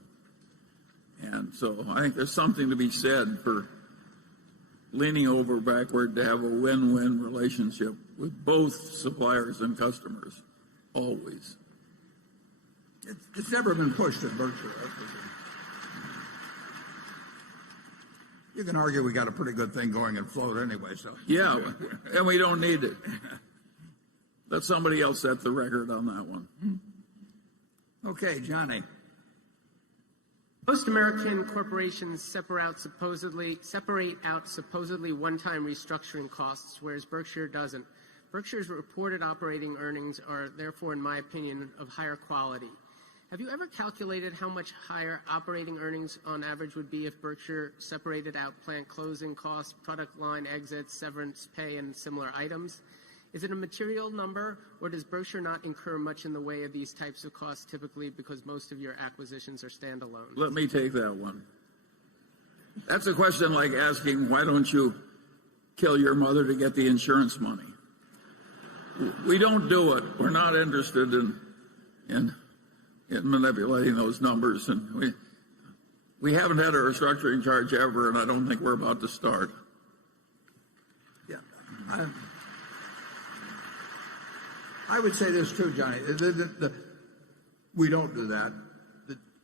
And so I think there's something to be said for leaning over backward to have a win-win relationship with both suppliers and customers, always. It's never been pushed at Berkshire. You can argue we got a pretty good thing going in float anyway, so. Yeah, and we don't need it. Let somebody else set the record on that one. Okay, Johnny. Most American corporations separate out supposedly one-time restructuring costs, whereas Berkshire doesn't. Berkshire's reported operating earnings are therefore, in my opinion, of higher quality. Have you ever calculated how much higher operating earnings on average would be if Berkshire separated out plant closing costs, product line exits, severance pay, and similar items? Is it a material number, or does Berkshire not incur much in the way of these types of costs typically because most of your acquisitions are standalone? Let me take that one. That's a question like asking, why don't you kill your mother to get the insurance money? We don't do it. We're not interested in manipulating those numbers, and we haven't had a restructuring charge ever, and I don't think we're about to start. Yeah, I would say this too, Johnny. We don't do that.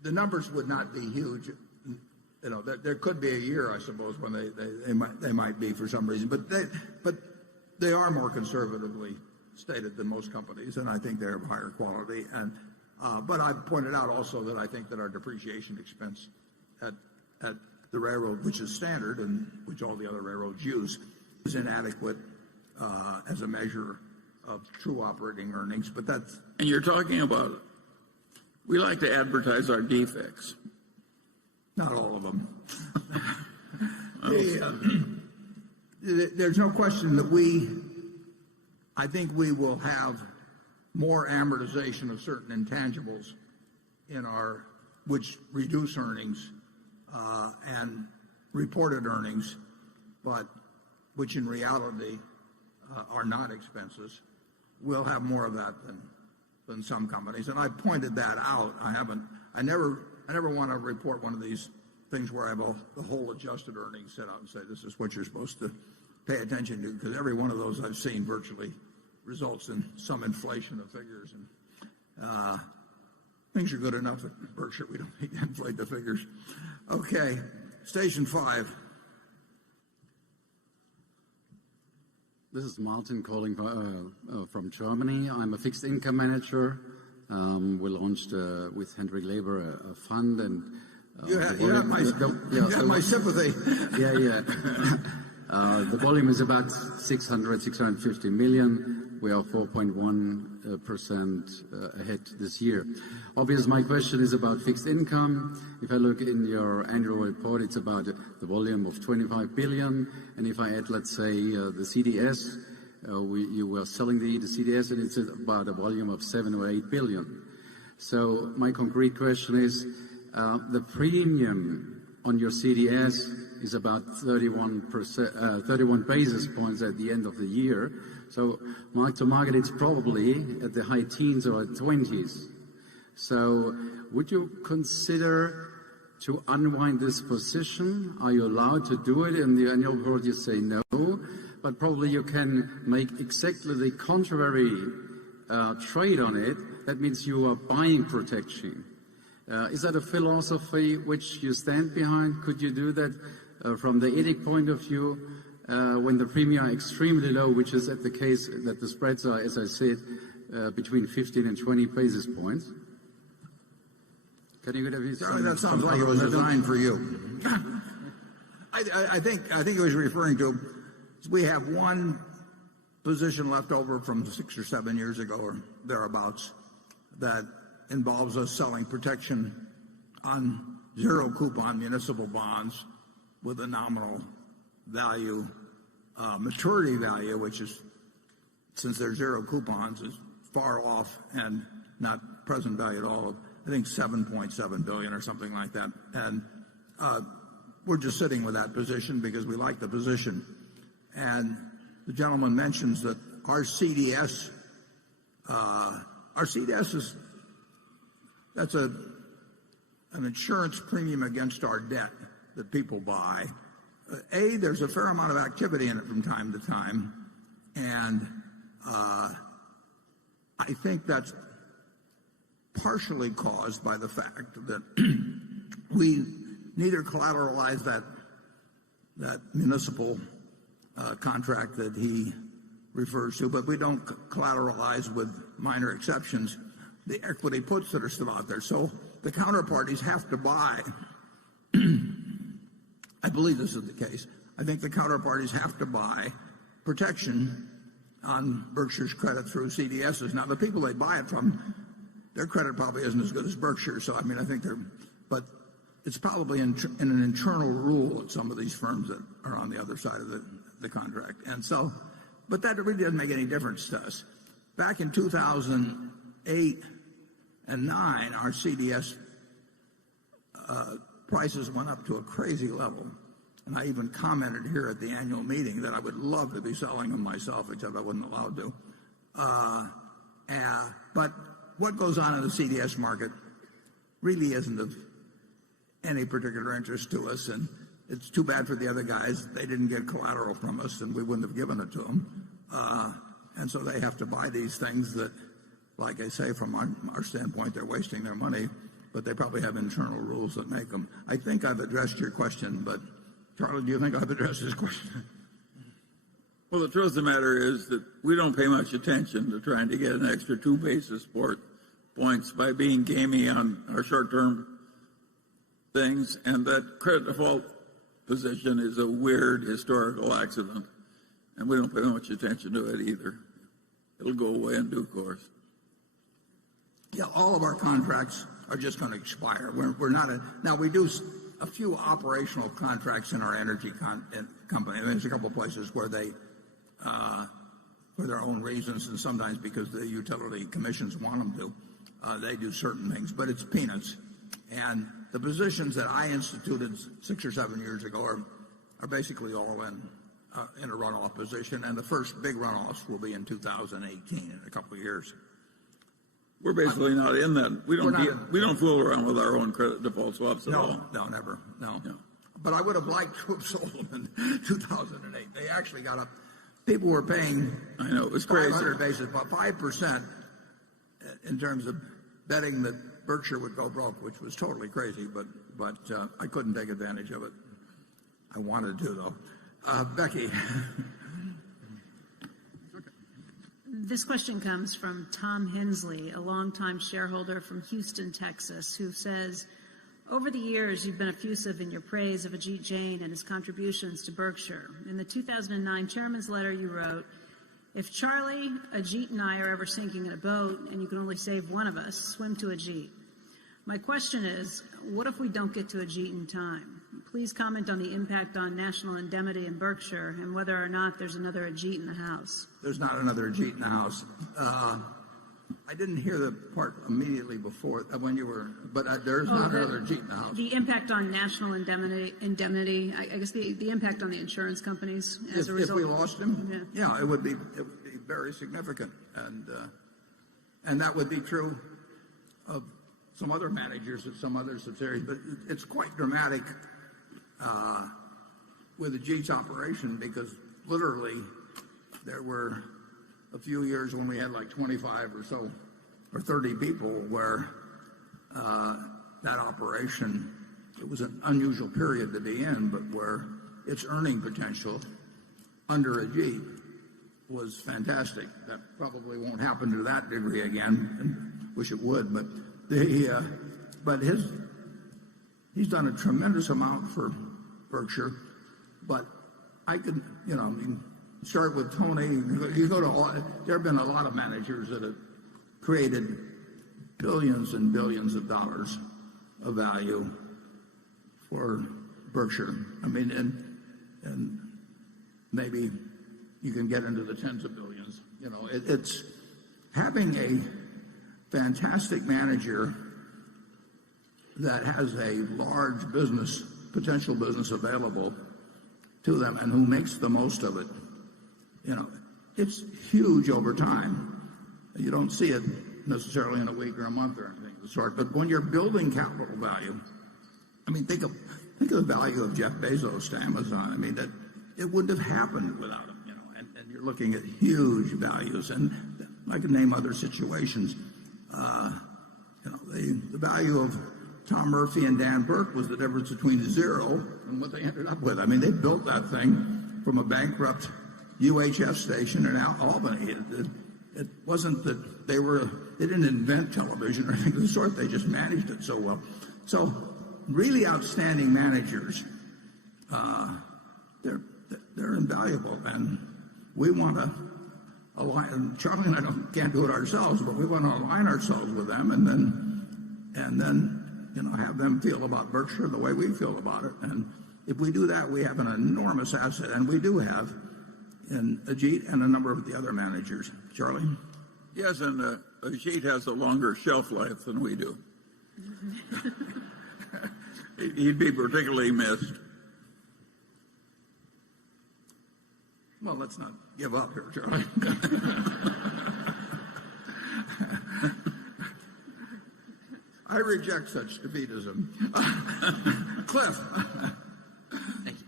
The numbers would not be huge there could be a year, I suppose, when they might be for some reason, but they are more conservatively stated than most companies, and I think they're of higher quality. And but I pointed out also that I think that our depreciation expense at the railroad, which is standard and which all the other railroads use, is inadequate as a measure of true operating earnings. But that's and you're talking about. We like to advertise our defects. Not all of them. There's no question that I think we will have more amortization of certain intangibles which reduce earnings and reported earnings, but which in reality are not expenses. We'll have more of that than some companies, and I pointed that out. I never want to report one of these things where I have the whole adjusted earnings set out and say this is what you're supposed to pay attention to, because every one of those I've seen virtually results in some inflation of figures, and things are good enough at Berkshire. We don't need to inflate the figures. Okay, station 5. This is Martin calling from Germany. I'm a fixed income manager. We launched with Henry Laber a fund, and you have my sympathy. Yeah. The volume is about 650 million. We are 4.1% ahead this year. Obviously, my question is about fixed income. If I look in your annual report, it's about the volume of 25 billion. And if I add, let's say, the CDS, you were selling the CDS, and it's about a volume of 7 or 8 billion. So my concrete question is, the premium on your CDS is about 31 basis points at the end of the year. So mark to market, it's probably at the high teens or 20s. So would you consider to unwind this position? Are you allowed to do it? In the annual report you say no, but probably you can make exactly the contrary trade on it. That means you are buying protection. Is that a philosophy which you stand behind? Could you do that from the ethic point of view when the premium are extremely low, which is at the case that the spreads are, as I said, between 15 and 20 basis points? Can you give me Charlie, that sounds like it was designed for you. I think it was referring to, we have one position left over from 6 or 7 years ago or thereabouts that involves us selling protection on zero coupon municipal bonds with a nominal value, maturity value, which is, since they're zero coupons, is far off and not present value at all. I think 7.7 billion or something like that. And we're just sitting with that position because we like the position. And the gentleman mentions that our CDS is, that's an insurance premium against our debt that people buy. There's a fair amount of activity in it from time to time, and I think that's partially caused by the fact that we neither collateralize that municipal contract that he refers to, but we don't collateralize, with minor exceptions, the equity puts that are still out there. So the counterparties have to buy. I believe this is the case. I think the counterparties have to buy protection on Berkshire's credit through CDSs. Now, the people they buy it from, their credit probably isn't as good as Berkshire. So, I mean, I think but it's probably in an internal rule at some of these firms that are on the other side of the contract. And so, but that really doesn't make any difference to us. Back in 2008 and 9, our CDS prices went up to a crazy level. And I even commented here at the annual meeting that I would love to be selling them myself, except I wasn't allowed to. But what goes on in the CDS market really isn't of any particular interest to us, and it's too bad for the other guys. They didn't get collateral from us, and we wouldn't have given it to them. And so they have to buy these things that, like I say, from our standpoint, they're wasting their money. but they probably have internal rules that make them. I think I've addressed your question, but Charlie, do you think I've addressed his question? Well, the truth of the matter is that we don't pay much attention to trying to get an extra 2 basis points by being gamey on our short-term things, and that credit default position is a weird historical accident, and we don't pay much attention to it either. It'll go away in due course. Yeah, all of our contracts are just going to expire. We're not now we do a few operational contracts in our energy company. I mean, there's a couple of places where they, for their own reasons, and sometimes because the utility commissions want them to, they do certain things, but it's peanuts. And the positions that I instituted 6 or 7 years ago are basically all in a runoff position, and the first big runoffs will be in 2018, in a couple of years. We're basically not in that. We don't fool around with our own credit default swaps at all. No, never. No. But I would have liked to have sold them in 2008. They actually got up. People were paying. I know, it was crazy. 500 basis, about 5% in terms of betting that Berkshire would go broke, which was totally crazy. But I couldn't take advantage of it. I wanted to, though. Becky. This question comes from Tom Hensley, a longtime shareholder from Houston, Texas, who says, over the years, you've been effusive in your praise of Ajit Jain and his contributions to Berkshire. In the 2009 chairman's letter, you wrote, if Charlie, Ajit, and I are ever sinking in a boat and you can only save one of us, swim to Ajit. My question is, what if we don't get to Ajit in time? Please comment on the impact on national indemnity in Berkshire and whether or not there's another Ajit in the house. There's not another Ajit in the house. I didn't hear the part immediately before when you were, but there's not another Ajit in the house. The impact on national indemnity, I guess the impact on the insurance companies as a result. If we lost him, yeah, it would be very significant, and that would be true of some other managers at some other subsidiaries. But it's quite dramatic with Ajit's operation, because literally there were a few years when we had like 25 or so, or 30 people where that operation, it was an unusual period to be in, but where its earning potential under Ajit was fantastic. That probably won't happen to that degree again, and wish it would, but he's done a tremendous amount for Berkshire. But I could, start with Tony. You go to there have been a lot of managers that have created billions and billions of dollars of value for Berkshire. I mean, and maybe you can get into the tens of billions. It's having a fantastic manager that has a large potential business available to them, and who makes the most of it. It's huge over time. You don't see it necessarily in a week or a month or anything of the sort. But when you're building capital value, I mean, think of the value of Jeff Bezos to Amazon. I mean, that it wouldn't have happened without him. And you're looking at huge values, and I could name other situations. The value of Tom Murphy and Dan Burke was the difference between zero and what they ended up with. I mean, they built that thing from a bankrupt UHF station in Albany. It wasn't that they didn't invent television or anything of the sort. They just managed it so well. So really outstanding managers, they're invaluable, and we want to align. Charlie and I can't do it ourselves, but we want to align ourselves with them, and then have them feel about Berkshire the way we feel about it. And if we do that, we have an enormous asset, and we do have in Ajit and a number of the other managers. Charlie? Yes, and Ajit has a longer shelf life than we do. He'd be particularly missed. Well, let's not give up here, Charlie. I reject such defeatism. Cliff. Thank you.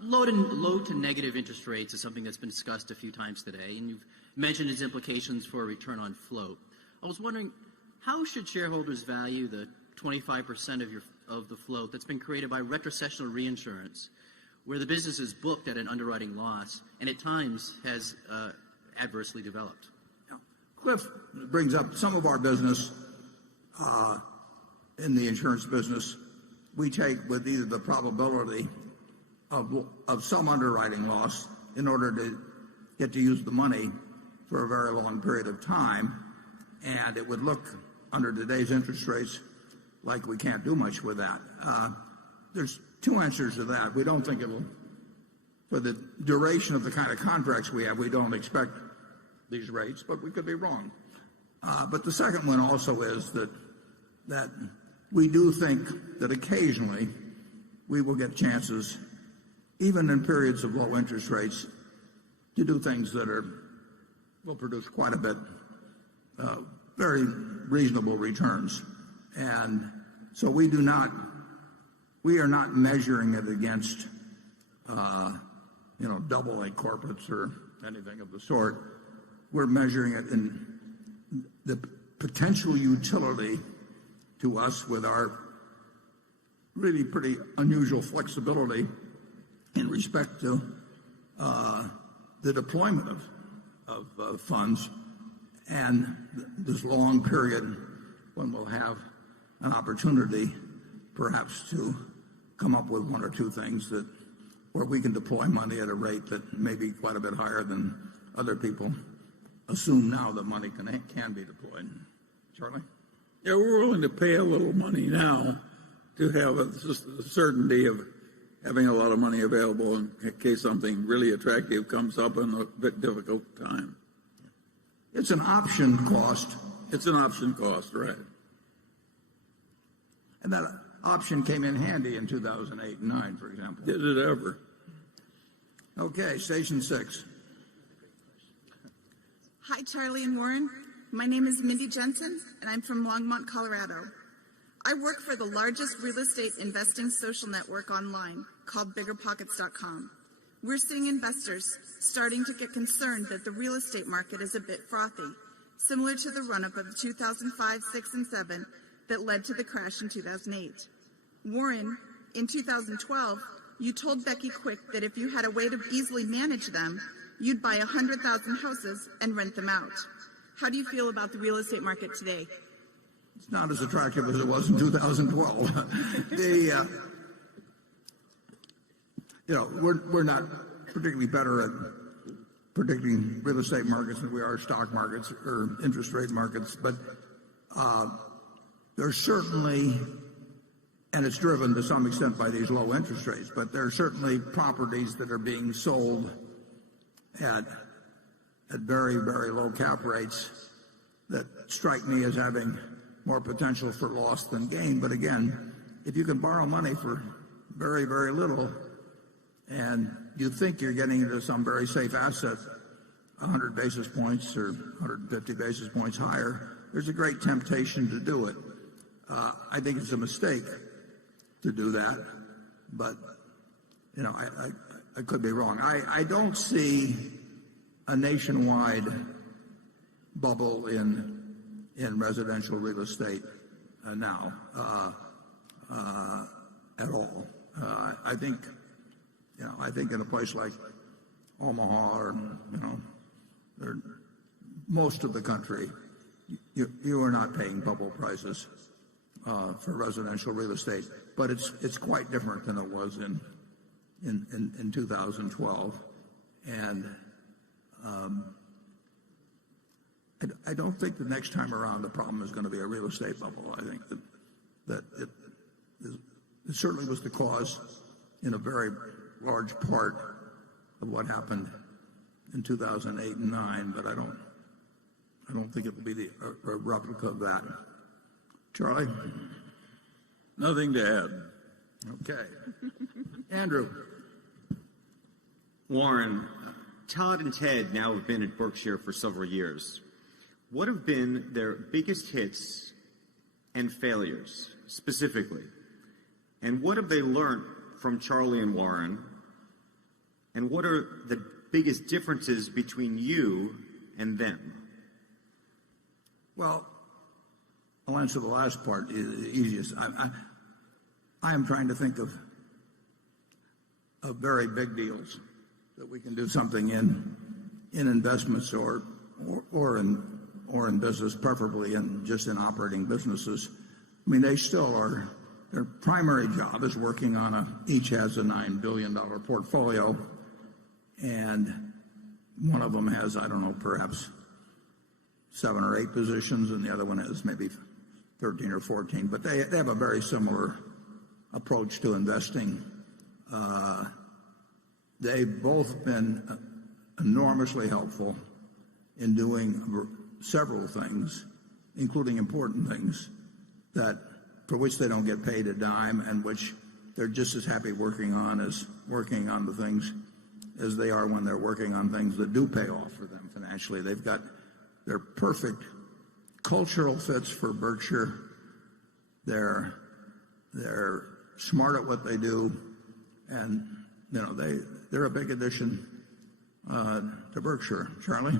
Low to negative interest rates is something that's been discussed a few times today, and you've mentioned its implications for return on float. I was wondering, how should shareholders value the 25% of the float that's been created by retrocessional reinsurance, where the business is booked at an underwriting loss and at times has adversely developed? Cliff brings up some of our business in the insurance business. We take with either the probability of some underwriting loss in order to get to use the money for a very long period of time, and it would look under today's interest rates like we can't do much with that. There's two answers to that. We don't think it will, for the duration of the kind of contracts we have, we don't expect these rates, but we could be wrong. But the second one also is that we do think that occasionally we will get chances, even in periods of low interest rates, to do things that will produce quite a bit, very reasonable returns. And so we are not measuring it against, double A corporates or anything of the sort. We're measuring it in the potential utility to us with our really pretty unusual flexibility in respect to the deployment of funds and this long period when we'll have an opportunity perhaps to come up with one or two things where we can deploy money at a rate that may be quite a bit higher than other people assume now that money can be deployed. Charlie? Yeah, we're willing to pay a little money now to have a certainty of having a lot of money available in case something really attractive comes up in a bit difficult time. It's an option cost. It's an option cost, right. And that option came in handy in 2008 and 9, for example. Did it ever? Okay, station 6. Hi, Charlie and Warren. My name is Mindy Jensen, and I'm from Longmont, Colorado. I work for the largest real estate investing social network online called BiggerPockets.com. We're seeing investors starting to get concerned that the real estate market is a bit frothy, similar to the run-up of 2005, 6, and 7 that led to the crash in 2008. Warren, in 2012, you told Becky Quick that if you had a way to easily manage them, you'd buy 100,000 houses and rent them out. How do you feel about the real estate market today? It's not as attractive as it was in 2012. We're not particularly better at predicting real estate markets than we are stock markets or interest rate markets, but there's certainly, and it's driven to some extent by these low interest rates, but there are certainly properties that are being sold at very, very low cap rates that strike me as having more potential for loss than gain. But again, if you can borrow money for very, very little and you think you're getting into some very safe asset, 100 basis points or 150 basis points higher, there's a great temptation to do it. I think it's a mistake to do that, but I could be wrong. I don't see a nationwide bubble in residential real estate now at all. I think in a place like Omaha or most of the country, you are not paying bubble prices for residential real estate, but it's quite different than it was in 2012, and I don't think the next time around the problem is going to be a real estate bubble. I think that it certainly was the cause in a very large part of what happened in 2008 and 9, but I don't think it will be a replica of that. Charlie? Nothing to add. Okay. Andrew? Warren, Todd and Ted now have been at Berkshire for several years. What have been their biggest hits and failures, specifically? And what have they learned from Charlie and Warren? And what are the biggest differences between you and them? Well, I'll answer the last part, the easiest. I am trying to think of very big deals that we can do something in investments or in business, preferably just in operating businesses. I mean, they still are. Their primary job is working on each has a $9 billion portfolio, and one of them has, I don't know, perhaps 7 or 8 positions, and the other one has maybe 13 or 14. But they have a very similar approach to investing. They've both been enormously helpful in doing several things, including important things for which they don't get paid a dime, and which they're just as happy working on the things as they are when they're working on things that do pay off for them financially. They're perfect cultural fits for Berkshire. They're smart at what they do, and they're a big addition to Berkshire. Charlie?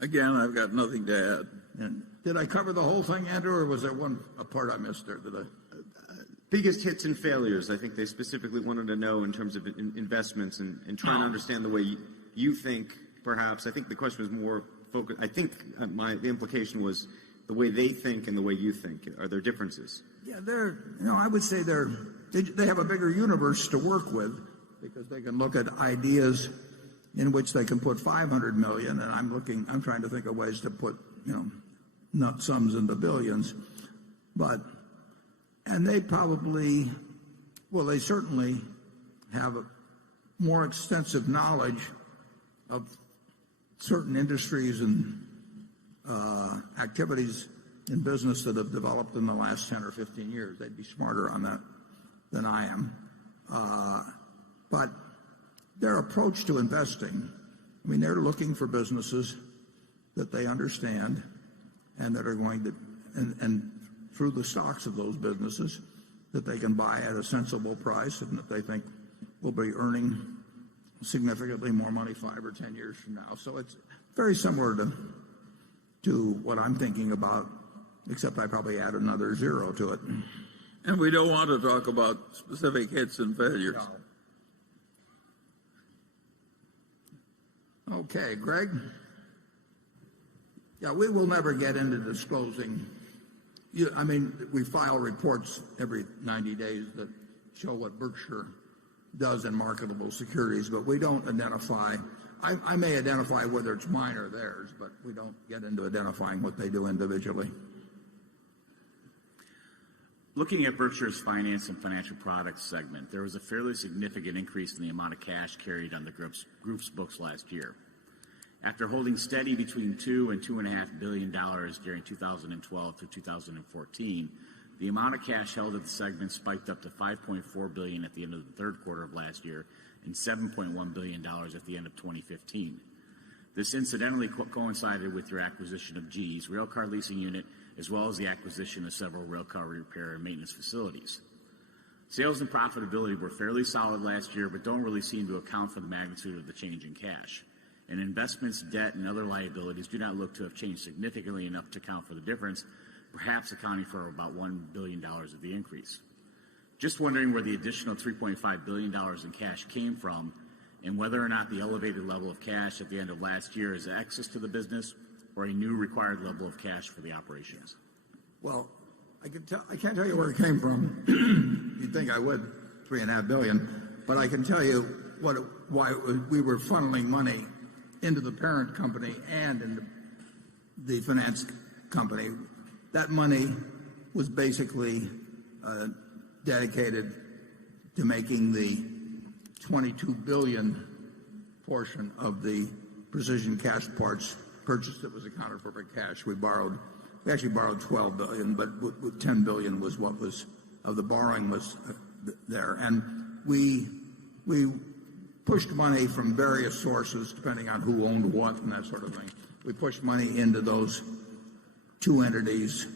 Again, I've got nothing to add. And did I cover the whole thing, Andrew, or was there a part I missed there? Biggest hits and failures. I think they specifically wanted to know in terms of investments and trying to understand the way you think. Perhaps I think the question was more focused. I think the implication was the way they think and the way you think. Are there differences? Yeah, I would say they have a bigger universe to work with, because they can look at ideas in which they can put $500 million, and I'm trying to think of ways to put nut sums into billions. And they certainly have a more extensive knowledge of certain industries and activities in business that have developed in the last 10 or 15 years. They'd be smarter on that than I am. But their approach to investing, I mean, they're looking for businesses that they understand and that are going to, and through the stocks of those businesses, that they can buy at a sensible price and that they think will be earning significantly more money 5 or 10 years from now. So it's very similar to what I'm thinking about, except I probably add another 0 to it. And we don't want to talk about specific hits and failures. No. Okay, Greg? Yeah, we will never get into disclosing. I mean, we file reports every 90 days that show what Berkshire does in marketable securities, but we don't identify. I may identify whether it's mine or theirs, but we don't get into identifying what they do individually. Looking at Berkshire's finance and financial products segment, there was a fairly significant increase in the amount of cash carried on the group's books last year. After holding steady between $2 and $2.5 billion during 2012 through 2014, the amount of cash held at the segment spiked up to $5.4 billion at the end of the third quarter of last year and $7.1 billion at the end of 2015. This incidentally coincided with your acquisition of GE's railcar leasing unit, as well as the acquisition of several railcar repair and maintenance facilities. Sales and profitability were fairly solid last year, but don't really seem to account for the magnitude of the change in cash. And investments, debt, and other liabilities do not look to have changed significantly enough to account for the difference, perhaps accounting for about $1 billion of the increase. Just wondering where the additional $3.5 billion in cash came from, and whether or not the elevated level of cash at the end of last year is excess to the business or a new required level of cash for the operations. Well, I can't tell you where it came from. You'd think I would, $3.5 billion, but I can tell you why we were funneling money into the parent company and into the finance company. That money was basically dedicated to making the $22 billion portion of the precision cash parts purchase that was accounted for by cash. We actually borrowed $12 billion, but $10 billion was what was of the borrowing was there. And we pushed money from various sources, depending on who owned what and that sort of thing. We pushed money into those two entities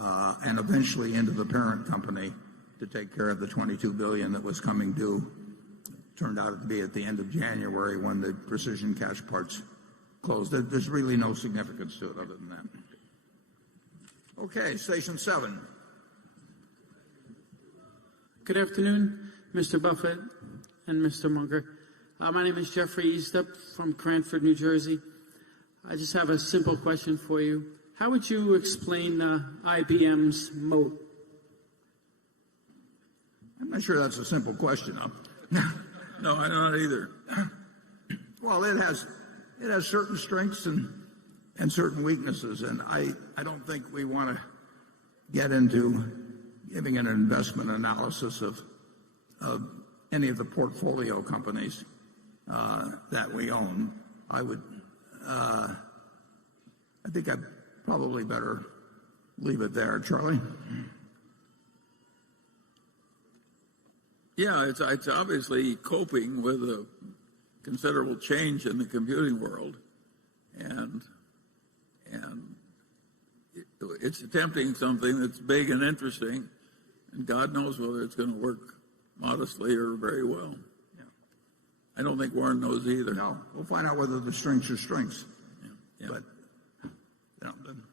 and eventually into the parent company to take care of the $22 billion that was coming due. Turned out to be at the end of January when the precision cash parts closed. There's really no significance to it other than that. Okay, station 7. Good afternoon, Mr. Buffett and Mr. Munger. My name is Jeffrey Eastup from Cranford, New Jersey. I just have a simple question for you. How would you explain IBM's moat? I'm not sure that's a simple question. No, I'm not either. Well, it has certain strengths and certain weaknesses, and I don't think we want to get into giving an investment analysis of any of the portfolio companies that we own. I think I'd probably better leave it there. Charlie? Yeah, it's obviously coping with a considerable change in the computing world, and it's attempting something that's big and interesting, and God knows whether it's going to work modestly or very well. Yeah. I don't think Warren knows either. No, we'll find out whether the strengths are strengths. Yeah.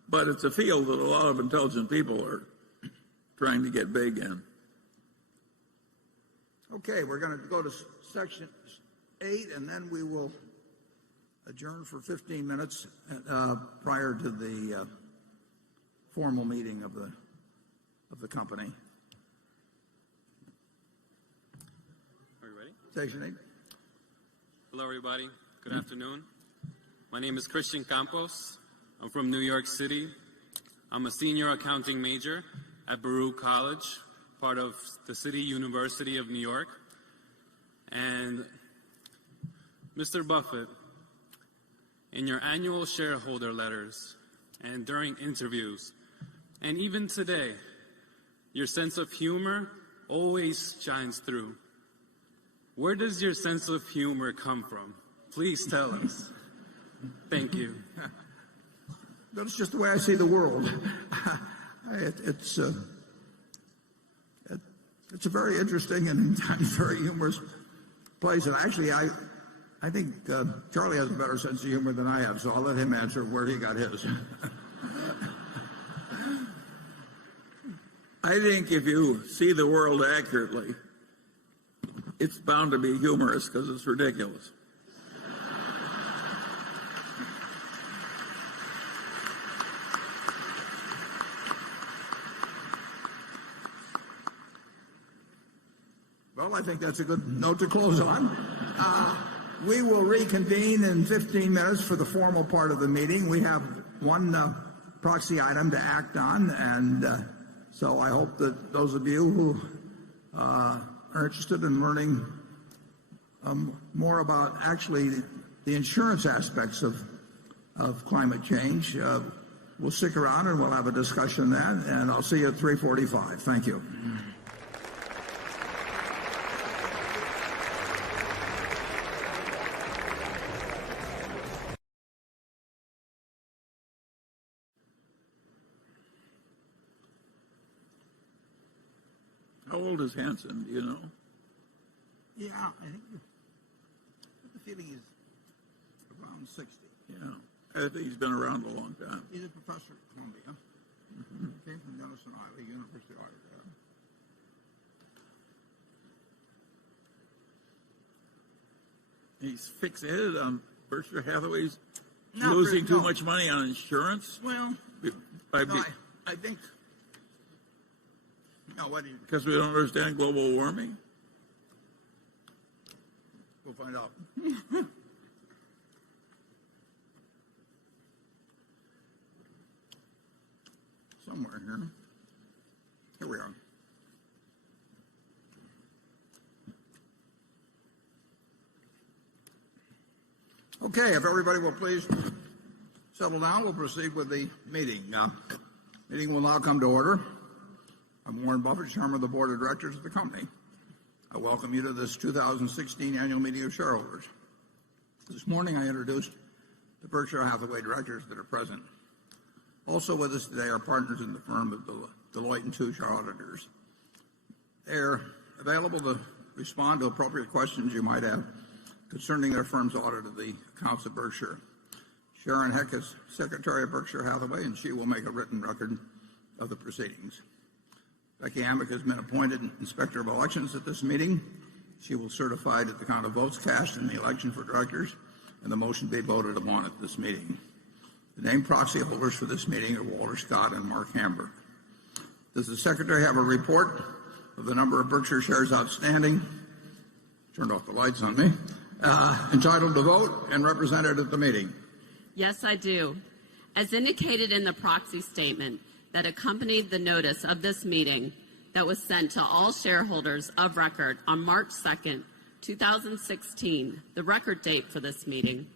But it's a field that a lot of intelligent people are trying to get big in. Okay, we're going to go to section 8, and then we will adjourn for 15 minutes prior to the formal meeting of the company. Are you ready? Section 8. Hello, everybody. Good afternoon. My name is Christian Campos. I'm from New York City. I'm a senior accounting major at Baruch College, part of the City University of New York. And Mr. Buffett, in your annual shareholder letters and during interviews, and even today, your sense of humor always shines through. Where does your sense of humor come from? Please tell us. Thank you. That's just the way I see the world. It's a very interesting and sometimes very humorous place. And actually, I think Charlie has a better sense of humor than I have, so I'll let him answer where he got his. I think if you see the world accurately, it's bound to be humorous because it's ridiculous. Well, I think that's a good note to close on. We will reconvene in 15 minutes for the formal part of the meeting. We have one proxy item to act on, and so I hope that those of you who are interested in learning more about actually the insurance aspects of climate change will stick around and we'll have a discussion on that, and I'll see you at 3:45. Thank you. How old is Hansen, do you know? Yeah, I think the feeling is around 60. Yeah, I think he's been around a long time. He's a professor at Columbia. Came from Denison, Iowa, University of Iowa. He's fixated on Berkshire Hathaway's losing too much money on insurance. Well, I think. No, what do you? Because we don't understand global warming. We'll find out. Somewhere here. Here we are. Okay, if everybody will please settle down, we'll proceed with the meeting. Meeting will now come to order. I'm Warren Buffett, Chairman of the Board of Directors of the company. I welcome you to this 2016 annual meeting of shareholders. This morning I introduced the Berkshire Hathaway directors that are present. Also with us today are partners in the firm of Deloitte & Touche, our auditors. They are available to respond to appropriate questions you might have concerning their firm's audit of the accounts of Berkshire. Sharon Heck is Secretary of Berkshire Hathaway, and she will make a written record of the proceedings. Becky Amick has been appointed Inspector of Elections at this meeting. She will certify to the count of votes cast in the election for directors and the motion be voted upon at this meeting. The named proxy holders for this meeting are Walter Scott and Mark Hamburg. Does the Secretary have a report of the number of Berkshire shares outstanding? Turned off the lights on me. Entitled to vote and represented at the meeting? Yes, I do. As indicated in the proxy statement that accompanied the notice of this meeting that was sent to all shareholders of record on March 2nd, 2016, the record date for this meeting,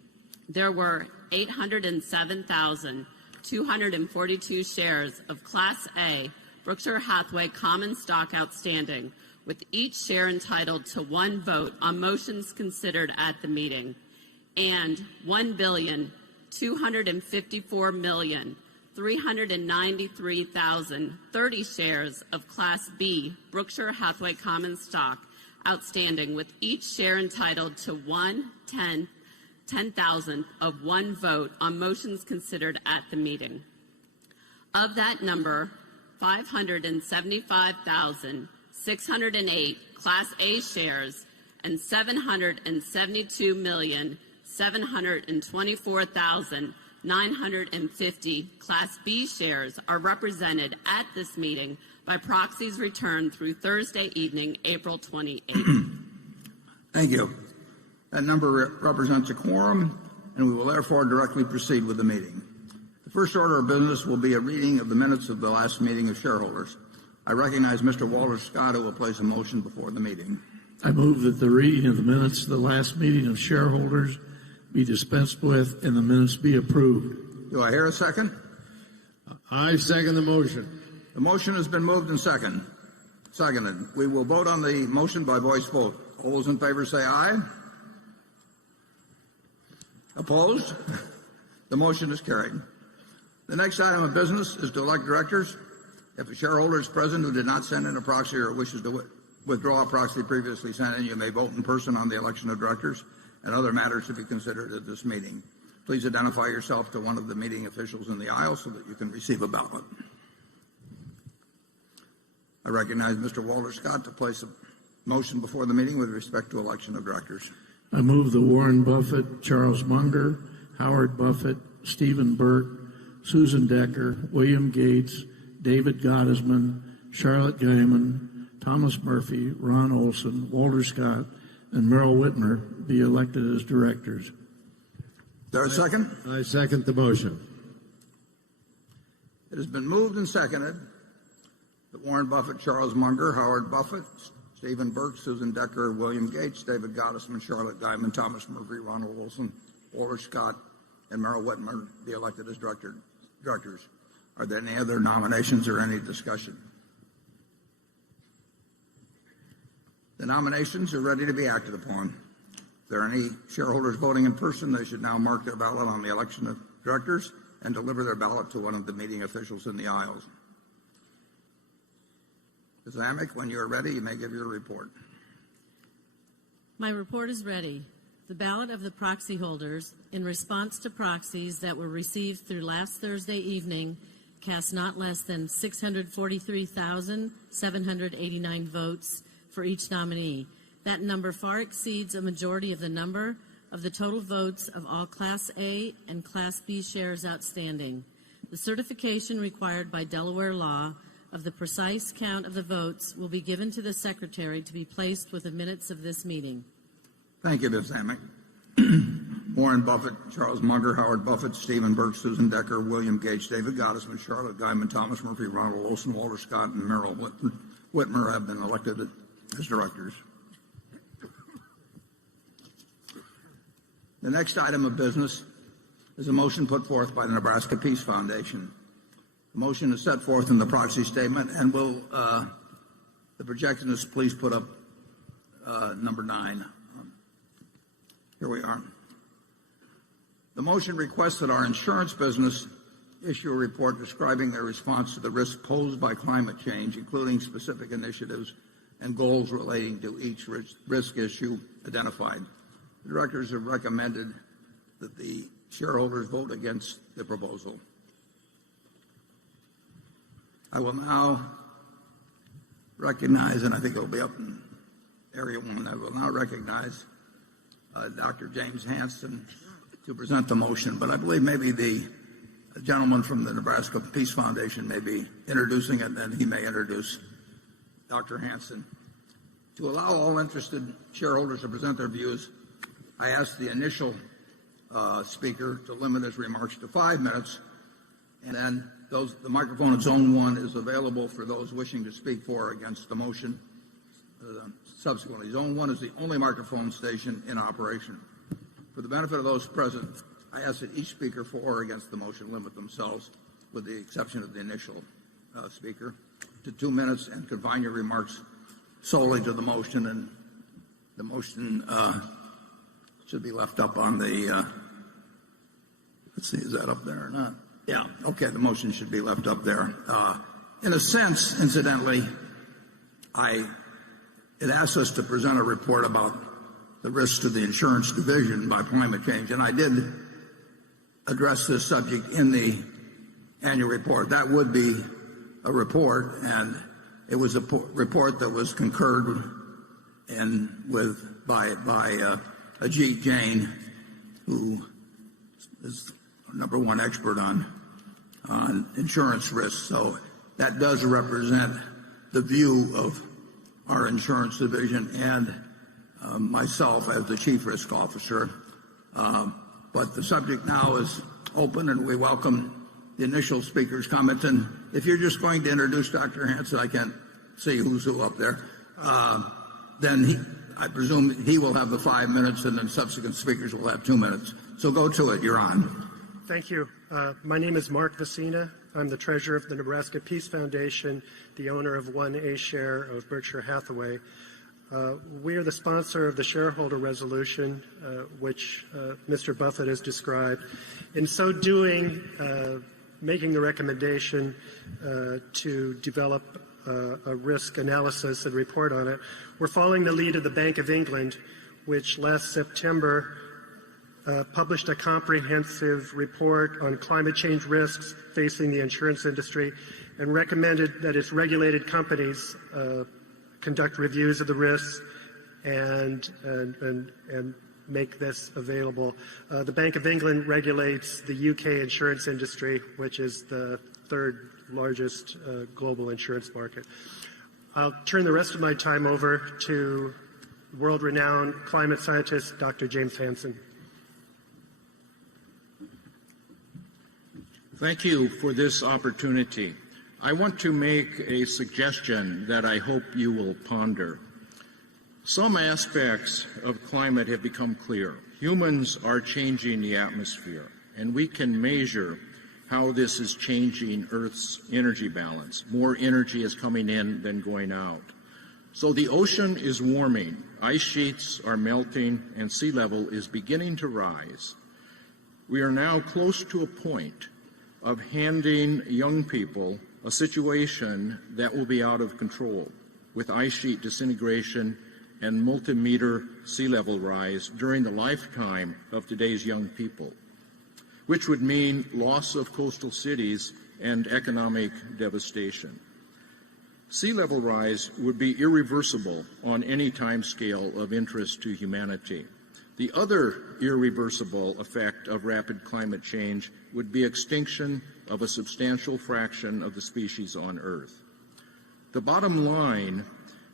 there were 807,242 shares of Class A Berkshire Hathaway common stock outstanding, with each share entitled to one vote on motions considered at the meeting, and 1,254,393,030 shares of Class B Berkshire Hathaway common stock outstanding, with each share entitled to 1/10,000th of one vote on motions considered at the meeting. Of that number, 575,608 Class A shares and 772,724,950 Class B shares are represented at this meeting by proxies returned through Thursday evening, April 28th. Thank you. That number represents a quorum, and we will therefore directly proceed with the meeting. The first order of business will be a reading of the minutes of the last meeting of shareholders. I recognize Mr. Walter Scott, who will place a motion before the meeting. I move that the reading of the minutes of the last meeting of shareholders be dispensed with and the minutes be approved. Do I hear a second? I second the motion. The motion has been moved and seconded. We will vote on the motion by voice vote. All those in favor say aye. Opposed? The motion is carried. The next item of business is to elect directors. If a shareholder is present who did not send in a proxy or wishes to withdraw a proxy previously sent in, you may vote in person on the election of directors and other matters to be considered at this meeting. Please identify yourself to one of the meeting officials in the aisle so that you can receive a ballot. I recognize Mr. Walter Scott to place a motion before the meeting with respect to election of directors. I move that Warren Buffett, Charles Munger, Howard Buffett, Stephen Burke, Susan Decker, William Gates, David Gottesman, Charlotte Guyman, Thomas Murphy, Ron Olson, Walter Scott, and Merrill Whitmer be elected as directors. Is there a second? I second the motion. It has been moved and seconded that Warren Buffett, Charles Munger, Howard Buffett, Stephen Burke, Susan Decker, William Gates, David Gottesman, Charlotte Guyman, Thomas Murphy, Ronald Wilson, Walter Scott, and Merrill Whitmer be elected as directors. Are there any other nominations or any discussion? The nominations are ready to be acted upon. If there are any shareholders voting in person, they should now mark their ballot on the election of directors and deliver their ballot to one of the meeting officials in the aisles. Ms. Amick, when you are ready, you may give your report. My report is ready. The ballot of the proxy holders, in response to proxies that were received through last Thursday evening, cast not less than 643,789 votes for each nominee. That number far exceeds a majority of the number of the total votes of all Class A and Class B shares outstanding. The certification required by Delaware law of the precise count of the votes will be given to the Secretary to be placed with the minutes of this meeting. Thank you, Ms. Amick. Warren Buffett, Charles Munger, Howard Buffett, Stephen Burke, Susan Decker, William Gates, David Gottesman, Charlotte Guyman, Thomas Murphy, Ronald Olson, Walter Scott, and Merrill Whitmer have been elected as directors. The next item of business is a motion put forth by the Nebraska Peace Foundation. The motion is set forth in the proxy statement, and will the projectionist please put up number 9. Here we are. The motion requests that our insurance business issue a report describing their response to the risks posed by climate change, including specific initiatives and goals relating to each risk issue identified. The directors have recommended that the shareholders vote against the proposal. I will now recognize, and I think it'll be up in Area 1, I will now recognize Dr. James Hansen to present the motion, but I believe maybe the gentleman from the Nebraska Peace Foundation may be introducing it, and he may introduce Dr. Hansen. To allow all interested shareholders to present their views, I ask the initial speaker to limit his remarks to 5 minutes, and then the microphone at Zone 1 is available for those wishing to speak for or against the motion. Subsequently, Zone 1 is the only microphone station in operation. For the benefit of those present, I ask that each speaker for or against the motion limit themselves, with the exception of the initial speaker, to 2 minutes and confine your remarks solely to the motion. And the motion should be left up on the, let's see, is that up there or not? Yeah, okay, the motion should be left up there. In a sense, incidentally, it asks us to present a report about the risks to the insurance division by climate change, and I did address this subject in the annual report. That would be a report, and it was a report that was concurred by Ajit Jain, who is number one expert on insurance risks. So that does represent the view of our insurance division and myself as the chief risk officer. But the subject now is open, and we welcome the initial speaker's comments. And if you're just going to introduce Dr. Hansen, I can't see who's who up there, then I presume he will have the 5 minutes, and then subsequent speakers will have 2 minutes. So go to it. You're on. Thank you. My name is Mark Vecina. I'm the treasurer of the Nebraska Peace Foundation, the owner of 1A share of Berkshire Hathaway. We are the sponsor of the shareholder resolution, which Mr. Buffett has described. In so doing, making the recommendation to develop a risk analysis and report on it, we're following the lead of the Bank of England, which last September published a comprehensive report on climate change risks facing the insurance industry and recommended that its regulated companies conduct reviews of the risks and make this available. The Bank of England regulates the UK insurance industry, which is the third largest global insurance market. I'll turn the rest of my time over to world-renowned climate scientist, Dr. James Hansen. Thank you for this opportunity. I want to make a suggestion that I hope you will ponder. Some aspects of climate have become clear. Humans are changing the atmosphere, and we can measure how this is changing Earth's energy balance. More energy is coming in than going out. So the ocean is warming, ice sheets are melting, and sea level is beginning to rise. We are now close to a point of handing young people a situation that will be out of control, with ice sheet disintegration and multi-meter sea level rise during the lifetime of today's young people, which would mean loss of coastal cities and economic devastation. Sea level rise would be irreversible on any time scale of interest to humanity. The other irreversible effect of rapid climate change would be extinction of a substantial fraction of the species on Earth. The bottom line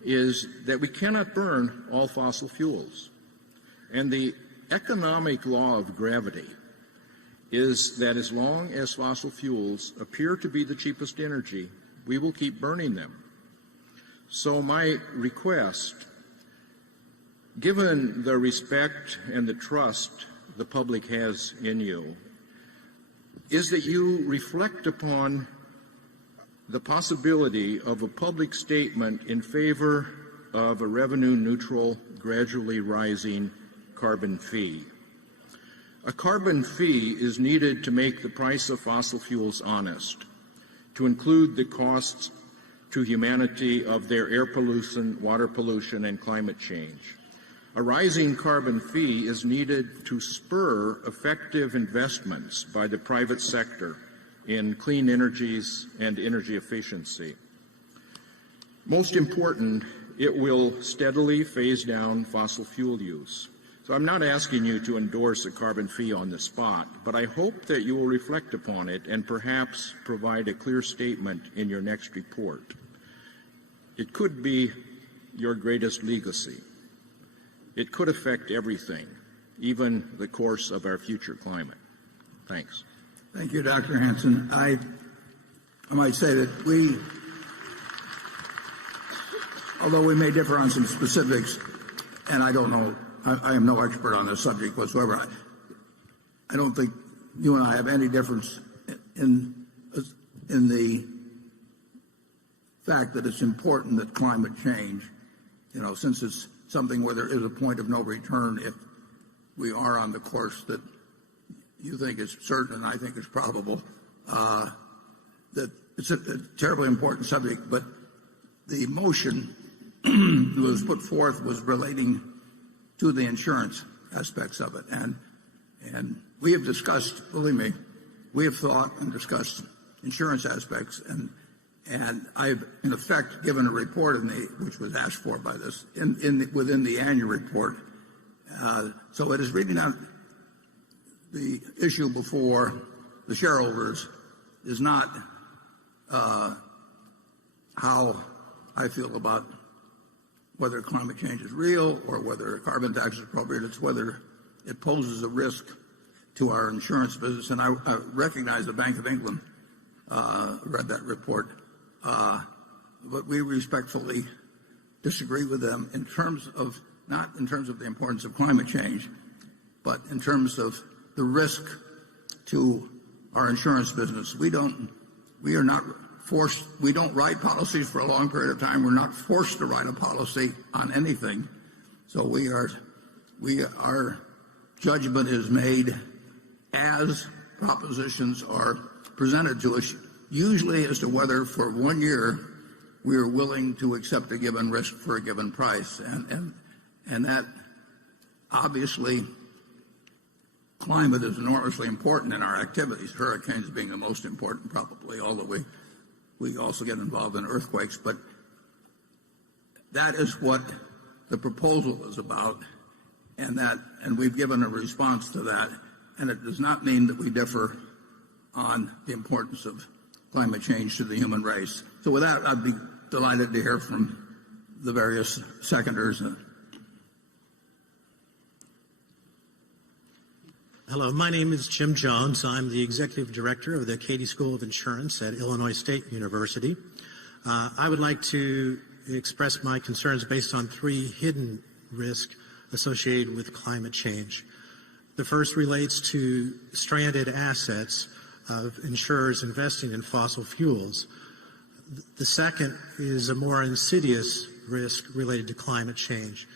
is that we cannot burn all fossil fuels. And the economic law of gravity is that as long as fossil fuels appear to be the cheapest energy, we will keep burning them. So my request, given the respect and the trust the public has in you, is that you reflect upon the possibility of a public statement in favor of a revenue-neutral, gradually rising carbon fee. A carbon fee is needed to make the price of fossil fuels honest, to include the costs to humanity of their air pollution, water pollution, and climate change. A rising carbon fee is needed to spur effective investments by the private sector in clean energies and energy efficiency. Most important, it will steadily phase down fossil fuel use. So I'm not asking you to endorse a carbon fee on the spot, but I hope that you will reflect upon it and perhaps provide a clear statement in your next report. It could be your greatest legacy. It could affect everything, even the course of our future climate. Thanks. Thank you, Dr. Hansen. I might say that although we may differ on some specifics, and I don't know, I am no expert on this subject whatsoever. I don't think you and I have any difference in the fact that it's important that climate change, since it's something where there is a point of no return if we are on the course that you think is certain and I think is probable, that it's a terribly important subject. But the motion that was put forth was relating to the insurance aspects of it. And we have discussed, believe me, we have thought and discussed insurance aspects, and I've in effect given a report which was asked for by this within the annual report. So it is really not the issue before the shareholders is not how I feel about whether climate change is real or whether a carbon tax is appropriate. It's whether it poses a risk to our insurance business. And I recognize the Bank of England read that report, but we respectfully disagree with them in terms of, not in terms of the importance of climate change, but in terms of the risk to our insurance business. We don't write policies for a long period of time. We're not forced to write a policy on anything. So our judgment is made as propositions are presented to us, usually as to whether for 1 year we are willing to accept a given risk for a given price. And that obviously climate is enormously important in our activities, hurricanes being the most important probably, although we also get involved in earthquakes. But that is what the proposal is about, and we've given a response to that. And it does not mean that we differ on the importance of climate change to the human race. So with that, I'd be delighted to hear from the various seconders. Hello, my name is Jim Jones. I'm the Executive Director of the Cady School of Insurance at Illinois State University. I would like to express my concerns based on 3 hidden risks associated with climate change. The first relates to stranded assets of insurers investing in fossil fuels. The second is a more insidious risk related to climate change.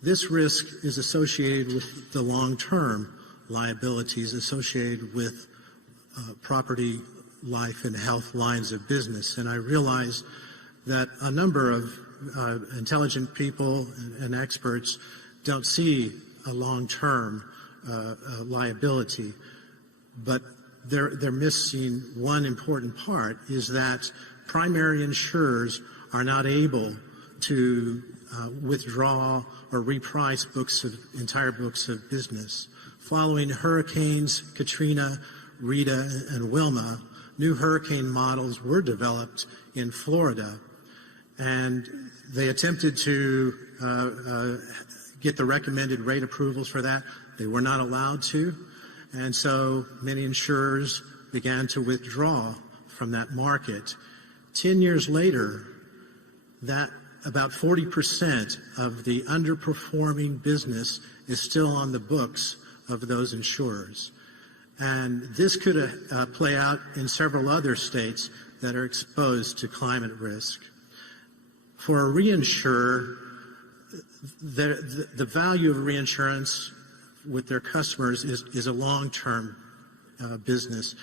This risk is associated with the long-term liabilities associated with property, life, and health lines of business. And I realize that a number of intelligent people and experts don't see a long-term liability, but they're missing one important part, is that primary insurers are not able to withdraw or reprice entire books of business. Following hurricanes Katrina, Rita, and Wilma, new hurricane models were developed in Florida, and they attempted to get the recommended rate approvals for that. They were not allowed to, and so many insurers began to withdraw from that market. 10 years later, that about 40% of the underperforming business is still on the books of those insurers. And this could play out in several other states that are exposed to climate risk. For a reinsurer, the value of reinsurance with their customers is a long-term business.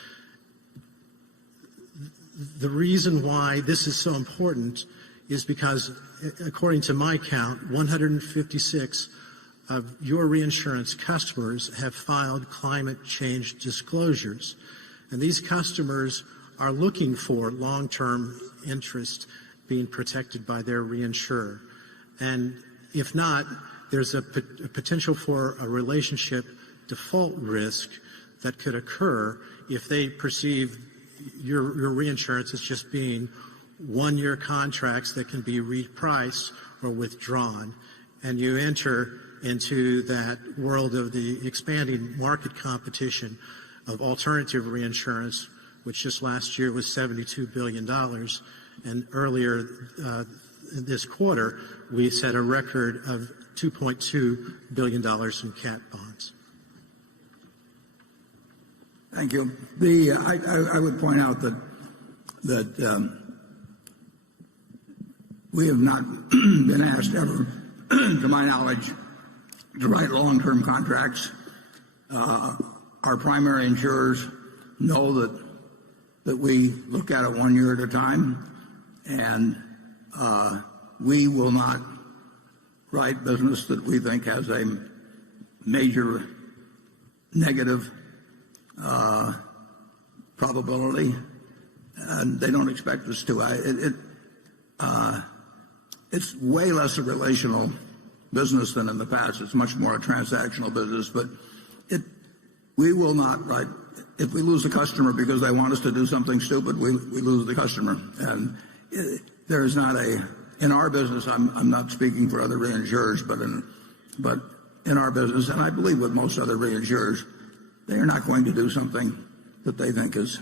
The reason why this is so important is because, according to my count, 156 of your reinsurance customers have filed climate change disclosures. And these customers are looking for long-term interest being protected by their reinsurer. And if not, there's a potential for a relationship default risk that could occur if they perceive your reinsurance as just being one-year contracts that can be repriced or withdrawn. And you enter into that world of the expanding market competition of alternative reinsurance, which just last year was $72 billion. And earlier this quarter, we set a record of $2.2 billion in cat bonds. Thank you. I would point out that we have not been asked ever, to my knowledge, to write long-term contracts. Our primary insurers know that we look at it 1 year at a time, and we will not write business that we think has a major negative probability, and they don't expect us to. It's way less a relational business than in the past. It's much more a transactional business, but we will not write. If we lose a customer because they want us to do something stupid, we lose the customer. And there is not in our business, I'm not speaking for other reinsurers, but in our business, and I believe with most other reinsurers, they are not going to do something that they think is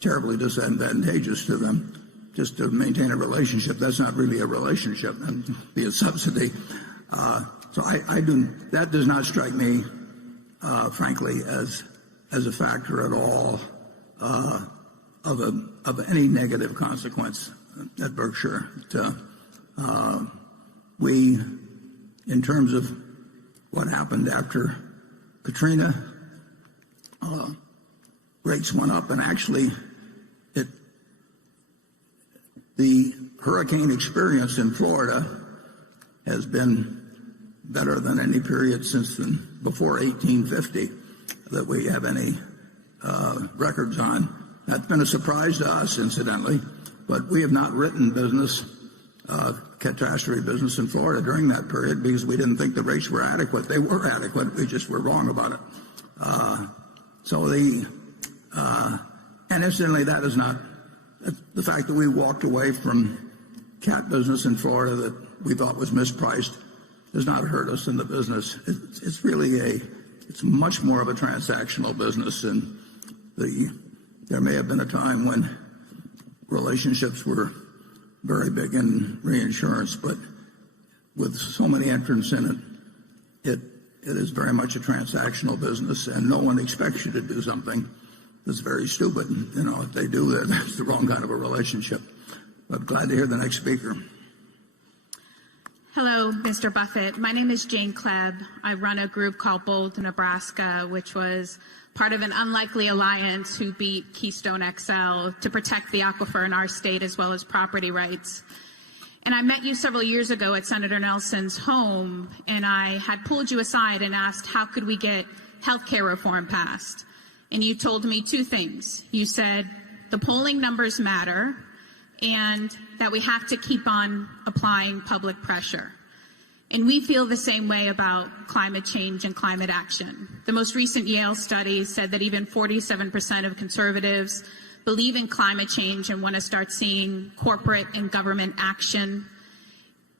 terribly disadvantageous to them just to maintain a relationship. That's not really a relationship, and be a subsidy. So that does not strike me, frankly, as a factor at all of any negative consequence at Berkshire. We, in terms of what happened after Katrina, rates went up, and actually the hurricane experience in Florida has been better than any period since before 1850 that we have any records on. That's been a surprise to us, incidentally, but we have not written catastrophe business in Florida during that period because we didn't think the rates were adequate. They were adequate. We just were wrong about it. And incidentally, that is not the fact that we walked away from cat business in Florida that we thought was mispriced does not hurt us in the business. It's really it's much more of a transactional business, and there may have been a time when relationships were very big in reinsurance, but with so many entrants in it is very much a transactional business, and no one expects you to do something that's very stupid. If they do, that's the wrong kind of a relationship. But glad to hear the next speaker. Hello, Mr. Buffett. My name is Jane Klebb. I run a group called Bold, Nebraska, which was part of an unlikely alliance who beat Keystone XL to protect the aquifer in our state as well as property rights. And I met you several years ago at Senator Nelson's home, and I had pulled you aside and asked how could we get health care reform passed. And you told me two things. You said the polling numbers matter and that we have to keep on applying public pressure. And we feel the same way about climate change and climate action. The most recent Yale study said that even 47% of conservatives believe in climate change and want to start seeing corporate and government action.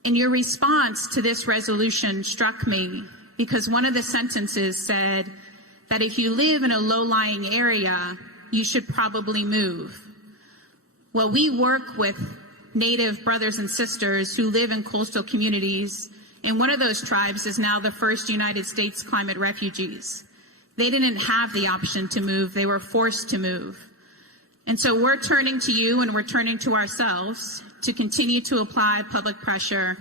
And your response to this resolution struck me because one of the sentences said that if you live in a low-lying area, you should probably move. Well, we work with Native brothers and sisters who live in coastal communities, and one of those tribes is now the first United States climate refugees. They didn't have the option to move. They were forced to move. And so we're turning to you and we're turning to ourselves to continue to apply public pressure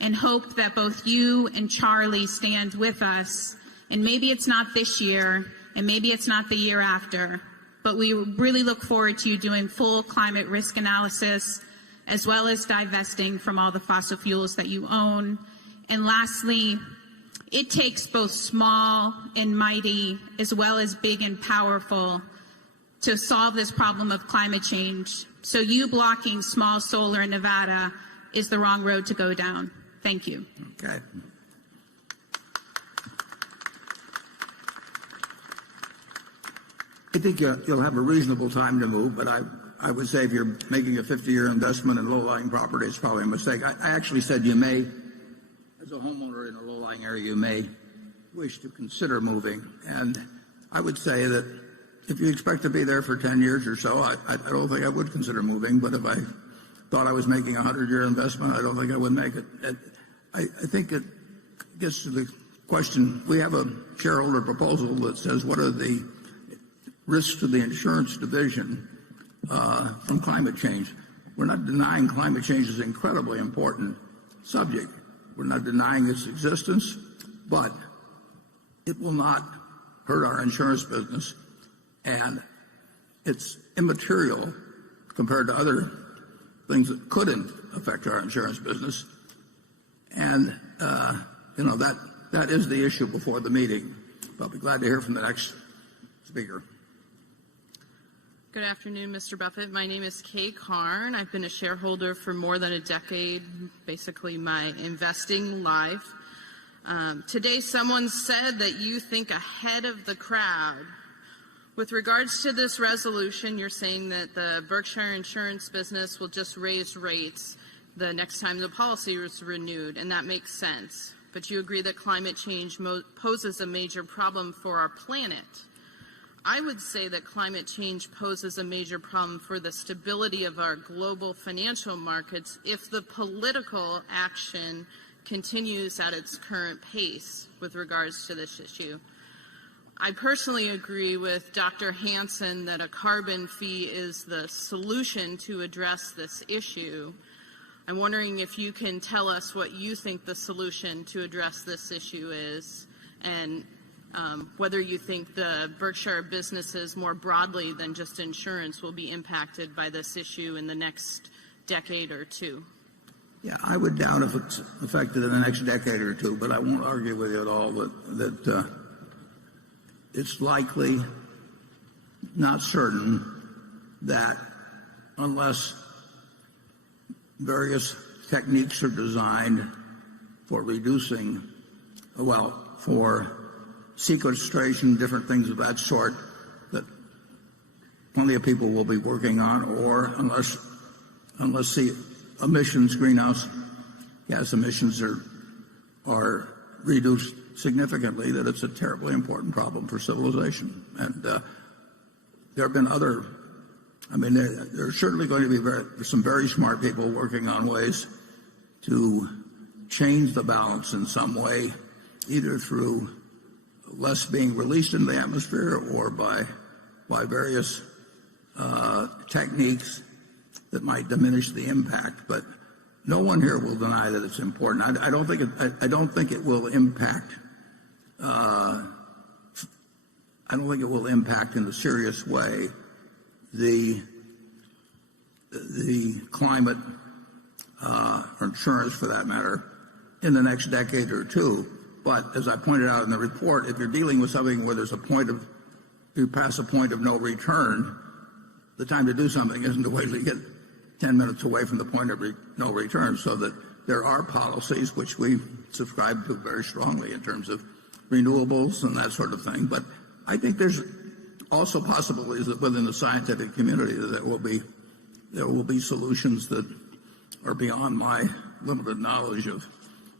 and hope that both you and Charlie stand with us. And maybe it's not this year, and maybe it's not the year after, but we really look forward to you doing full climate risk analysis, as well as divesting from all the fossil fuels that you own. And lastly, it takes both small and mighty, as well as big and powerful, to solve this problem of climate change. So you blocking small solar in Nevada is the wrong road to go down. Thank you. Okay. I think you'll have a reasonable time to move, but I would say if you're making a 50-year investment in low-lying property, it's probably a mistake. I actually said you may, as a homeowner in a low-lying area, you may wish to consider moving. And I would say that if you expect to be there for 10 years or so, I don't think I would consider moving. But if I thought I was making a 100-year investment, I don't think I would make it. I think it gets to the question, we have a shareholder proposal that says what are the risks to the insurance division from climate change. We're not denying climate change is an incredibly important subject. We're not denying its existence, but it will not hurt our insurance business, and it's immaterial compared to other things that couldn't affect our insurance business. And that is the issue before the meeting. I'll be glad to hear from the next speaker. Good afternoon, Mr. Buffett. My name is Kay Karn. I've been a shareholder for more than a decade, basically my investing life. Today, someone said that you think ahead of the crowd. With regards to this resolution, you're saying that the Berkshire insurance business will just raise rates the next time the policy is renewed, and that makes sense. But you agree that climate change poses a major problem for our planet. I would say that climate change poses a major problem for the stability of our global financial markets if the political action continues at its current pace with regards to this issue. I personally agree with Dr. Hansen that a carbon fee is the solution to address this issue. I'm wondering if you can tell us what you think the solution to address this issue is, and whether you think the Berkshire businesses more broadly than just insurance will be impacted by this issue in the next decade or two. Yeah, I would doubt if it's affected in the next decade or two, but I won't argue with you at all that it's likely, not certain, that unless various techniques are designed for reducing, for sequestration, different things of that sort, that plenty of people will be working on, or unless the emissions, greenhouse gas emissions are reduced significantly, that it's a terribly important problem for civilization. And there have been there's certainly going to be some very smart people working on ways to change the balance in some way, either through less being released into the atmosphere or by various techniques that might diminish the impact. But no one here will deny that it's important. I don't think it will impact. I don't think it will impact in a serious way the climate or insurance, for that matter, in the next decade or two. But as I pointed out in the report, if you're dealing with something where you pass a point of no return, the time to do something isn't to wait till you get 10 minutes away from the point of no return. So that there are policies which we subscribe to very strongly in terms of renewables and that sort of thing. But I think there's also possibilities that within the scientific community that there will be solutions that are beyond my limited knowledge of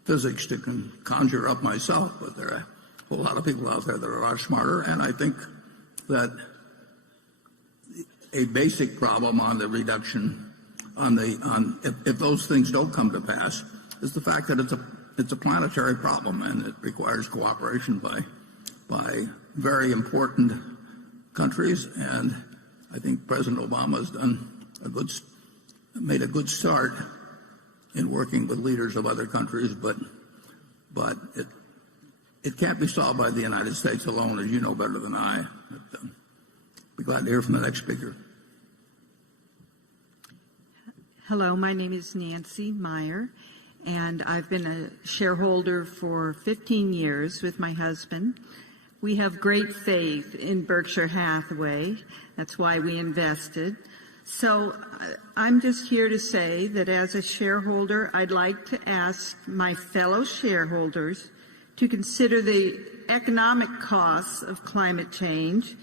physics to conjure up myself, but there are a whole lot of people out there that are a lot smarter, and I think that a basic problem on the reduction if those things don't come to pass is the fact that it's a planetary problem, and it requires cooperation by very important countries. And I think President Obama has made a good start in working with leaders of other countries, but it can't be solved by the United States alone, as you know better than I. Be glad to hear from the next speaker. Hello, my name is Nancy Meyer, and I've been a shareholder for 15 years with my husband. We have great faith in Berkshire Hathaway. That's why we invested. So I'm just here to say that as a shareholder, I'd like to ask my fellow shareholders to consider the economic costs of climate change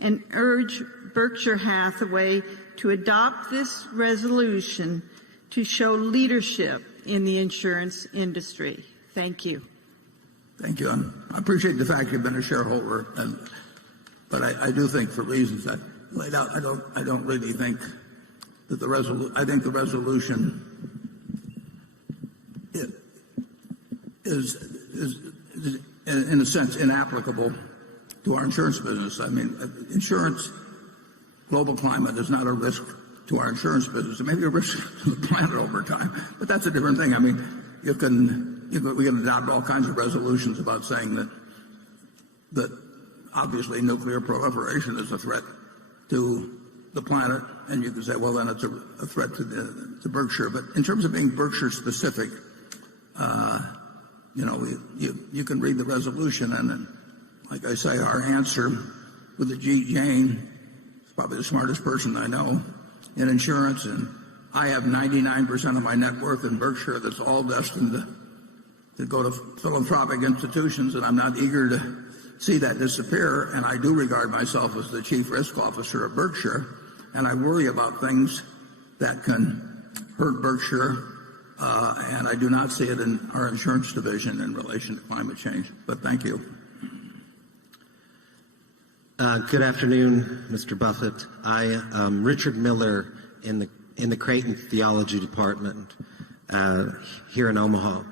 and urge Berkshire Hathaway to adopt this resolution to show leadership in the insurance industry. Thank you. Thank you. I appreciate the fact you've been a shareholder, but I do think, for reasons that laid out, I don't really think that I think the resolution is in a sense inapplicable to our insurance business. I mean, insurance, global climate is not a risk to our insurance business. It may be a risk to the planet over time, but that's a different thing. I mean, we can adopt all kinds of resolutions about saying that obviously nuclear proliferation is a threat to the planet, and you can say, well, then it's a threat to Berkshire. But in terms of being Berkshire specific, you can read the resolution, and like I say, our answer with the Jane is probably the smartest person I know in insurance, and I have 99% of my net worth in Berkshire that's all destined to go to philanthropic institutions, and I'm not eager to see that disappear. And I do regard myself as the chief risk officer of Berkshire, and I worry about things that can hurt Berkshire, and I do not see it in our insurance division in relation to climate change. But thank you. Good afternoon, Mr. Buffett. I am Richard Miller in the Creighton Theology Department here in Omaha,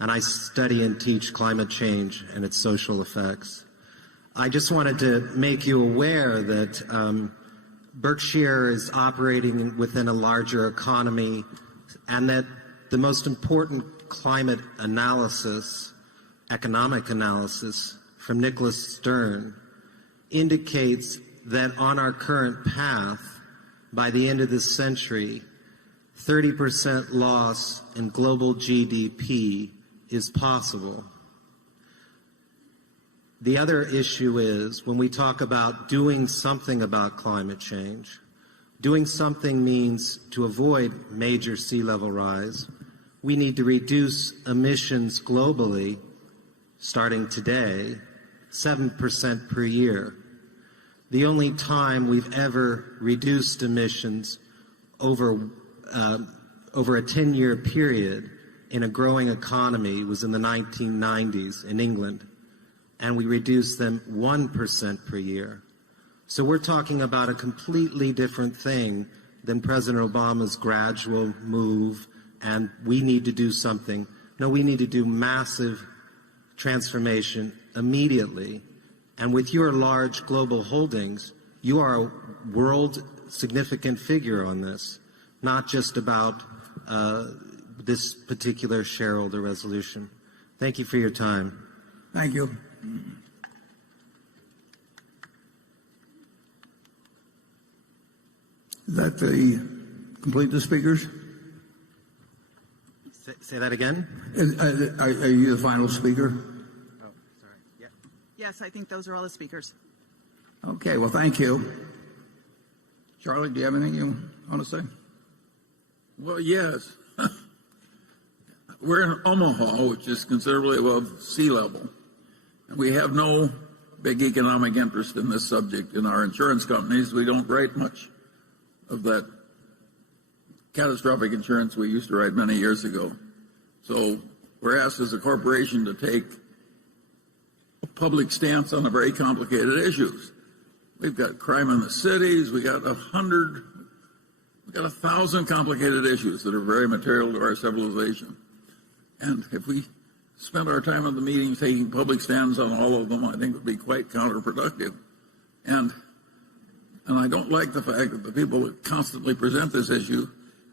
and I study and teach climate change and its social effects. I just wanted to make you aware that Berkshire is operating within a larger economy, and that the most important climate analysis, economic analysis from Nicholas Stern indicates that on our current path, by the end of this century, 30% loss in global GDP is possible. The other issue is, when we talk about doing something about climate change, doing something means to avoid major sea level rise. We need to reduce emissions globally, starting today, 7% per year. The only time we've ever reduced emissions over a 10-year period in a growing economy was in the 1990s in England, and we reduced them 1% per year. So we're talking about a completely different thing than President Obama's gradual move, and we need to do something. No, we need to do massive transformation immediately. And with your large global holdings, you are a world significant figure on this, not just about this particular shareholder resolution. Thank you for your time. Thank you. Is that complete the speakers? Say that again? Are you the final speaker? Yes, I think those are all the speakers. Okay, well, thank you. Charlie, do you have anything you want to say? Well, yes. We're in Omaha, which is considerably above sea level, and we have no big economic interest in this subject. In our insurance companies, we don't write much of that catastrophic insurance we used to write many years ago. So we're asked as a corporation to take a public stance on a very complicated issues. We've got crime in the cities. We got 1,000 complicated issues that are very material to our civilization. And if we spent our time at the meeting taking public stands on all of them, I think it would be quite counterproductive. And I don't like the fact that the people that constantly present this issue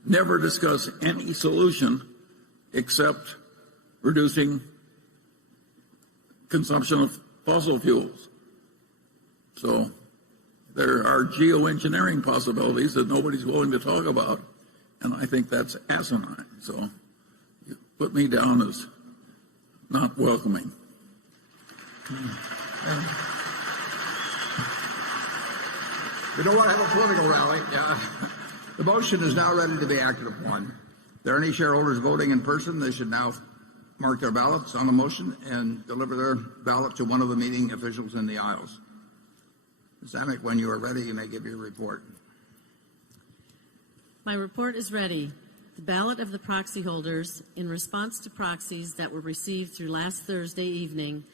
never discuss any solution except reducing consumption of fossil fuels. So there are geoengineering possibilities that nobody's willing to talk about, and I think that's asinine. So you put me down as not welcoming. We don't want to have a political rally. The motion is now ready to be acted upon. If there are any shareholders voting in person, they should now mark their ballots on the motion and deliver their ballot to one of the meeting officials in the aisles. Ms. Amick, when you are ready, you may give your report. My report is ready. The ballot of the proxy holders, in response to proxies that were received through last Thursday evening,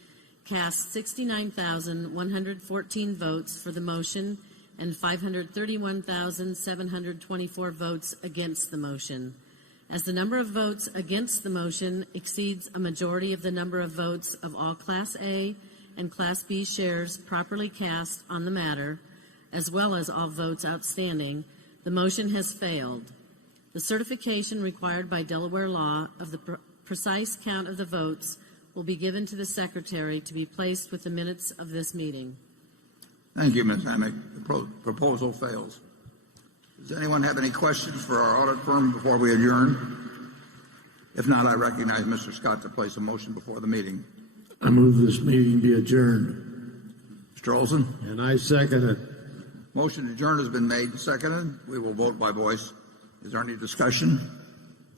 cast 69,114 votes for the motion and 531,724 votes against the motion. As the number of votes against the motion exceeds a majority of the number of votes of all Class A and Class B shares properly cast on the matter, as well as all votes outstanding, the motion has failed. The certification required by Delaware law of the precise count of the votes will be given to the Secretary to be placed with the minutes of this meeting. Thank you, Ms. Amick. The proposal fails. Does anyone have any questions for our audit firm before we adjourn? If not, I recognize Mr. Scott to place a motion before the meeting. I move this meeting be adjourned. Mr. Olson? And I second it. Motion to adjourn has been made and seconded. We will vote by voice. Is there any discussion?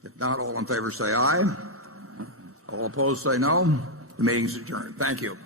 If not, all in favor say aye. All opposed say no. The meeting is adjourned. Thank you.